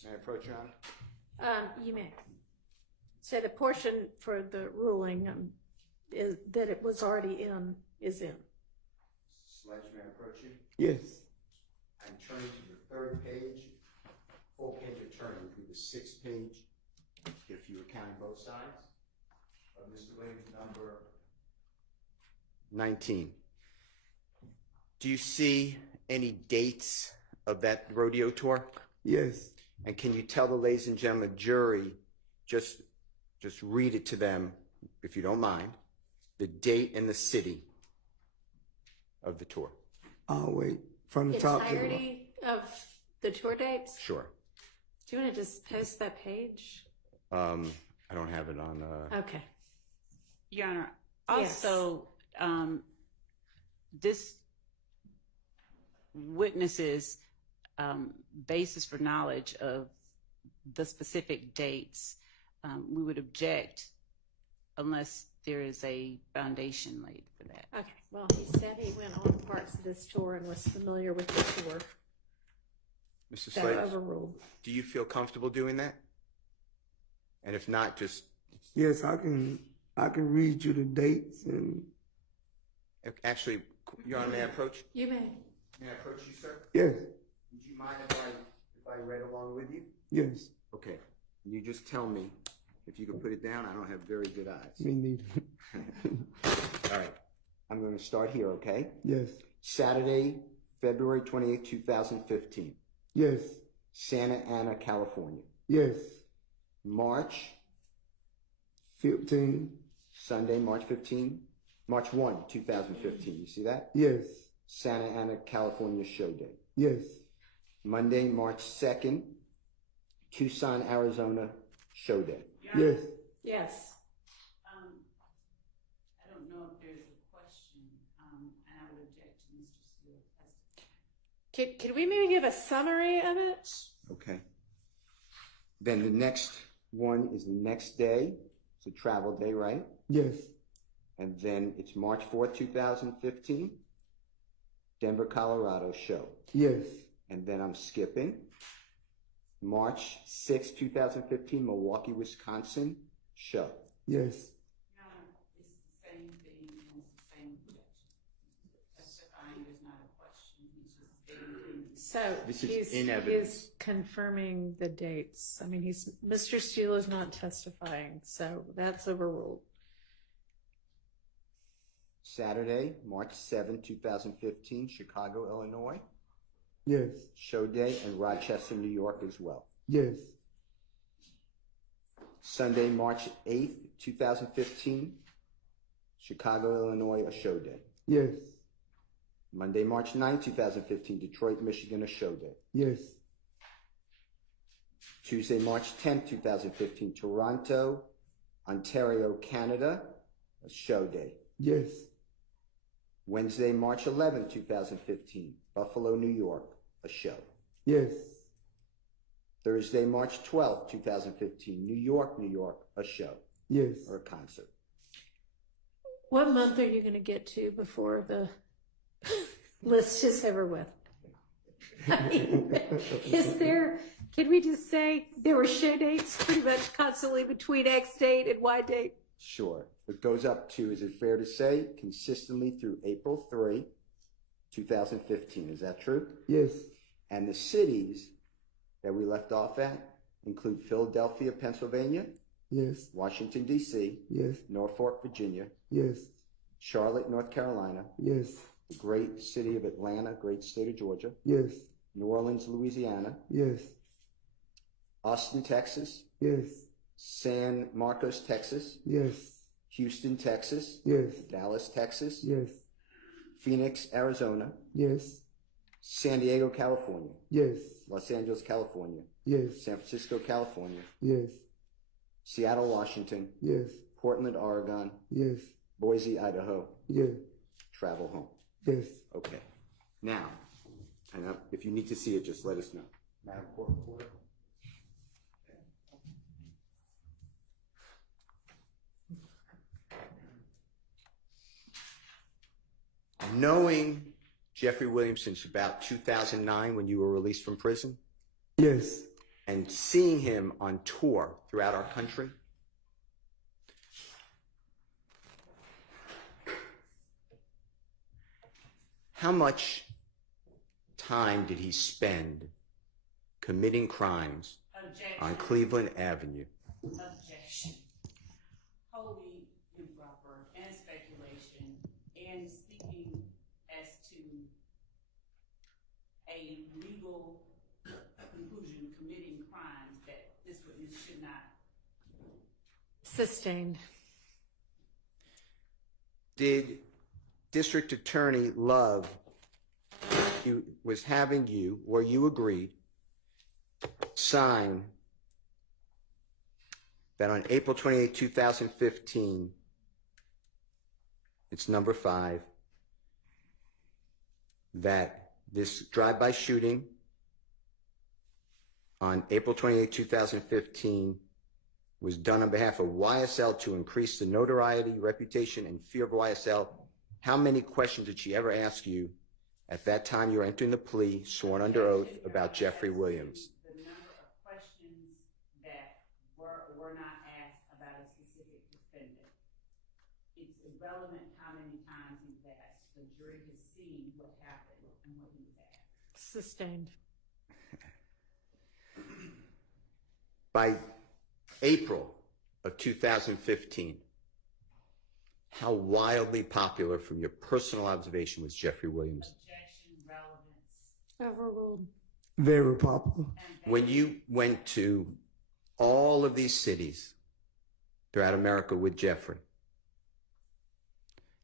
May I approach, Your Honor? You may. So the portion for the ruling is that it was already in, is in. Sledge, may I approach you? Yes. I'm turning to the third page, full page of turning to the sixth page, if you were counting both sides, of Mr. Williams' number 19. Do you see any dates of that rodeo tour? Yes. And can you tell the ladies and gentlemen jury, just read it to them, if you don't mind, the date and the city of the tour? I'll wait from the top to the bottom. Entirety of the tour dates? Sure. Do you want to just post that page? I don't have it on. Okay. Your Honor, also, this witness's basis for knowledge of the specific dates, we would object unless there is a foundation laid for that. Okay. Well, he said he went on parts of this tour and was familiar with the tour. Mr. So Slade, overruled. do you feel comfortable doing that? And if not, just Yes, I can read you the dates and. actually, Your Honor, may I approach? You may. May I approach you, sir? Yes. Would you mind if I I read along with you? Yes. Okay. You just tell me if you can put it down. I don't have very good eyes. Me neither. All right. I'm going to start here, okay? Yes. Saturday, February 28, 2015. Yes. Santa Ana, California. Yes. March 15. Sunday, March 1, 2015. You see that? Yes. Santa Ana, California show day. Yes. Monday, March 2nd, Tucson, Arizona show day. Yes. Yes. I don't know if there's a question, and I would object to Mr. Steele. Could we maybe give a summary of it? Okay. Then the next one is the next day. It's a travel day, right? Yes. And then it's March 4th, 2015, Denver, Colorado show. Yes. And then I'm skipping. March 6th, 2015, Milwaukee, Wisconsin show. Yes. No, it's the same thing, and it's the same objection. Testifying is not a question, he's just stating. So This is in evidence. he's confirming the dates. I mean, Mr. Steele is not testifying, so that's overruled. Saturday, March 7th, 2015, Chicago, Illinois Yes. show day, and Rochester, New York as well. Yes. Sunday, March 8th, 2015, Chicago, Illinois, a show day. Yes. Monday, March 9th, 2015, Detroit, Michigan, a show day. Yes. Tuesday, March 10th, 2015, Toronto, Ontario, Canada, a show day. Yes. Wednesday, March 11th, 2015, Buffalo, New York, a show. Yes. Thursday, March 12th, 2015, New York, a show Yes. or a concert. What month are you going to get to before the list is over with? I mean, can we just say there were show dates pretty much constantly between X date and Y date? Sure. It goes up to, is it fair to say, consistently through April 3, 2015. Is that true? Yes. And the cities that we left off at include Philadelphia, Pennsylvania, Yes. Washington, D.C., Yes. Norfolk, Virginia, Yes. Charlotte, North Carolina, Yes. the great city of Atlanta, great state of Georgia, Yes. New Orleans, Louisiana, Yes. Austin, Texas, Yes. San Marcos, Texas, Yes. Houston, Texas, Yes. Dallas, Texas, Yes. Phoenix, Arizona, Yes. San Diego, California, Yes. Los Angeles, California, Yes. San Francisco, California, Yes. Seattle, Washington, Yes. Portland, Oregon, Yes. Boise, Idaho, Yes. travel home. Yes. Okay. Now, and if you need to see it, just let us know. Madam Court Reporter. Knowing Jeffrey Williams since about 2009 when you were released from prison, Yes. and seeing him on tour throughout our country, how much time did he spend committing crimes on Cleveland Avenue? Objection. Wholly improper and speculation and speaking as to a legal conclusion committing crimes that this witness should not. Sustained. Did District Attorney Love, he was having you, or you agreed, sign that on April 28, 2015, it's number 5, that this drive-by shooting on April 28, 2015 was done on behalf of YSL to increase the notoriety, reputation, and fear of YSL. How many questions did she ever ask you at that time you were entering the plea, sworn under oath, about Jeffrey Williams? The number of questions that were not asked about a specific defendant. It's irrelevant how many times he's asked. The jury has seen what happened and what he was asked. Sustained. By April of 2015, how wildly popular from your personal observation was Jeffrey Williams? Objection, relevance. Overruled. Very popular. When you went to all of these cities throughout America with Jeffrey,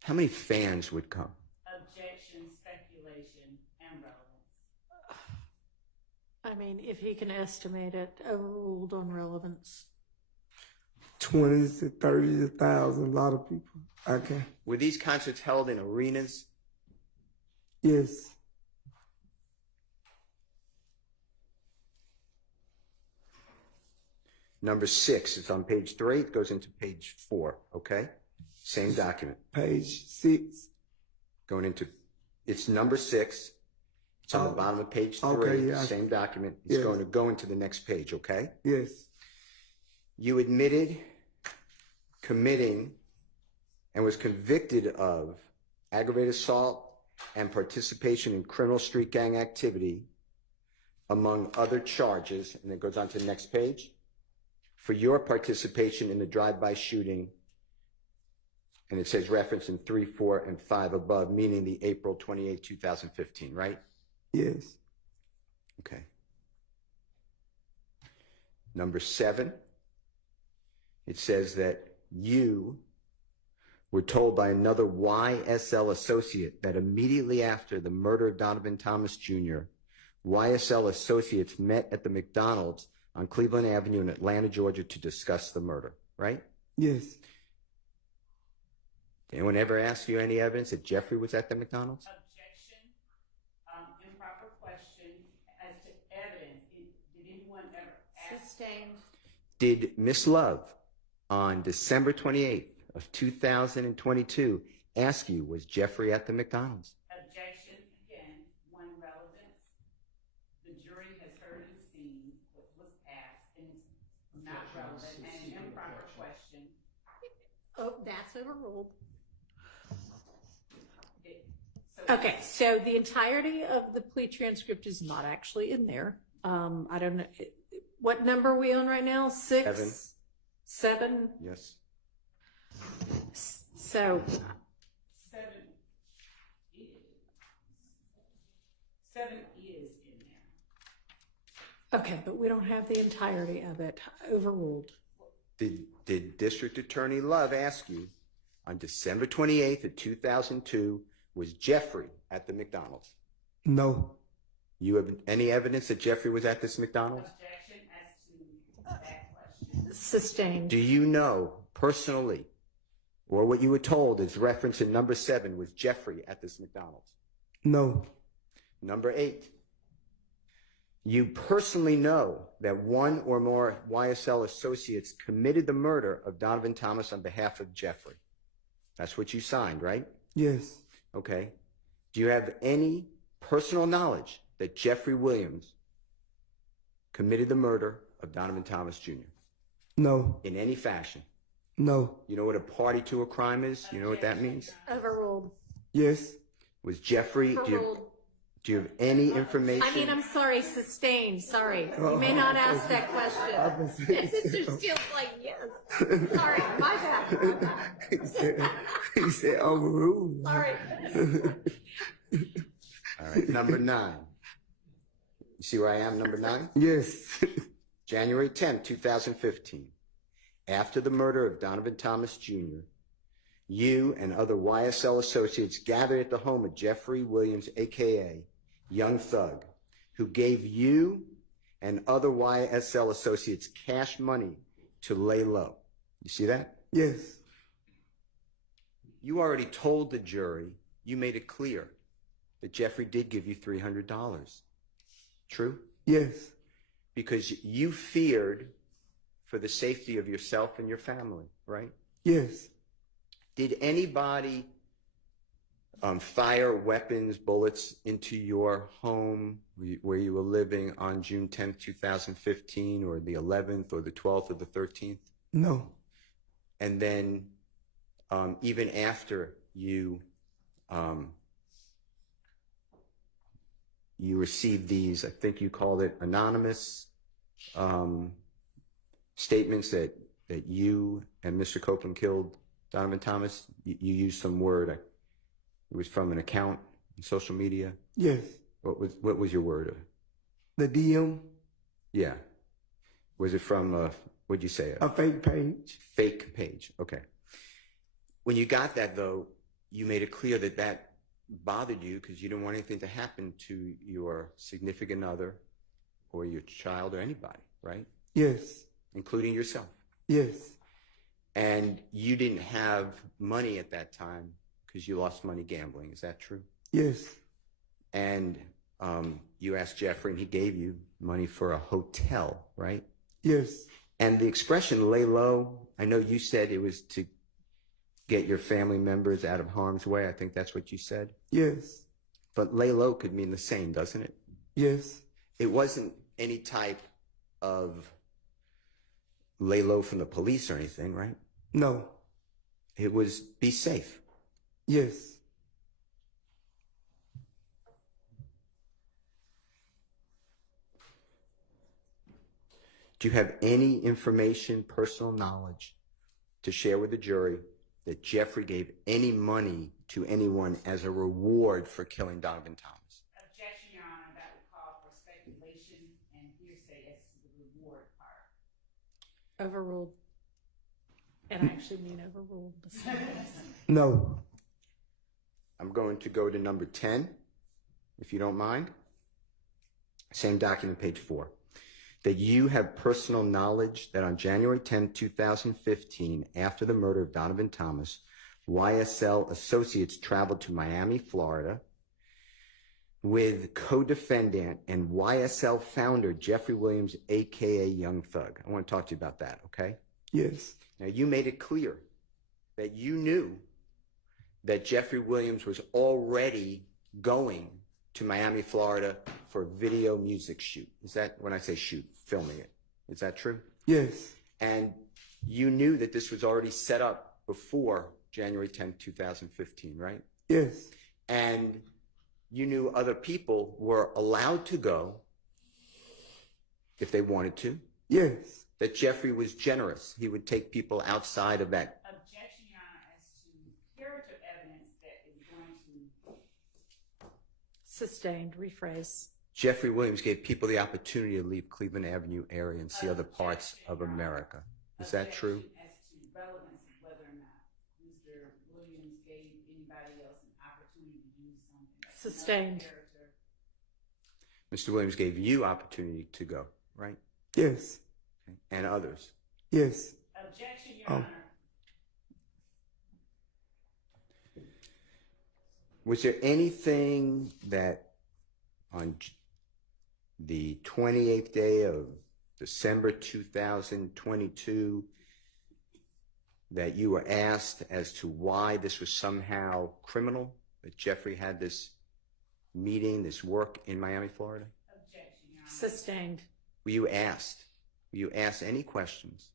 how many fans would come? Objection, speculation, and relevance. I mean, if he can estimate it, overruled on relevance. 20s to 30s, 1,000, a lot of people. Okay. Were these concerts held in arenas? Yes. Number 6, it's on page 3, it goes into page 4, okay? Same document. Page 6. Going into, it's number 6. It's on the bottom of page 3, okay, yeah. Same document. It's Yes. going to go into the next page, okay? Yes. You admitted committing and was convicted of aggravated assault and participation in criminal street gang activity, among other charges, and it goes on to the next page, for your participation in the drive-by shooting, and it says reference in 3, 4, and 5 above, meaning the April 28, 2015, right? Yes. Okay. Number 7, it says that you were told by another YSL associate that immediately after the murder of Donovan Thomas Jr., YSL associates met at the McDonald's on Cleveland Avenue in Atlanta, Georgia to discuss the murder, right? Yes. Did anyone ever ask you any evidence that Jeffrey was at the McDonald's? Objection, improper question as to evidence. Did anyone ever ask? Sustained. Did Miss Love on December 28th of 2022 ask you, was Jeffrey at the McDonald's? Objection, again, one relevance. The jury has heard and seen what was asked, and it's not relevant, and an improper question. Oh, that's overruled. So Okay, so the entirety of the plea transcript is not actually in there. I don't know. What number are we on right now? 6? 7? Yes. So, 7 is in there. okay, but we don't have the entirety of it. Overruled. Did District Attorney Love ask you on December 28th of 2002, was Jeffrey at the McDonald's? No. You have any evidence that Jeffrey was at this McDonald's? Objection as to that question. Sustained. Do you know personally, or what you were told is reference in number 7, was Jeffrey at this McDonald's? No. Number 8, you personally know that one or more YSL associates committed the murder of Donovan Thomas on behalf of Jeffrey. That's what you signed, right? Yes. Okay. Do you have any personal knowledge that Jeffrey Williams committed the murder of Donovan Thomas Jr.? No. In any fashion? No. You know what a party to a crime is? You know what that means? Overruled. Yes. Was Jeffrey, Overruled. do you have any information? I mean, I'm sorry, sustained. Sorry. You may not ask that question. Mr. Steele's like, yes. Sorry, my bad. He said overruled. Sorry. All right, number 9. You see where I am, number 9? Yes. January 10th, 2015. After the murder of Donovan Thomas Jr., you and other YSL associates gathered at the home of Jeffrey Williams, a.k.a. Young Thug, who gave you and other YSL associates cash money to lay low. You see that? Yes. You already told the jury, you made it clear that Jeffrey did give you $300. True? Yes. Because you feared for the safety of yourself and your family, right? Yes. Did anybody fire weapons, bullets into your home where you were living on June 10th, 2015, or the 11th, or the 12th, or the 13th? No. And then even after you received these, I think you called it anonymous statements that you and Mr. Copeland killed Donovan Thomas? You used some word. It was from an account on social media. Yes. What was your word? The DM. Yeah. Was it from what'd you say? A fake page. Fake page. Okay. When you got that though, you made it clear that bothered you because you didn't want anything to happen to your significant other or your child or anybody, right? Yes. Including yourself. Yes. And you didn't have money at that time because you lost money gambling. Is that true? Yes. And you asked Jeffrey and he gave you money for a hotel, right? Yes. And the expression lay low, I know you said it was to get your family members out of harm's way. I think that's what you said. Yes. But lay low could mean the same, doesn't it? Yes. It wasn't any type of lay low from the police or anything, right? No. It was be safe. Yes. Do you have any information, personal knowledge to share with the jury that Jeffrey gave any money to anyone as a reward for killing Donovan Thomas? Objection, Your Honor. That would call for speculation and hearsay as to the reward part. Overruled. And I actually mean overruled. No. I'm going to go to number 10, if you don't mind. Same document, page 4. That you have personal knowledge that on January 10, 2015, after the murder of Donovan Thomas, YSL associates traveled to Miami, Florida, with co-defendant and YSL founder Jeffrey Williams, a.k.a. Young Thug. I want to talk to you about that, okay? Yes. Now, you made it clear that you knew that Jeffrey Williams was already going to Miami, Florida for a video music shoot. Is that, when I say shoot, filming it, is that true? Yes. And you knew that this was already set up before January 10, 2015, right? Yes. And you knew other people were allowed to go if they wanted to. Yes. That Jeffrey was generous. He would take people outside of that. Objection, Your Honor, as to character evidence that is going to... Sustained. Rephrase. Jeffrey Williams gave people the opportunity to leave Cleveland Avenue area and see other parts of America. Is that true? As to relevance of whether or not Mr. Williams gave anybody else an opportunity to do something. Sustained. Mr. Williams gave you opportunity to go, right? Yes. Okay. And others. Yes. Objection, Your Honor. Was there anything that on the 28th day of December 2022 that you were asked as to why this was somehow criminal, that Jeffrey had this meeting, this work in Miami, Florida? Objection, Your Honor. Sustained. Were you asked? Were you asked any questions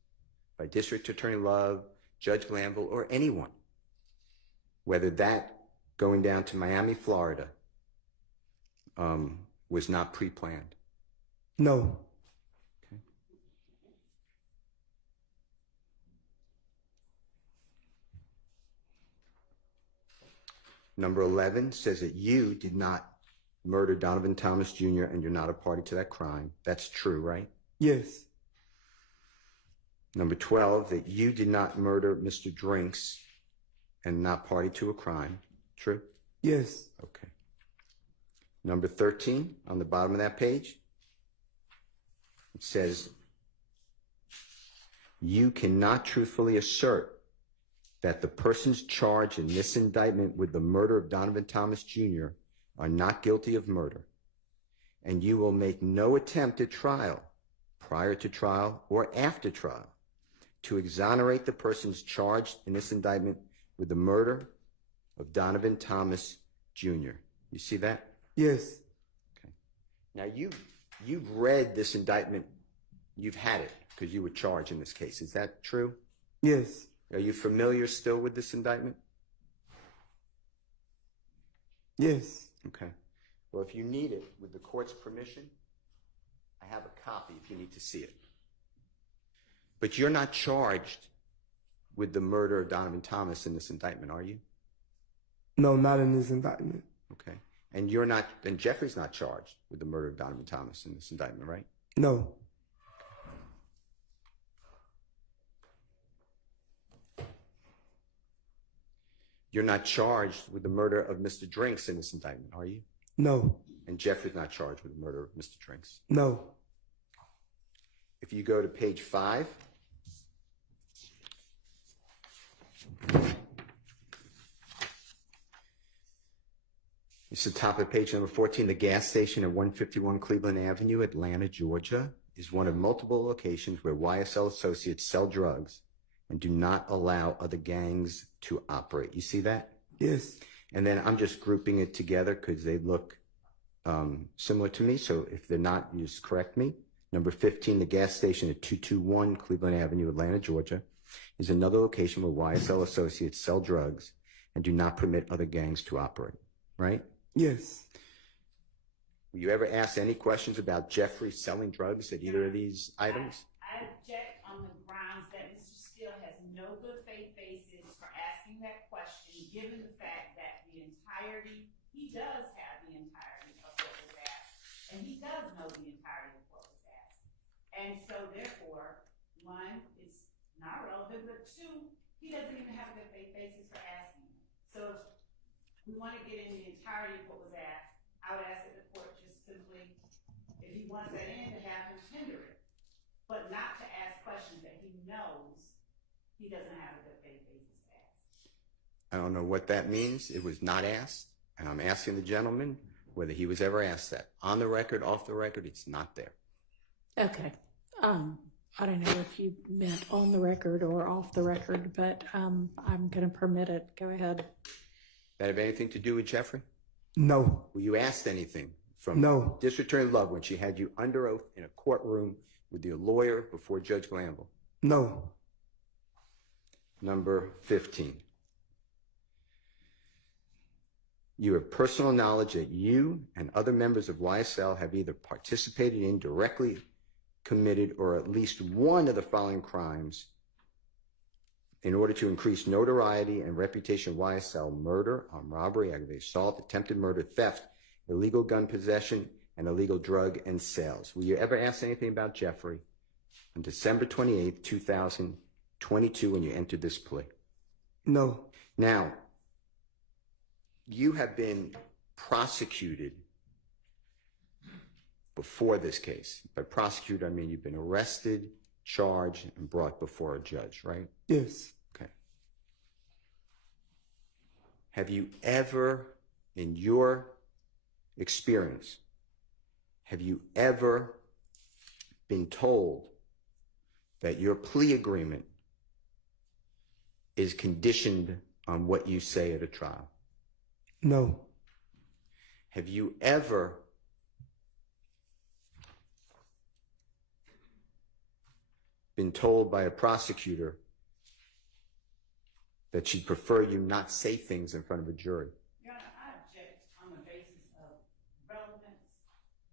by District Attorney Love, Judge Glanville, or anyone, whether that going down to Miami, Florida, was not pre-planned? No. Okay. Number 11 says that you did not murder Donovan Thomas Jr. and you're not a party to that crime. That's true, right? Yes. Number 12, that you did not murder Mr. Drinks and not party to a crime. True? Yes. Okay. Number 13, on the bottom of that page, it says, you cannot truthfully assert that the persons charged in this indictment with the murder of Donovan Thomas Jr. are not guilty of murder, and you will make no attempt at trial, prior to trial or after trial, to exonerate the persons charged in this indictment with the murder of Donovan Thomas Jr. You see that? Yes. Okay. Now you've read this indictment. You've had it because you were charged in this case. Is that true? Yes. Are you familiar still with this indictment? Yes. Okay. Well, if you need it, with the court's permission, I have a copy if you need to see it. But you're not charged with the murder of Donovan Thomas in this indictment, are you? No, not in this indictment. Okay. And Jeffrey's not charged with the murder of Donovan Thomas in this indictment, right? No. You're not charged with the murder of Mr. Drinks in this indictment, are you? No. And Jeffrey's not charged with the murder of Mr. Drinks. No. If you go to page 5, it's the top of page number 14. The gas station at 151 Cleveland Avenue, Atlanta, Georgia, is one of multiple locations where YSL associates sell drugs and do not allow other gangs to operate. You see that? Yes. And then I'm just grouping it together because they look similar to me. So if they're not, you just correct me. Number 15, the gas station at 221 Cleveland Avenue, Atlanta, Georgia, is another location where YSL associates sell drugs and do not permit other gangs to operate, right? Yes. Were you ever asked any questions about Jeffrey selling drugs at either of these items? I object on the grounds that Mr. Steele has no good faith basis for asking that question, given the fact that he does have the entirety of what was asked, and he does know the entirety of what was asked. And so therefore, one, it's not relevant, but two, he doesn't even have a good faith basis for asking it. So if we want to get in the entirety of what was asked, I would ask that the court just simply, if he wants that in, to have him tender it, but not to ask questions that he knows he doesn't have a good faith basis to ask. I don't know what that means. It was not asked, and I'm asking the gentleman whether he was ever asked that. On the record, off the record, it's not there. Okay. I don't know if you meant on the record or off the record, but I'm going to permit it. Go ahead. That have anything to do with Jeffrey? No. Were you asked anything from No. District Attorney Love when she had you under oath in a courtroom with your lawyer before Judge Glanville? No. Number 15. You have personal knowledge that you and other members of YSL have either participated in, directly committed, or at least one of the following crimes in order to increase notoriety and reputation of YSL: murder, armed robbery, aggravated assault, attempted murder, theft, illegal gun possession, and illegal drug and sales. Were you ever asked anything about Jeffrey on December 28th, 2022 when you entered this plea? No. Now, you have been prosecuted before this case. By prosecuted, I mean you've been arrested, charged, and brought before a judge, right? Yes. Okay. Have you ever, in your experience, have you ever been told that your plea agreement is conditioned on what you say at a trial? No. Have you ever been told by a prosecutor that she'd prefer you not say things in front of a jury? Your Honor, I object on the basis of relevance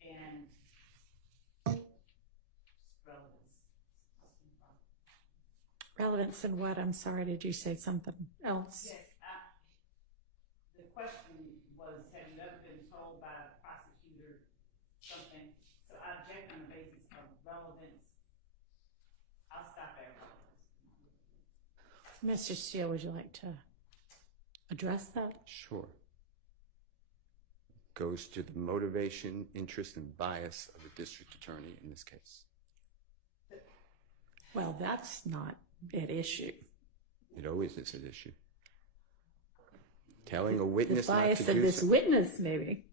and Relevance in what? I'm sorry, did you say something else? Yes. The question was, have you ever been told by a prosecutor something? So I object on the basis of relevance. I'll stop at relevance. Mr. Steele, would you like to address that? Sure. Goes to the motivation, interest, and bias of the district attorney in this case. Well, that's not an issue. It always is an issue. Telling a witness The not bias to of do this something. witness, maybe.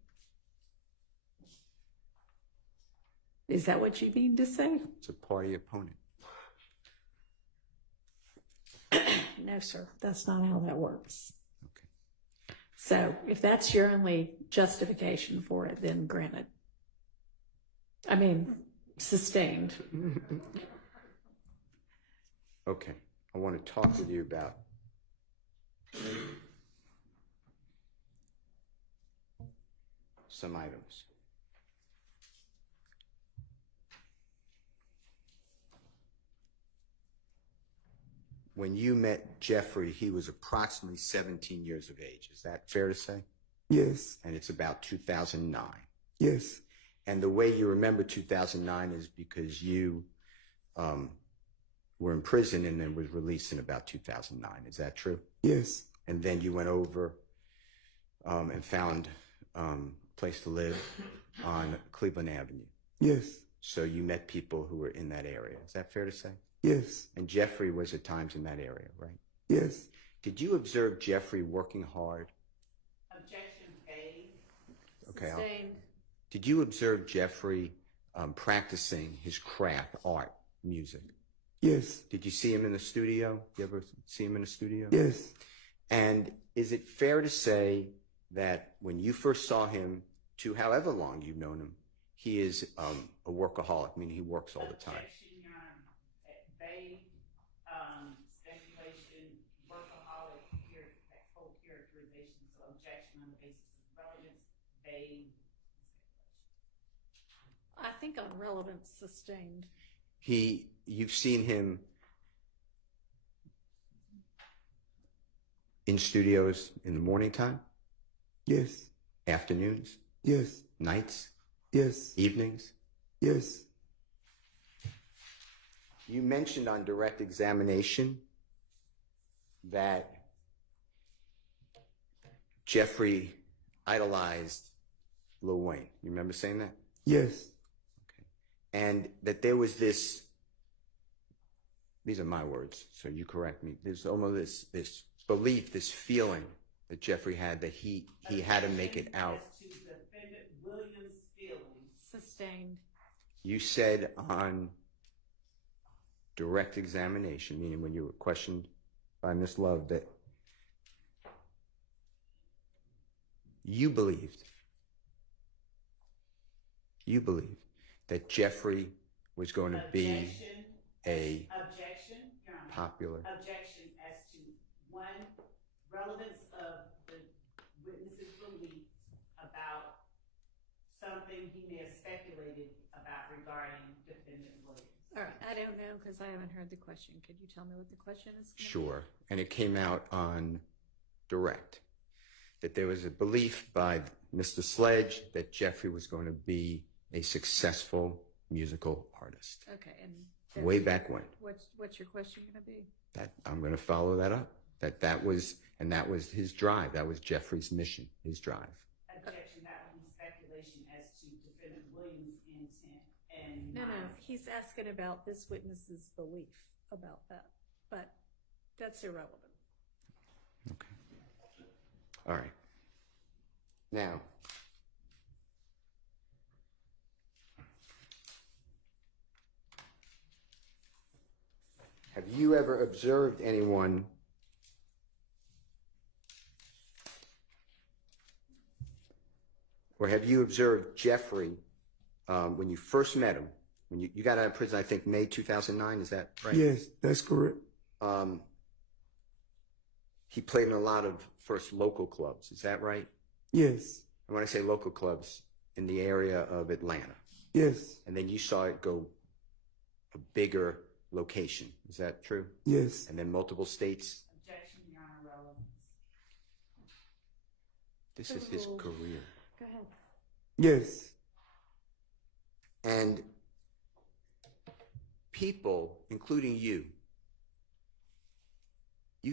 Is that what you mean to say? It's a party opponent. No, sir. That's not how that works. Okay. So if that's your only justification for it, then granted. I mean, sustained. Okay. I want to talk with you about some items. when you met Jeffrey, he was approximately 17 years of age. Is that fair to say? Yes. And it's about 2009. Yes. And the way you remember 2009 is because you were in prison and then was released in about 2009. Is that true? Yes. And then you went over and found a place to live on Cleveland Avenue. Yes. So you met people who were in that area. Is that fair to say? Yes. And Jeffrey was at times in that area, right? Yes. Did you observe Jeffrey working hard? Objection paid. Okay. Sustained. Did you observe Jeffrey practicing his craft, art, music? Yes. Did you see him in the studio? You ever see him in the studio? Yes. And is it fair to say that when you first saw him, to however long you've known him, he is a workaholic, meaning he works all the time? Objection, Your Honor. Vague speculation, workaholic, that whole characterization. So objection on the basis of relevance, vague speculation. I think on relevance, sustained. You've seen him in studios in the morning time, Yes. afternoons, Yes. nights, Yes. evenings. Yes. You mentioned on direct examination that Jeffrey idolized Lil Wayne. You remember saying that? Yes. And that there was this, these are my words, so you correct me, there's almost this belief, this feeling that Jeffrey had that he had to make it out. As to defendant Williams' feelings. Sustained. You said on direct examination, meaning when you were questioned by Miss Love, that you believed that Jeffrey was going to be a Objection, Your Honor. popular. Objection as to one, relevance of the witness's belief about something he may have speculated about regarding defendant Williams. All right, I don't know because I haven't heard the question. Could you tell me what the question is? Sure. And it came out on direct that there was a belief by Mr. Sledge that Jeffrey was going to be a successful musical artist. Okay, and Way back when. What's your question going to be? That I'm going to follow that up. That was his drive. That was Jeffrey's mission, his drive. Objection, that would be speculation as to defendant Williams' intent and No, he's asking about this witness's belief about that, but that's irrelevant. Okay. All right. Now, have you ever observed anyone or have you observed Jeffrey when you first met him? When you got out of prison, I think May 2009, is that right? Yes, that's correct. He played in a lot of first local clubs, is that right? Yes. And when I say local clubs, in the area of Atlanta. Yes. And then you saw it go a bigger location, is that true? Yes. And then multiple states? Objection, Your Honor, relevance. This is his career. Go ahead. Yes. And people, including you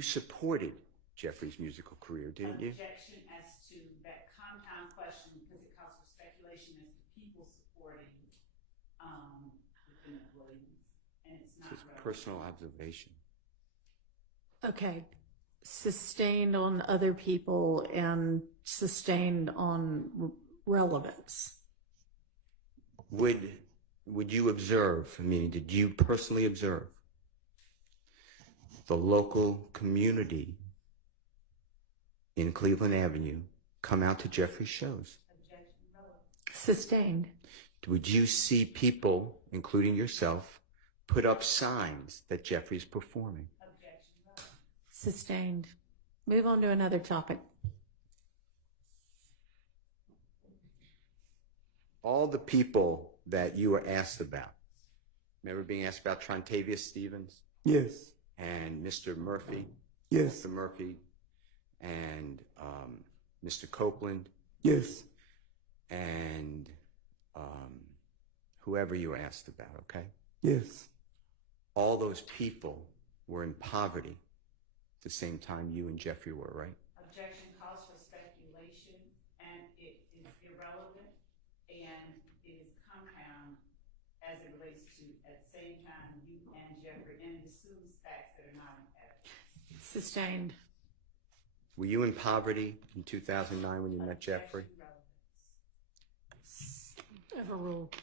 supported Jeffrey's musical career, didn't you? Objection as to that compound question because it calls for speculation as to people supporting defendant Williams, and it's not This is relevant. personal observation. Okay, sustained on other people and sustained on relevance. Would you observe, meaning did you personally observe the local community in Cleveland Avenue come out to Jeffrey's shows? Objection, relevant. Sustained. Would you see people, including yourself, put up signs that Jeffrey's performing? Objection, relevant. Sustained. Move on to another topic. All the people that you were asked about, remember being asked about Trontavious Stevens? Yes. and Mr. Murphy, Yes. Mr. Murphy, and Mr. Copeland, Yes. and whoever you asked about, okay? Yes. All those people were in poverty at the same time you and Jeffrey were, right? Objection calls for speculation, and it is irrelevant, and it is compound as it relates to, at the same time, you and Jeffrey, and it assumes facts that are not in evidence. Sustained. Were you in poverty in 2009 when you met Jeffrey? Overruled.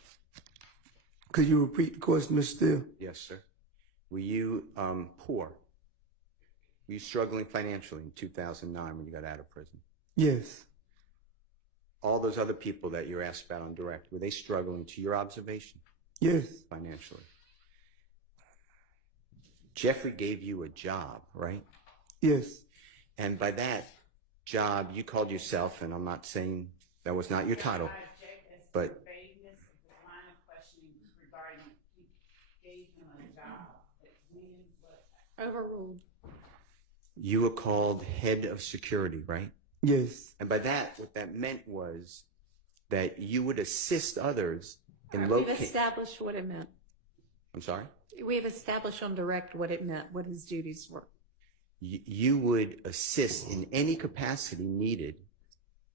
Could you repeat the question, Mr. Steele? Yes, sir. Were you poor? Were you struggling financially in 2009 when you got out of prison? Yes. All those other people that you're asked about on direct, were they struggling to your observation? Yes. Financially. Jeffrey gave you a job, right? Yes. And by that job, you called yourself, and I'm not saying that was not your title, I object as to but the vagueness of the line of questioning regarding he gave him a job. When, what, Overruled. you were called head of security, right? Yes. And by that, what that meant was that you would assist others in We've locating. established what it meant. I'm sorry? We've established on direct what it meant, what his duties were. You would assist in any capacity needed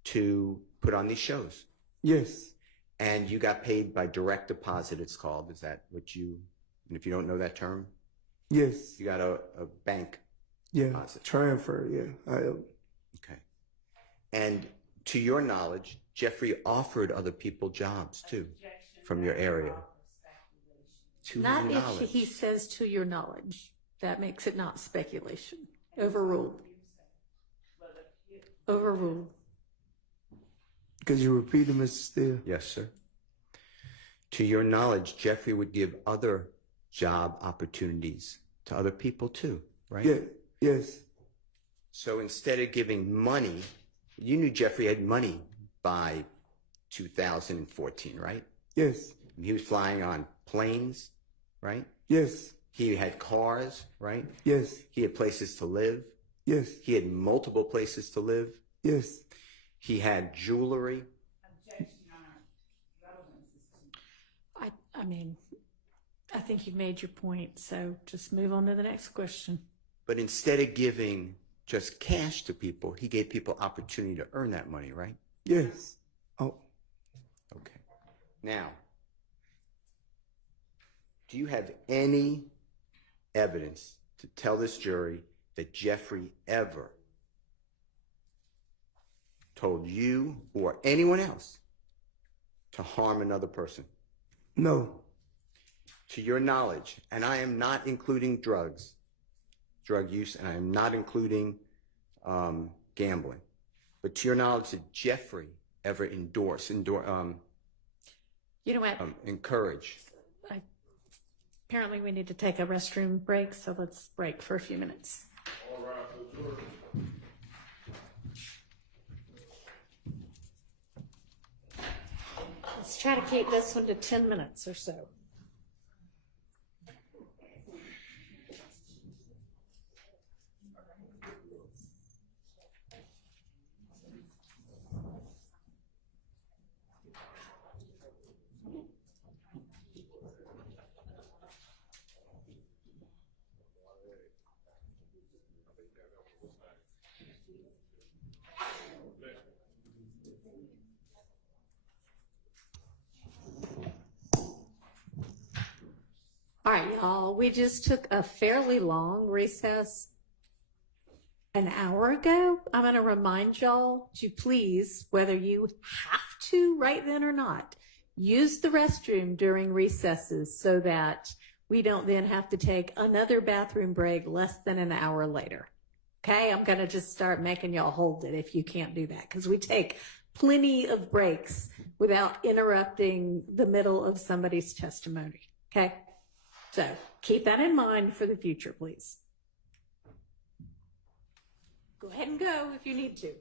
to put on these shows. Yes. And you got paid by direct deposit, it's called. Is that what you, and if you don't know that term, Yes. you got a bank Yeah. deposit. Transfer. Yeah. Okay. And to your knowledge, Jeffrey offered other people jobs too from your area. To Not your if knowledge. he says to your knowledge. That makes it not speculation. Overruled. Overruled. Could you repeat it, Mr. Steele? Yes, sir. To your knowledge, Jeffrey would give other job opportunities to other people too, right? Yeah. Yes. So instead of giving money, you knew Jeffrey had money by 2014, right? Yes. He was flying on planes, right? Yes. He had cars, right? Yes. He had places to live. Yes. He had multiple places to live. Yes. He had jewelry. I mean, I think you've made your point, so just move on to the next question. But instead of giving just cash to people, he gave people opportunity to earn that money, right? Yes. Oh. Okay. Now, do you have any evidence to tell this jury that Jeffrey ever told you or anyone else to harm another person? No. To your knowledge, and I am not including drug use, and I am not including gambling, but to your knowledge, did Jeffrey ever You know what? encourage? Apparently we need to take a restroom break, so let's break for a few minutes. All right, Let's try to keep this one to 10 minutes or so. All right, y'all, we just took a fairly long recess an hour ago. I'm going to remind y'all to please, whether you have to right then or not, use the restroom during recesses so that we don't then have to take another bathroom break less than an hour later. Okay, I'm going to just start making y'all hold it if you can't do that, because we take plenty of breaks without interrupting the middle of somebody's testimony. Okay, so keep that in mind for the future, please. Go ahead and go if you need to.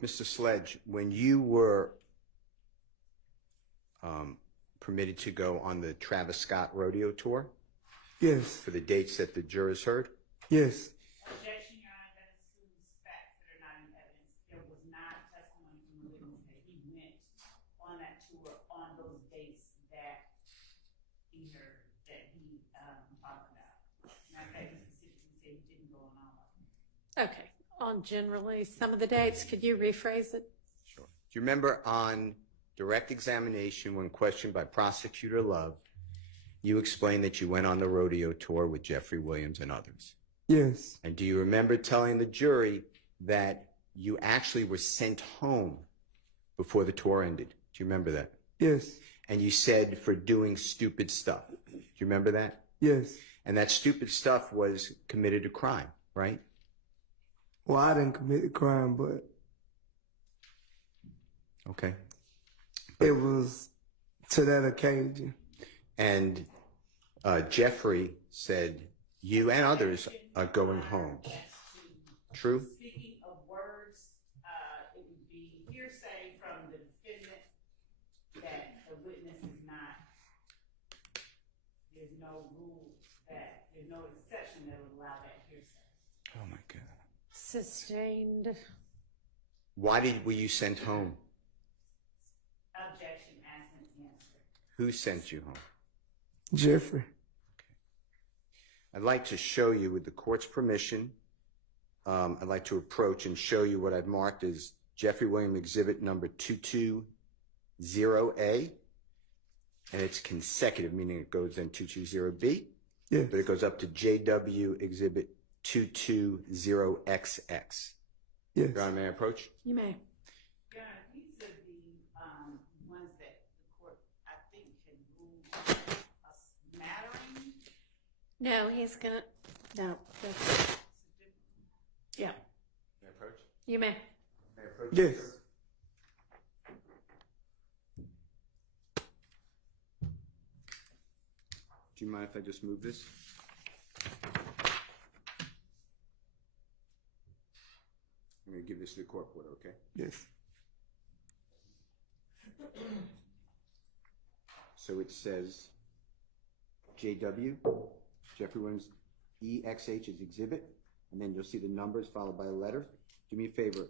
Mr. Sledge, when you were permitted to go on the Travis Scott rodeo tour Yes. for the dates that the jurors heard, Yes. Objection, Your Honor, that assumes facts that are not in evidence. There was not testimony from the witness that he went on that tour on those dates that he heard, that he talked about. Matter of fact, he specifically said he didn't go on all of them. Okay. On generally some of the dates, could you rephrase it? sure. Do you remember on direct examination when questioned by Prosecutor Love, you explained that you went on the rodeo tour with Jeffrey Williams and others? Yes. And do you remember telling the jury that you actually were sent home before the tour ended? Do you remember that? Yes. And you said for doing stupid stuff. Do you remember that? Yes. And that stupid stuff was committed a crime, right? Well, I didn't commit the crime, but Okay. it was to that occasion. And Jeffrey said you and others are going home. True? Speaking of words, it would be hearsay from the defendant that the witness is not, there's no rule that, there's no exception that would allow that hearsay. Oh my God. Sustained. Why were you sent home? Objection, asked and answered. Who sent you home? Jeffrey. I'd like to show you, with the court's permission, I'd like to approach and show you what I've marked as Jeffrey Williams exhibit number 220A. And it's consecutive, meaning it goes then 220B. Yeah. But it goes up to JW exhibit 220XX. Yes. Your Honor, may I approach? You may. Your Honor, these are the ones that the court, I think, can rule a smattering. No, he's gonna. No. That's, yeah. May I approach? You may. May I approach? Yes. Do you mind if I just move this? I'm going to give this to the court reporter, okay? Yes. So it says JW, Jeffrey Williams, EXH is exhibit, and then you'll see the numbers followed by a letter. Do me a favor,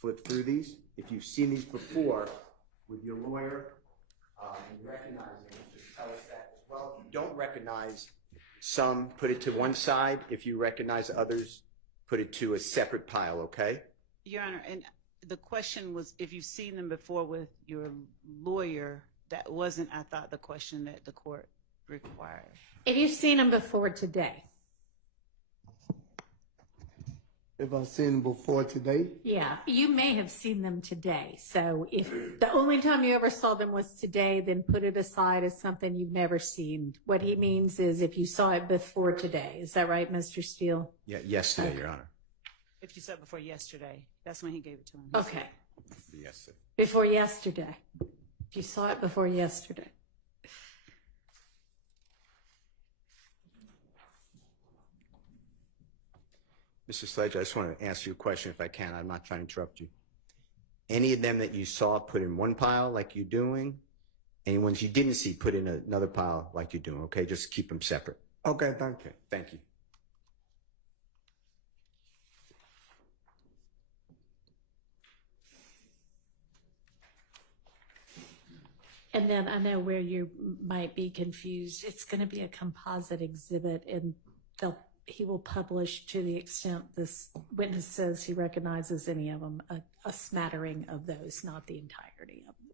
flip through these. If you've seen these before with your lawyer and you recognize them, just tell us that as well. If you don't recognize some, put it to one side. If you recognize others, put it to a separate pile, okay? Your Honor, and the question was if you've seen them before with your lawyer. That wasn't, I thought, the question that the court required. If you've seen him before today. If I seen them before today, Yeah, you may have seen them today. So if the only time you ever saw them was today, then put it aside as something you've never seen. What he means is if you saw it before today. Is that right, Mr. Steele? Yeah, yesterday, Your Honor. If you saw it before yesterday, that's when he gave it to him. Okay. Yes, sir. Before yesterday. If you saw it before yesterday. Mr. Sledge, I just want to ask you a question if I can. I'm not trying to interrupt you. Any of them that you saw put in one pile like you're doing? Any ones you didn't see put in another pile like you're doing, okay? Just keep them separate. okay, thank you. Okay, thank you. And then I know where you might be confused. It's going to be a composite exhibit, and he will publish, to the extent this witness says he recognizes any of them, a smattering of those, not the entirety of them.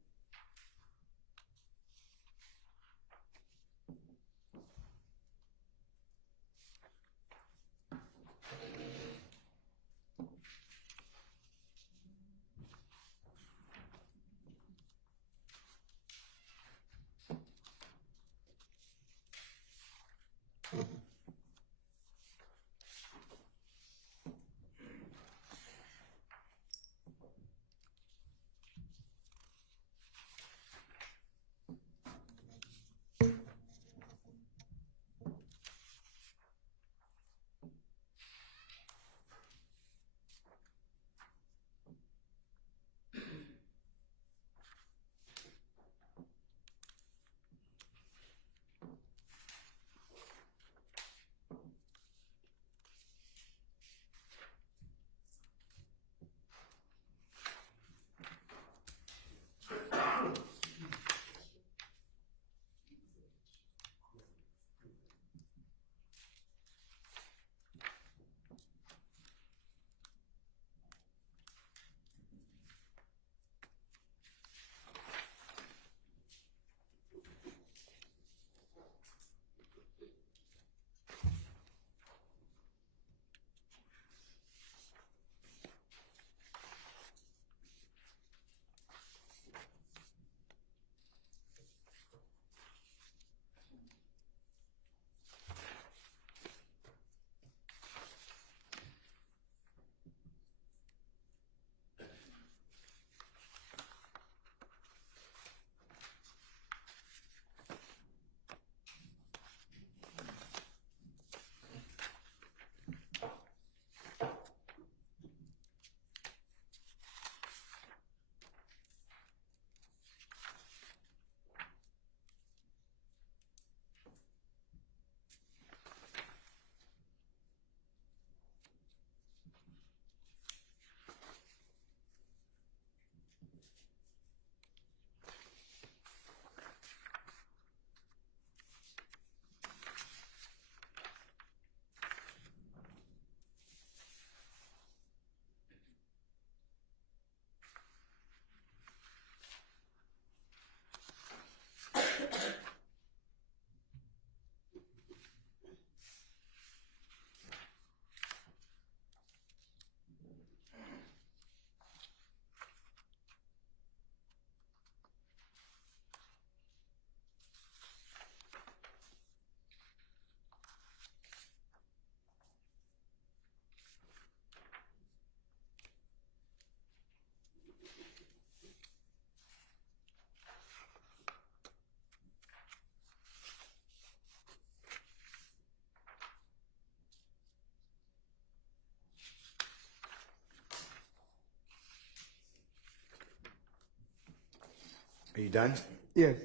Are you done? Yes,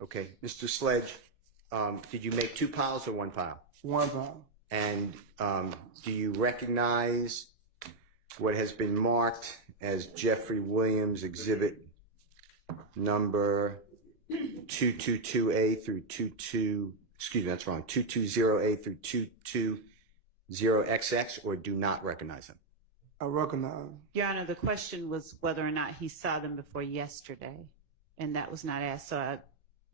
Okay. Mr. Sledge, did you make 2 piles or 1 pile? 1 pile. And do you recognize what has been marked as Jeffrey Williams exhibit number 222A through 220A through 220XX, or do not recognize them? I recognize. Your Honor, the question was whether or not he saw them before yesterday, and that was not asked, so I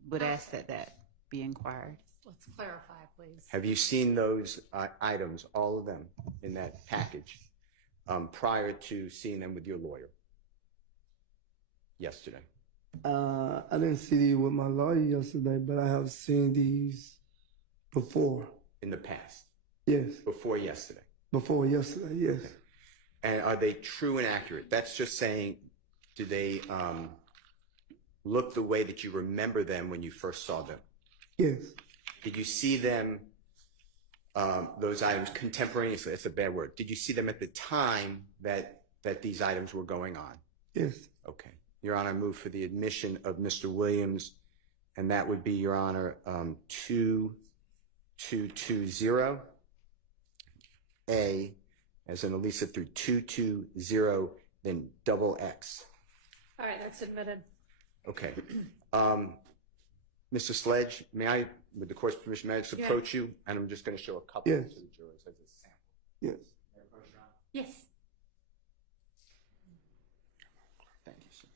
would ask that that be inquired. Let's clarify, please. Have you seen those items, all of them, in that package prior to seeing them with your lawyer yesterday? I didn't see these with my lawyer yesterday, but I have seen these before. In the past? Yes. Before yesterday? Before yesterday, yes. And are they true and accurate? That's just saying, do they look the way that you remember them when you first saw them? Yes. Did you see them, those items contemporaneously? That's a bad word. Did you see them at the time that these items were going on? Yes. Okay. Your Honor, I move for the admission of Mr. Williams, and that would be, Your Honor, 2220A, as in Elisa, through 220, then double X. All right, that's admitted. Okay. Mr. Sledge, may I, with the court's permission, may I just approach you? And I'm just going to show a couple Yes. to the jurors as a sample. Yes. May I approach, Your Honor? Yes. Thank you, sir.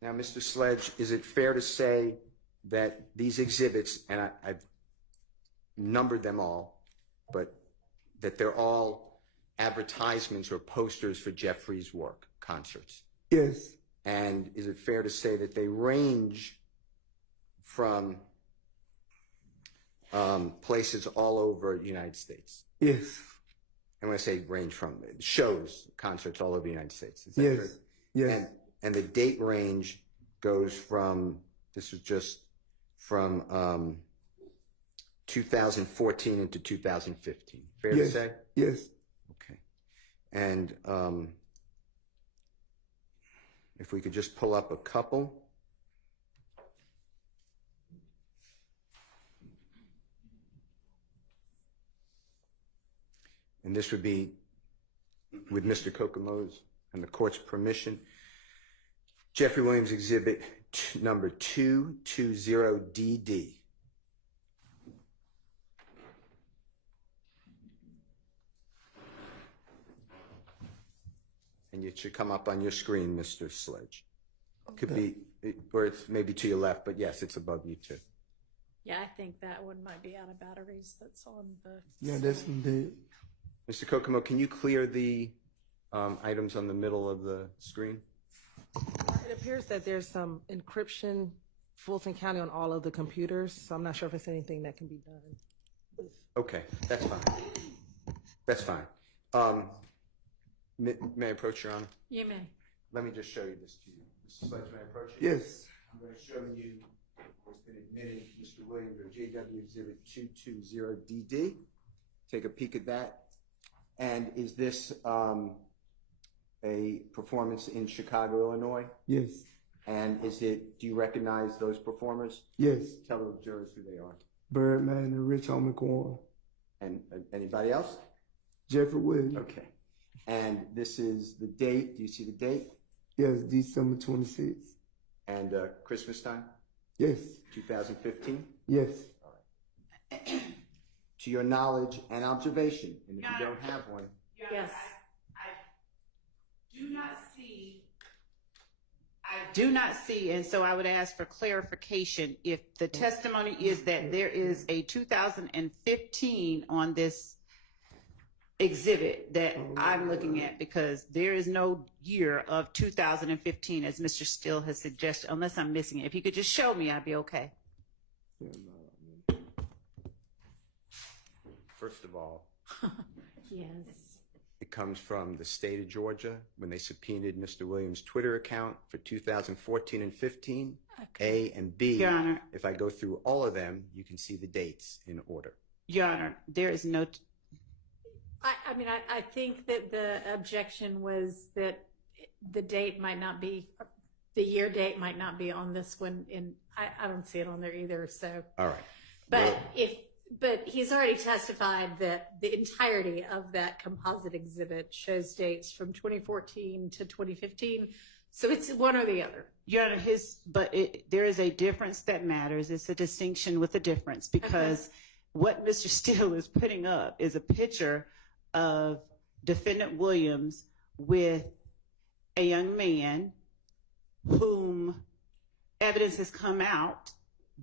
Now, Mr. Sledge, is it fair to say that these exhibits, and I've numbered them all, but that they're all advertisements or posters for Jeffrey's work, concerts? Yes. And is it fair to say that they range from places all over the United States? Yes. And when I say range from, shows, concerts all over the United States. Is that Yes. true? Yes. And the date range goes from, this is just from 2014 into 2015. Fair to Yes. say? Yes. Okay. And if we could just pull up a couple. And this would be, with Mr. Kokomo's and the court's permission, Jeffrey Williams exhibit number 220DD. And it should come up on your screen, Mr. Sledge. Could be, or it's maybe to your left, but yes, it's above you too. Yeah, I think that one might be out of batteries. That's on the. Yeah, that's indeed. Mr. Kokomo, can you clear the items on the middle of the screen? It appears that there's some encryption, Fulton County, on all of the computers, so I'm not sure if it's anything that can be done. Okay, that's fine. That's fine. May I approach, Your Honor? You may. Let me just show you this to you. Mr. Sledge, may I approach you? Yes. I'm going to show you what's been admitted, Mr. Williams, or JW Exhibit 220DD. Take a peek at that. And is this a performance in Chicago, Illinois? Yes. And is it, do you recognize those performers? Yes. Tell the jurors who they are. Birdman and Rich Homie Quan. And anybody else? Jeffrey Williams. Okay. And this is the date. Do you see the date? Yes, December 26th. And Christmas time? Yes. 2015? Yes. All right. To your knowledge and observation, and if you don't have one. Yes. I do not see, and so I would ask for clarification if the testimony is that there is a 2015 on this exhibit that I'm looking at, because there is no year of 2015 as Mr. Still has suggested, unless I'm missing it. If you could just show me, I'd be okay. First of all, Yes. it comes from the state of Georgia when they subpoenaed Mr. Williams' Twitter account for 2014 and 15, A and B. Your Honor. If I go through all of them, you can see the dates in order. Your Honor, there is no. I mean, I think that the objection was that the date might not be, the year date might not be on this one, and I don't see it on there either. So, All right. but but he's already testified that the entirety of that composite exhibit shows dates from 2014 to 2015. So it's one or the other. Your Honor, there is a difference that matters. It's a distinction with a difference, because what Mr. Steele is putting up is a picture of Defendant Williams with a young man whom evidence has come out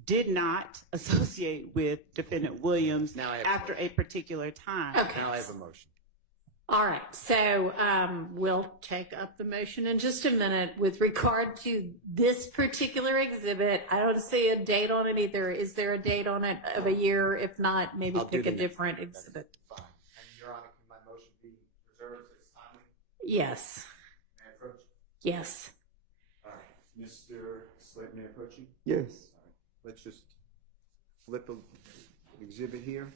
did not associate with Defendant Williams after a particular time. Okay. Now I have a motion. All right. So we'll take up the motion in just a minute. With regard to this particular exhibit, I don't see a date on it either. Is there a date on it of a year? If not, maybe pick a different exhibit. Fine. And Your Honor, can my motion be preserved as timely? Yes. May I approach? Yes. All right. Mr. Slade, may I approach you? Yes. All right. Let's just flip an exhibit here.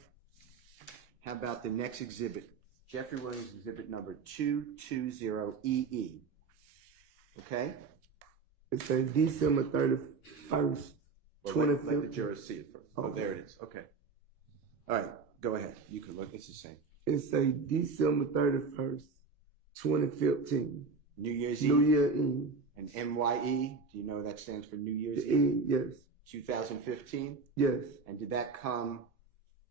How about the next exhibit? Jeffrey Williams exhibit number 220EE. Okay? It says December 31st, Well, 2015. let the jurors see it first. Oh, there it is. Okay. All right. Go ahead. You can look. It's the same. It says December 31st, 2015. New Year's Eve. New Year Eve. And NYE, do you know what that stands for? New Year's The Eve? Eve, yes. 2015? Yes. And did that come,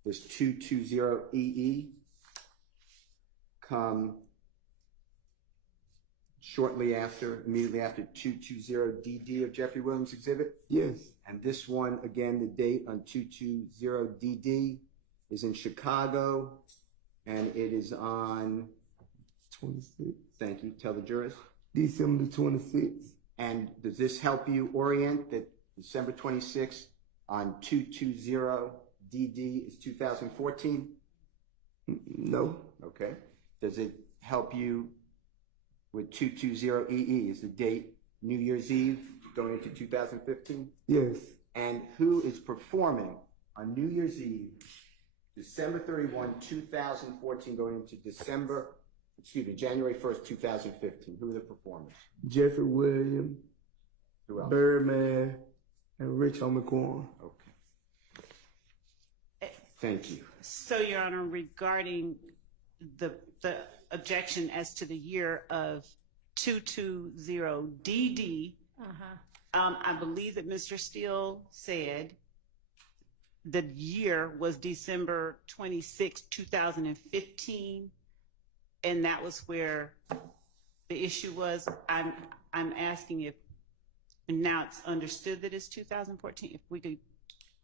this 220EE, come shortly after, immediately after 220DD of Jeffrey Williams' exhibit? Yes. And this one, again, the date on 220DD is in Chicago, and it is on 26th. Thank you. Tell the jurors. December 26th. And does this help you orient that December 26th on 220DD is 2014? No. Okay. Does it help you with 220EE? Is the date New Year's Eve going into 2015? Yes. And who is performing on New Year's Eve, December 31, 2014, going into January 1st, 2015? Who are the performers? Jeffrey Williams, Who else? Birdman, and Rich Homie Quan. Okay. Thank you. So, Your Honor, regarding the objection as to the year of 220DD, I believe that Mr. Steele said the year was December 26, 2015, and that was where the issue was. I'm asking if now it's understood that it's 2014. If we could.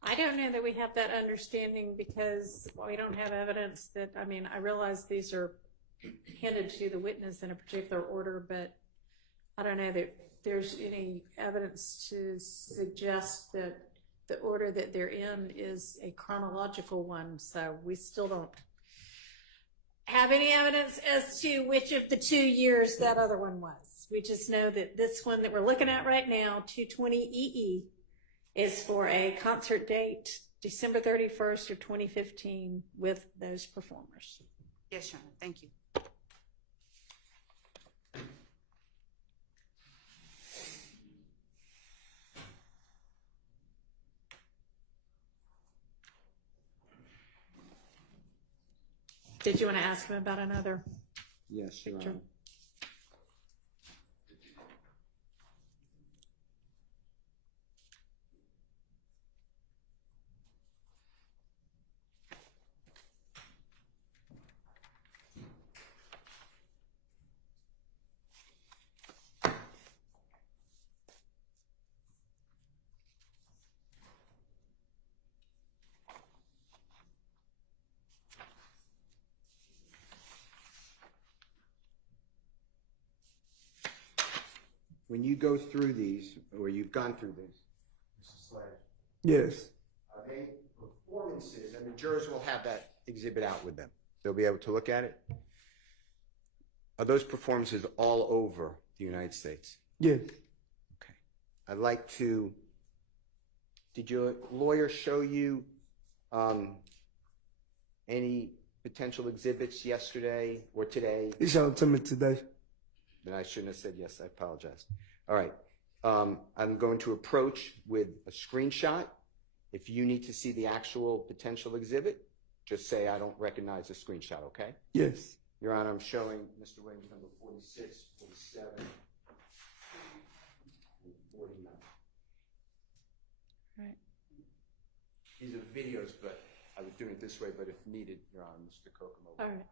I don't know that we have that understanding because we don't have evidence that, I mean, I realize these are handed to the witness in a particular order, but I don't know that there's any evidence to suggest that the order that they're in is a chronological one. So we still don't have any evidence as to which of the 2 years that other one was. We just know that this one that we're looking at right now, 220EE, is for a concert date, December 31st of 2015, with those performers. Yes, Your Honor. Thank you. Did you want to ask him about another? Yes, Your Honor. When you go through these, or you've gone through this, Mr. Slade, Yes. are they performances, and the jurors will have that exhibit out with them. They'll be able to look at it. Are those performances all over the United States? Yes. Okay. I'd like to, did your lawyer show you any potential exhibits yesterday or today? He showed it to me today. Then I shouldn't have said yes. I apologize. All right. I'm going to approach with a screenshot. If you need to see the actual potential exhibit, just say I don't recognize the screenshot, okay? Yes. Your Honor, I'm showing Mr. Williams number 46, 47, and 49. Right. These are videos, but I was doing it this way, but if needed, Your Honor, Mr. Kokomo. All right.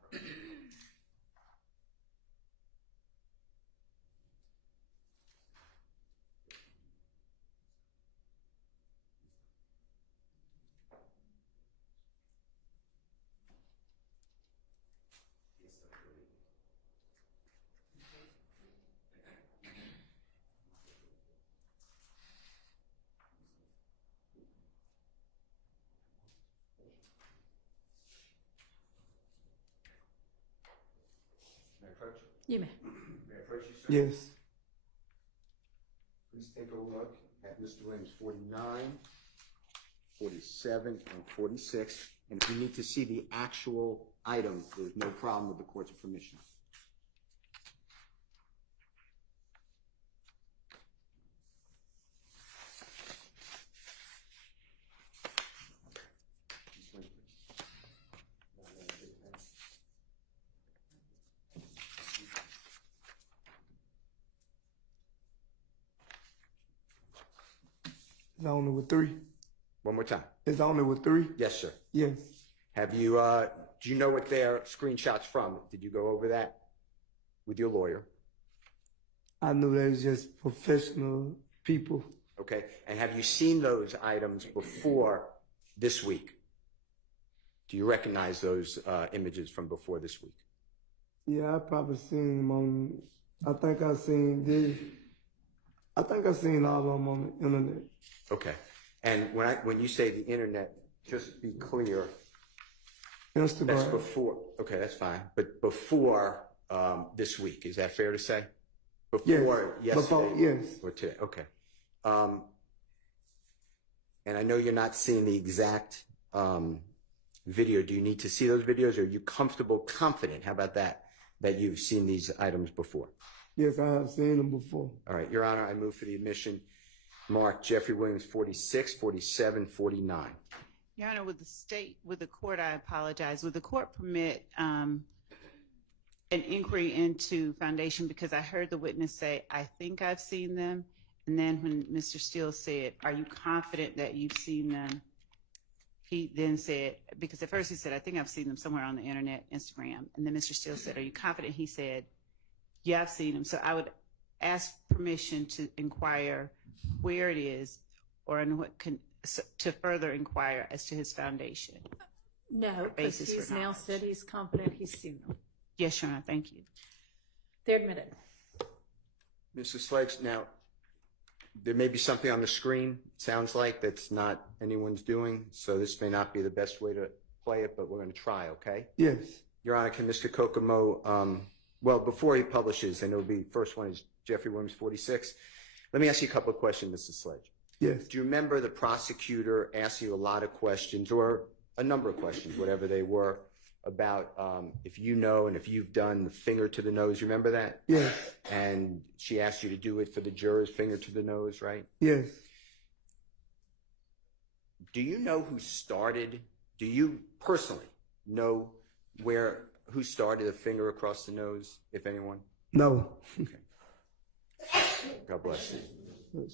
May I approach? You may. May I approach you, sir? Yes. Please take a look at Mr. Williams 49, 47, and 46. And if you need to see the actual item, there's no problem with the court's permission. It's only with 3. One more time. It's only with 3? Yes, sir. Yes. Have you, do you know what they're screenshots from? Did you go over that with your lawyer? I knew they was just professional people. Okay. And have you seen those items before this week? Do you recognize those images from before this week? Yeah, I probably seen them on, I think I seen all of them on the internet. Okay. And when you say the internet, just be clear. Instagram. That's before. Okay, that's fine. But before this week, is that fair to say? Before yes. yesterday? Before, yes. Or today? Okay. And I know you're not seeing the exact video. Do you need to see those videos? Or are you comfortable, confident? How about that? That you've seen these items before? Yes, I have seen them before. All right, Your Honor, I move for the admission. Mark Jeffrey Williams, 46, 47, 49. Your Honor, with the court, I apologize. Would the court permit an inquiry into foundation? Because I heard the witness say, I think I've seen them. And then when Mr. Steele said, are you confident that you've seen them? He then said, because at first he said, I think I've seen them somewhere on the internet, Instagram. And then Mr. Steele said, are you confident? He said, yeah, I've seen them. So I would ask permission to inquire where it is or in what to further inquire as to his foundation. No, because he's now said he's confident he's seen them. Yes, Your Honor, thank you. They're admitted. Mr. Sledge, now, there may be something on the screen, it sounds like, that's not anyone's doing, so this may not be the best way to play it, but we're going to try, okay? Yes. Your Honor, can Mr. Kokomo, well, before he publishes, I know the first one is Jeffrey Williams, 46. Let me ask you a couple of questions, Mr. Sledge. Yes. Do you remember the prosecutor asked you a lot of questions, or a number of questions, whatever they were, about if you know and if you've done the finger to the nose? You remember that? Yes. And she asked you to do it for the jurors, finger to the nose, right? Yes. Do you know who started? Do you personally know who started a finger across the nose, if anyone? No. Okay. God bless you.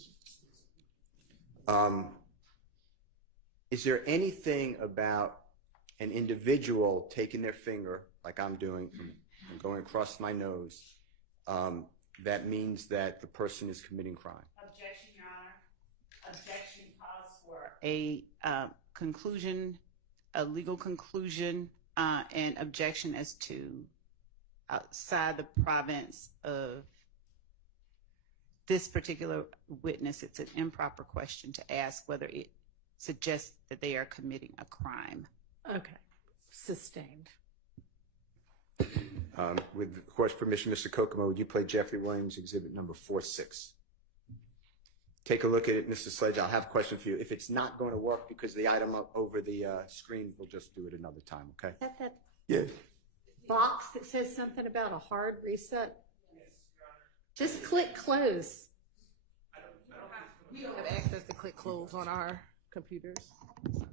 Is there anything about an individual taking their finger, like I'm doing, and going across my nose, that means that the person is committing crime? Objection, Your Honor. Objection calls for a conclusion, a legal conclusion, and objection as to outside the province of this particular witness. It's an improper question to ask whether it suggests that they are committing a crime. Okay. Sustained. With the court's permission, Mr. Kokomo, would you play Jeffrey Williams exhibit number 46? take a look at it, Mr. Sledge. I'll have a question for you. If it's not going to work because the item up over the screen, we'll just do it another time, okay? That Yes. box that says something about a hard reset? Just click close. We don't have access to click close on our computers.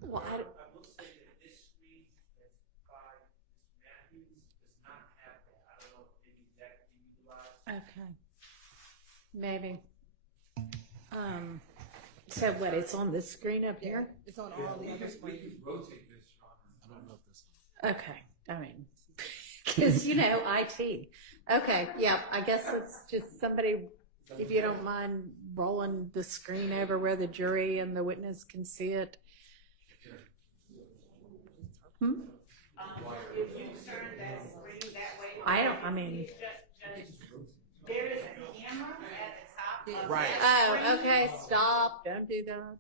Well, I will say that this screen that's by Mr. Matthews does not have that. I don't know if maybe that can be utilized. Okay. Maybe. So what, it's on this screen up here? It's on all the other screens. Rotate this, Your Honor. I don't know if this. Okay, I mean, because, IT. Okay, yeah, I guess it's just somebody, if you don't mind rolling the screen over where the jury and the witness can see it. If you turn that screen that way. There is a camera at the top. Right. Oh, okay, stop, don't do that.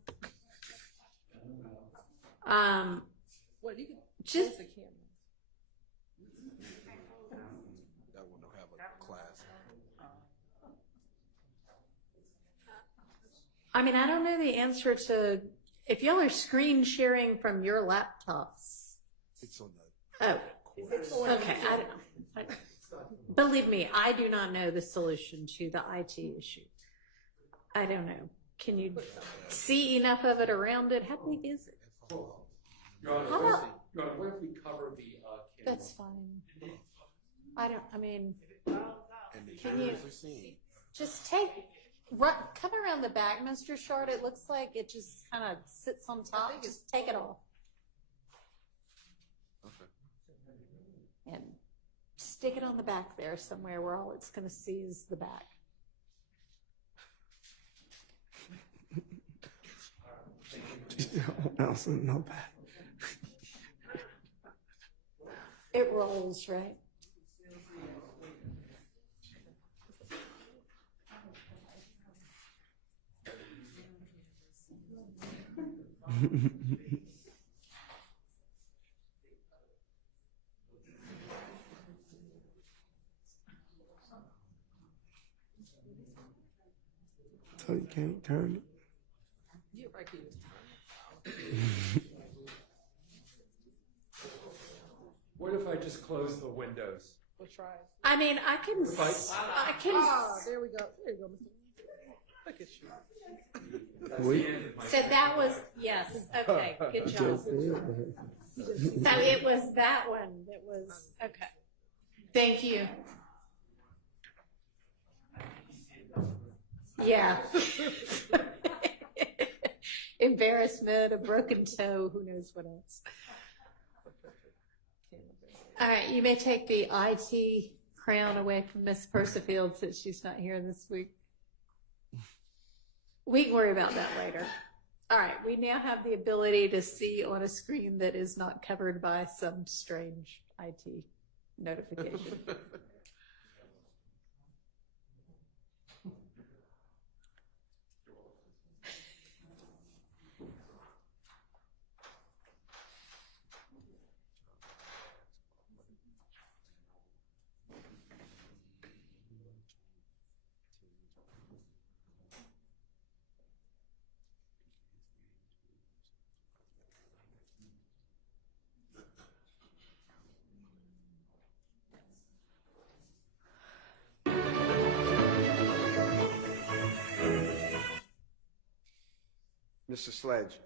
Well, you can Just- close the camera. That one don't have a class. I don't know the answer to, if y'all are screen sharing from your laptops. It's on the. Oh, okay, I don't know. Believe me, I do not know the solution to the IT issue. I don't know. Can you see enough of it around it? How big is it? Your Honor, How about- what if we cover the camera? That's fine. And the Can you jurors are seeing. just come around the back, Mr. Short? It looks like it just kind of sits on top. Just take it off. Okay. And stick it on the back there somewhere where all it's going to see is the back. No back. It rolls, right? So you can't turn it. You're right here. What if I just close the windows? We'll try. I can. There we go. There you go, Mr. Look at you. That's the end of my. So that was, yes, okay, good job. Just said that. So it was that one that was, okay. Thank you. Yeah. Embarrassment, a broken toe, who knows what else. All right, you may take the IT crown away from Miss Persifield since she's not here this week. We can worry about that later. All right, we now have the ability to see on a screen that is not covered by some strange IT notification. Mr. Sledge,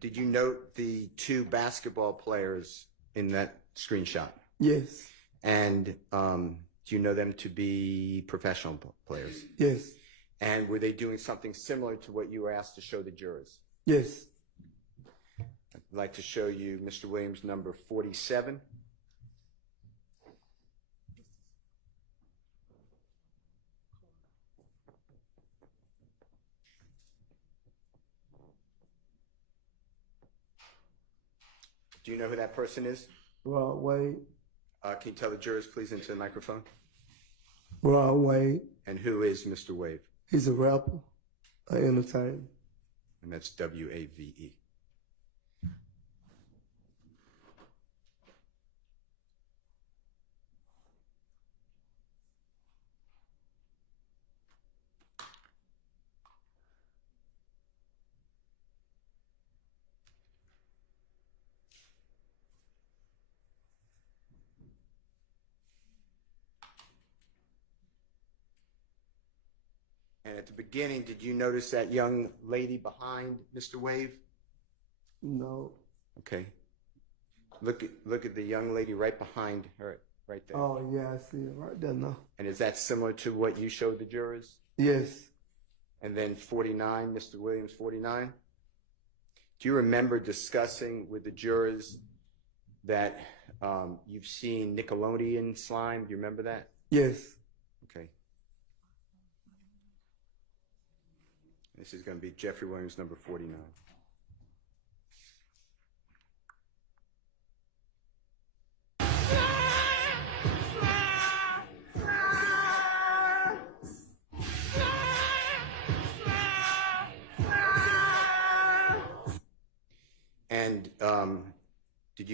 did you note the two basketball players in that screenshot? Yes. And do you know them to be professional players? Yes. And were they doing something similar to what you were asked to show the jurors? Yes. I'd like to show you Mr. Williams, number 47. Do you know who that person is? Broadway. Can you tell the jurors, please, into the microphone? Broadway. And who is Mr. Wave? He's a rapper, an entertainer. And that's W-A-V-E. at the beginning, did you notice that young lady behind Mr. Wave? No. Okay. Look at the young lady right behind her, right there. Oh, yeah, I see it right there now. And is that similar to what you showed the jurors? Yes. And then 49, Mr. Williams, 49? Do you remember discussing with the jurors that you've seen Nickelodeon slime? Do you remember that? Yes. Okay. This is going to be Jeffrey Williams, number 49. And do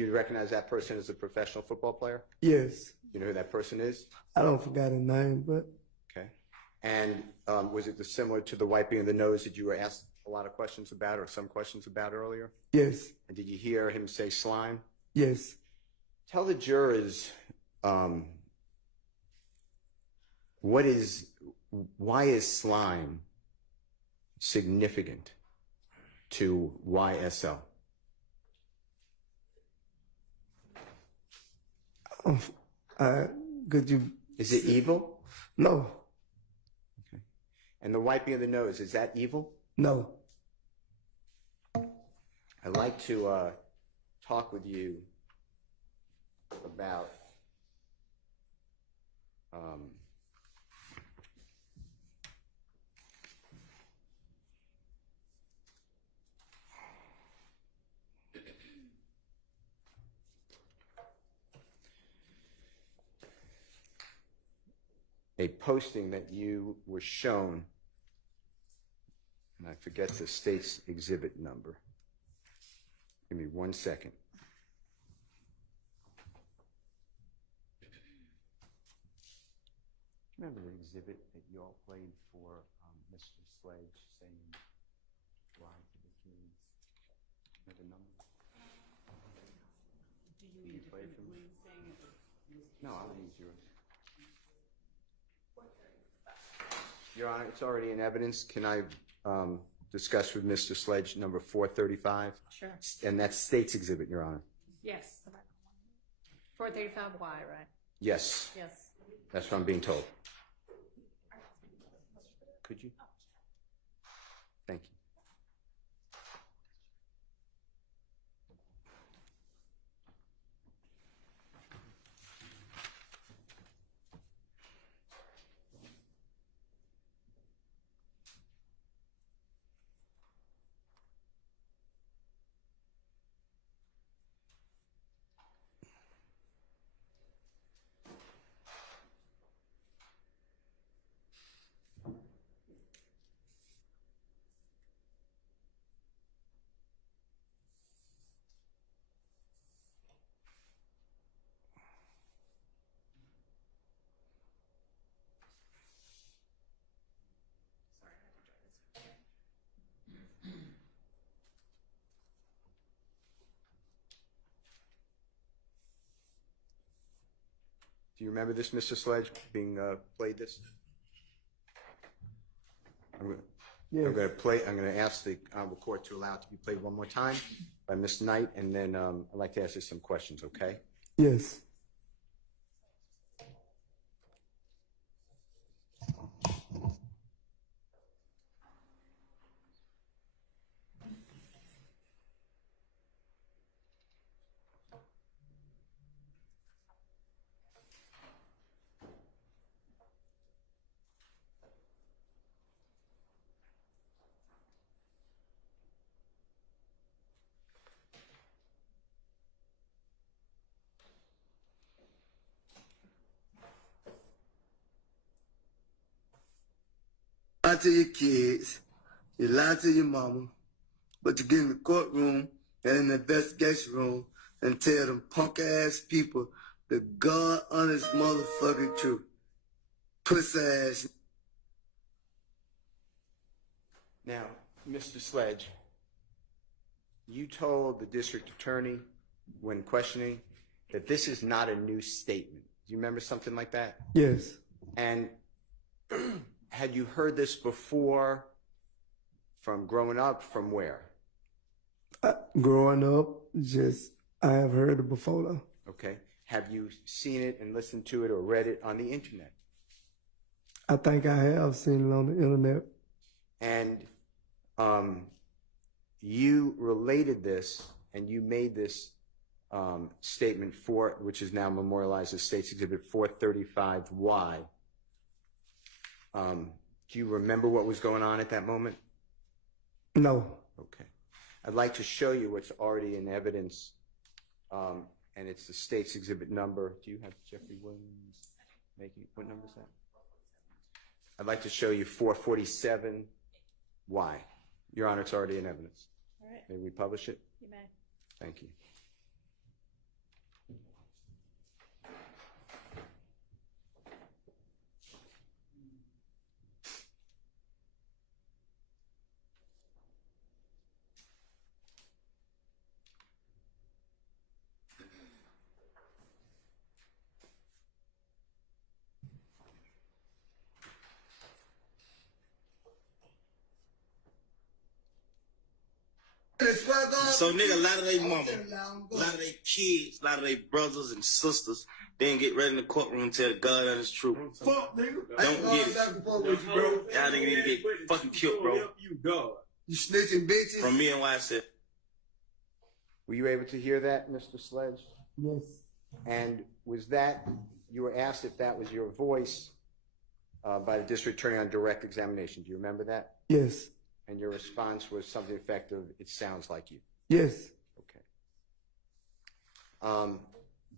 you recognize that person as a professional football player? Yes. You know who that person is? I don't forget his name, but. Okay. And was it similar to the wiping of the nose that you were asked a lot of questions about or some questions about earlier? Yes. And did you hear him say slime? Yes. Tell the jurors why is slime significant to YSL? Could you? Is it evil? No. Okay. And the wiping of the nose, is that evil? No. I'd like to talk with you about a posting that you were shown, and I forget the state's exhibit number. Give me 1 second. Remember the exhibit that you all played for Mr. Sledge saying why to the king? Know the number? Do you play it for me? No, I'll use yours. Your Honor, it's already in evidence. Can I discuss with Mr. Sledge number 435? Sure. And that's state's exhibit, Your Honor. Yes. 435Y, right? Yes, Yes. that's what I'm being told. Could you? Thank you. Do you remember this, Mr. Sledge, being played this? I'm going to ask the Honorable Court to allow it to be played one more time by Ms. Knight, and then I'd like to ask you some questions, okay? Yes. You lie to your kids, you lie to your mama, but you get in the courtroom and in the investigation room and tell them punk ass people the God honest motherfucking truth. Pussy ass. Now, Mr. Sledge, you told the district attorney when questioning that this is not a new statement. Do you remember something like that? Yes. And Had you heard this before from growing up? From where? Growing up, I have heard it before though. Okay. Have you seen it and listened to it or read it on the internet? I think I have seen it on the internet. And you related this and you made this statement which is now memorialized as State's Exhibit 435Y. Do you remember what was going on at that moment? No. Okay. I'd like to show you what's already in evidence, and it's the State's Exhibit number. Do you have Jeffrey Williams making, what number is that? I'd like to show you 447Y. Your Honor, it's already in evidence. All right. May we publish it? You may. Thank you. So nigga, a lot of they mama, a lot of they kids, a lot of they brothers and sisters, they didn't get ready in the courtroom and tell God and his truth. Fuck, nigga. Don't get it. Y'all nigga need to get fucking killed, bro. You snitching bitches. From me and why I said. Were you able to hear that, Mr. Sledge? Yes. And was that, you were asked if that was your voice by the district attorney on direct examination. Do you remember that? Yes. And your response was something effective, it sounds like you. Yes. Okay.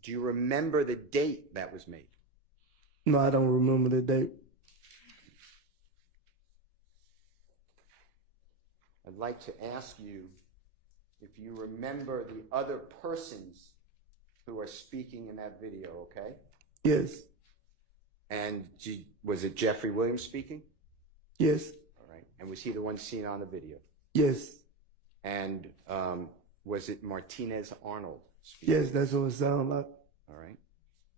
Do you remember the date that was made? No, I don't remember the date. I'd like to ask you if you remember the other persons who are speaking in that video, okay? Yes. And was it Jeffrey Williams speaking? Yes. All right. And was he the one seen on the video? Yes. And was it Martinez Arnold speaking? Yes, that's what it sounded like. All right.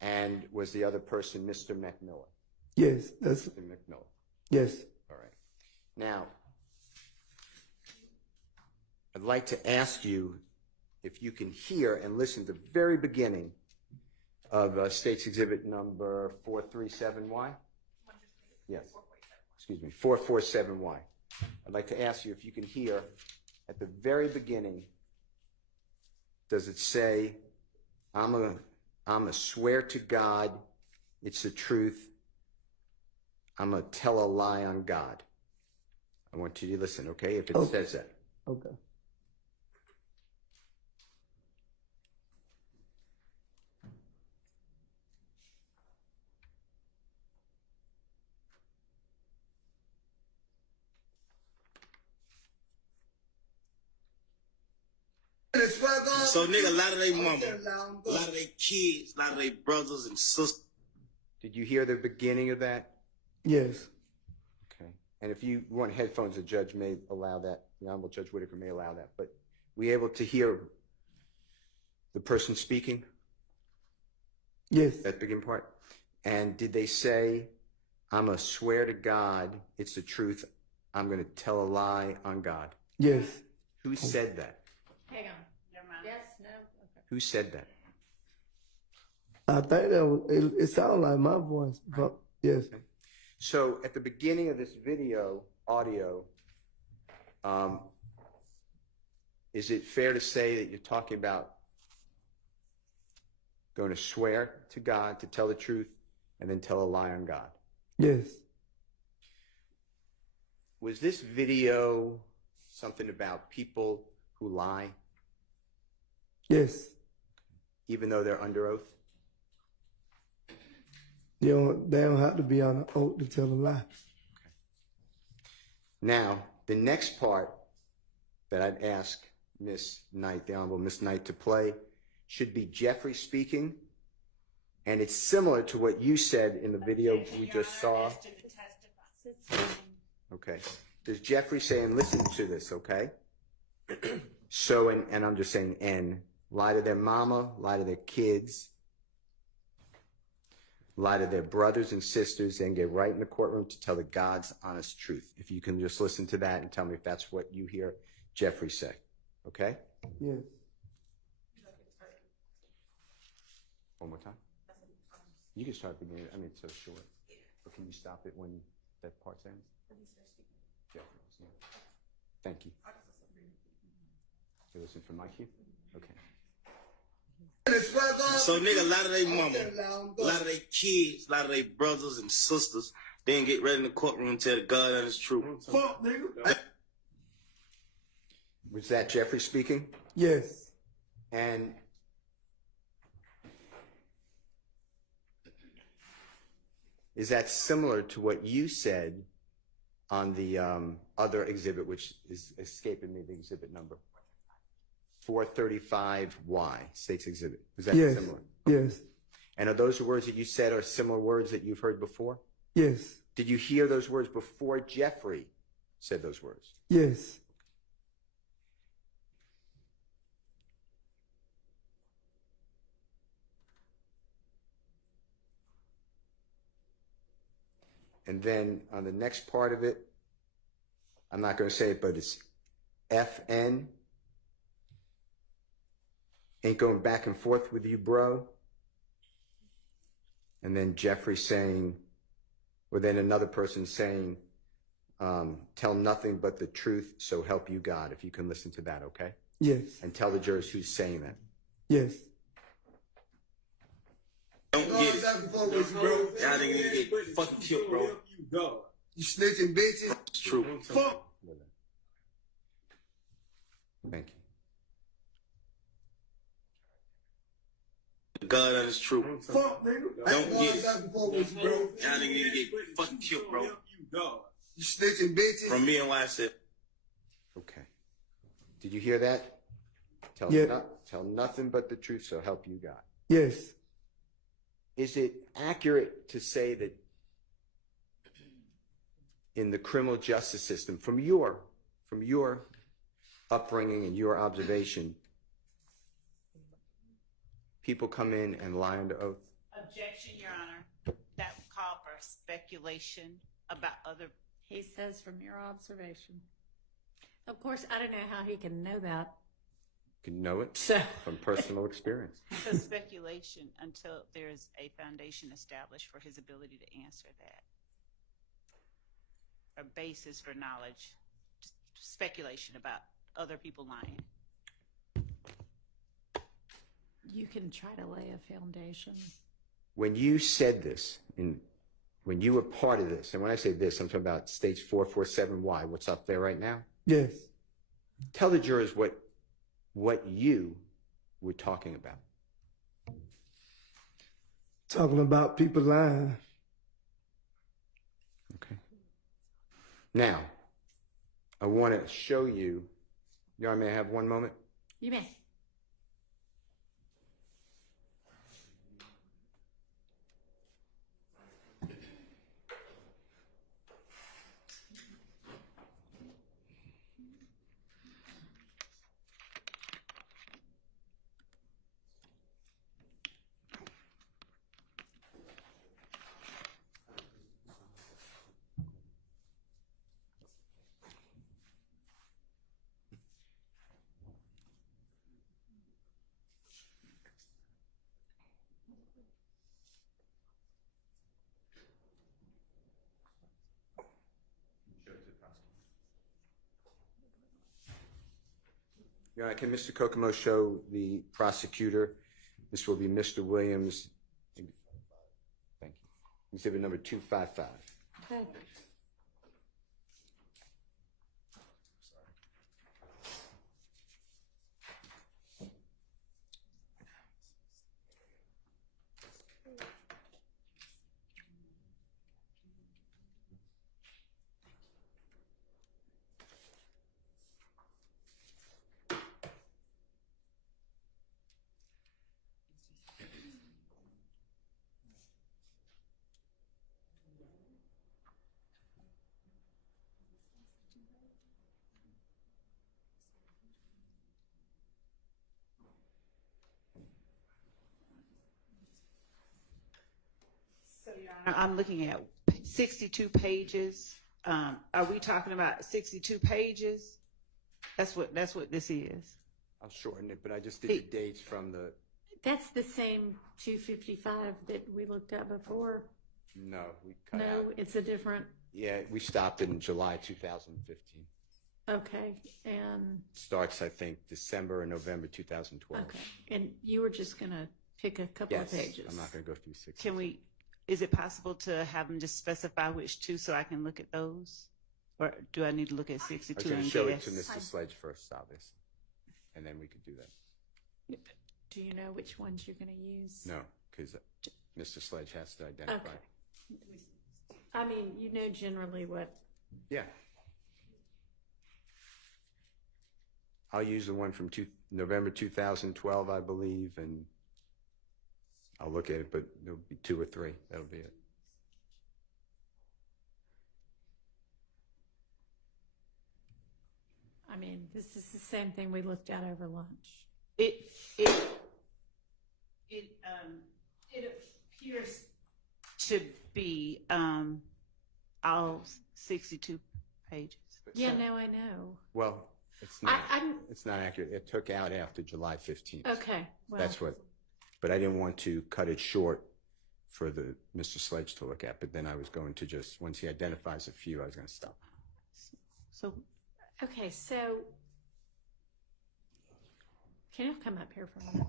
And was the other person Mr. McMillan? Yes, that's Mr. McMillan. Yes. All right. Now, I'd like to ask you if you can hear and listen to the very beginning of State's Exhibit number 437Y. Yes. Excuse me, 447Y. I'd like to ask you if you can hear at the very beginning, does it say, I'm a swear to God, it's the truth, I'm gonna tell a lie on God. I want you to listen, okay, if it says that. Okay. So nigga, a lot of they mama, a lot of they kids, a lot of they brothers and sisters. Did you hear the beginning of that? Yes. Okay. And if you want headphones, the judge may allow that. The Honorable Judge Whitaker may allow that. But were you able to hear the person speaking? Yes. That beginning part? And did they say, I'm a swear to God, it's the truth, I'm going to tell a lie on God? Yes. Who said that? Hang on. Never mind. Yes, no. Okay. Who said that? I think that it sounded like my voice. But yes. Okay. So at the beginning of this video, audio, is it fair to say that you're talking about going to swear to God, to tell the truth, and then tell a lie on God? Yes. Was this video something about people who lie? Yes. Even though they're under oath? They don't have to be on an oath to tell a lie. Okay. Now, the next part that I'd ask Miss Knight, the Honorable Miss Knight, to play should be Jeffrey speaking, and it's similar to what you said in the video we just saw. Okay. There's Jeffrey saying, listen to this, okay? So, and I'm just saying N, lie to their mama, lie to their kids. lie to their brothers and sisters, and get right in the courtroom to tell the God's honest truth. If you can just listen to that and tell me if that's what you hear Jeffrey say. Okay? Yes. One more time. You can start beginning. I mean, it's so short. But can you stop it when that part ends? Yeah. Thank you. You listen for my cue? Okay. So nigga, a lot of they mama, a lot of they kids, a lot of they brothers and sisters, then get ready in the courtroom and tell the God honest truth. Fuck, nigga. Was that Jeffrey speaking? Yes. And is that similar to what you said on the other exhibit, which is escaping me the exhibit number? 435Y, State's Exhibit. Is that Yes. similar? Yes. And are those words that you said are similar words that you've heard before? Yes. Did you hear those words before Jeffrey said those words? Yes. And then on the next part of it, I'm not going to say it, but it's FN. Ain't going back and forth with you, bro. And then Jeffrey saying, or then another person saying, tell nothing but the truth, so help you God. If you can listen to that, okay? Yes. And tell the jurors who's saying that. Yes. Don't get it. Y'all niggas need to get fucking killed, bro. You snitching bitches. It's true. Fuck. Thank you. God honest truth. Fuck, nigga. Don't get it. Y'all niggas need to get fucking killed, bro. You snitching bitches. From me and YSF. Okay. Did you hear that? Yeah. Tell nothing but the truth, so help you God. Yes. Is it accurate to say that in the criminal justice system, from your upbringing and your observation, people come in and lie under oath? Objection, Your Honor. That would call for speculation about other. He says from your observation. Of course, I don't know how he can know that. You can know it from personal experience. So speculation until there's a foundation established for his ability to answer that. A basis for knowledge. Just speculation about other people lying. You can try to lay a foundation. When you said this, when you were part of this, and when I say this, I'm talking about States 447Y, what's up there right now? Yes. Tell the jurors what you were talking about. Talking about people lying. Okay. Now, I want to show you. Y'all may have one moment. You may. Your Honor, can Mr. Kokomo show the prosecutor? This will be Mr. Williams. Thank you. Exhibit number 255. Okay. I'm looking at 62 pages. Are we talking about 62 pages? That's what this is. I'll shorten it, but I just did the dates from the. That's the same 255 that we looked at before. No, we cut No, out. it's a different. Yeah, we stopped in July 2015. Okay, and Starts, I think, December or November 2012. okay, and you were just gonna pick a couple Yes, of pages. I'm not going to go through 6. Can we? Is it possible to have them just specify which two so I can look at those, or do I need to look at I 62 was going to and show guess? it to Mr. Sledge first, obviously, and then we could do that. Do you know which ones you're gonna use? No, because Mr. Sledge has to identify. Okay. I mean, you know generally what. Yeah. I'll use the one from November 2012, I believe, and I'll look at it, but there'll be 2 or 3. That'll be it. I mean, this is the same thing we looked at over lunch. It appears to be all 62 pages. Yeah, no, I know. Well, it's not. I'm- It's not accurate. It took out after July 15th. Okay, well. That's what. But I didn't want to cut it short for the Mr. Sledge to look at. But then I was going to just once he identifies a few, I was going to stop. So. Okay, so can you come up here for a minute?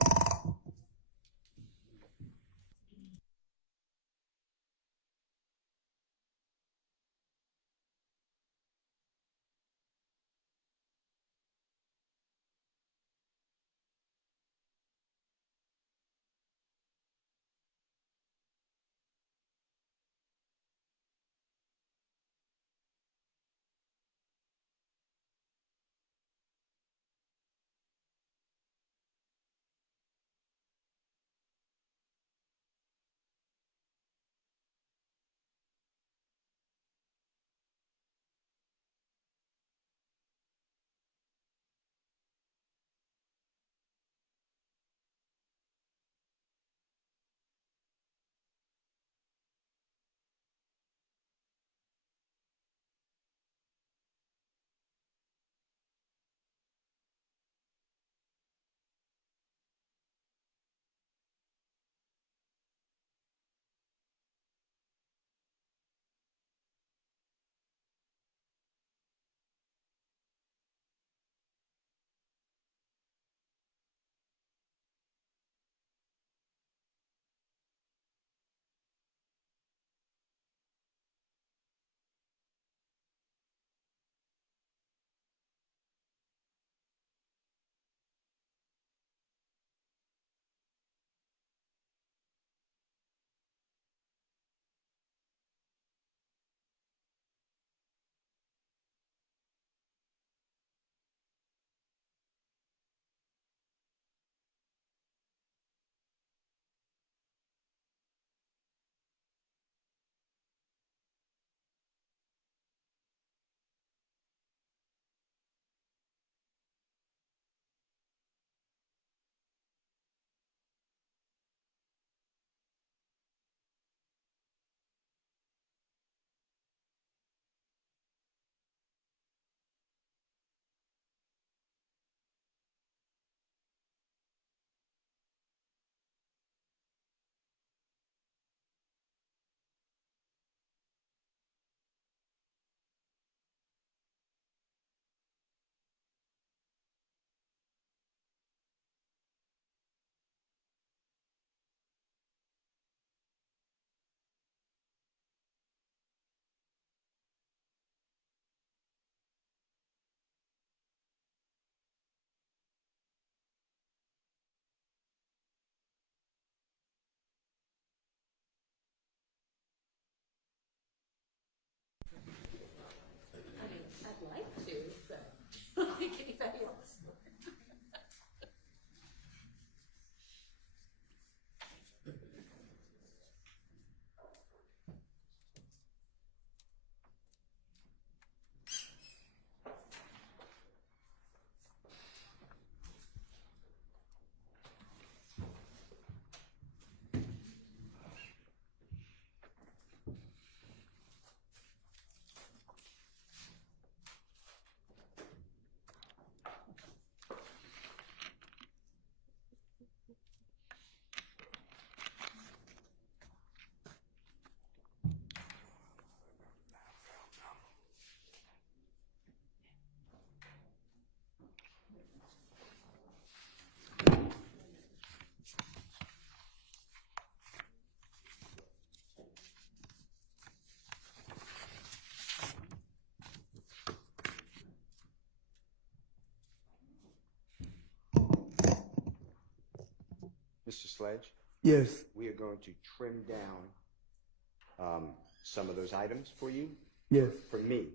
Mr. Sledge, Yes. we are going to trim down some of those items for you. Yes. For me.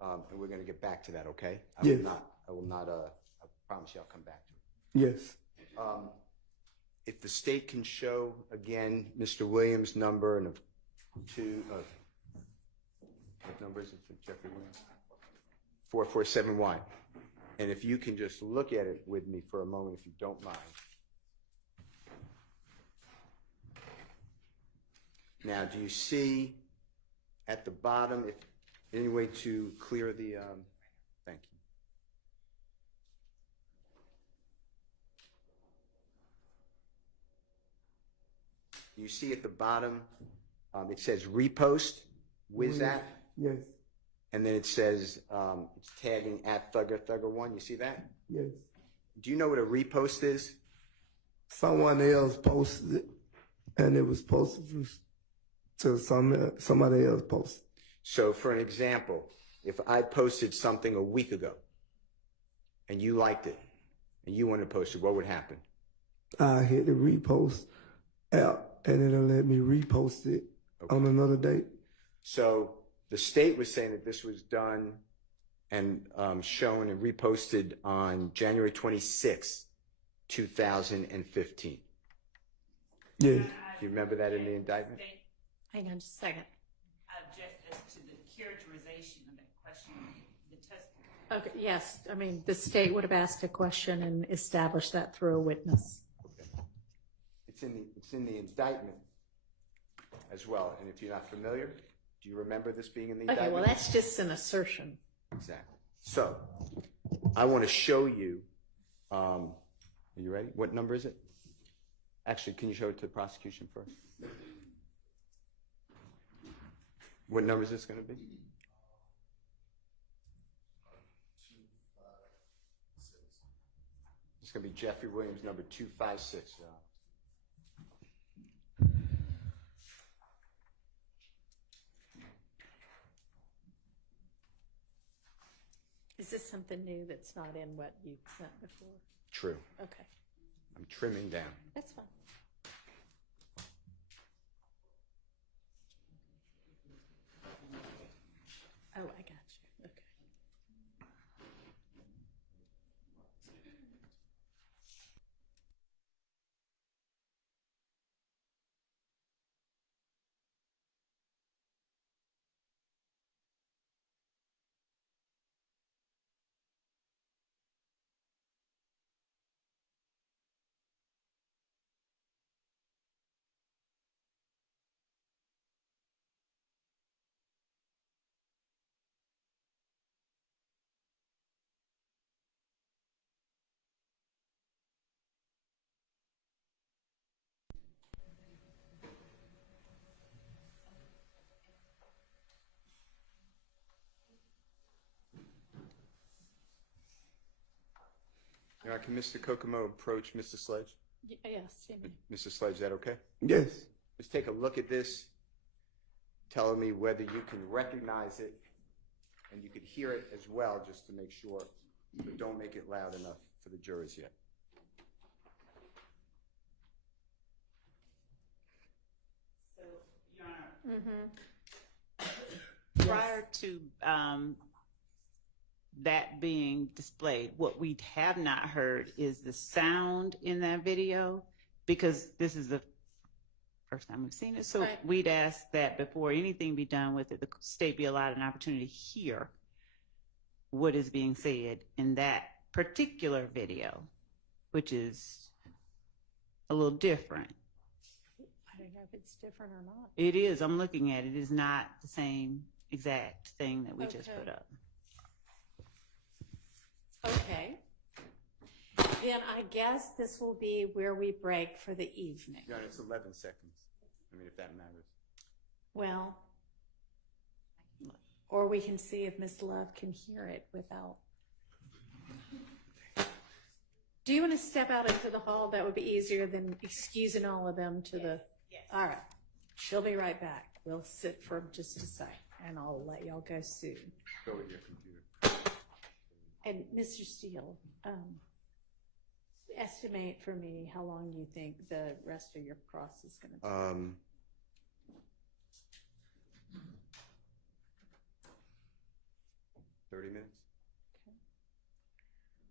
And we're going to get back to that, okay? Yes. I will not, I promise you I'll come back to it. Yes. If the state can show, again, Mr. Williams' number and what number is it for Jeffrey Williams? 447Y. And if you can just look at it with me for a moment, if you don't mind. Now, do you see at the bottom, if any way to clear the, thank you. You see at the bottom, it says repost, whiz at, Yes. and then it says, it's tagging at Thugger1. You see that? Yes. Do you know what a repost is? Someone else posted it, and it was posted to somebody else posted. So for an example, if I posted something a week ago and you liked it and you wanted to post it, what would happen? I hit the repost app, and it'll let me repost it on another date. So the state was saying that this was done and shown and reposted on January 26, 2015. Yeah. Do you remember that in the indictment? Hang on just a second. Object as to the characterization of that question, the testimony. Okay, yes, I mean, the state would have asked a question and established that through a witness. Okay. It's in the indictment as well. And if you're not familiar, do you remember this being in the indictment? Okay, well, that's just an assertion. Exactly. So I want to show you, are you ready? What number is it? Actually, can you show it to the prosecution first? What number is this going to be? It's going to be Jeffrey Williams, number 256. Is this something new that's not in what you sent before? True. Okay, I'm trimming down. that's fine. Oh, I got you. Okay. Now, can Mr. Kokomo approach Mr. Sledge? Yes, you may. Mr. Sledge, is that okay? Yes. Just take a look at this, telling me whether you can recognize it and you could hear it as well, just to make sure, but don't make it loud enough for the jurors yet. So, Your Honor, Mm-hmm. prior to that being displayed, what we have not heard is the sound in that video, because this is the first time we've seen it. So Right. we'd ask that before anything be done with it, the state be allowed an opportunity to hear what is being said in that particular video, which is a little different. I don't know if it's different or not. It is. I'm looking at it. It is not the same exact thing that we just Okay. put up. Okay. Then I guess this will be where we break for the evening. Your Honor, it's 11 seconds. I mean, if that matters. Well, or we can see if Miss Love can hear it without. Do you want to step out into the hall? That would be easier than excusing all of them to the. Yes. All right. She'll be right back. We'll sit for just a sec, and I'll let y'all go soon. Go with your computer. And Mr. Steele, estimate for me how long you think the rest of your cross is going to take. 30 minutes.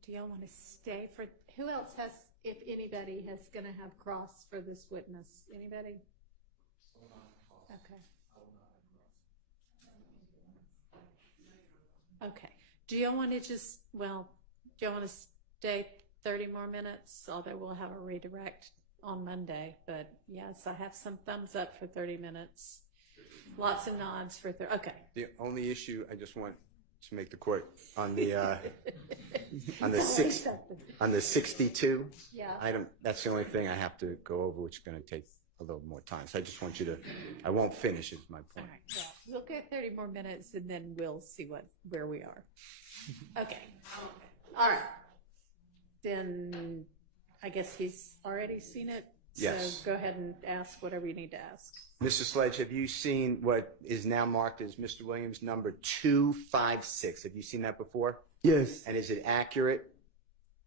Do y'all want to stay for, who else has, if anybody, has going to have cross for this witness? Anybody? Okay. Okay. Do y'all want to just, well, do y'all want to stay 30 more minutes? Although we'll have a redirect on Monday, but yes, I have some thumbs up for 30 minutes. Lots of nods for 30. Okay. The only issue I just want to make the court on the on the 62 Yeah. item. That's the only thing I have to go over, which is going to take a little more time. So I just want you to. I won't finish. Is my All point. right. Yeah. We'll get 30 more minutes and then we'll see where we are. Okay. All right. Then I guess he's already seen it. Yes. So go ahead and ask whatever you need to ask. Mr. Sledge, have you seen what is now marked as Mr. Williams number 256? Have you seen that before? Yes. And is it accurate?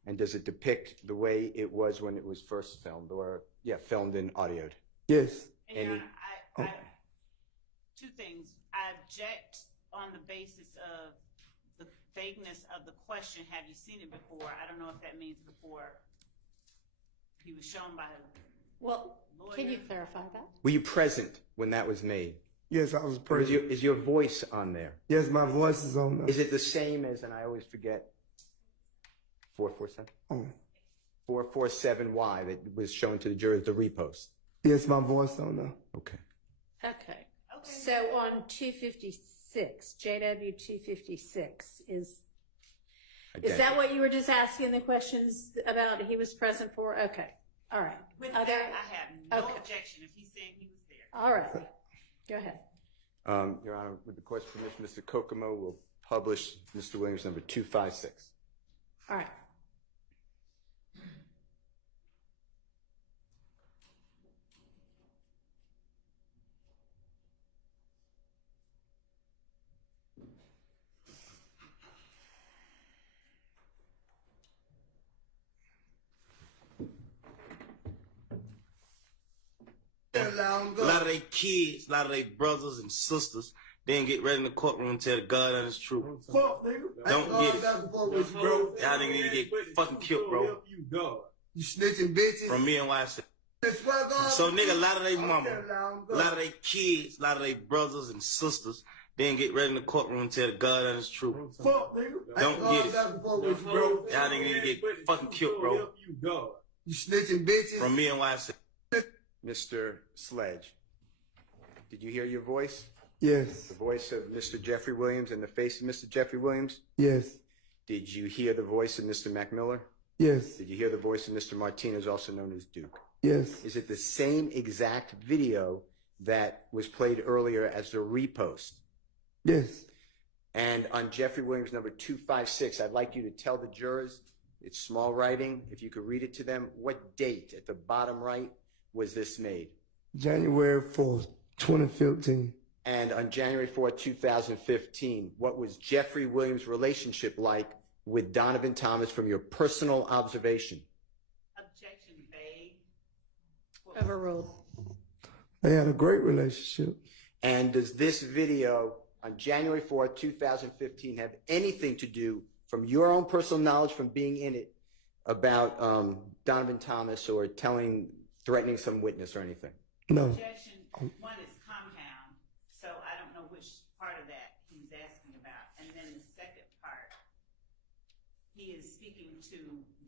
And does it depict the way it was when it was first filmed, or filmed and audioed? Yes. And Your Honor, two things. I object on the basis of the vagueness of the question. Have you seen it before? I don't know if that means before he was shown by a Well, lawyer. can you clarify that? Were you present when that was made? Yes, I was present. Is your voice on there? Yes, my voice is on there. Is it the same as, and I always forget, 447? Oh. 447Y that was shown to the jurors, the repost? Yes, my voice on there. Okay. Okay. So on 256, JW 256 is that what you were just asking the questions about? He was present for? Okay. All right. With Are that, there- I have no objection if he's saying he was there. All right. Go ahead. Your Honor, with the court's permission, Mr. Kokomo will publish Mr. Williams number 256. All right. A lot of they kids, a lot of they brothers and sisters, they didn't get ready in the courtroom and tell the God honest truth. Fuck, nigga. Don't get it. Fuck with you, bro. Y'all niggas need to get fucking killed, bro. You snitching bitches. From me and YC. Swear to God. So nigga, a lot of they mama, Go. a lot of they kids, a lot of they brothers and sisters, they didn't get ready in the courtroom and tell the God honest truth. Fuck, nigga. Don't get it. Fuck with you, bro. Y'all niggas need to get fucking killed, bro. You snitching bitches. From me and YC. Mr. Sledge, did you hear your voice? Yes. The voice of Mr. Jeffrey Williams and the face of Mr. Jeffrey Williams? Yes. Did you hear the voice of Mr. McMiller? Yes. Did you hear the voice of Mr. Martinez, also known as Duke? Yes. Is it the same exact video that was played earlier as the repost? Yes. And on Jeffrey Williams number 256, I'd like you to tell the jurors, it's small writing, if you could read it to them, what date at the bottom right was this made? January 4th, 2015. And on January 4th, 2015, what was Jeffrey Williams' relationship like with Donovan Thomas from your personal observation? Objection vague. Overruled. They had a great relationship. And does this video on January 4th, 2015 have anything to do, from your own personal knowledge from being in it, about Donovan Thomas or threatening some witness or anything? No. Objection one is compound, so I don't know which part of that he's asking about. And then the second part, he is speaking to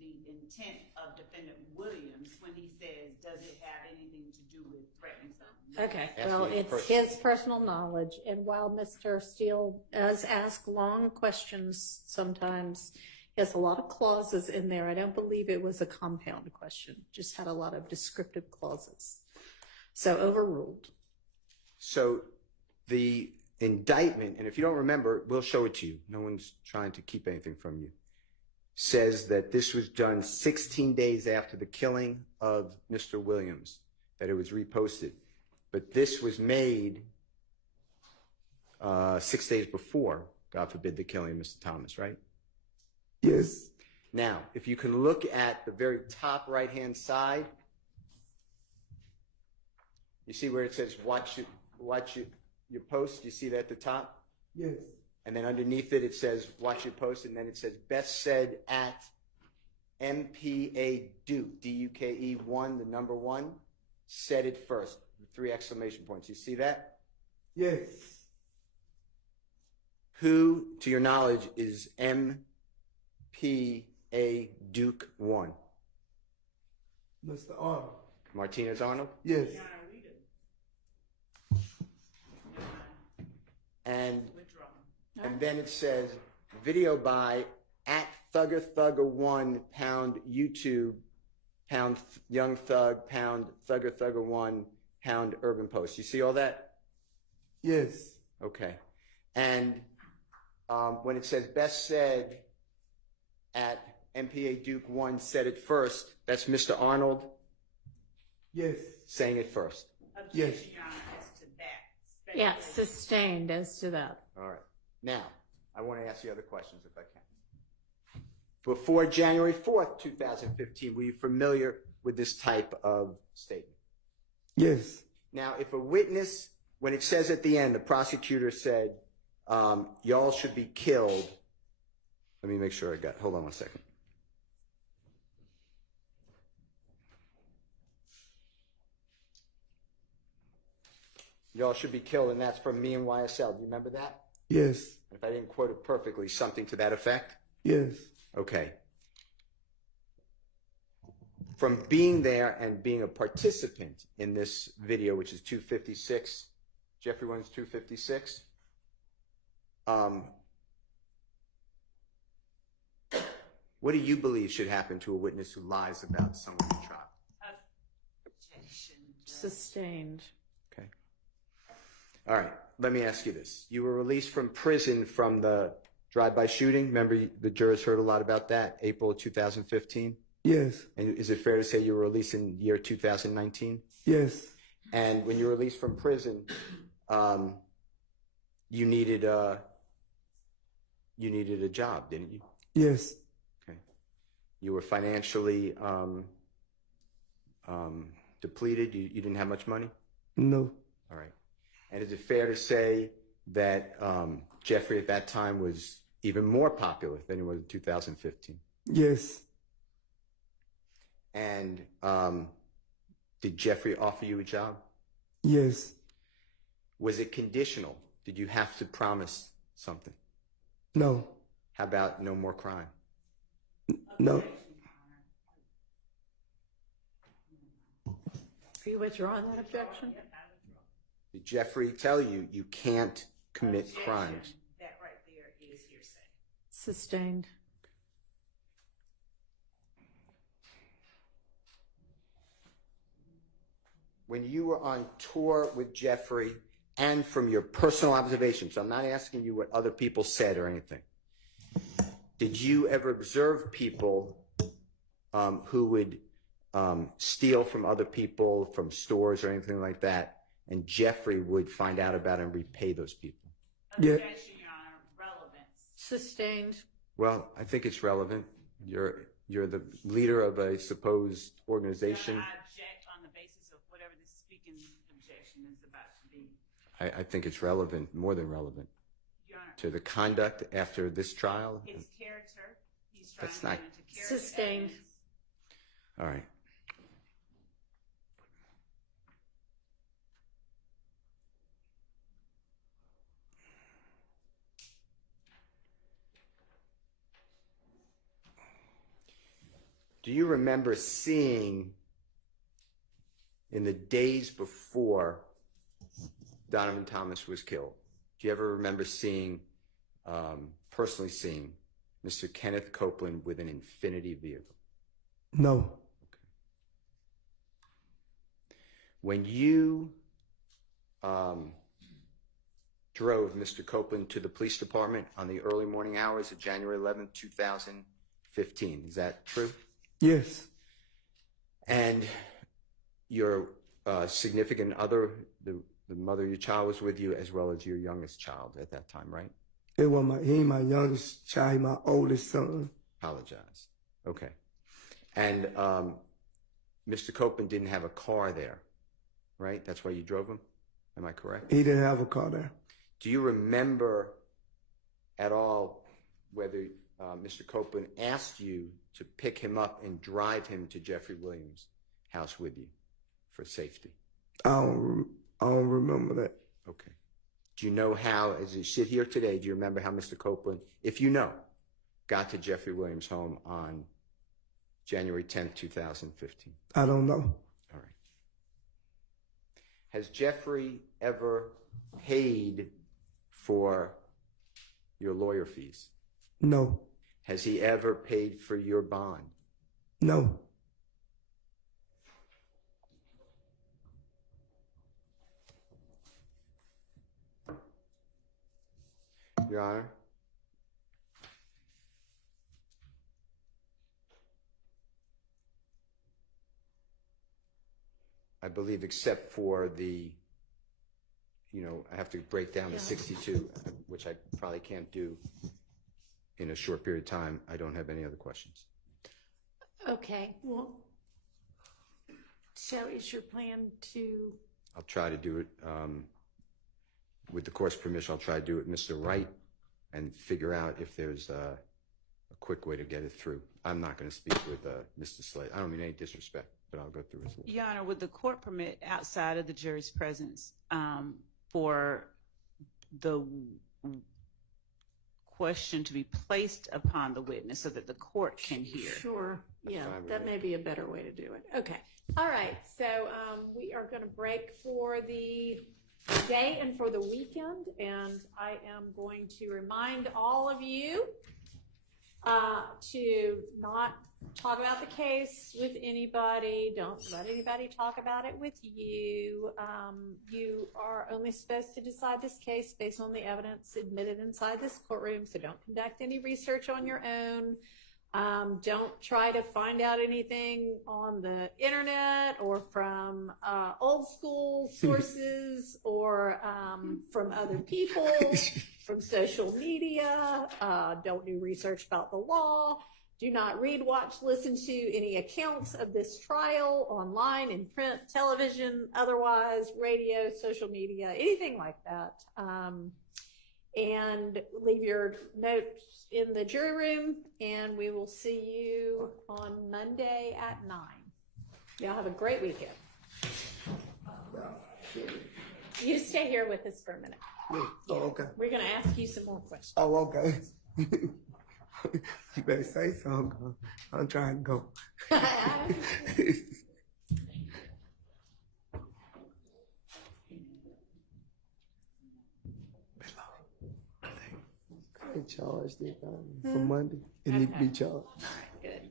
the intent of Defendant Williams when he says, does it have anything to do with threatening something? Okay. Well, it's his personal knowledge. And while Mr. Steele does ask long questions sometimes, he has a lot of clauses in there. I don't believe it was a compound question. Just had a lot of descriptive clauses. So overruled. So the indictment, and if you don't remember, we'll show it to you. No one's trying to keep anything from you. Says that this was done 16 days after the killing of Mr. Williams, that it was reposted. But this was made 6 days before, God forbid, the killing of Mr. Thomas, right? Yes. Now, if you can look at the very top right-hand side, you see where it says watch your post? You see that at the top? Yes. And then underneath it, it says watch your post, and then it says best said at MPA Duke, D-U-K-E 1, the number 1, said it first, 3 exclamation points. You see that? Yes. Who, to your knowledge, is MPA Duke 1? Mr. Arnold. Martinez Arnold? Yes. And then it says video by at Thugger1 pound YouTube pound Young Thug pound Thugger1 pound Urban Post. You see all that? Yes. Okay. And when it says best said at MPA Duke 1 said it first, that's Mr. Arnold Yes. saying it first. Yes. Yeah, sustained as to that. All right. Now, I want to ask you other questions if I can. Before January 4th, 2015, were you familiar with this type of statement? Yes. Now, if a witness, when it says at the end, the prosecutor said, y'all should be killed. Let me make sure hold on one second. Y'all should be killed, and that's from me and YSL. Do you remember that? Yes. If I didn't quote it perfectly, something to that effect? Yes. Okay. From being there and being a participant in this video, which is 256, Jeffrey Williams 256, what do you believe should happen to a witness who lies about someone in trial? Sustained. Okay. All right. Let me ask you this. You were released from prison from the drive-by shooting. Remember, the jurors heard a lot about that, April of 2015? Yes. And is it fair to say you were released in the year 2019? Yes. And when you were released from prison, you needed a job, didn't you? Yes. Okay. You were financially depleted. You didn't have much money? No. All right. And is it fair to say that Jeffrey at that time was even more popular than he was in 2015? Yes. And did Jeffrey offer you a job? Yes. Was it conditional? Did you have to promise something? No. How about no more crime? No. Are you withdrawing that objection? Did Jeffrey tell you you can't commit crimes? That right there is hearsay. Sustained. When you were on tour with Jeffrey, and from your personal observations, so I'm not asking you what other people said or anything, did you ever observe people who would steal from other people, from stores or anything like that, and Jeffrey would find out about it and repay those people? Yeah. Objection, Your Honor. Relevance. Sustained. Well, I think it's relevant. You're the leader of a supposed organization. Your Honor, I object on the basis of whatever the speaking objection is about to be. I think it's relevant, more than relevant, Your Honor, to the conduct after this trial. his character. He's trying That's to not- get into character. Sustained. evidence. All right. Do you remember seeing in the days before Donovan Thomas was killed? Do you ever remember seeing, personally seeing, Mr. Kenneth Copeland with an Infiniti vehicle? No. When you drove Mr. Copeland to the police department on the early morning hours of January 11th, 2015, is that true? Yes. And your significant other, the mother of your child, was with you, as well as your youngest child at that time, right? It was he ain't my youngest child, he my oldest son. Apologize. Okay. And Mr. Copeland didn't have a car there, right? That's why you drove him? Am I correct? He didn't have a car there. Do you remember at all whether Mr. Copeland asked you to pick him up and drive him to Jeffrey Williams' house with you for safety? I don't remember that. Okay. Do you know how, as you sit here today, do you remember how Mr. Copeland, if you know, got to Jeffrey Williams' home on January 10th, 2015? I don't know. All right. Has Jeffrey ever paid for your lawyer fees? No. Has he ever paid for your bond? No. Your Honor? I believe except for the, I have to break down the 62, which I probably can't do in a short period of time. I don't have any other questions. Okay, well, so is your plan to? I'll try to do it, with the court's permission, I'll try to do it Mr. Wright and figure out if there's a quick way to get it through. I'm not going to speak with Mr. Slade. I don't mean any disrespect, but I'll go through his law. Your Honor, would the court permit outside of the jury's presence for the question to be placed upon the witness so that the court can hear? Sure, yeah, that may be a better way to do it. Okay, all right, so we are going to break for the day and for the weekend, and I am going to remind all of you to not talk about the case with anybody. Don't let anybody talk about it with you. You are only supposed to decide this case based on the evidence admitted inside this courtroom, so don't conduct any research on your own. Don't try to find out anything on the internet or from old school sources or from other people, from social media. Don't do research about the law. Do not read, watch, listen to any accounts of this trial online, in print, television, otherwise, radio, social media, anything like that. And leave your notes in the jury room, and we will see you on Monday at 9. Y'all have a great weekend. You stay here with us for a minute. Oh, okay. We're going to ask you some more questions. Oh, okay. You better say something. I'm trying to go. They charged it for Monday. It need to be charged. All right, good.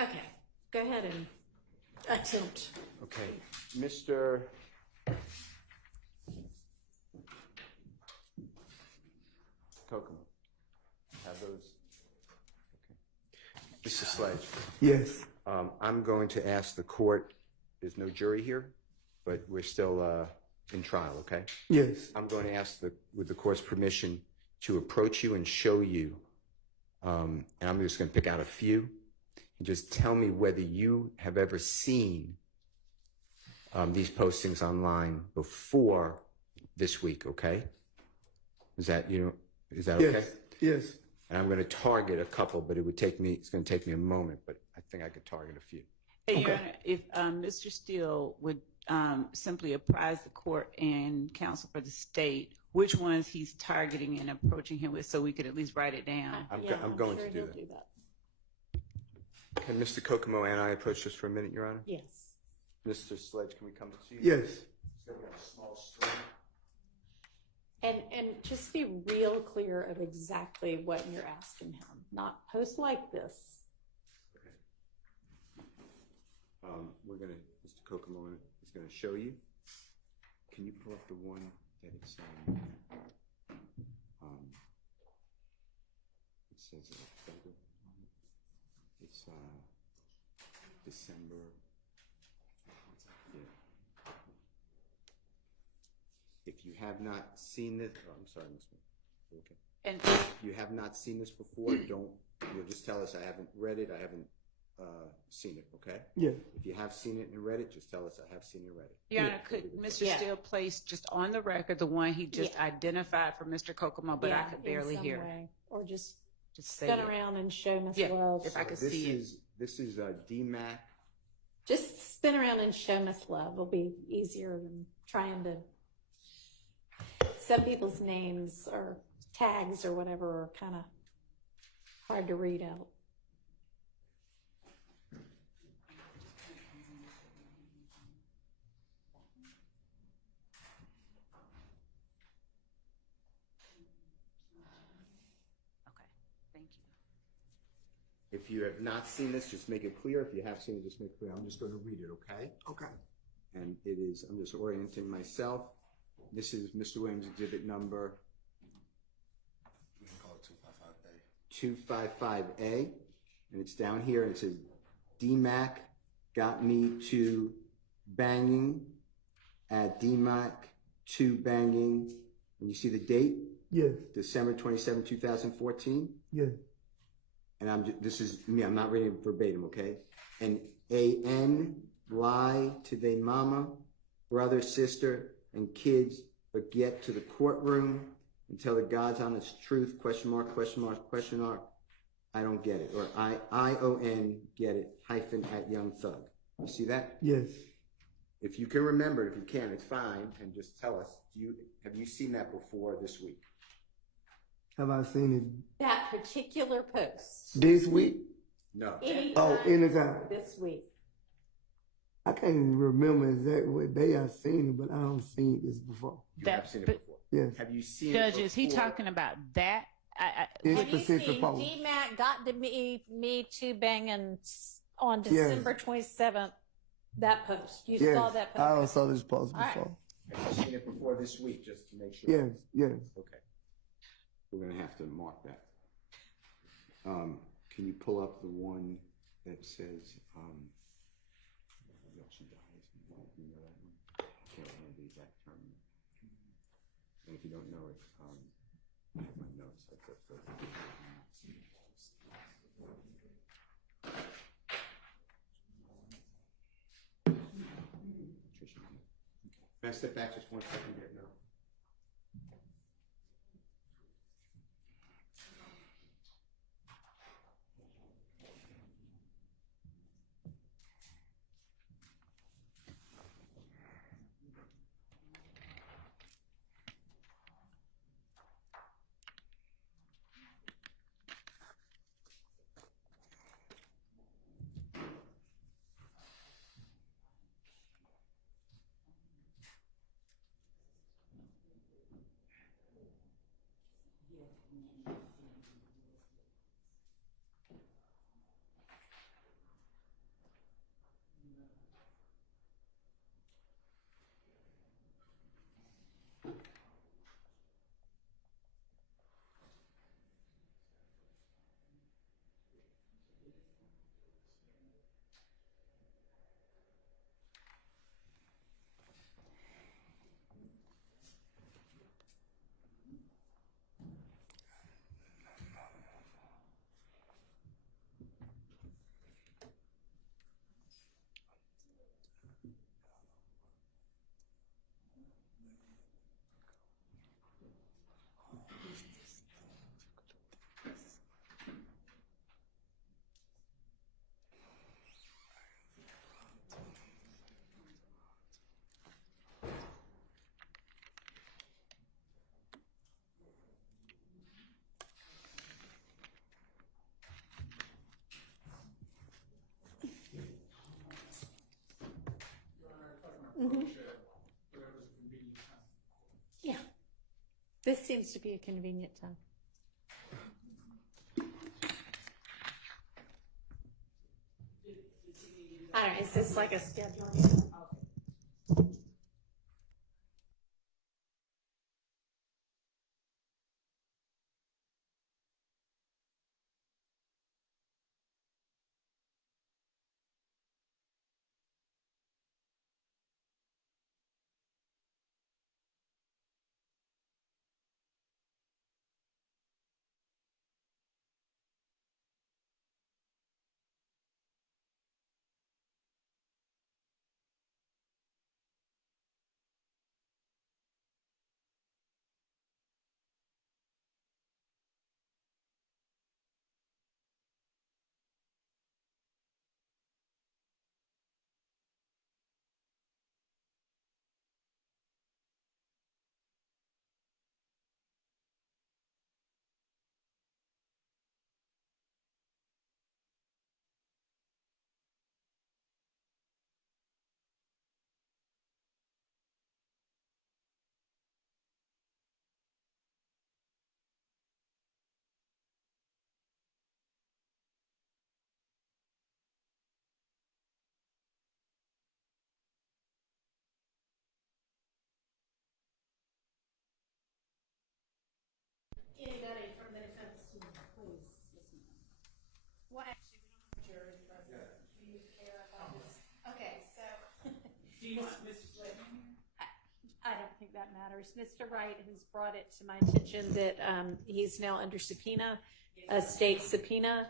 Okay, go ahead and attempt. Okay, Mr. Kokomo, have those? Okay. Mr. Sledge. Yes. I'm going to ask the court, there's no jury here, but we're still in trial, okay? Yes. I'm going to ask, with the court's permission, to approach you and show you, and I'm just going to pick out a few, and just tell me whether you have ever seen these postings online before this week, okay? Is that okay? Yes. And I'm going to target a couple, but it's going to take me a moment, but I think I could target a few. Hey, Your Honor, if Mr. Steele would simply apprise the court and counsel for the state which ones he's targeting and approaching him with, so we could at least write it down. I'm going to do that. Can Mr. Kokomo and I approach this for a minute, Your Honor? Yes. Mr. Sledge, can we come to you? Yes. It's going to be a small screen. And just be real clear of exactly what you're asking him. Not post like this. We're going to, Mr. Kokomo is going to show you. Can you pull up the one that it's it says folder. It's December. Yeah. If you have not seen this, oh, I'm sorry, Ms. Smith. Okay. And If you have not seen this before, you'll just tell us I haven't read it, I haven't seen it, okay? Yeah. If you have seen it and read it, just tell us I have seen and read it. Your Honor, could Mr. Steele place just on the record the one he just identified for Mr. Kokomo, but I could barely hear. Way. Or just say spin it. around and show Miss Yeah, Love. if I could see it. This is DMAC. Just spin around and show Miss Love. Will be easier than trying to. Some people's names or tags or whatever are kind of hard to read out. Thank you. If you have not seen this, just make it clear. If you have seen it, just make it clear. I'm just going to read it, okay? Okay. And it is, I'm just orienting myself. This is Mr. Williams' exhibit number. We can call it 255A. 255A. And it's down here, and it says, DMAC got me to banging at DMAC to banging. And you see the date? Yes. December 27, 2014. Yes. And this is me, I'm not reading it verbatim, okay? And AN lie to they mama, brother, sister, and kids, but get to the courtroom and tell the God's honest truth, question mark, question mark, question mark. I don't get it. Or ION get it, hyphen at Young Thug. You see that? Yes. If you can remember it, if you can, it's fine, and just tell us, have you seen that before this week? Have I seen it That particular post. this week? No. Anytime. This week. I can't even remember exactly what day I seen it, but I don't seen this before. You have seen it before. Yes. Have you seen Judge, it before? is he talking about that? This Have you specific seen post. DMAC got to me to banging on December 27th? That post. You Yes. saw that post. I don't saw this post All right. before. Have you seen it before this week, just to make sure? Yes. Yes. Okay. We're going to have to mark that. Can you pull up the one that says, she dies? You know that one? I can't remember the exact term. And if you don't know it, I have my notes. Can I step back just 1 second here? No. Yeah. This seems to be a convenient time. I don't know, is this like a scheduling? Well, actually, we don't have jury present. Do you care about this? Okay, so. Do you want Mr. Sledge? I don't think that matters. Mr. Wright has brought it to my attention that he's now under subpoena, a state subpoena.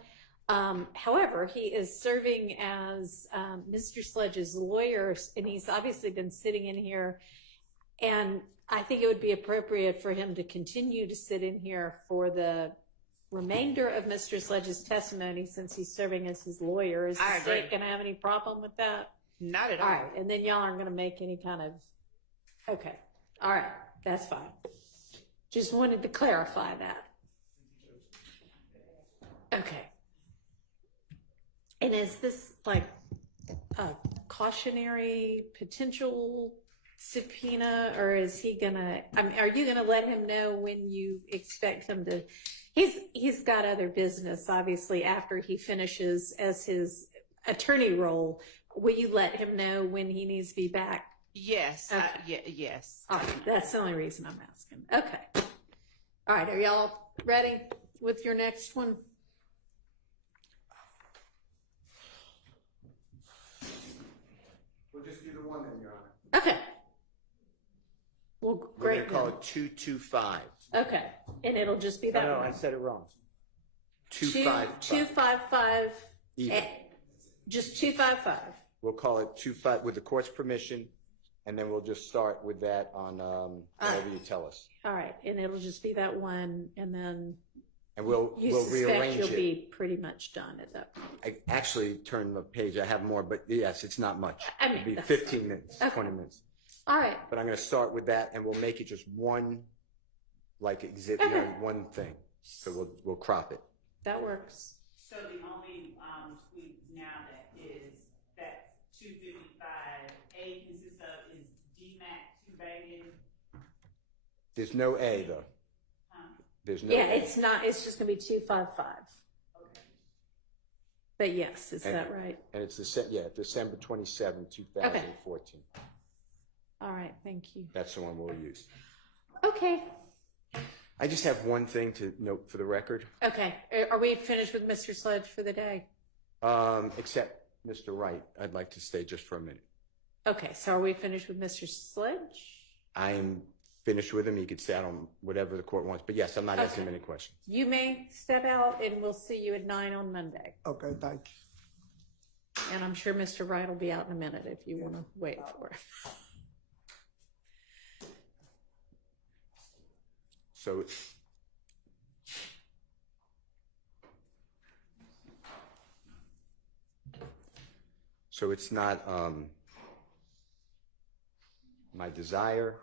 However, he is serving as Mr. Sledge's lawyer, and he's obviously been sitting in here. And I think it would be appropriate for him to continue to sit in here for the remainder of Mr. Sledge's testimony, since he's serving as his lawyer. Is the state going to have any problem with that? Not at all. All right, and then y'all aren't going to make any kind of. Okay. All right. That's fine. Just wanted to clarify that. Okay. And is this like a cautionary potential subpoena, or is he gonna, are you gonna let him know when you expect him to, he's got other business, obviously, after he finishes as his attorney role. Will you let him know when he needs to be back? Yes. Okay. Yes. All right. That's the only reason I'm asking. Okay. All right. Are y'all ready with your next one? We'll just do the one then, Your Honor. Okay. Well, We're great. going to call then. it 225. Okay. And it'll just be that No, one. I said it wrong. 255. 255. Even. Just 255. We'll call it 25 with the court's permission, and then we'll just start with that on whatever you tell us. All right. And it'll just be that one, and then And we'll suspect rearrange you'll it. be pretty much done at that point. I actually turned the page. I have more, but yes, it's not much. I mean, It'll be that's 15 minutes, Okay. 20 minutes. All right. But I'm going to start with that, and we'll make it just one, like exhibit, Okay. one thing. So we'll crop it. That works. So the only tweak now that is that 255A consists of is DMAC 2 banging. There's no A though. There's no. Yeah, A. it's not, it's just going to be 255. Okay. But yes, is And- that right? And it's December 27, 2014. All right. Thank you. That's the one we'll use. Okay. I just have one thing to note for the record, Okay. Are we finished with Mr. Sledge for the day? except Mr. Wright. I'd like to stay just for a minute. Okay. So are we finished with Mr. Sledge? I am finished with him. He could stay out on whatever the court wants. But yes, I'm not asking him any questions. You may step out, and we'll see you at 9 on Monday. Okay, thank you. And I'm sure Mr. Wright will be out in a minute if you want to wait for it. So it's not my desire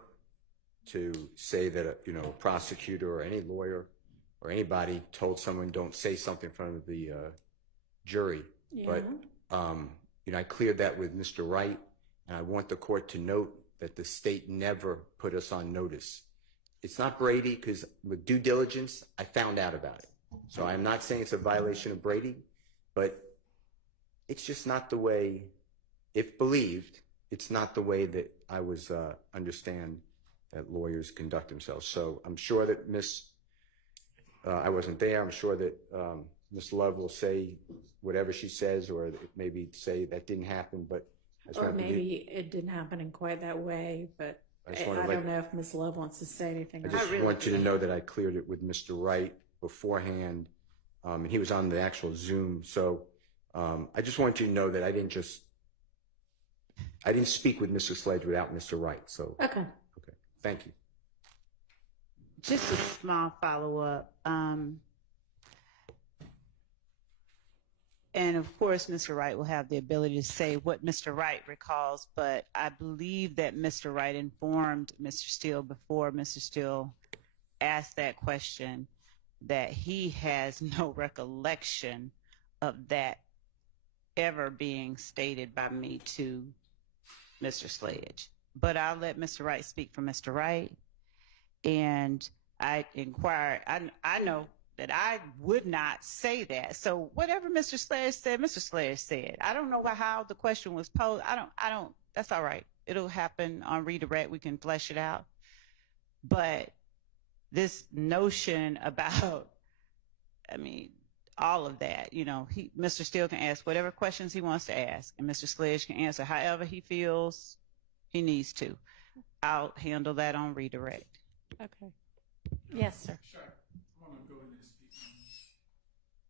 to say that a prosecutor or any lawyer or anybody told someone don't say something in front of the jury. Yeah. But I cleared that with Mr. Wright, and I want the court to note that the state never put us on notice. It's not Brady, because with due diligence, I found out about it. So I'm not saying it's a violation of Brady, but it's just not the way, if believed, it's not the way that I was understand that lawyers conduct themselves. So I'm sure that I wasn't there. I'm sure that Miss Love will say whatever she says, or maybe say that didn't happen. But I just Or wanted to maybe it didn't happen in quite that way, but I I just wanna don't know if Ms. Love wants to say anything. I just want you to know that I cleared it with Mr. Wright beforehand, and he was on the actual Zoom. So I just want you to know that I didn't speak with Mr. Sledge without Mr. Wright. So Okay. Thank you. Just a small follow-up. And of course, Mr. Wright will have the ability to say what Mr. Wright recalls, but I believe that Mr. Wright informed Mr. Steele before Mr. Steele asked that question that he has no recollection of that ever being stated by me to Mr. Sledge. But I'll let Mr. Wright speak for Mr. Wright. And I inquired, I know that I would not say that. So whatever Mr. Sledge said, Mr. Sledge said. I don't know how the question was posed. I don't, that's all right. It'll happen on redirect. We can flesh it out. But this notion about, all of that. You know, Mr. Steele can ask whatever questions he wants to ask, and Mr. Sledge can answer however he feels he needs to. I'll handle that on redirect. Okay. Yes, sir. Sure. I'm going to go in and speak.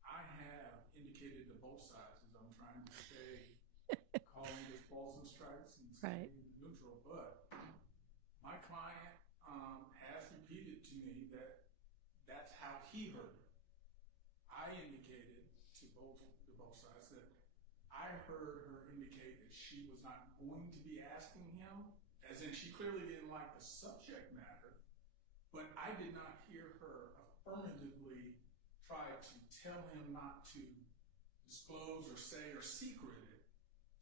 I have indicated to both sides as I'm trying to stay calling this balls and strikes and stay neutral, but my client has repeated to me that that's how he heard it. I indicated to both sides that I heard her indicate that she was not going to be asking him, as in she clearly didn't like the subject matter, but I did not hear her affirmatively try to tell him not to disclose or say or secret it.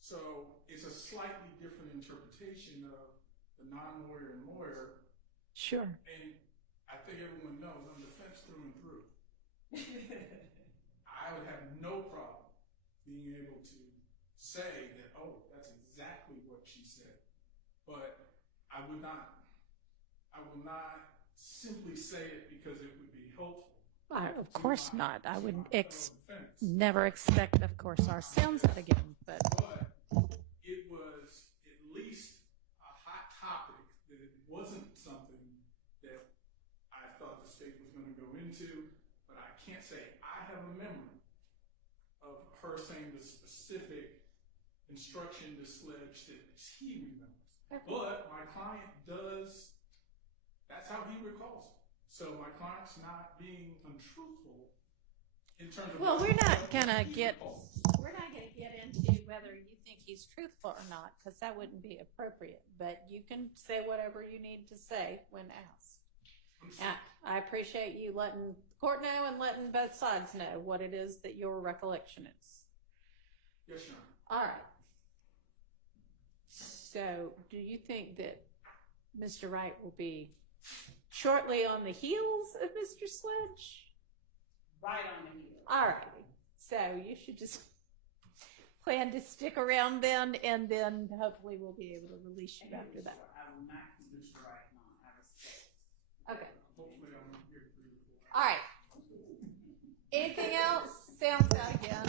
So it's a slightly different interpretation of the non-lawyer and lawyer. Sure. And I think everyone knows I'm defense through and through. I would have no problem being able to say that, oh, that's exactly what she said. But I will not simply say it because it would be helpful. Of course not. I would never expect, of course, our sounds out again. But it was at least a hot topic that it wasn't something that I thought the state was going to go into. But I can't say I have a memory of her saying the specific instruction to Sledge that he remembers. But my client does, that's how he recalls it. So my client's not being untruthful in terms of. well, we're not gonna get into whether you think he's truthful or not, because that wouldn't be appropriate. But you can say whatever you need to say when asked. I appreciate you letting the court know and letting both sides know what it is that your recollection is. Yes, Your Honor. All right. So, do you think that Mr. Wright will be shortly on the heels of Mr. Sledge? Right on the heels. All right. So, you should just plan to stick around then, and then hopefully we'll be able to release you after that. I will not keep Mr. Wright on. I respect. Okay. Hopefully I'm here 3 to 4. All right. Anything else? Sounds out again.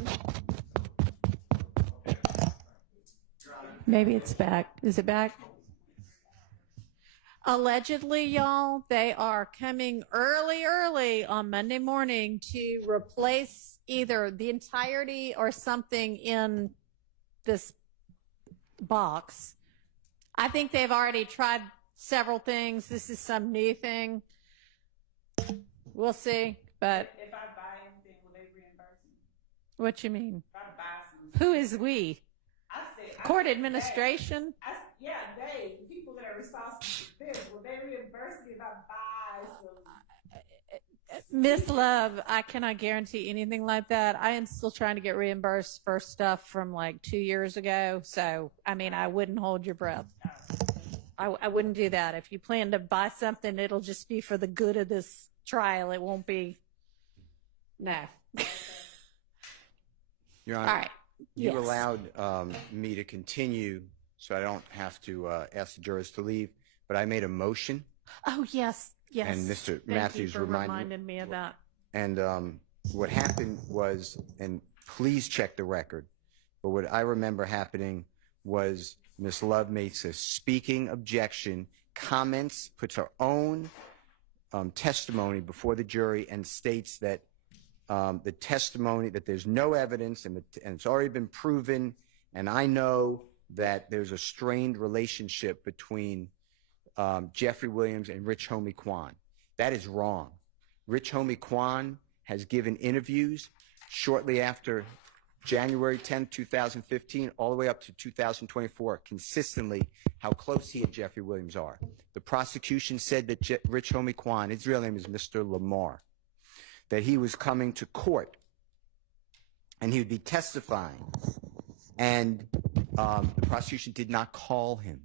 Maybe it's back. Is it back? Allegedly, y'all, they are coming early on Monday morning to replace either the entirety or something in this box. I think they've already tried several things. This is some new thing. We'll see, but. If I buy anything, will they reimburse me? What you mean? If I buy some. Who is we? Court administration? Yeah, they, the people that are responsible for this, will they reimburse me if I buy some? Miss Love, I cannot guarantee anything like that. I am still trying to get reimbursed for stuff from like 2 years ago. So, I mean, I wouldn't hold your breath. I wouldn't do that. If you plan to buy something, it'll just be for the good of this trial. It won't be. No. Your Honor, all right. You Yes. allowed me to continue, so I don't have to ask the jurors to leave. But I made a motion, Oh, yes. Yes. and Mr. Thank Matthews you for reminded reminding me of that. And what happened was, and please check the record, but what I remember happening was Ms. Love makes a speaking objection, comments, puts her own testimony before the jury, and states that the testimony, that there's no evidence, and it's already been proven, and I know that there's a strained relationship between Jeffrey Williams and Rich Homie Quan. That is wrong. Rich Homie Quan has given interviews shortly after January 10, 2015, all the way up to 2024, consistently how close he and Jeffrey Williams are. The prosecution said that Rich Homie Quan, his real name is Mr. Lamar, that he was coming to court and he would be testifying, and the prosecution did not call him.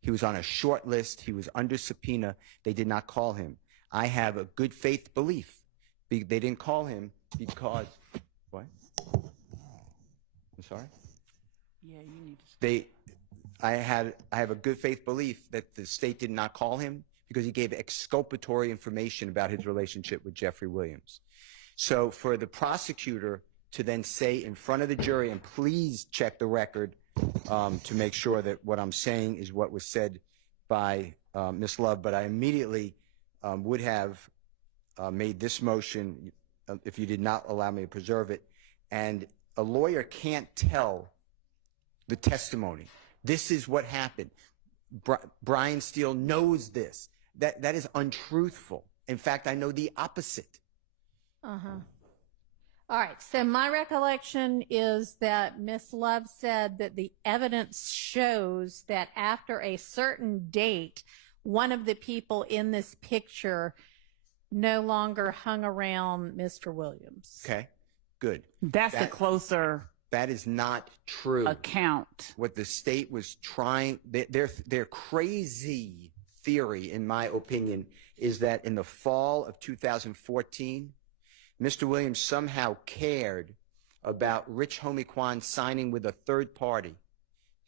He was on a short list. He was under subpoena. They did not call him. I have a good faith belief. They didn't call him because, what? I'm sorry? Yeah, you need to. I have a good faith belief that the state did not call him because he gave exculpatory information about his relationship with Jeffrey Williams. So for the prosecutor to then say in front of the jury, and please check the record to make sure that what I'm saying is what was said by Ms. Love, but I immediately would have made this motion if you did not allow me to preserve it. And a lawyer can't tell the testimony. This is what happened. Brian Steele knows this. That is untruthful. In fact, I know the opposite. All right. So my recollection is that Miss Love said that the evidence shows that after a certain date, one of the people in this picture no longer hung around Mr. Williams. Okay, good. That's a closer. That is not true. Account. What the state was trying, their crazy theory, in my opinion, is that in the fall of 2014, Mr. Williams somehow cared about Rich Homie Quan signing with a third party.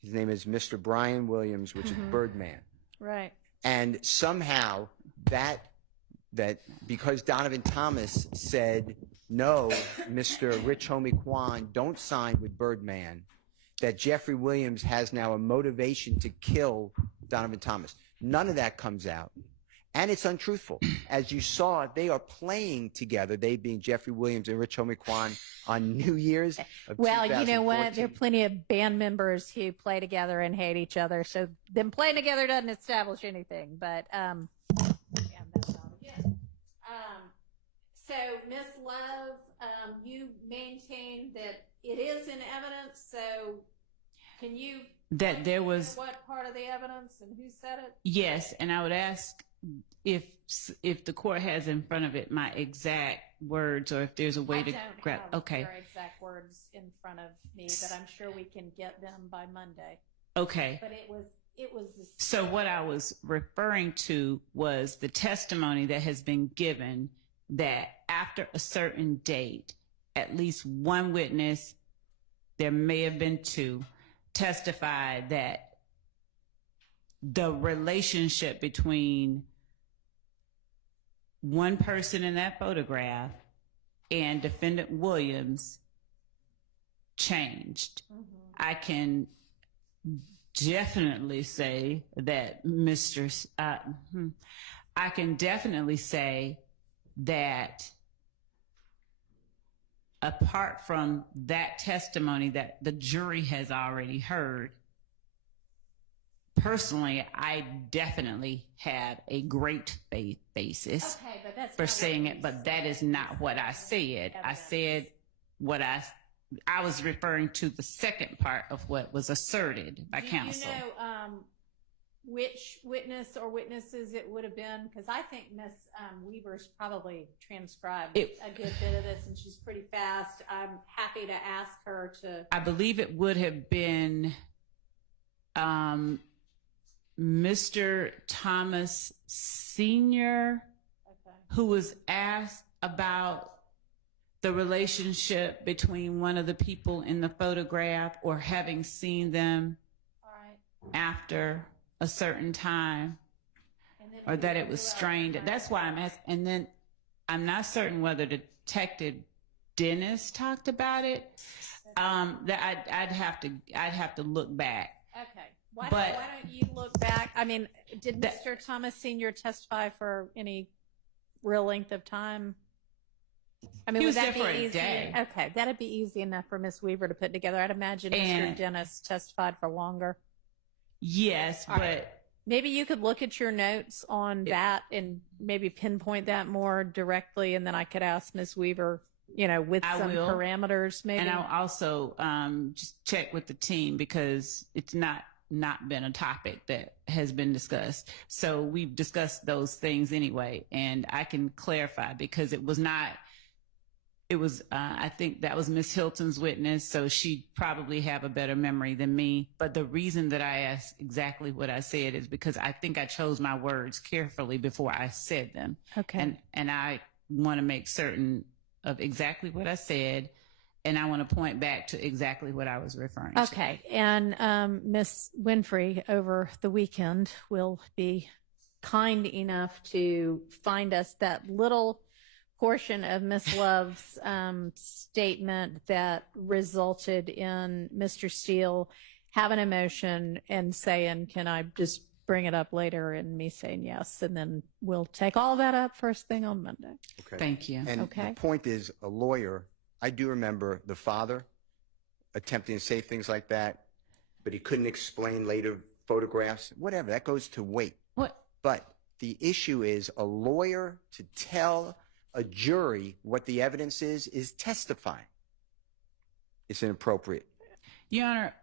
His name is Mr. Brian Williams, which is Birdman. Right. And somehow that because Donovan Thomas said, no, Mr. Rich Homie Quan, don't sign with Birdman, that Jeffrey Williams has now a motivation to kill Donovan Thomas. None of that comes out. And it's untruthful. As you saw, they are playing together, they being Jeffrey Williams and Rich Homie Quan, on New Year's of Well, you know what? 2014. There are plenty of band members who play together and hate each other. So them playing together doesn't establish anything. But so Miss Love, you maintain that it is in evidence. So can you That there was. what part of the evidence and who said it? Yes, and I would ask if the court has in front of it my exact words, or if there's a way I to don't grab. have Okay. your exact words in front of me, but I'm sure we can get them by Monday. Okay. But it was So what I was referring to was the testimony that has been given that after a certain date, at least one witness, there may have been two, testified that the relationship between one person in that photograph and defendant Williams changed. I can definitely say that I can definitely say that apart from that testimony that the jury has already heard, personally, I definitely have a great faith basis but that's for not saying what it, but that is not what I said. I said what I was referring to the second part of what was asserted by counsel. Do you know which witness or witnesses it would have been? Because I think Miss Weaver's probably transcribed a good bit of this, and she's pretty fast. I'm happy to ask her to. I believe it would have been Mr. Thomas Sr., who was asked about the relationship between one of the people in the photograph or having seen them after a certain time, or that it was strained. That's why I'm asking. And then I'm not certain whether Detective Dennis talked about it. That I'd have to look back. Okay. Why don't you look back? I mean, did Mr. Thomas Sr. testify for any real length of time? I mean, He would was that there be for a easy? day. Okay, that'd be easy enough for Miss Weaver to put together. I'd imagine Mr. Dennis testified for longer. Yes, All right. Maybe you could look at your notes on that and maybe pinpoint that more directly, and then I could ask Miss Weaver, with some parameters maybe. And I'll also just check with the team, because it's not been a topic that has been discussed. So we've discussed those things anyway, and I can clarify, because it was not. It was, I think that was Miss Hilton's witness, so she'd probably have a better memory than me. But the reason that I asked exactly what I said is because I think I chose my words carefully before I said them. Okay. And I want to make certain of exactly what I said, and I want to point back to exactly what I was referring to. Okay. And Miss Winfrey over the weekend will be kind enough to find us that little portion of Miss Love's statement that resulted in Mr. Steele having a motion and saying, can I just bring it up later, and me saying yes, and then we'll take all that up first thing on Monday. Okay. Thank you. And Okay. the point is, a lawyer, I do remember the father attempting to say things like that, but he couldn't explain later photographs, whatever. That goes to weight. What? But the issue is a lawyer to tell a jury what the evidence is testifying. It's inappropriate. Your Honor,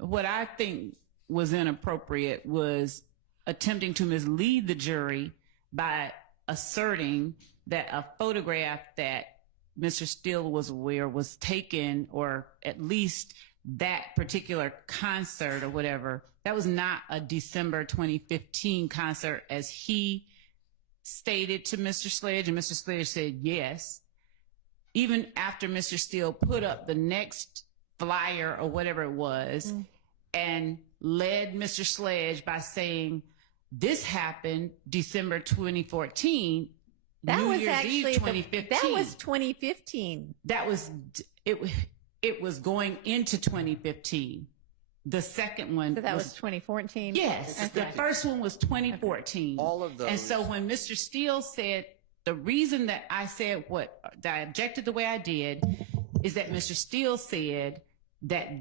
what I think was inappropriate was attempting to mislead the jury by asserting that a photograph that Mr. Steele was aware was taken, or at least that particular concert or whatever, that was not a December 2015 concert as he stated to Mr. Sledge, and Mr. Sledge said yes. Even after Mr. Steele put up the next flyer or whatever it was, and led Mr. Sledge by saying, this happened December 2014, That New was Year's actually Eve 2015. that was 2015. That was, it was going into 2015. The second one So that was 2014? Yes. Okay. The first one was 2014. All of those. And so when Mr. Steele said, the reason that I said that I objected the way I did is that Mr. Steele said that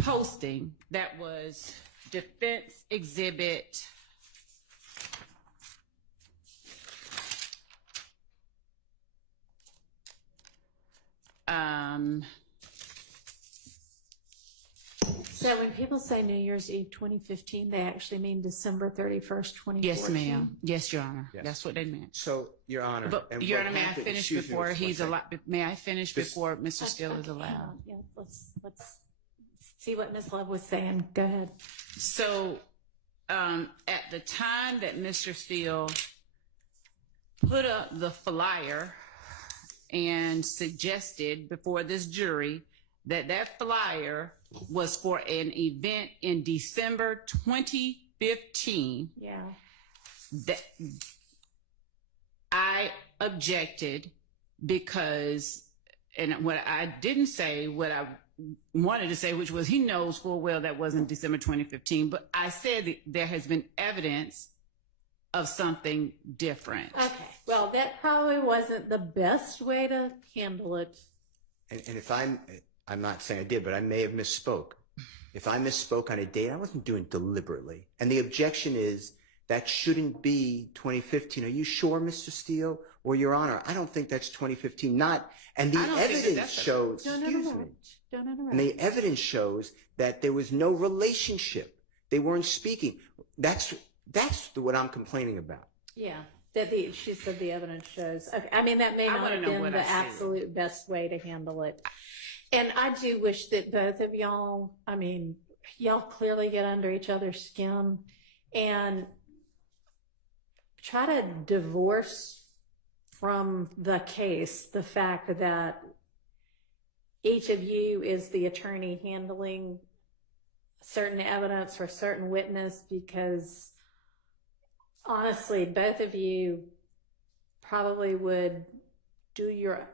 posting that was defense exhibit So when people say New Year's Eve 2015, they actually mean December 31st, 2014? Yes, ma'am. Yes, Your Honor. Yes. That's what they meant. So, Your Honor. But, and Your what Honor, may I happened- finish excuse me before one he's second. allowed? May I finish This- before Mr. Steele is allowed? Yeah, let's see what Ms. Love was saying. Go ahead. So, at the time that Mr. Steele put up the flyer and suggested before this jury that flyer was for an event in December 2015, Yeah. that I objected because, and what I didn't say, what I wanted to say, which was he knows full well that wasn't December 2015, but I said that there has been evidence of something different. Okay. Well, that probably wasn't the best way to handle it. And if I'm not saying I did, but I may have misspoke. If I misspoke on a date, I wasn't doing it deliberately. And the objection is that shouldn't be 2015. Are you sure, Mr. Steele? Or Your Honor, I don't think that's 2015. Not, and the I don't think that evidence that's a- shows, Don't excuse me. interrupt. Don't interrupt. And the evidence shows that there was no relationship. They weren't speaking. That's what I'm complaining about. Yeah. She said the evidence shows. Okay. I mean, that may I not wanna have know been what the I said. absolute best way to handle it. And I do wish that both of y'all, I mean, y'all clearly get under each other's skin and try to divorce from the case the fact that each of you is the attorney handling certain evidence or certain witness, because honestly, both of you probably would do your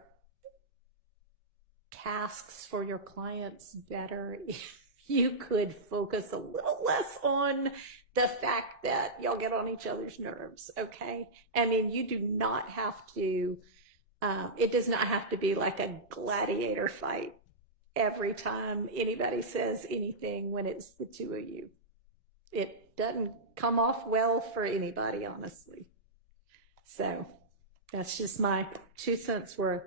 tasks for your clients better if you could focus a little less on the fact that y'all get on each other's nerves, okay? I mean, you do not have to, it does not have to be like a gladiator fight every time anybody says anything when it's the two of you. It doesn't come off well for anybody, honestly. So that's just my 2 cents worth.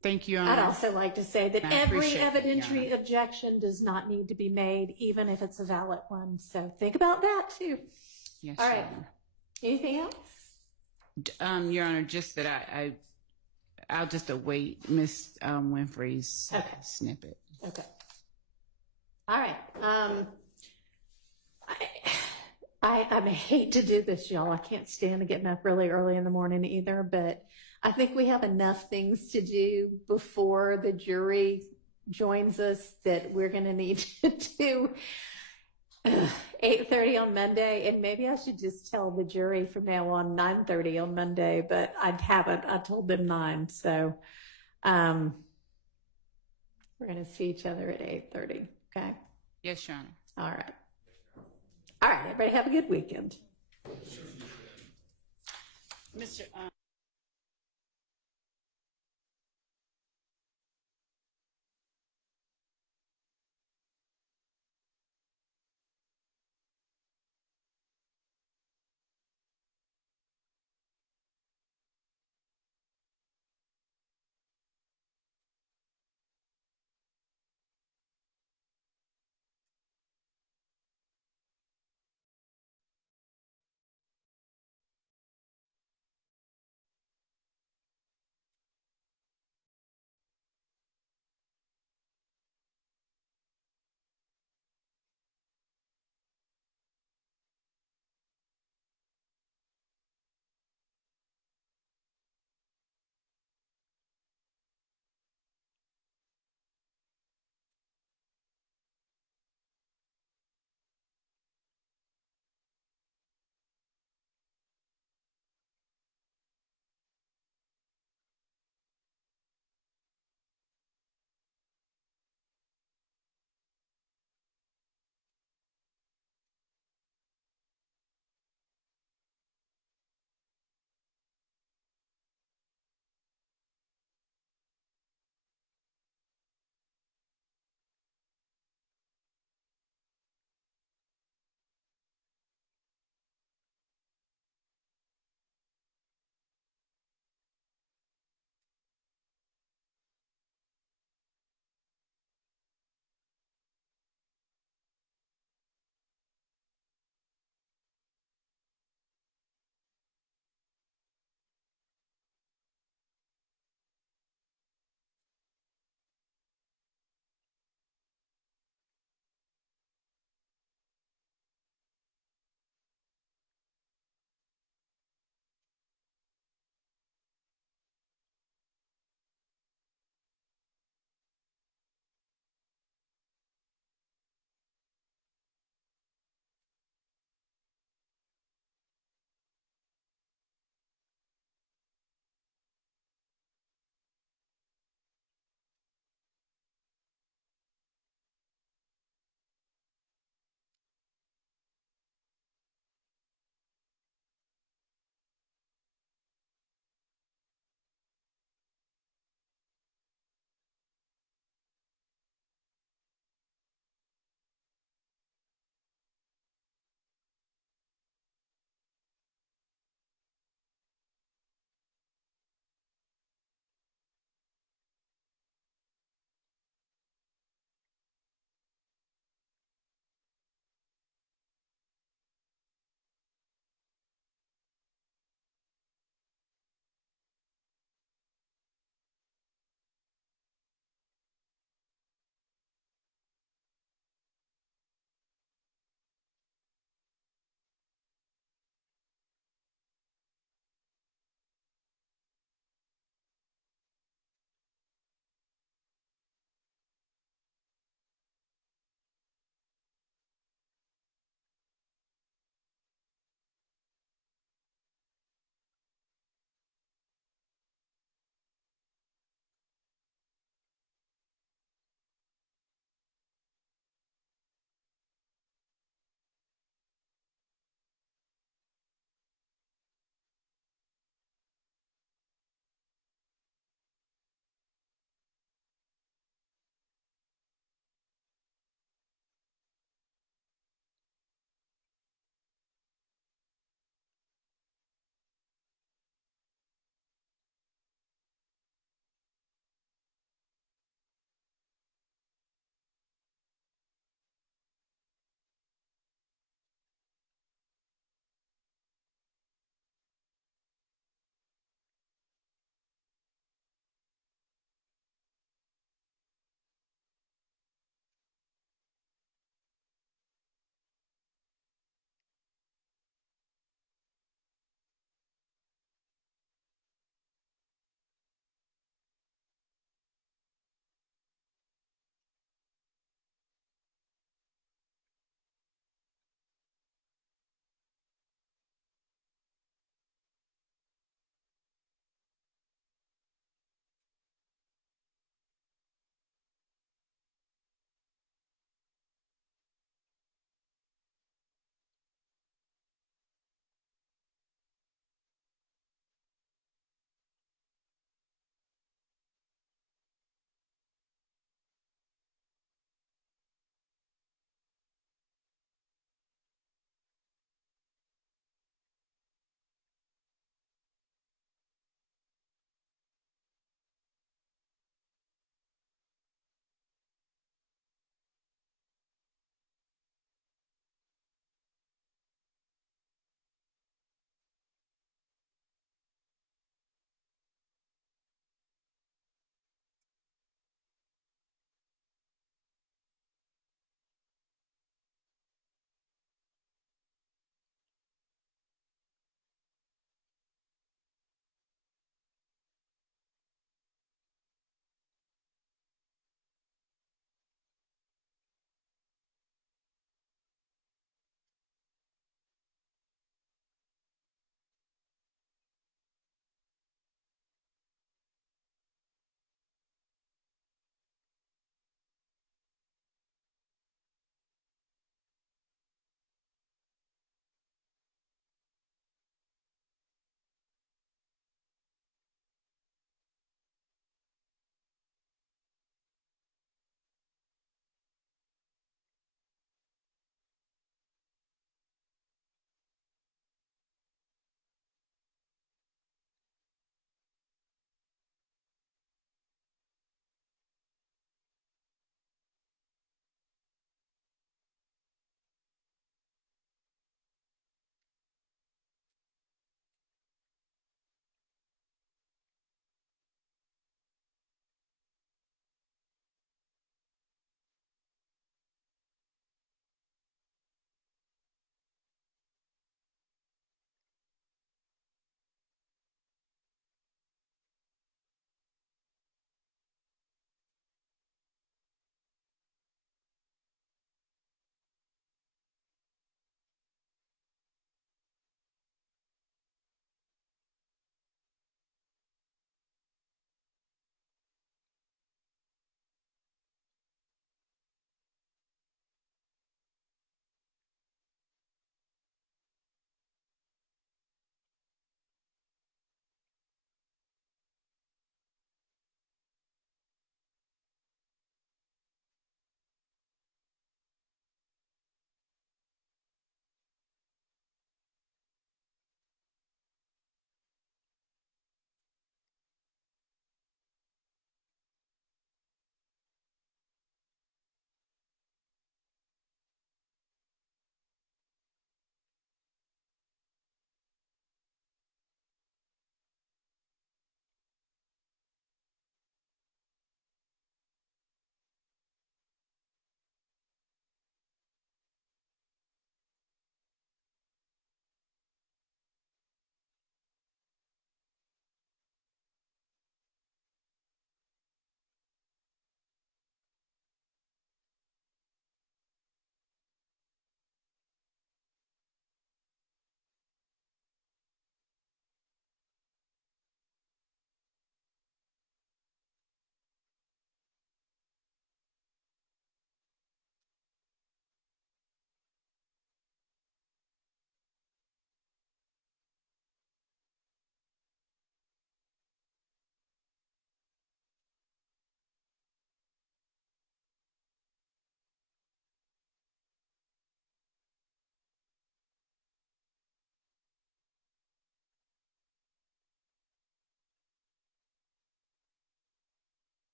Thank you, Your I'd Honor. also like to say that I every appreciate it, Your evidentiary objection does not need to be made, even if it's a valid one. So think about that too. Yes, All Your right. Honor. Anything else? Your Honor, just that I'll just await Miss Winfrey's Okay. snippet. Okay. All right. I hate to do this, y'all. I can't stand getting up really early in the morning either, but I think we have enough things to do before the jury joins us that we're going to need to do 8:30 on Monday, and maybe I should just tell the jury from now on 9:30 on Monday, but I haven't. I told them 9, so we're going to see each other at 8:30. Okay. Yes, Your Honor. All right. All right. Everybody have a good weekend. Mr.